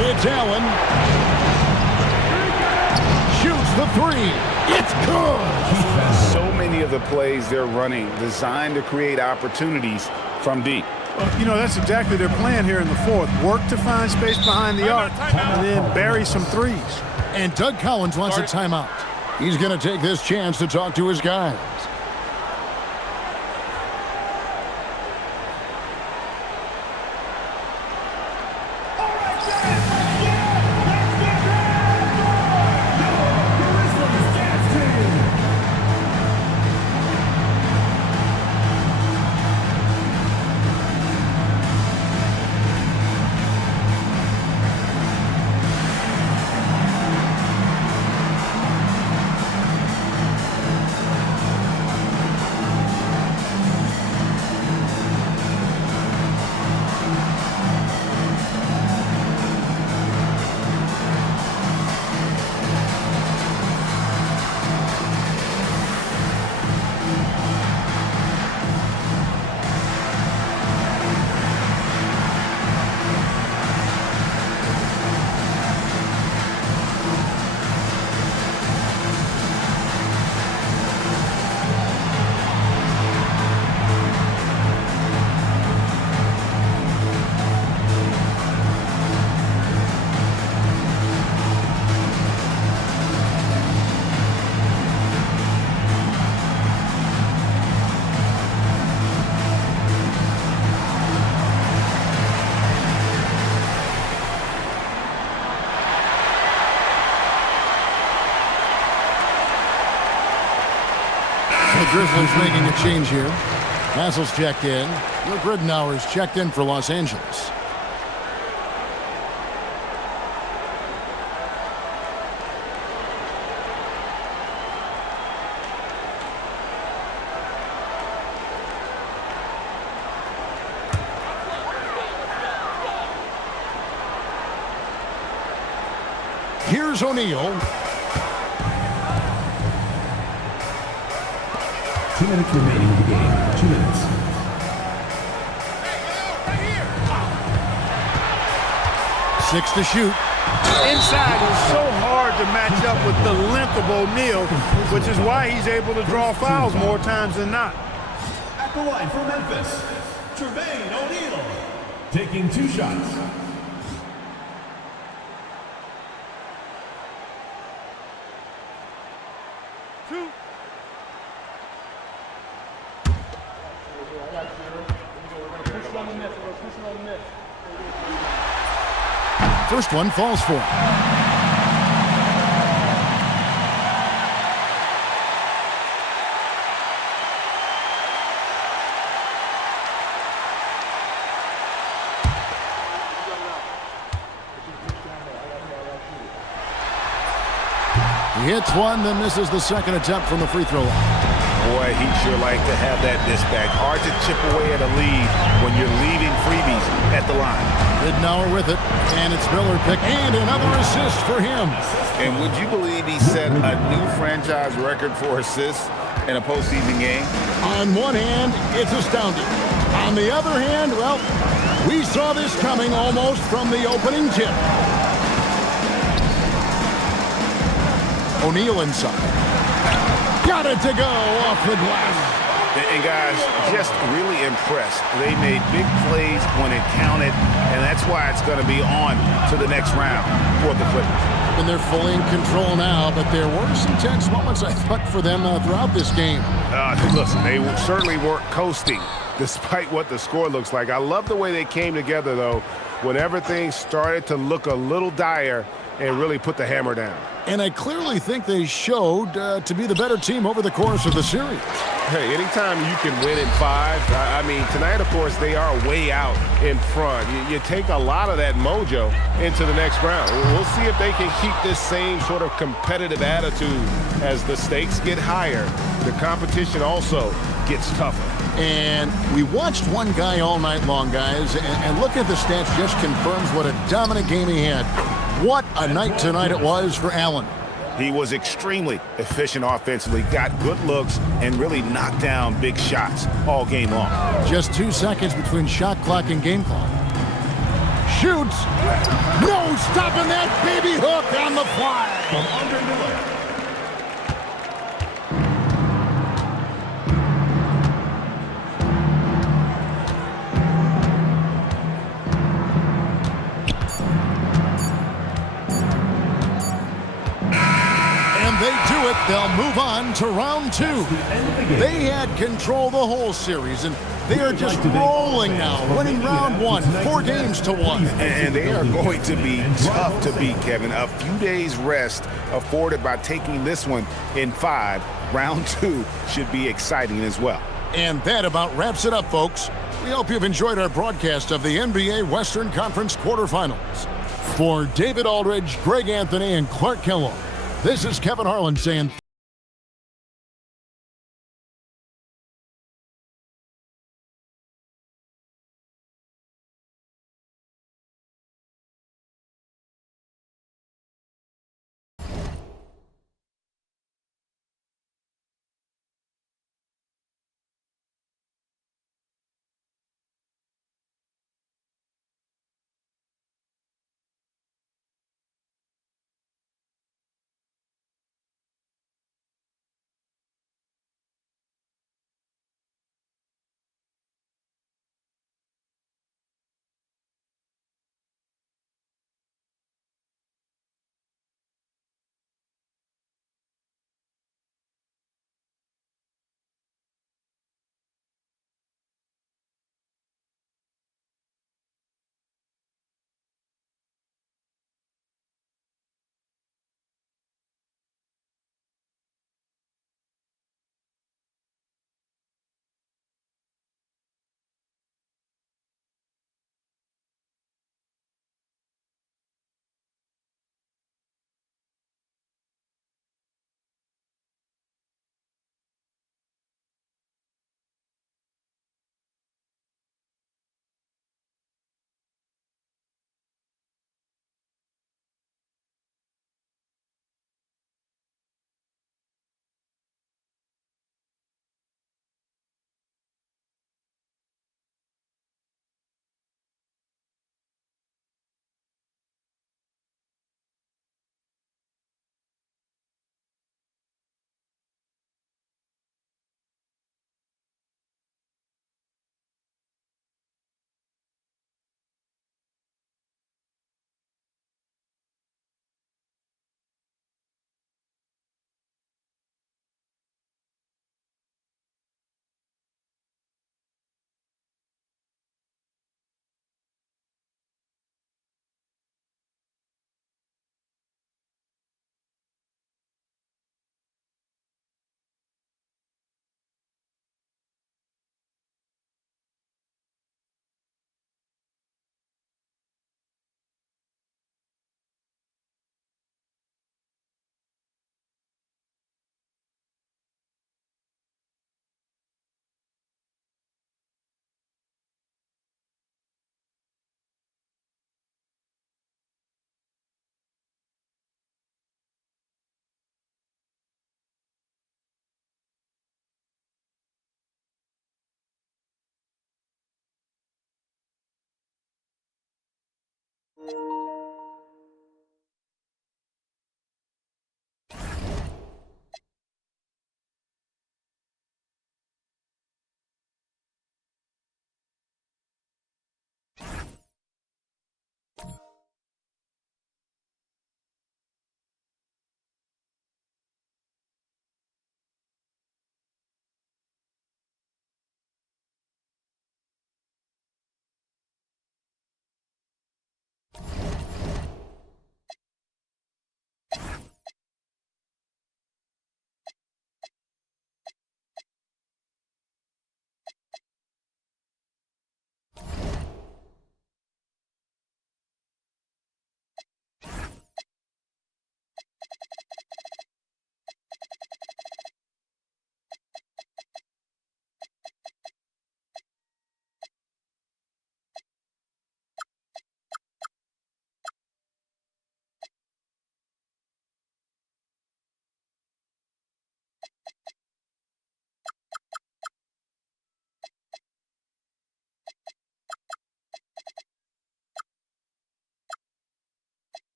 It's Allen. Shoots the 3. It's good. So many of the plays they're running designed to create opportunities from deep. You know, that's exactly their plan here in the fourth. Work to find space behind the arc and then bury some threes. And Doug Collins wants a timeout. He's going to take this chance to talk to his guys. Grizzlies making a change here. Hassel's checked in. Luke Ridenour's checked in for Los Angeles. Here's O'Neal. 2 minutes remaining in the game. 2 minutes. Six to shoot. Inside is so hard to match up with the length of O'Neal, which is why he's able to draw fouls more times than not. At the line for Memphis, Tremaine O'Neal. Taking 2 shots. First one falls for him. He hits one, then misses the second attempt from the free throw line. Boy, he'd sure like to have that dispatch. Hard to chip away at a lead when you're leaving freebies at the line. Ridenour with it, and it's Miller pick, and another assist for him. And would you believe he set a new franchise record for assists in a postseason game? On one hand, it's astounding. On the other hand, well, we saw this coming almost from the opening tip. O'Neal inside. Got it to go off the glass. And guys, just really impressed. They made big plays when it counted, and that's why it's going to be on to the next round for the Clippers. And they're fully in control now, but there were some tense moments, I thought, for them throughout this game. Listen, they certainly weren't coasting despite what the score looks like. I love the way they came together, though, when everything started to look a little dire and really put the hammer down. And I clearly think they showed to be the better team over the course of the series. Hey, anytime you can win in 5, I mean, tonight, of course, they are way out in front. You take a lot of that mojo into the next round. We'll see if they can keep this same sort of competitive attitude as the stakes get higher. The competition also gets tougher. And we watched one guy all night long, guys, and looking at the stats just confirms what a dominant game he had. What a night tonight it was for Allen. He was extremely efficient offensively, got good looks, and really knocked down big shots all game long. Just 2 seconds between shot clock and game clock. Shoots. No stopping that baby hook on the fly. From under Miller. They do it, they'll move on to round 2. They had control the whole series, and they are just rolling now, winning round 1, 4 games to 1. And they are going to be tough to beat, Kevin. A few days rest afforded by taking this one in 5. Round 2 should be exciting as well. And that about wraps it up, folks. We hope you've enjoyed our broadcast of the NBA Western Conference quarterfinals. For David Aldridge, Greg Anthony, and Clark Kellogg, this is Kevin Harlan saying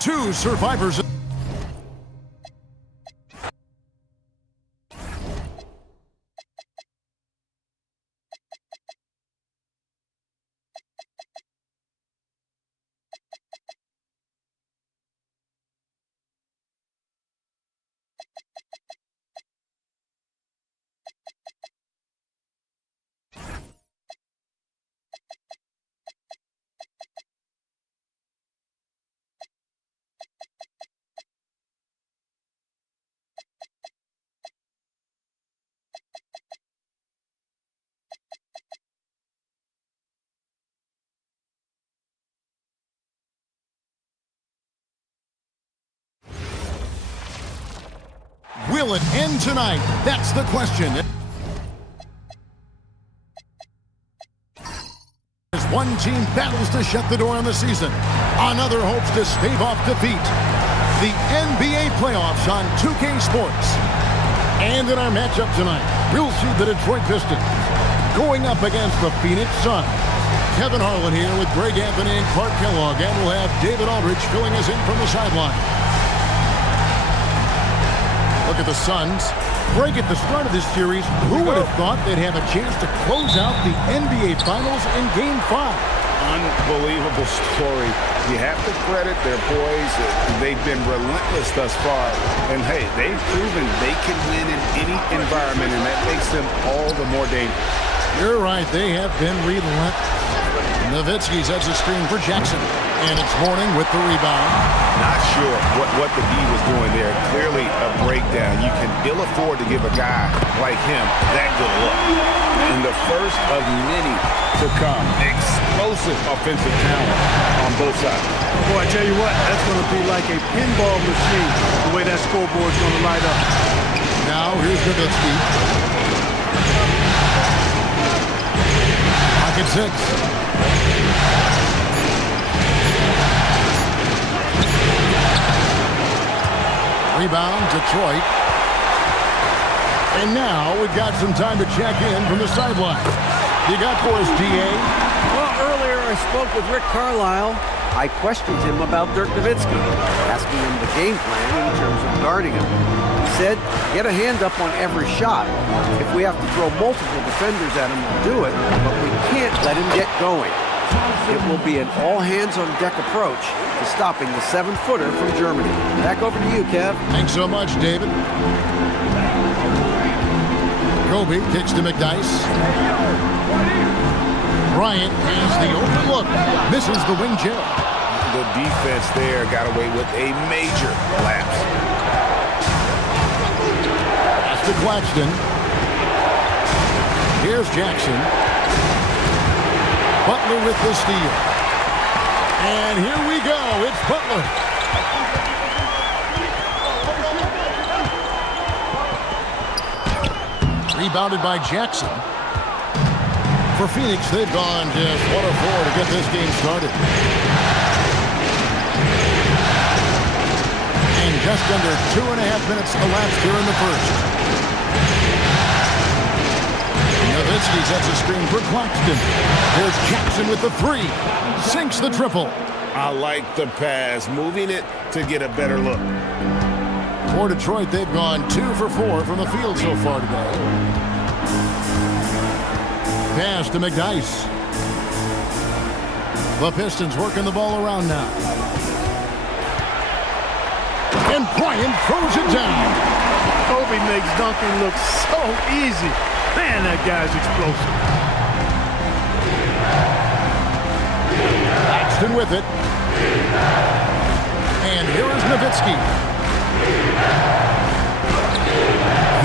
Two survivors. Will it end tonight? That's the question. As one team battles to shut the door on the season, another hopes to stave off defeat. The NBA playoffs on 2K Sports. And in our matchup tonight, we'll see the Detroit Pistons going up against the Phoenix Suns. Kevin Harlan here with Greg Anthony and Clark Kellogg, and we'll have David Aldridge filling us in from the sideline. Look at the Suns. Greg, at the start of this series, who would have thought they'd have a chance to close out the NBA Finals in Game 5? Unbelievable story. You have to credit their poise. They've been relentless thus far. And, hey, they've proven they can win in any environment, and that makes them all the more dangerous. You're right. They have been relentless. Nowitzki sets a screen for Jackson. And it's Mourning with the rebound. Not sure what the D was doing there. Clearly a breakdown. You can ill afford to give a guy like him that good look. And the first of many to come. Explosive offensive talent on both sides. Boy, I tell you what, that's going to be like a pinball machine, the way that scoreboard's going to light up. Now, here's Nowitzki. Pocket 6. Rebound, Detroit. And now we've got some time to check in from the sideline. You got for us, DA? Well, earlier I spoke with Rick Carlisle. I questioned him about Dirk Nowitzki, asking him the game plan in terms of guarding him. He said, get a hand up on every shot. If we have to throw multiple defenders at him, we'll do it, but we can't let him get going. It will be an all-hands-on-deck approach to stopping the 7-footer from Germany. Back over to you, Kev. Thanks so much, David. Kobe kicks to McDyess. Bryant has the open look. Misses the wing jab. The defense there got away with a major lapse. Pass to Claxton. Here's Jackson. Butler with the steal. And here we go. It's Butler. Rebounded by Jackson. For Phoenix, they've gone just 1 of 4 to get this game started. And just under 2.5 minutes elapsed here in the first. Nowitzki sets a screen for Claxton. There's Jackson with the 3. Sinks the triple. I like the pass, moving it to get a better look. For Detroit, they've gone 2 for 4 from the field so far today. Pass to McDyess. The Pistons working the ball around now. And Bryant throws it down. Kobe makes dunking look so easy. Man, that guy's explosive. Paxton with it. And here is Nowitzki.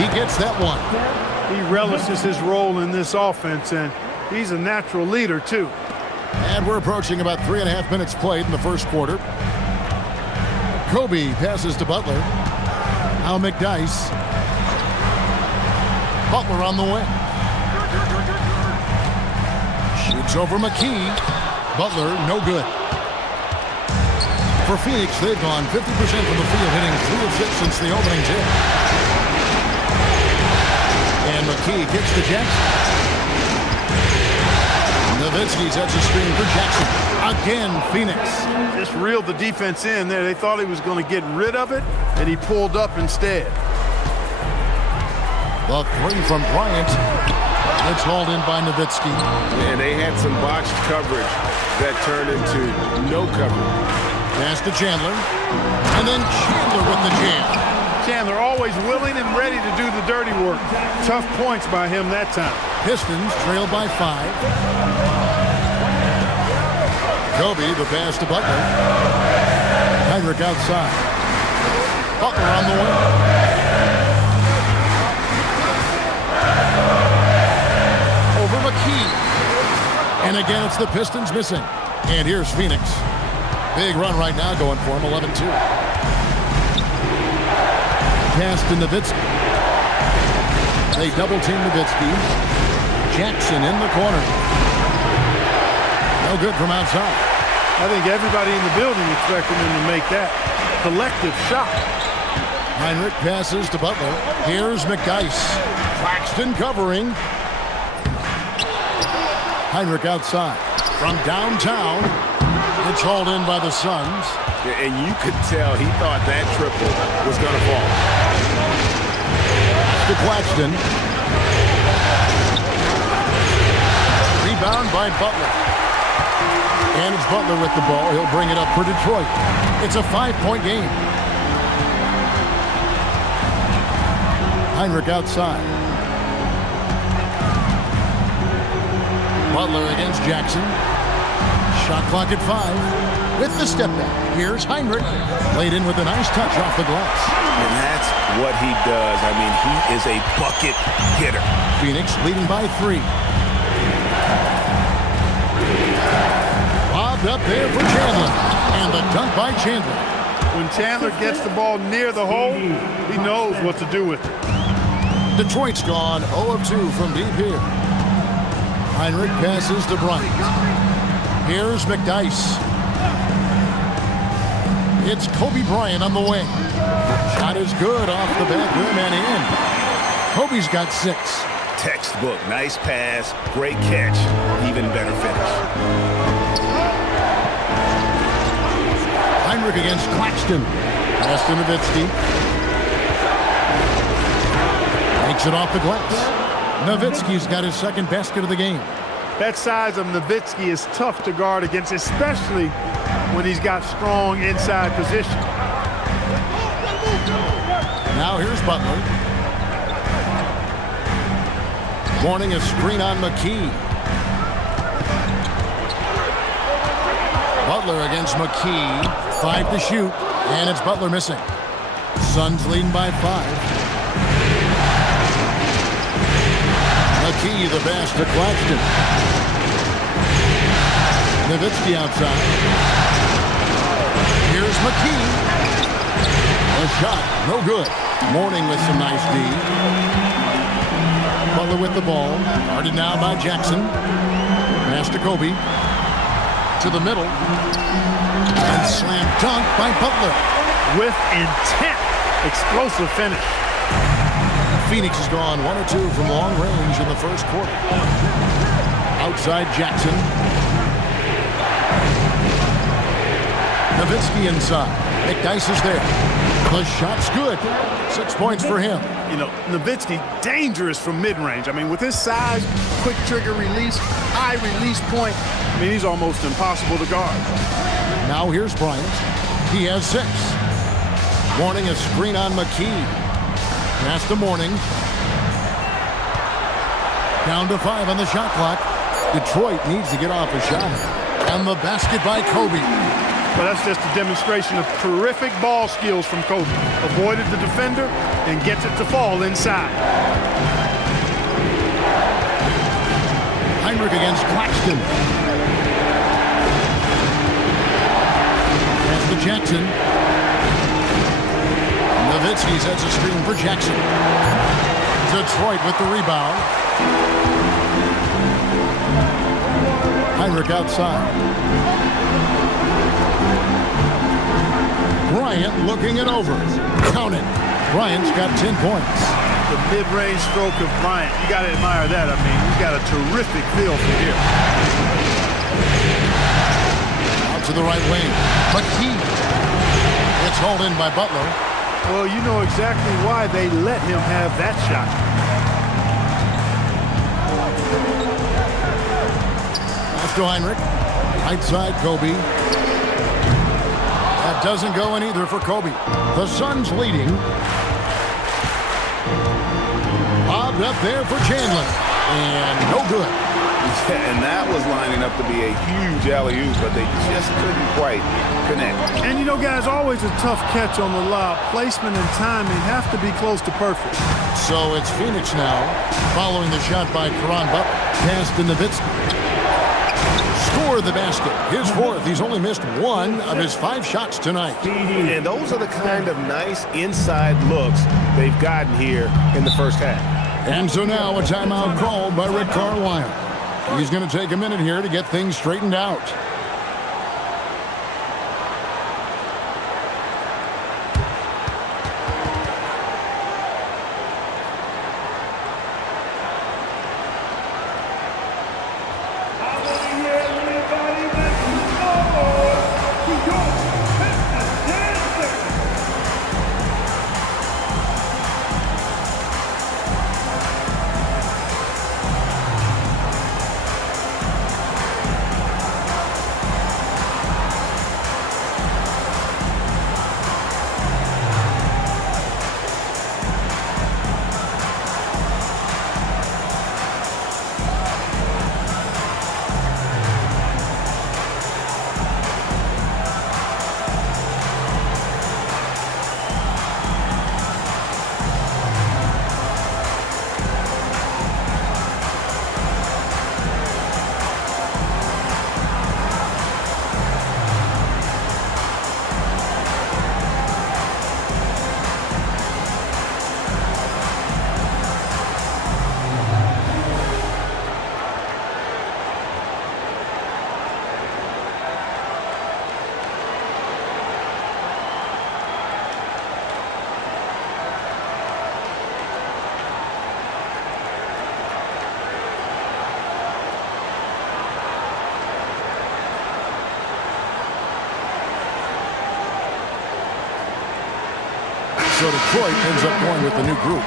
He gets that one. He relishes his role in this offense, and he's a natural leader, too. And we're approaching about 3.5 minutes played in the first quarter. Kobe passes to Butler. Now McDyess. Butler on the wing. Shoots over McKee. Butler, no good. For Phoenix, they've gone 50% from the field, hitting 3 of 6 since the opening tip. And McKee kicks to Jackson. Nowitzki sets a screen for Jackson. Again, Phoenix. Just reeled the defense in there. They thought he was going to get rid of it, and he pulled up instead. The three from Bryant. It's hauled in by Nowitzki. And they had some box coverage that turned into no coverage. Pass to Chandler. And then Chandler with the jam. Chandler always willing and ready to do the dirty work. Tough points by him that time. Pistons trail by 5. Kobe, the pass to Butler. Heinrich outside. Butler on the wing. Over McKee. And again, it's the Pistons missing. And here's Phoenix. Big run right now going for him, 11-2. Pass to Nowitzki. They double-team Nowitzki. Jackson in the corner. No good from outside. I think everybody in the building expected him to make that collective shot. Heinrich passes to Butler. Here's McDyess. Claxton covering. Heinrich outside. From downtown, it's hauled in by the Suns. And you could tell he thought that triple was going to fall. To Claxton. Rebound by Butler. And it's Butler with the ball. He'll bring it up for Detroit. It's a 5-point game. Heinrich outside. Butler against Jackson. Shot clock at 5. With the step back. Here's Heinrich. Laid in with a nice touch off the glass. And that's what he does. I mean, he is a bucket hitter. Phoenix leading by 3. Lobbed up there for Chandler. And the dunk by Chandler. When Chandler gets the ball near the hole, he knows what to do with it. Detroit's gone 0 of 2 from deep here. Heinrich passes to Bryant. Here's McDyess. It's Kobe Bryant on the wing. Shot is good off the back rim and in. Kobe's got 6. Textbook. Nice pass. Great catch. Even better finish. Heinrich against Claxton. Pass to Nowitzki. Takes it off the glass. Nowitzki's got his second basket of the game. That size of Nowitzki is tough to guard against, especially when he's got strong inside position. Now here's Butler. Warning a screen on McKee. Butler against McKee. 5 to shoot, and it's Butler missing. Suns leading by 5. McKee, the pass to Claxton. Nowitzki outside. Here's McKee. A shot, no good. Mourning with some nice D. Butler with the ball. Guarded now by Jackson. Pass to Kobe. To the middle. And slam dunk by Butler. With intent. Explosive finish. Phoenix has gone 1 or 2 from long range in the first quarter. Outside Jackson. Nowitzki inside. McDyess is there. The shot's good. 6 points for him. You know, Nowitzki, dangerous from mid-range. I mean, with his size, quick trigger release, high release point, I mean, he's almost impossible to guard. Now here's Bryant. He has 6. Warning a screen on McKee. Pass to Mourning. Down to 5 on the shot clock. Detroit needs to get off a shot. And the basket by Kobe. But that's just a demonstration of terrific ball skills from Kobe. Avoided the defender and gets it to fall inside. Heinrich against Claxton. Pass to Jackson. Nowitzki sets a screen for Jackson. Detroit with the rebound. Heinrich outside. Bryant looking it over. Count it. Bryant's got 10 points. The mid-range stroke of Bryant, you got to admire that. I mean, he's got a terrific feel from here. the right wing. McKee. It's hauled in by Butler. Well, you know exactly why they let him have that shot. Pass to Heinrich. Right side, Kobe. That doesn't go in either for Kobe. The Suns leading. Bobbed up there for Chandler. And no good. And that was lining up to be a huge alley-oop, but they just couldn't quite connect. And you know, guys, always a tough catch on the lob. Placement and timing have to be close to perfect. So it's Phoenix now, following the shot by Caron Butler. Pass to Nowitzki. Score the basket. His fourth. He's only missed one of his 5 shots tonight. And those are the kind of nice inside looks they've gotten here in the first half. And so now a timeout called by Rick Carlisle. He's going to take a minute here to get things straightened out. So Detroit ends up going with the new group.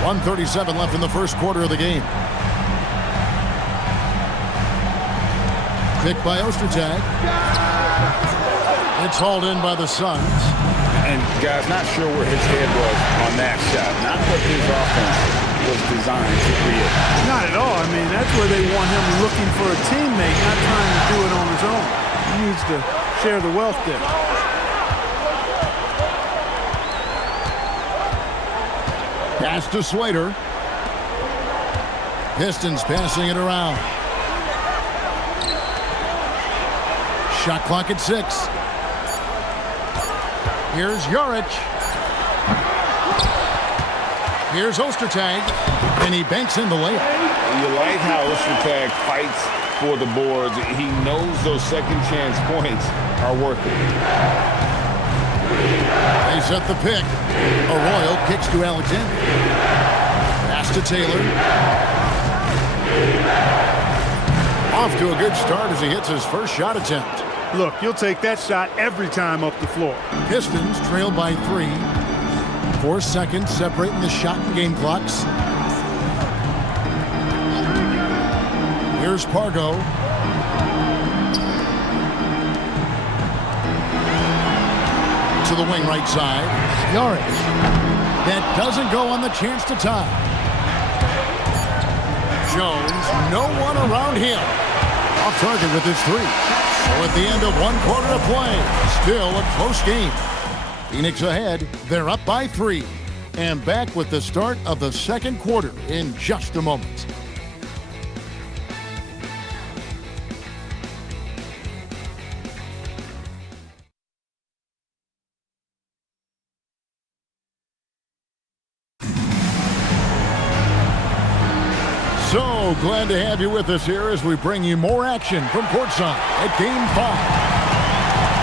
.137 left in the first quarter of the game. Picked by Ostertag. It's hauled in by the Suns. And, guys, not sure where his head was on that shot. Not what his offense was designed to create. Not at all. I mean, that's where they want him looking for a teammate, not trying to do it on his own. He needs to share the wealth there. Pass to Slater. Pistons passing it around. Shot clock at 6. Here's Jaric. Here's Ostertag. And he banks in the layup. You like how Ostertag fights for the boards. He knows those second chance points are worth it. They set the pick. Arroyo kicks to Alexander. Pass to Taylor. Off to a good start as he hits his first shot attempt. Look, you'll take that shot every time up the floor. Pistons trail by 3. 4 seconds separating the shot and game clocks. Here's Pargo. To the wing right side. Jaric. That doesn't go on the chance to tie. Jones, no one around him. Off target with his 3. So at the end of 1 quarter of play, still a close game. Phoenix ahead. They're up by 3. And back with the start of the second quarter in just a moment. So glad to have you with us here as we bring you more action from courtside at Game 5.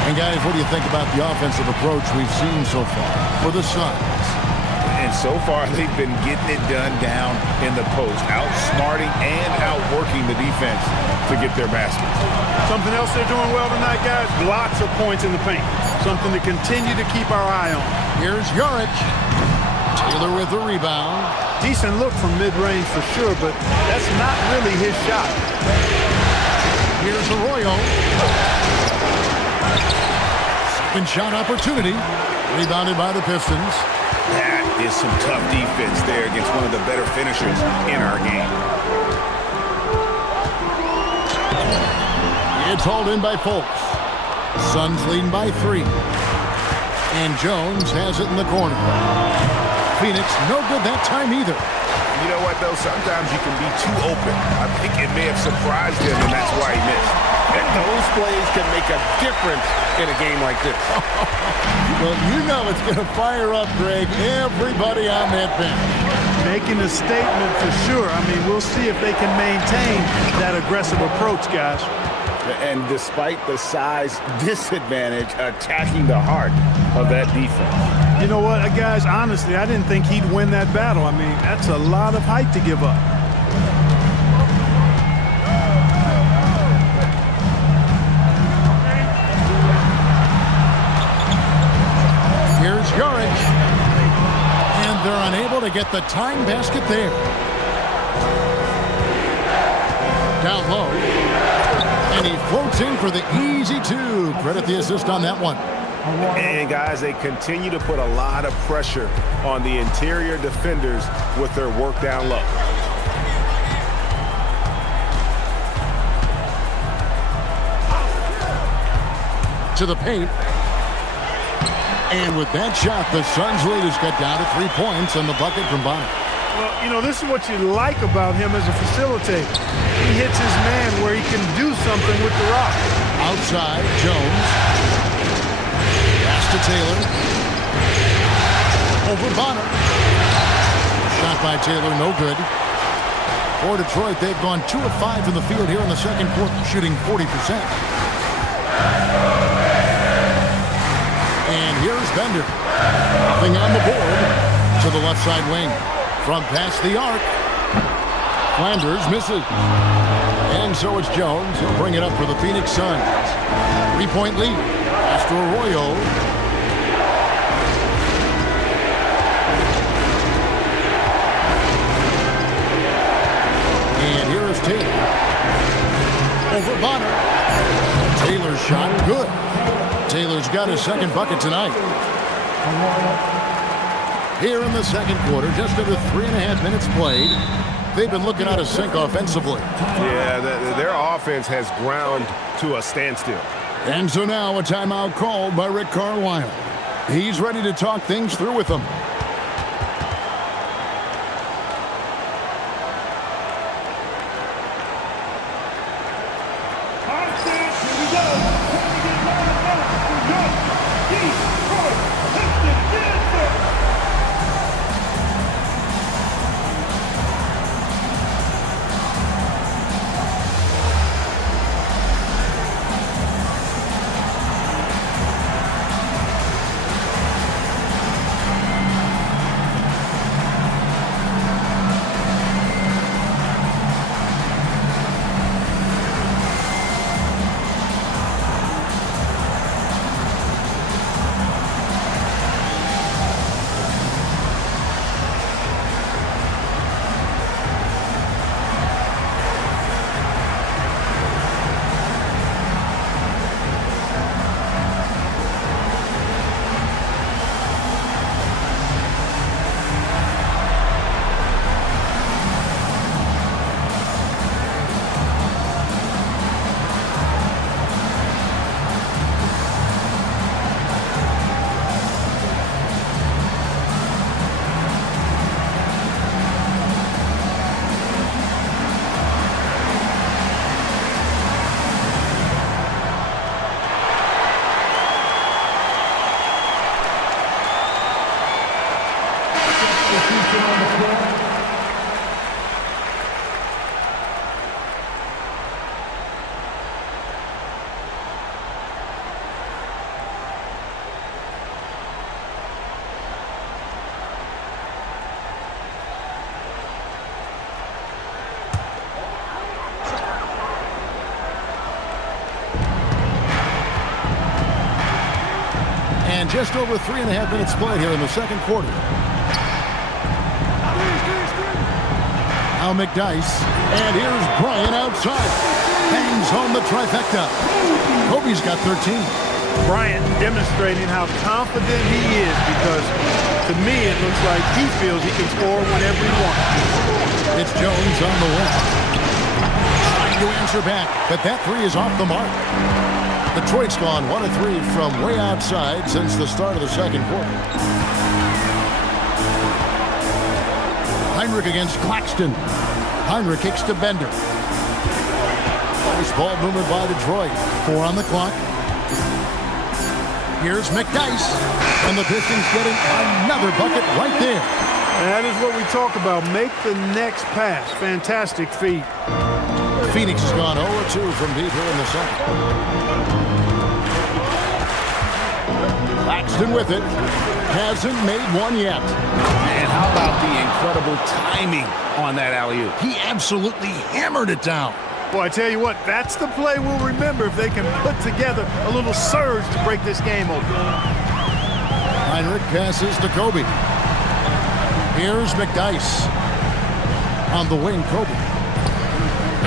And guys, what do you think about the offensive approach we've seen so far for the Suns? And so far, they've been getting it done down in the post, outsmarting and outworking the defense to get their baskets. Something else they're doing well tonight, guys, lots of points in the paint. Something to continue to keep our eye on. Here's Jaric. Taylor with the rebound. Decent look from mid-range for sure, but that's not really his shot. Here's Arroyo. Second shot opportunity. Rebounded by the Pistons. That is some tough defense there against one of the better finishers in our game. It's hauled in by Fultz. Suns leading by 3. And Jones has it in the corner. Phoenix, no good that time either. You know what, though? Sometimes you can be too open. I think it may have surprised him, and that's why he missed. And those plays can make a difference in a game like this. Well, you know it's going to fire up, Greg, everybody on that bench. Making a statement for sure. I mean, we'll see if they can maintain that aggressive approach, guys. And despite the size disadvantage, attacking the heart of that defense. You know what, guys, honestly, I didn't think he'd win that battle. I mean, that's a lot of height to give up. Here's Jaric. And they're unable to get the tying basket there. Down low. And he floats in for the easy 2. Credit the assist on that one. And, guys, they continue to put a lot of pressure on the interior defenders with their work down low. To the paint. And with that shot, the Suns lead has got down to 3 points on the bucket from Bonner. Well, you know, this is what you like about him as a facilitator. He hits his man where he can do something with the rock. Outside, Jones. Pass to Taylor. Over Bonner. Shot by Taylor, no good. For Detroit, they've gone 2 of 5 in the field here in the second quarter, shooting 40%. And here's Bender. Nothing on the board to the left side wing. From past the arc. Flanders misses. And so it's Jones. He'll bring it up for the Phoenix Suns. 3-point lead. After Arroyo. And here is Taylor. Over Bonner. Taylor's shot good. Taylor's got his second bucket tonight. Here in the second quarter, just under 3.5 minutes played. They've been looking out of sync offensively. Yeah, their offense has ground to a standstill. And so now a timeout called by Rick Carlisle. He's ready to talk things through with them. just over 3.5 minutes played here in the second quarter. Now McDyess, and here's Bryant outside. Bangs home the trifecta. Kobe's got 13. Bryant demonstrating how confident he is, because to me it looks like he feels he can score whenever he wants. It's Jones on the wing. Trying to answer back, but that three is off the mark. Detroit's gone 1 of 3 from way outside since the start of the second quarter. Heinrich against Claxton. Heinrich kicks to Bender. Nice ball movement by Detroit. 4 on the clock. Here's McDyess, and the Pistons getting another bucket right there. And that is what we talk about. Make the next pass. Fantastic feed. Phoenix has gone 0-2 from deep here in the second. Claxton with it. Hasn't made one yet. And how about the incredible timing on that alley-oop? He absolutely hammered it down. Boy, I tell you what, that's the play we'll remember if they can put together a little surge to break this game open. Heinrich passes to Kobe. Here's McDyess. On the wing, Kobe.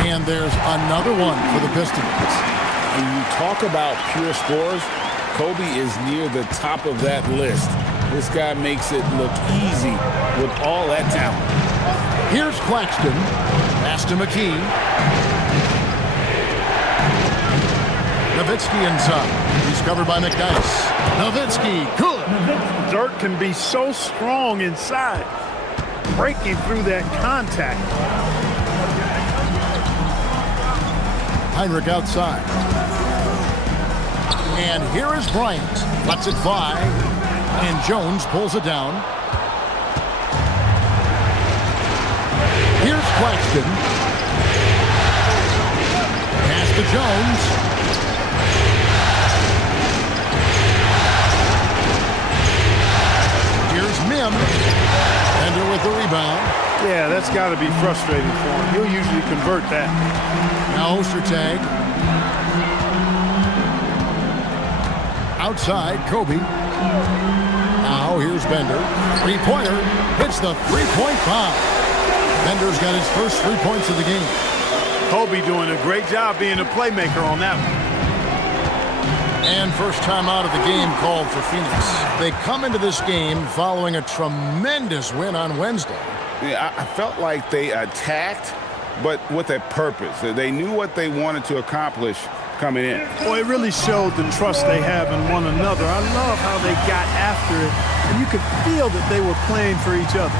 And there's another one for the Pistons. When you talk about pure scores, Kobe is near the top of that list. This guy makes it look easy with all that talent. Here's Claxton. Pass to McKee. Nowitzki inside. He's covered by McDyess. Nowitzki, good. Dirk can be so strong inside, breaking through that contact. Heinrich outside. And here is Bryant. Lets it fly. And Jones pulls it down. Here's Claxton. Pass to Jones. Here's Mim. Bender with the rebound. Yeah, that's got to be frustrating for him. He'll usually convert that. Now Ostertag. Outside, Kobe. Now here's Bender. Three-pointer. Hits the three-point foul. Bender's got his first 3 points of the game. Kobe doing a great job being a playmaker on that one. And first time out of the game called for Phoenix. They come into this game following a tremendous win on Wednesday. Yeah, I felt like they attacked, but with a purpose. They knew what they wanted to accomplish coming in. Well, it really showed the trust they have in one another. I love how they got after it, and you could feel that they were playing for each other.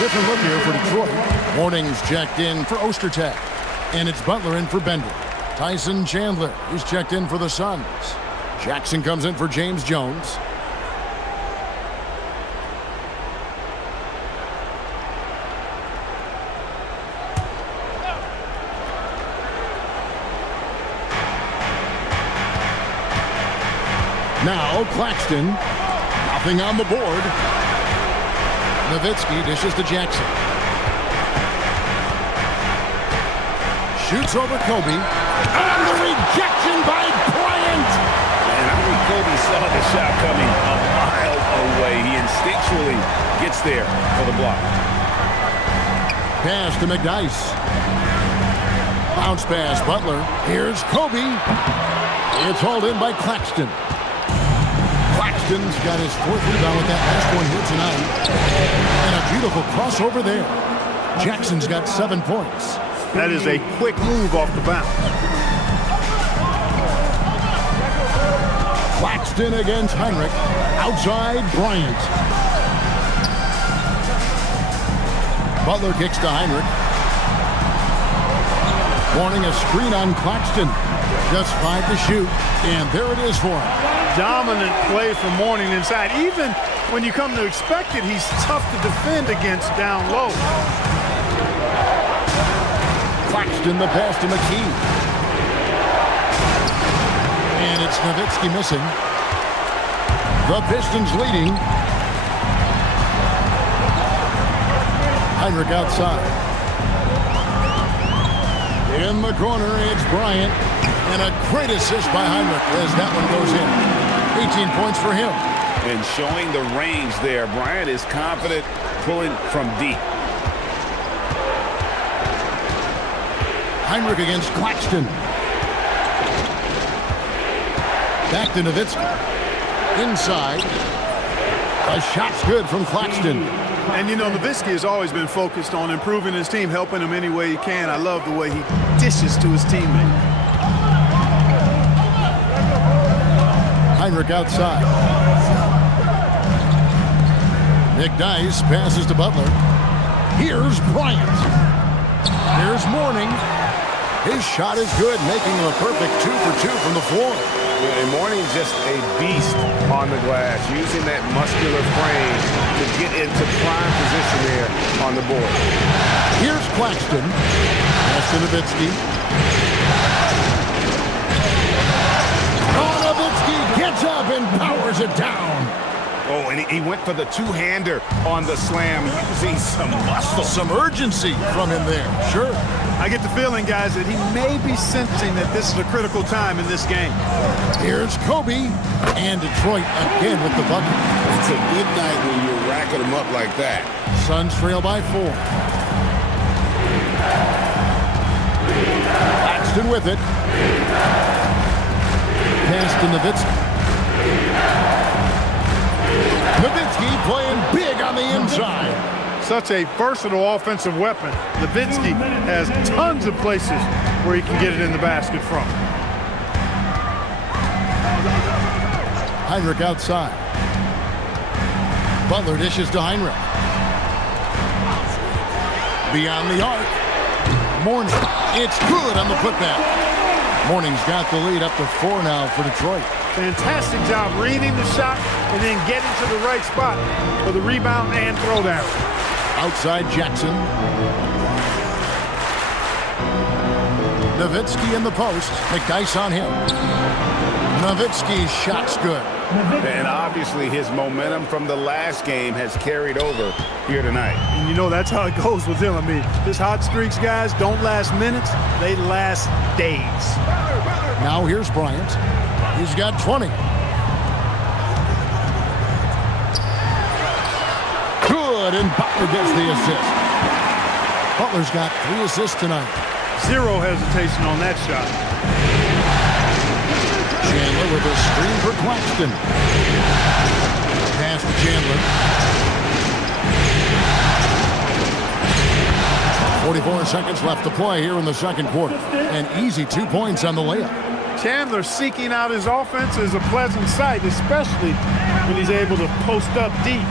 Different look here for Detroit. Warnings checked in for Ostertag. And it's Butler in for Bender. Tyson Chandler is checked in for the Suns. Jackson comes in for James Jones. Now Claxton. Nothing on the board. Nowitzki dishes to Jackson. Shoots over Kobe. And the rejection by Bryant. And I Kobe saw the shot coming a mile away. He instinctually gets there for the block. Pass to McDyess. Bounce pass, Butler. Here's Kobe. It's hauled in by Claxton. Claxton's got his 4th rebound with that last one here tonight. And a beautiful crossover there. Jackson's got 7 points. That is a quick move off the bounce. Claxton against Heinrich. Outside, Bryant. Butler kicks to Heinrich. Warning a screen on Claxton. Just 5 to shoot. And there it is for him. Dominant play from Mourning inside. Even when you come to expect it, he's tough to defend against down low. Claxton the pass to McKee. And it's Nowitzki missing. The Pistons leading. Heinrich outside. In the corner, it's Bryant. And a great assist by Heinrich as that one goes in. 18 points for him. And showing the range there. Bryant is confident pulling from deep. Heinrich against Claxton. Back to Nowitzki. Inside. A shot's good from Claxton. And you know, Nowitzki has always been focused on improving his team, helping him any way he can. I love the way he dishes to his teammate. Heinrich outside. McDyess passes to Butler. Here's Bryant. Here's Mourning. His shot is good, making him a perfect 2 for 2 from the floor. And Mourning's just a beast on the glass, using that muscular frame to get into prime position there on the board. Here's Claxton. Pass to Nowitzki. Nowitzki gets up and powers it down. Oh, and he went for the two-hander on the slam, using some muscle. Some urgency from him there. Sure. I get the feeling, guys, that he may be sensing that this is a critical time in this game. Here's Kobe. And Detroit again with the bucket. It's a good night when you're racking them up like that. Suns trail by 4. Claxton with it. Pass to Nowitzki. Nowitzki playing big on the inside. Such a versatile offensive weapon. Nowitzki has tons of places where he can get it in the basket from. Heinrich outside. Butler dishes to Heinrich. Beyond the arc. Mourning. It's good on the putback. Mourning's got the lead up to 4 now for Detroit. Fantastic job reading the shot and then getting to the right spot for the rebound and throwdown. Outside Jackson. Nowitzki in the post. McDyess on him. Nowitzki's shot's good. And obviously his momentum from the last game has carried over here tonight. And you know that's how it goes with him. I mean, his hot streaks, guys, don't last minutes. They last days. Now here's Bryant. He's got 20. Good, and Butler gets the assist. Butler's got 3 assists tonight. Zero hesitation on that shot. Chandler with a screen for Claxton. Pass to Chandler. 44 seconds left to play here in the second quarter. An easy 2 points on the layup. Chandler seeking out his offense is a pleasant sight, especially when he's able to post up deep.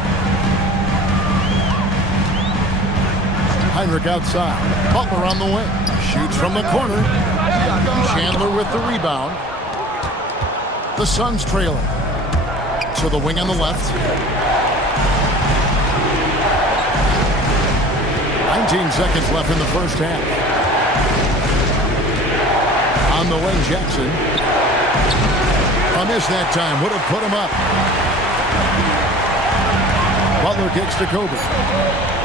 Heinrich outside. Butler on the wing. Shoots from the corner. Chandler with the rebound. The Suns trailing. To the wing on the left. 19 seconds left in the first half. On the wing, Jackson. A miss that time. Would have put him up. Butler kicks to Kobe.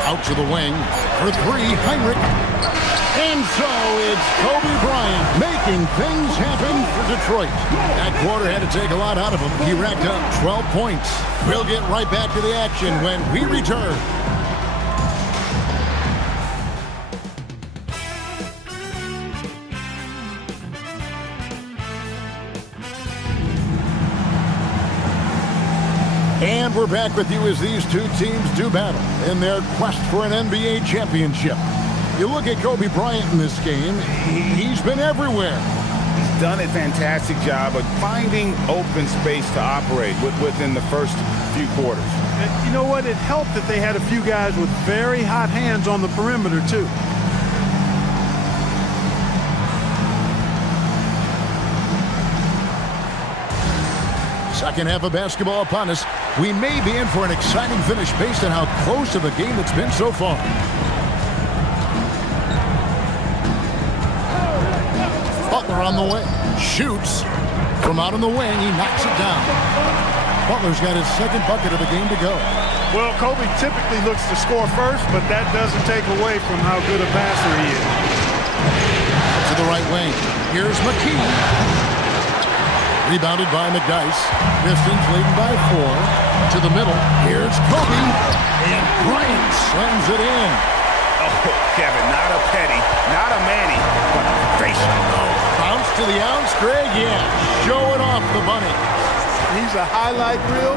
Out to the wing for three, Heinrich. And so it's Kobe Bryant making things happen for Detroit. That quarter had to take a lot out of him. He racked up 12 points. We'll get right back to the action when we return. And we're back with you as these two teams do battle in their quest for an NBA championship. You look at Kobe Bryant in this game, he's been everywhere. He's done a fantastic job of finding open space to operate within the first few quarters. And you know what? It helped that they had a few guys with very hot hands on the perimeter, too. Second half of basketball upon us. We may be in for an exciting finish based on how close of a game it's been so far. Butler on the wing. Shoots. From out on the wing, he knocks it down. Butler's got his second bucket of the game to go. Well, Kobe typically looks to score first, but that doesn't take away from how good a passer he is. To the right wing. Here's McKee. Rebounded by McDyess. Pistons leading by 4. To the middle. Here's Kobe. And Bryant slams it in. Oh, Kevin, not a Petty, not a Manny, but a facial. Bounce to the ounce, Greg. Yeah, showing off the bunny. He's a highlight reel,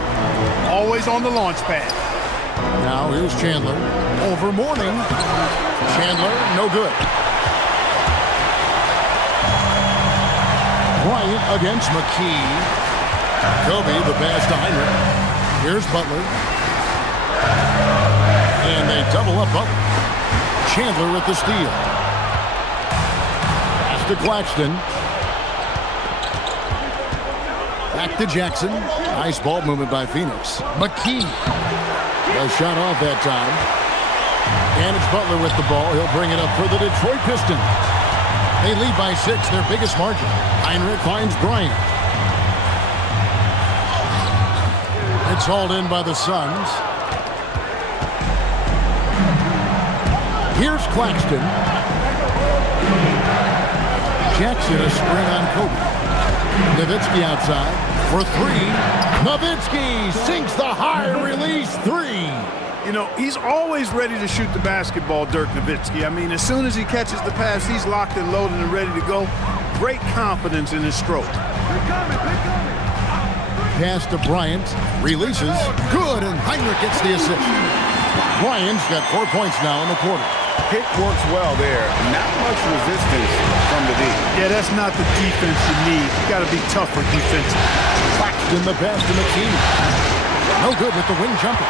always on the launch pad. Now here's Chandler. Over Mourning. Chandler, no good. Bryant against McKee. Kobe, the pass to Heinrich. Here's Butler. And they double up Butler. Chandler with the steal. Pass to Claxton. Back to Jackson. Nice ball movement by Phoenix. McKee. The shot off that time. And it's Butler with the ball. He'll bring it up for the Detroit Pistons. They lead by 6, their biggest margin. Heinrich finds Bryant. It's hauled in by the Suns. Here's Claxton. Jackson a spring on Kobe. Nowitzki outside for 3. Nowitzki sinks the high release 3. You know, he's always ready to shoot the basketball, Dirk Nowitzki. I mean, as soon as he catches the pass, he's locked and loaded and ready to go. Great confidence in his stroke. Pass to Bryant. Releases. Good, and Heinrich gets the assist. Bryant's got 4 points now in the quarter. Pick works well there. Not much resistance from the D. Yeah, that's not the defense you need. You got to be tougher defensively. Claxton the pass to McKee. No good with the wing jumper.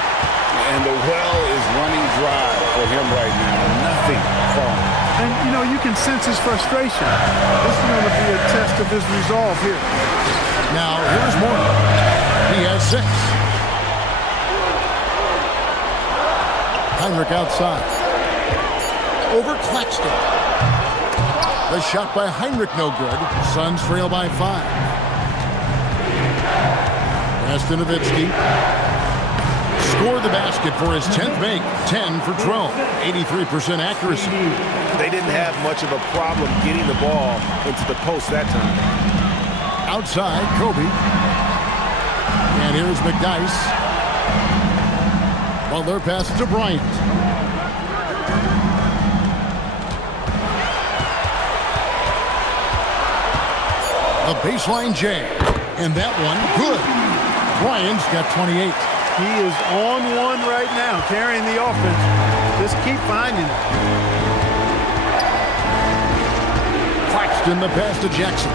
And the well is running dry for him right now. Nothing falling. And, you know, you can sense his frustration. This is going to be a test of his resolve here. Now, here's Mourning. He has 6. Heinrich outside. Over Claxton. The shot by Heinrich no good. Suns trail by 5. Pass to Nowitzki. Scored the basket for his 10th make. 10 for 12. 83% accuracy. They didn't have much of a problem getting the ball into the post that time. Outside, Kobe. And here's McDyess. Butler passes to Bryant. A baseline jam. And that one, good. Bryant's got 28. He is on one right now, carrying the offense. Just keep finding it. Claxton the pass to Jackson.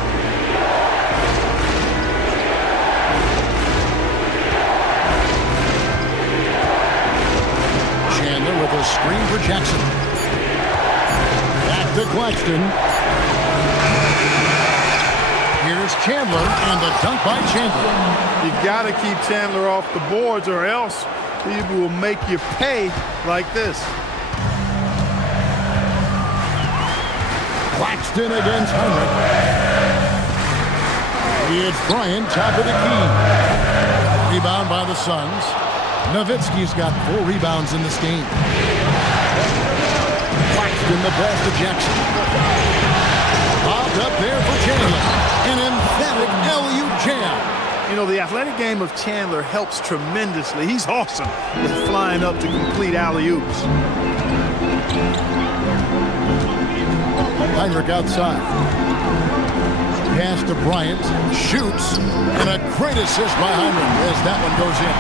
Chandler with a screen for Jackson. Back to Claxton. Here's Chandler, and the dunk by Chandler. You got to keep Chandler off the boards, or else he will make you pay like this. Claxton against Heinrich. It's Bryant, top of the key. Rebound by the Suns. Nowitzki's got 4 rebounds in this game. Claxton the pass to Jackson. Bobbed up there for Chandler. An emphatic LU jam. You know, the athletic game of Chandler helps tremendously. He's awesome with flying up to complete alley-oops. Heinrich outside. Pass to Bryant. Shoots. And a great assist by Heinrich as that one goes in.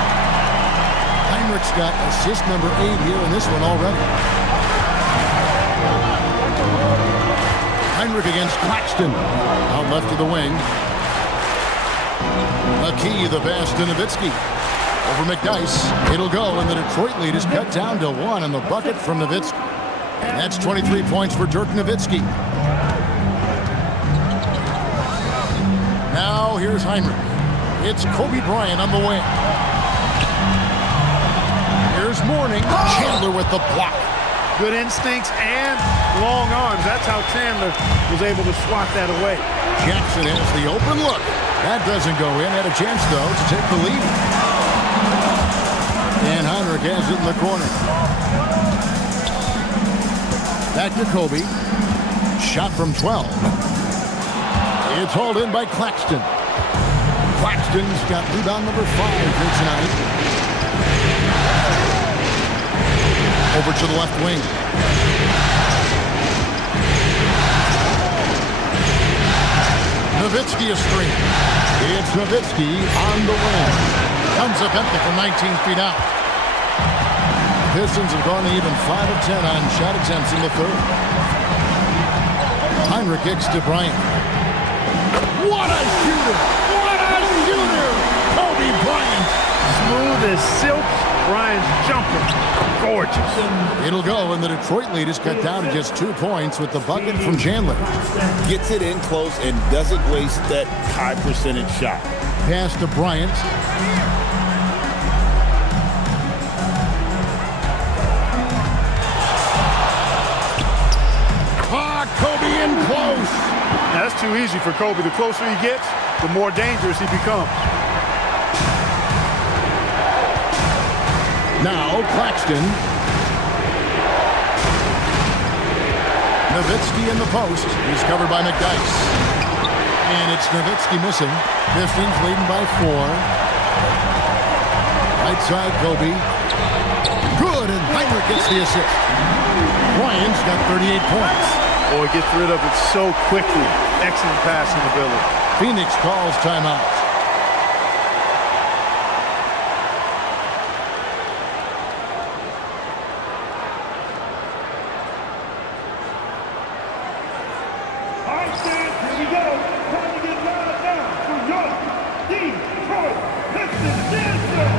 Heinrich's got assist number 8 here in this one already. Heinrich against Claxton. Out left to the wing. McKee the pass to Nowitzki. Over McDyess. It'll go, and the Detroit lead is cut down to 1 on the bucket from Nowitzki. And that's 23 points for Dirk Nowitzki. Now here's Heinrich. It's Kobe Bryant on the wing. Here's Mourning. Chandler with the block. Good instincts and long arms. That's how Chandler was able to swat that away. Jackson has the open look. That doesn't go in. Had a chance, though, to take the lead. And Heinrich has it in the corner. Back to Kobe. Shot from 12. It's hauled in by Claxton. Claxton's got rebound number 5 here tonight. Over to the left wing. Nowitzki a screen. It's Nowitzki on the wing. Comes up empty from 19 feet out. Pistons have gone to even 5 of 10 on shot attempts in the third. Heinrich kicks to Bryant. What a shooter! What a shooter! Kobe Bryant. Smooth as silk. Bryant's jumper. Gorgeous. It'll go, and the Detroit lead is cut down to just 2 points with the bucket from Chandler. Gets it in close and doesn't waste that high percentage shot. Pass to Bryant. Kobe in close. That's too easy for Kobe. The closer he gets, the more dangerous he becomes. Now Claxton. Nowitzki in the post. He's covered by McDyess. And it's Nowitzki missing. Pistons leading by 4. Right side, Kobe. Good, and Heinrich gets the assist. Bryant's got 38 points. Boy, gets rid of it so quickly. Excellent passing ability. Phoenix calls timeout. Here we go. Time to get loud now for your Detroit Pistons dancer.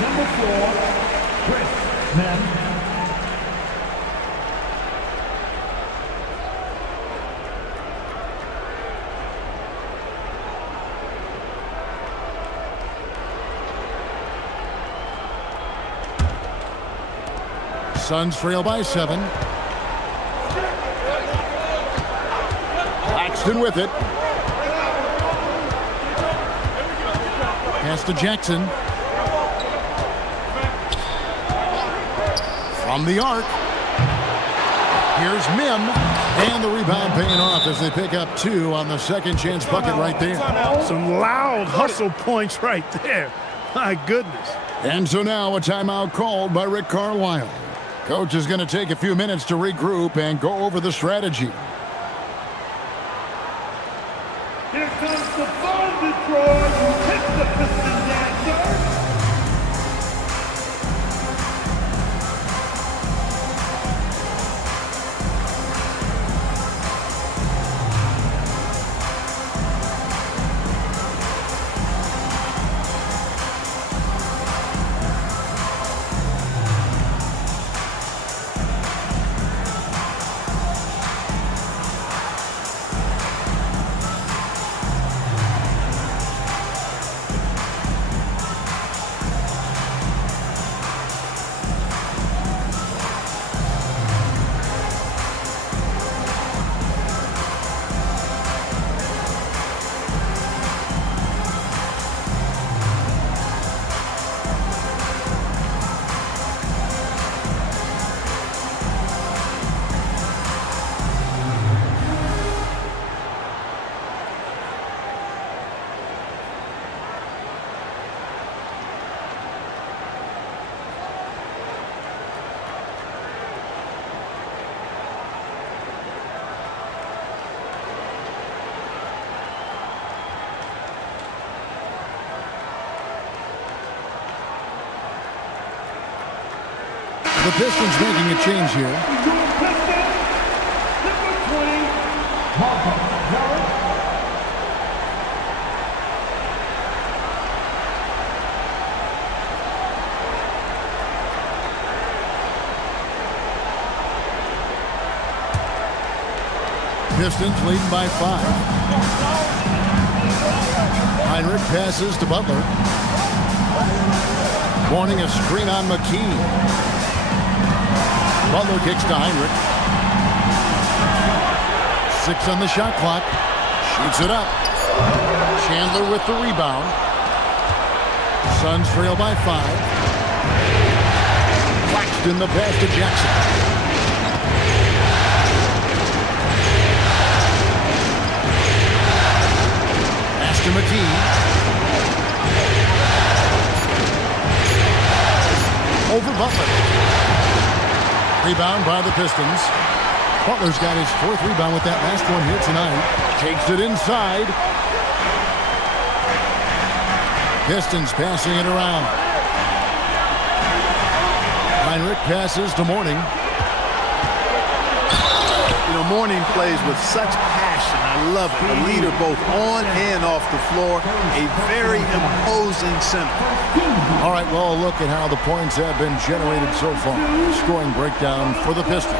Number 4, Chris Mem. Suns trail by 7. Claxton with it. Pass to Jackson. From the arc. Here's Mim. And the rebound paying off as they pick up 2 on the second chance bucket right there. Some loud hustle points right there. My goodness. And so now a timeout called by Rick Carlisle. Coach is going to take a few minutes to regroup and go over the strategy. Here comes the fun, Detroit. Hit the piston dancer. The Pistons making a change here. Pistons leading by 5. Heinrich passes to Butler. Warning a screen on McKee. Butler kicks to Heinrich. 6 on the shot clock. Shoots it up. Chandler with the rebound. Suns trail by 5. Claxton the pass to Jackson. Pass to McKee. Over Butler. Rebound by the Pistons. Butler's got his 4th rebound with that last one here tonight. Takes it inside. Pistons passing it around. Heinrich passes to Mourning. You know, Mourning plays with such passion. I love it. A leader both on and off the floor. A very imposing center. All right, well, a look at how the points have been generated so far. Scoring breakdown for the Pistons.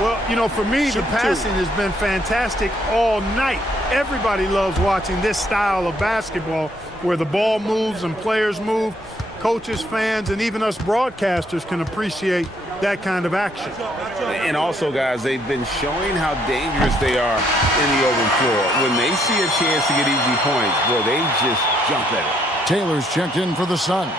Well, you know, for me, the passing has been fantastic all night. Everybody loves watching this style of basketball where the ball moves and players move. Coaches, fans, and even us broadcasters can appreciate that kind of action. And also, guys, they've been showing how dangerous they are in the open floor. When they see a chance to get easy points, boy, they just jump at it. Taylor's checked in for the Suns.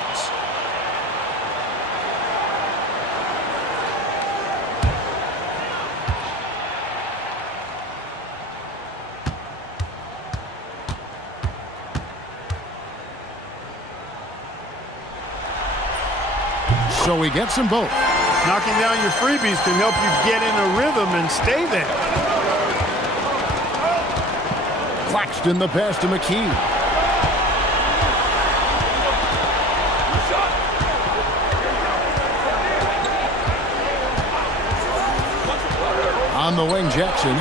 So he gets them both. Knocking down your freebies can help you get in a rhythm and stay there. Claxton the pass to McKee. On the wing, Jackson.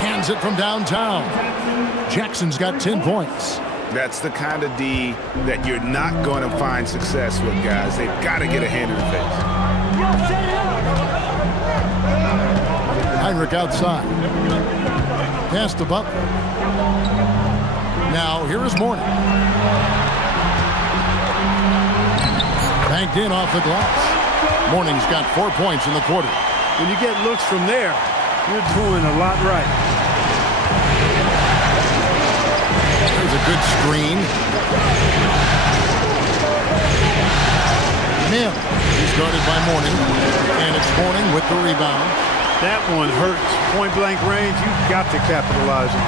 Cans it from downtown. Jackson's got 10 points. That's the kind of D that you're not going to find success with, guys. They've got to get a hand in the face. Heinrich outside. Pass to Butler. Now, here is Mourning. Banked in off the glass. Mourning's got 4 points in the quarter. When you get looks from there, you're doing a lot right. There's a good screen. Mourning. And it's Mourning with the rebound. That one hurts. Point-blank range, you've got to capitalize on.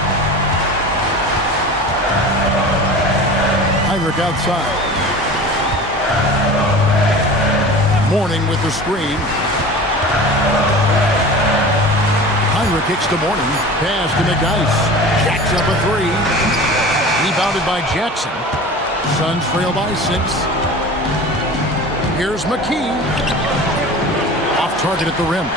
Heinrich outside. Mourning with the screen. Heinrich kicks to Mourning. Pass to McDice. Jacks up a three. Rebounded by Jackson. Suns trail by 6. Here's McKee. Off target at the rim.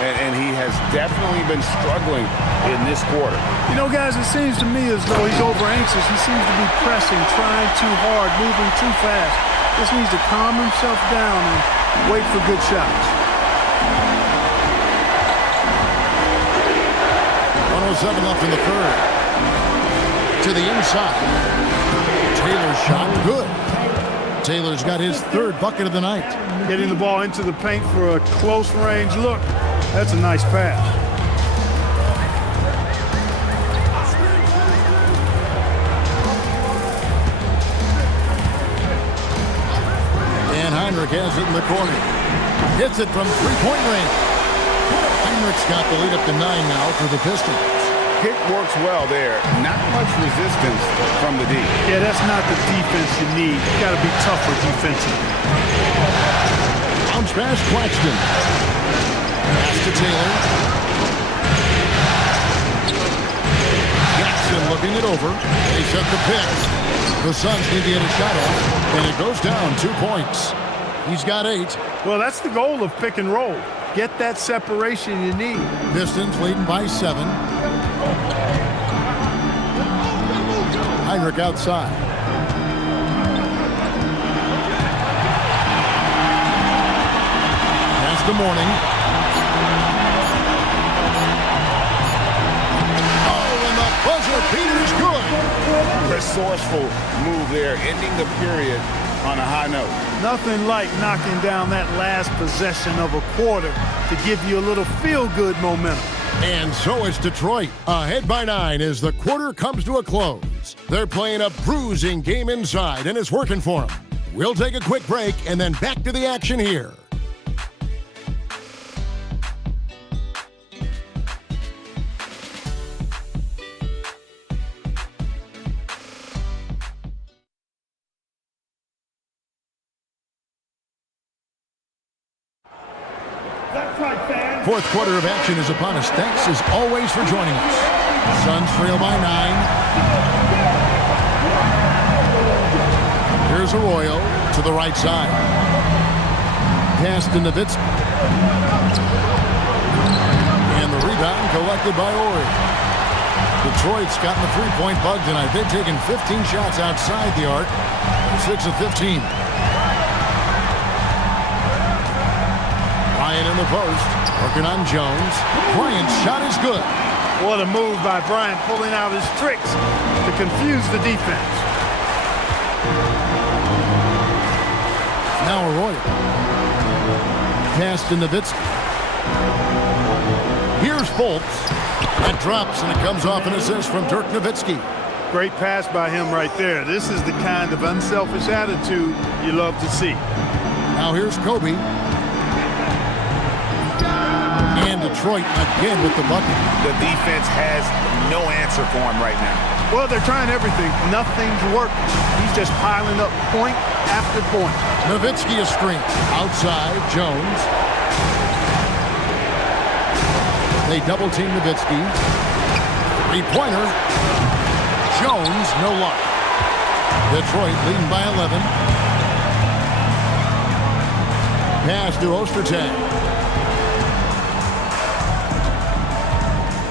And he has definitely been struggling in this quarter. You know, guys, it seems to me as though he's over anxious. He seems to be pressing, trying too hard, moving too fast. Just needs to calm himself down and wait for good shots. 107 left in the third. To the inside. Taylor's shot, good. Taylor's got his third bucket of the night. Getting the ball into the paint for a close range look. That's a nice pass. And Heinrich has it in the corner. Hits it from three-point range. Heinrich's got the lead up to 9 now for the Pistons. Pick works well there. Not much resistance from the D. Yeah, that's not the defense you need. You got to be tougher defensively. Bounce pass, Claxton. Pass to Taylor. Jackson looking it over. They set the pick. The Suns need to get a shot off, and it goes down 2 points. He's got 8. Well, that's the goal of pick and roll. Get that separation you need. Pistons leading by 7. Heinrich outside. Pass to Mourning. Oh, and the buzzer beater's good. Resourceful move there, ending the period on a high note. Nothing like knocking down that last possession of a quarter to give you a little feel-good momentum. And so it's Detroit, ahead by 9 as the quarter comes to a close. They're playing a bruising game inside, and it's working for them. We'll take a quick break and then back to the action here. Fourth quarter of action is upon us. Thanks as always for joining us. Suns trail by 9. Here's Arroyo to the right side. Pass to Nowitzki. And the rebound collected by Ori. Detroit's gotten the three-point bug tonight. They've taken 15 shots outside the arc. 6 of 15. Bryant in the post. Working on Jones. Bryant's shot is good. What a move by Bryant, pulling out his tricks to confuse the defense. Now Arroyo. Pass to Nowitzki. Here's Fultz. That drops, and it comes off an assist from Dirk Nowitzki. Great pass by him right there. This is the kind of unselfish attitude you love to see. Now here's Kobe. And Detroit again with the bucket. The defense has no answer for him right now. Well, they're trying everything. Nothing's working. He's just piling up point after point. Nowitzki a screen. Outside, Jones. They double team Nowitzki. Three-pointer. Jones, no luck. Detroit leading by 11. Pass to Ostertag.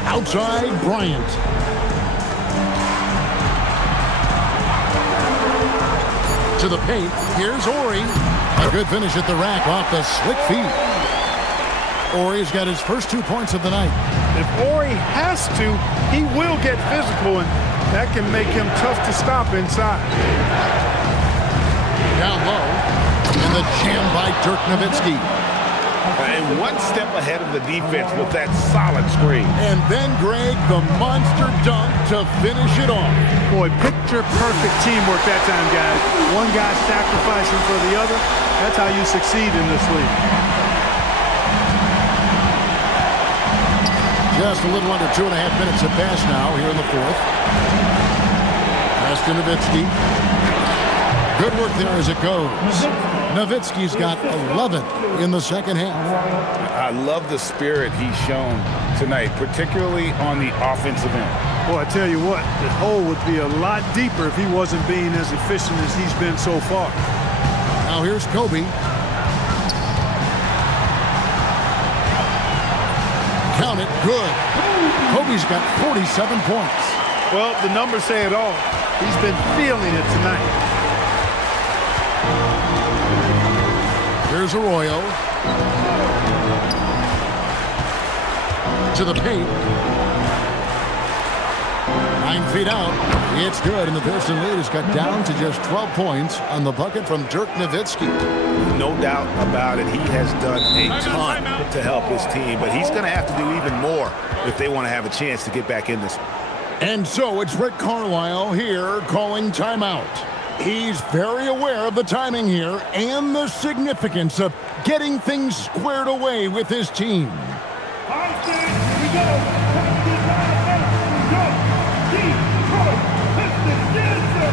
Outside, Bryant. To the paint. Here's Ori. A good finish at the rack off the slick feet. Ori's got his first 2 points of the night. If Ori has to, he will get physical, and that can make him tough to stop inside. Down low. And the jam by Dirk Nowitzki. And one step ahead of the defense with that solid screen. And then, Greg, the monster dunk to finish it off. Boy, picture perfect teamwork that time, guys. One guy sacrificing for the other. That's how you succeed in this league. Just a little under 2.5 minutes have passed now here in the fourth. Pass to Nowitzki. Good work there as it goes. Nowitzki's got 11 in the second half. I love the spirit he's shown tonight, particularly on the offensive end. Boy, I tell you what, the hole would be a lot deeper if he wasn't being as efficient as he's been so far. Now here's Kobe. Count it, good. Kobe's got 47 points. Well, the numbers say it all. He's been feeling it tonight. Here's Arroyo. To the paint. 9 feet out. It's good, and the Piston lead has got down to just 12 points on the bucket from Dirk Nowitzki. No doubt about it. He has done a ton to help his team, but he's going to have to do even more if they want to have a chance to get back in this. And so it's Rick Carlisle here calling timeout. He's very aware of the timing here and the significance of getting things squared away with his team. Here we go. Detroit Pistons, yes, sir.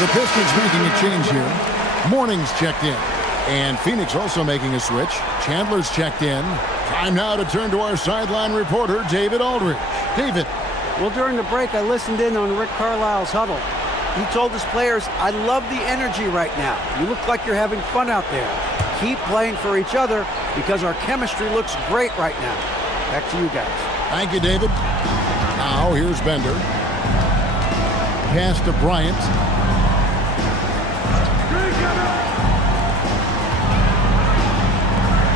The Pistons making a change here. Morning's checked in. And Phoenix also making a switch. Chandler's checked in. Time now to turn to our sideline reporter, David Aldridge. David. Well, during the break, I listened in on Rick Carlisle's huddle. He told his players, I love the energy right now. You look like you're having fun out there. Keep playing for each other because our chemistry looks great right now. Back to you guys. Thank you, David. Now, here's Bender. Pass to Bryant.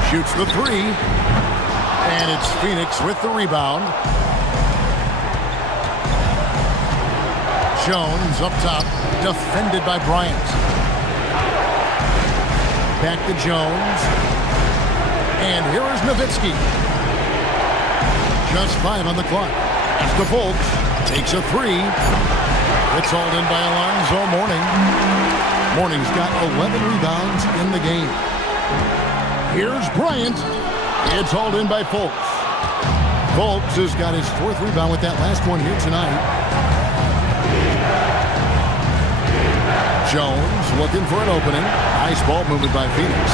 Shoots the three. And it's Phoenix with the rebound. Jones up top, defended by Bryant. Back to Jones. And here is Nowitzki. Just 5 on the clock. After Fultz takes a three. It's hauled in by Alonzo Mourning. Mourning's got 11 rebounds in the game. Here's Bryant. It's hauled in by Fultz. Fultz has got his 4th rebound with that last one here tonight. Jones looking for an opening. Nice ball movement by Phoenix.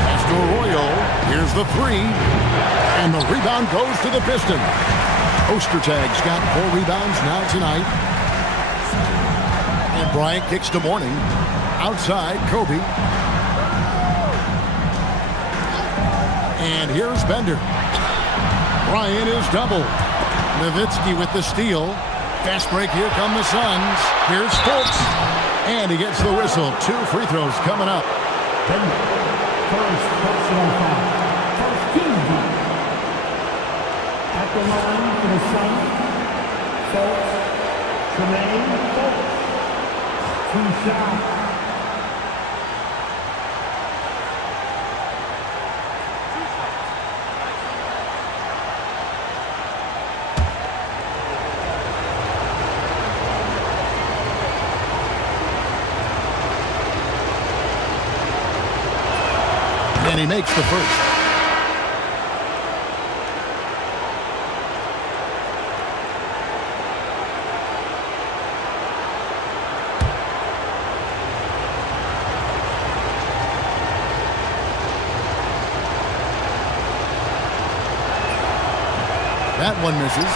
Pass to Arroyo. Here's the three. And the rebound goes to the Pistons. Ostertag's got 4 rebounds now tonight. And Bryant kicks to Mourning. Outside, Kobe. And here's Bender. Bryant is double. Nowitzki with the steal. Fast break, here come the Suns. Here's Fultz. And he gets the whistle. 2 free throws coming up. First personal foul. First team foul. At the line for the Suns, Fultz, Tremaine Fultz. 2 shots. And he makes the first. That one misses.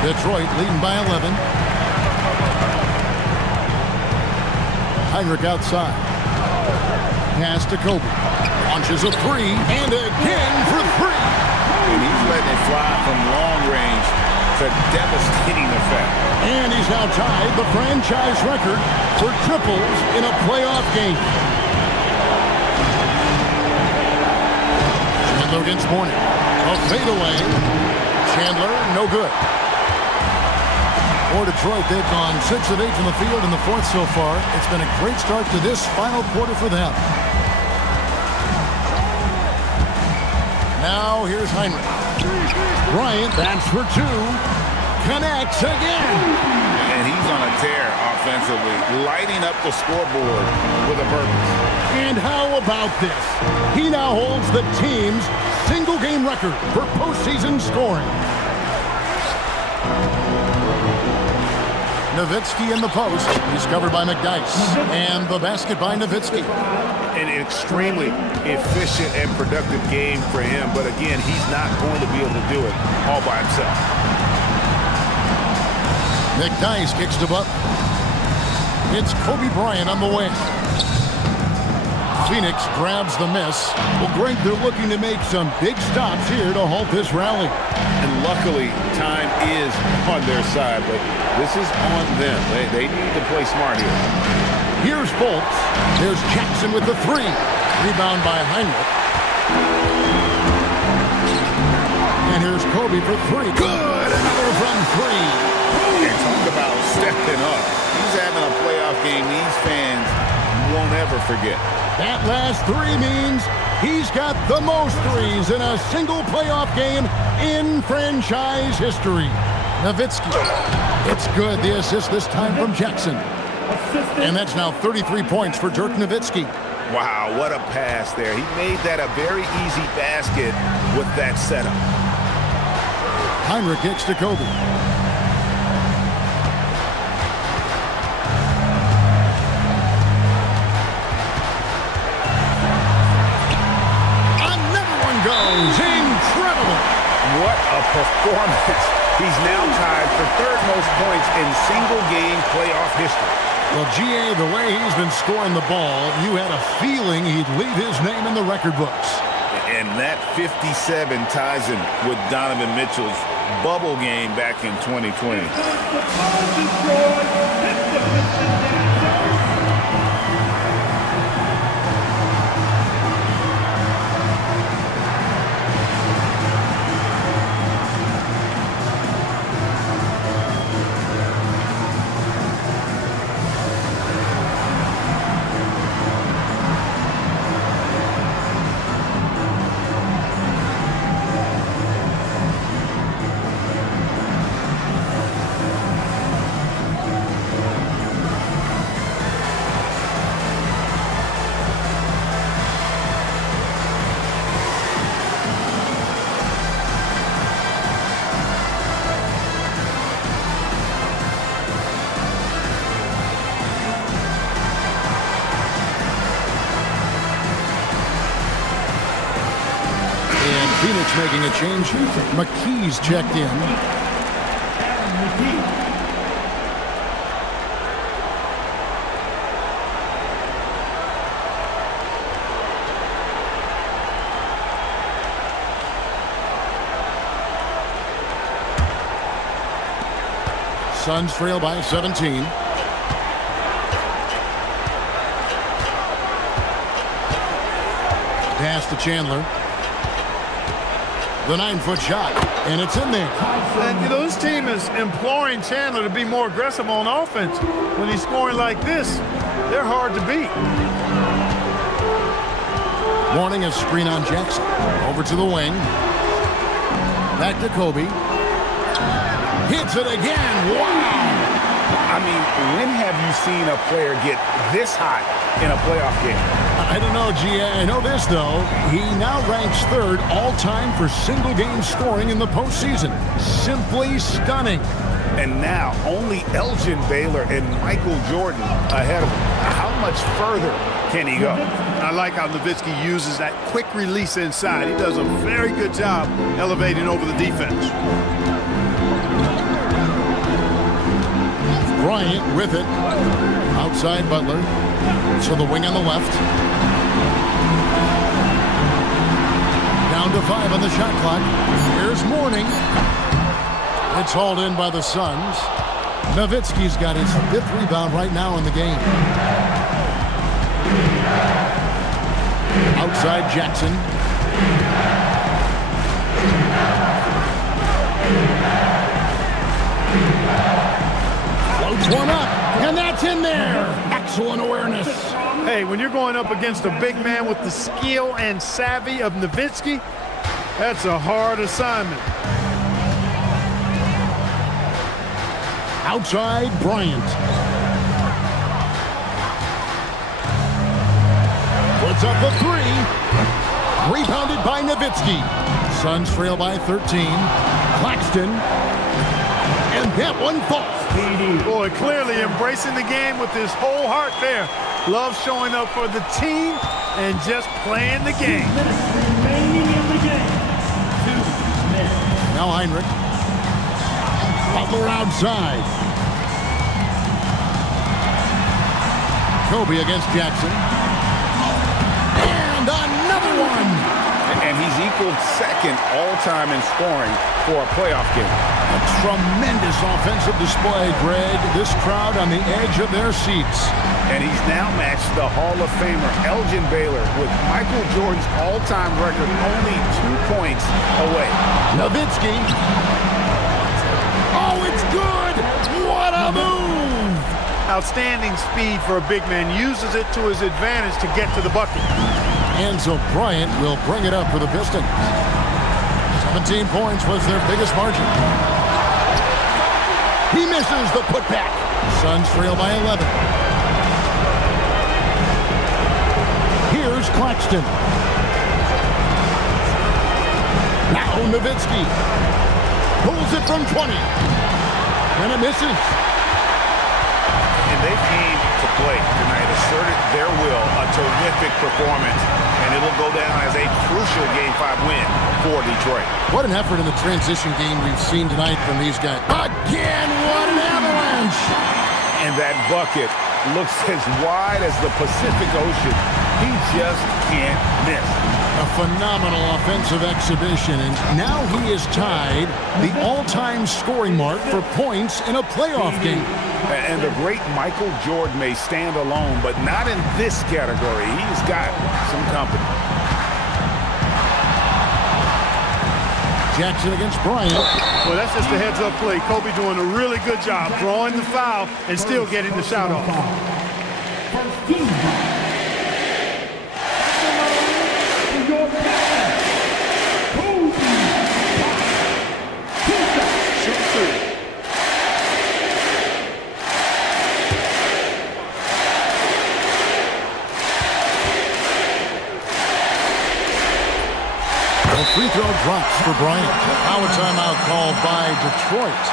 Detroit leading by 11. Heinrich outside. Pass to Kobe. Launches a three, and again for three. And he's letting it fly from long range to devastating effect. And he's now tied the franchise record for triples in a playoff game. Chandler against Mourning. A fadeaway. Chandler, no good. For Detroit, they've gone 6 of 8 from the field in the fourth so far. It's been a great start to this final quarter for them. Now here's Heinrich. Bryant, that's for two. Connects again. And he's on a tear offensively, lighting up the scoreboard with a purpose. And how about this? He now holds the team's single-game record for postseason scoring. Nowitzki in the post. He's covered by McDyess. And the basket by Nowitzki. An extremely efficient and productive game for him. But again, he's not going to be able to do it all by himself. McDyess kicks to Butler. It's Kobe Bryant on the wing. Phoenix grabs the miss. Well, Greg, they're looking to make some big stops here to halt this rally. And luckily, time is on their side, but this is on them. They need to play smart here. Here's Fultz. There's Jackson with the three. Rebound by Heinrich. And here's Kobe for three. Good! Another from three. And talk about stepping up. He's having a playoff game these fans won't ever forget. That last three means he's got the most threes in a single playoff game in franchise history. Nowitzki. It's good. The assist this time from Jackson. And that's now 33 points for Dirk Nowitzki. Wow, what a pass there. He made that a very easy basket with that setup. Heinrich kicks to Kobe. Goes. Incredible. What a performance. He's now tied for third most points in single-game playoff history. Well, GA, the way he's been scoring the ball, you had a feeling he'd leave his name in the record books. And that 57 ties him with Donovan Mitchell's bubble game back in 2020. Phoenix making a change. McKee's checked in. Suns trail by 17. Pass to Chandler. The 9-foot shot, and it's in there. And you know, this team is imploring Chandler to be more aggressive on offense. When he's scoring like this, they're hard to beat. Warning, a screen on Jackson. Over to the wing. Back to Kobe. Hits it again. Wow! I mean, when have you seen a player get this hot in a playoff game? I don't know, G. I know this, though. He now ranks third all-time for single-game scoring in the postseason. Simply stunning. And now only Elgin Baylor and Michael Jordan ahead of him. How much further can he go? I like how Nowitzki uses that quick release inside. He does a very good job elevating over the defense. Bryant with it. Outside Butler. So the wing on the left. Down to 5 on the shot clock. Here's Mourning. It's hauled in by the Suns. Nowitzki's got his 5th rebound right now in the game. Outside Jackson. Floats one up, and that's in there. Excellent awareness. Hey, when you're going up against a big man with the skill and savvy of Nowitzki, that's a hard assignment. Outside Bryant. Puts up the 3. Rebounded by Nowitzki. Suns trail by 13. Claxton. And that one falls. Boy, clearly embracing the game with his whole heart there. Love showing up for the team and just playing the game. 2 minutes remaining in the game. 2 minutes. Now Heinrich. Butler outside. Kobe against Jackson. And another one. And he's equaled second all-time in scoring for a playoff game. A tremendous offensive display, Greg. This crowd on the edge of their seats. And he's now matched the Hall of Famer Elgin Baylor with Michael Jordan's all-time record only 2 points away. Nowitzki. Oh, it's good. What a move. Outstanding speed for a big man. Uses it to his advantage to get to the bucket. And so Bryant will bring it up for the Pistons. 17 points was their biggest margin. He misses the putback. Suns trail by 11. Here's Claxton. Now Nowitzki. Pulls it from 20. And it misses. And they came to play tonight, asserted their will, a terrific performance, and it'll go down as a crucial Game 5 win for Detroit. What an effort in the transition game we've seen tonight from these guys. Again, what an avalanche! And that bucket looks as wide as the Pacific Ocean. He just can't miss. A phenomenal offensive exhibition, and now he is tied the all-time scoring mark for points in a playoff game. And the great Michael Jordan may stand alone, but not in this category. He's got some company. Jackson against Bryant. Well, that's just a heads-up play. Kobe doing a really good job drawing the foul and still getting the shot off. First team. Free throw drops for Bryant. Now a timeout called by Detroit.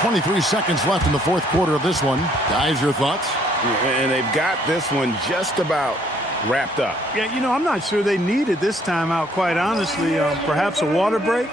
23 seconds left in the 4th quarter of this one. Guys, your thoughts? And they've got this one just about wrapped up. Yeah, you know, I'm not sure they needed this timeout, quite honestly. Perhaps a water break.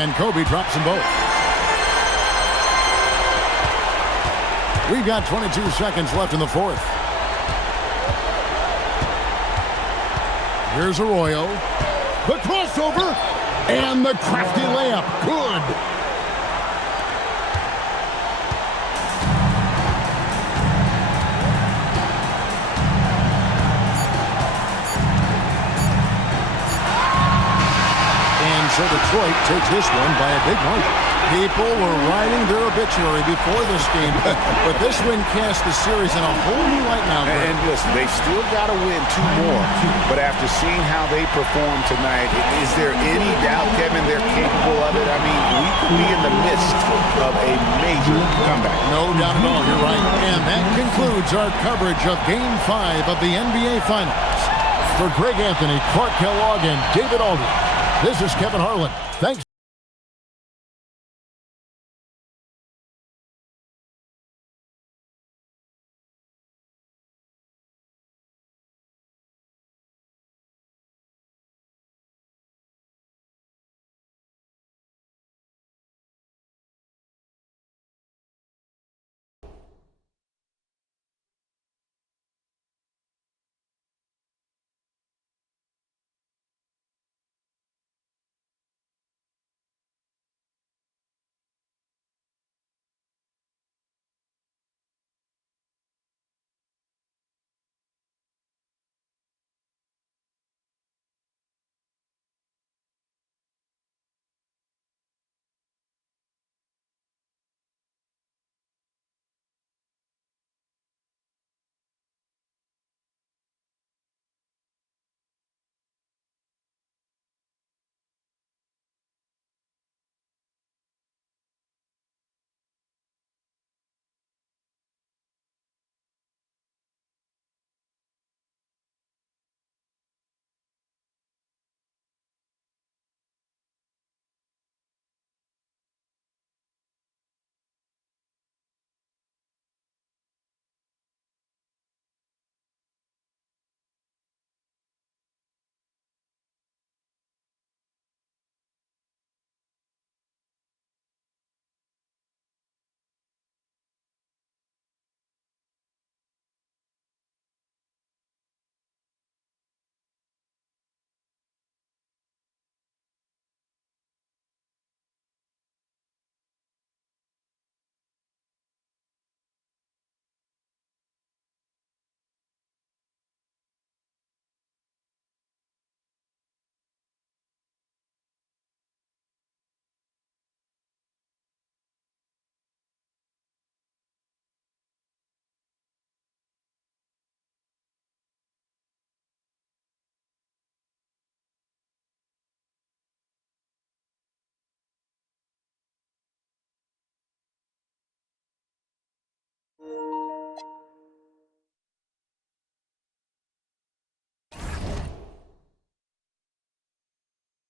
And Kobe drops them both. We've got 22 seconds left in the fourth. Here's Arroyo. The crossover. And the crafty layup. Good. And so Detroit takes this one by a big margin. People were writing their obituary before this game, but this win cast the series in a whole new light now. And listen, they still got to win 2 more. But after seeing how they performed tonight, is there any doubt, Kevin, they're capable of it? I mean, we could be in the midst of a major comeback. No doubt at all, you're right. And that concludes our coverage of Game 5 of the NBA Finals. For Greg Anthony, Clark Kellogg, and David Aldridge, this is Kevin Harlan. Thanks.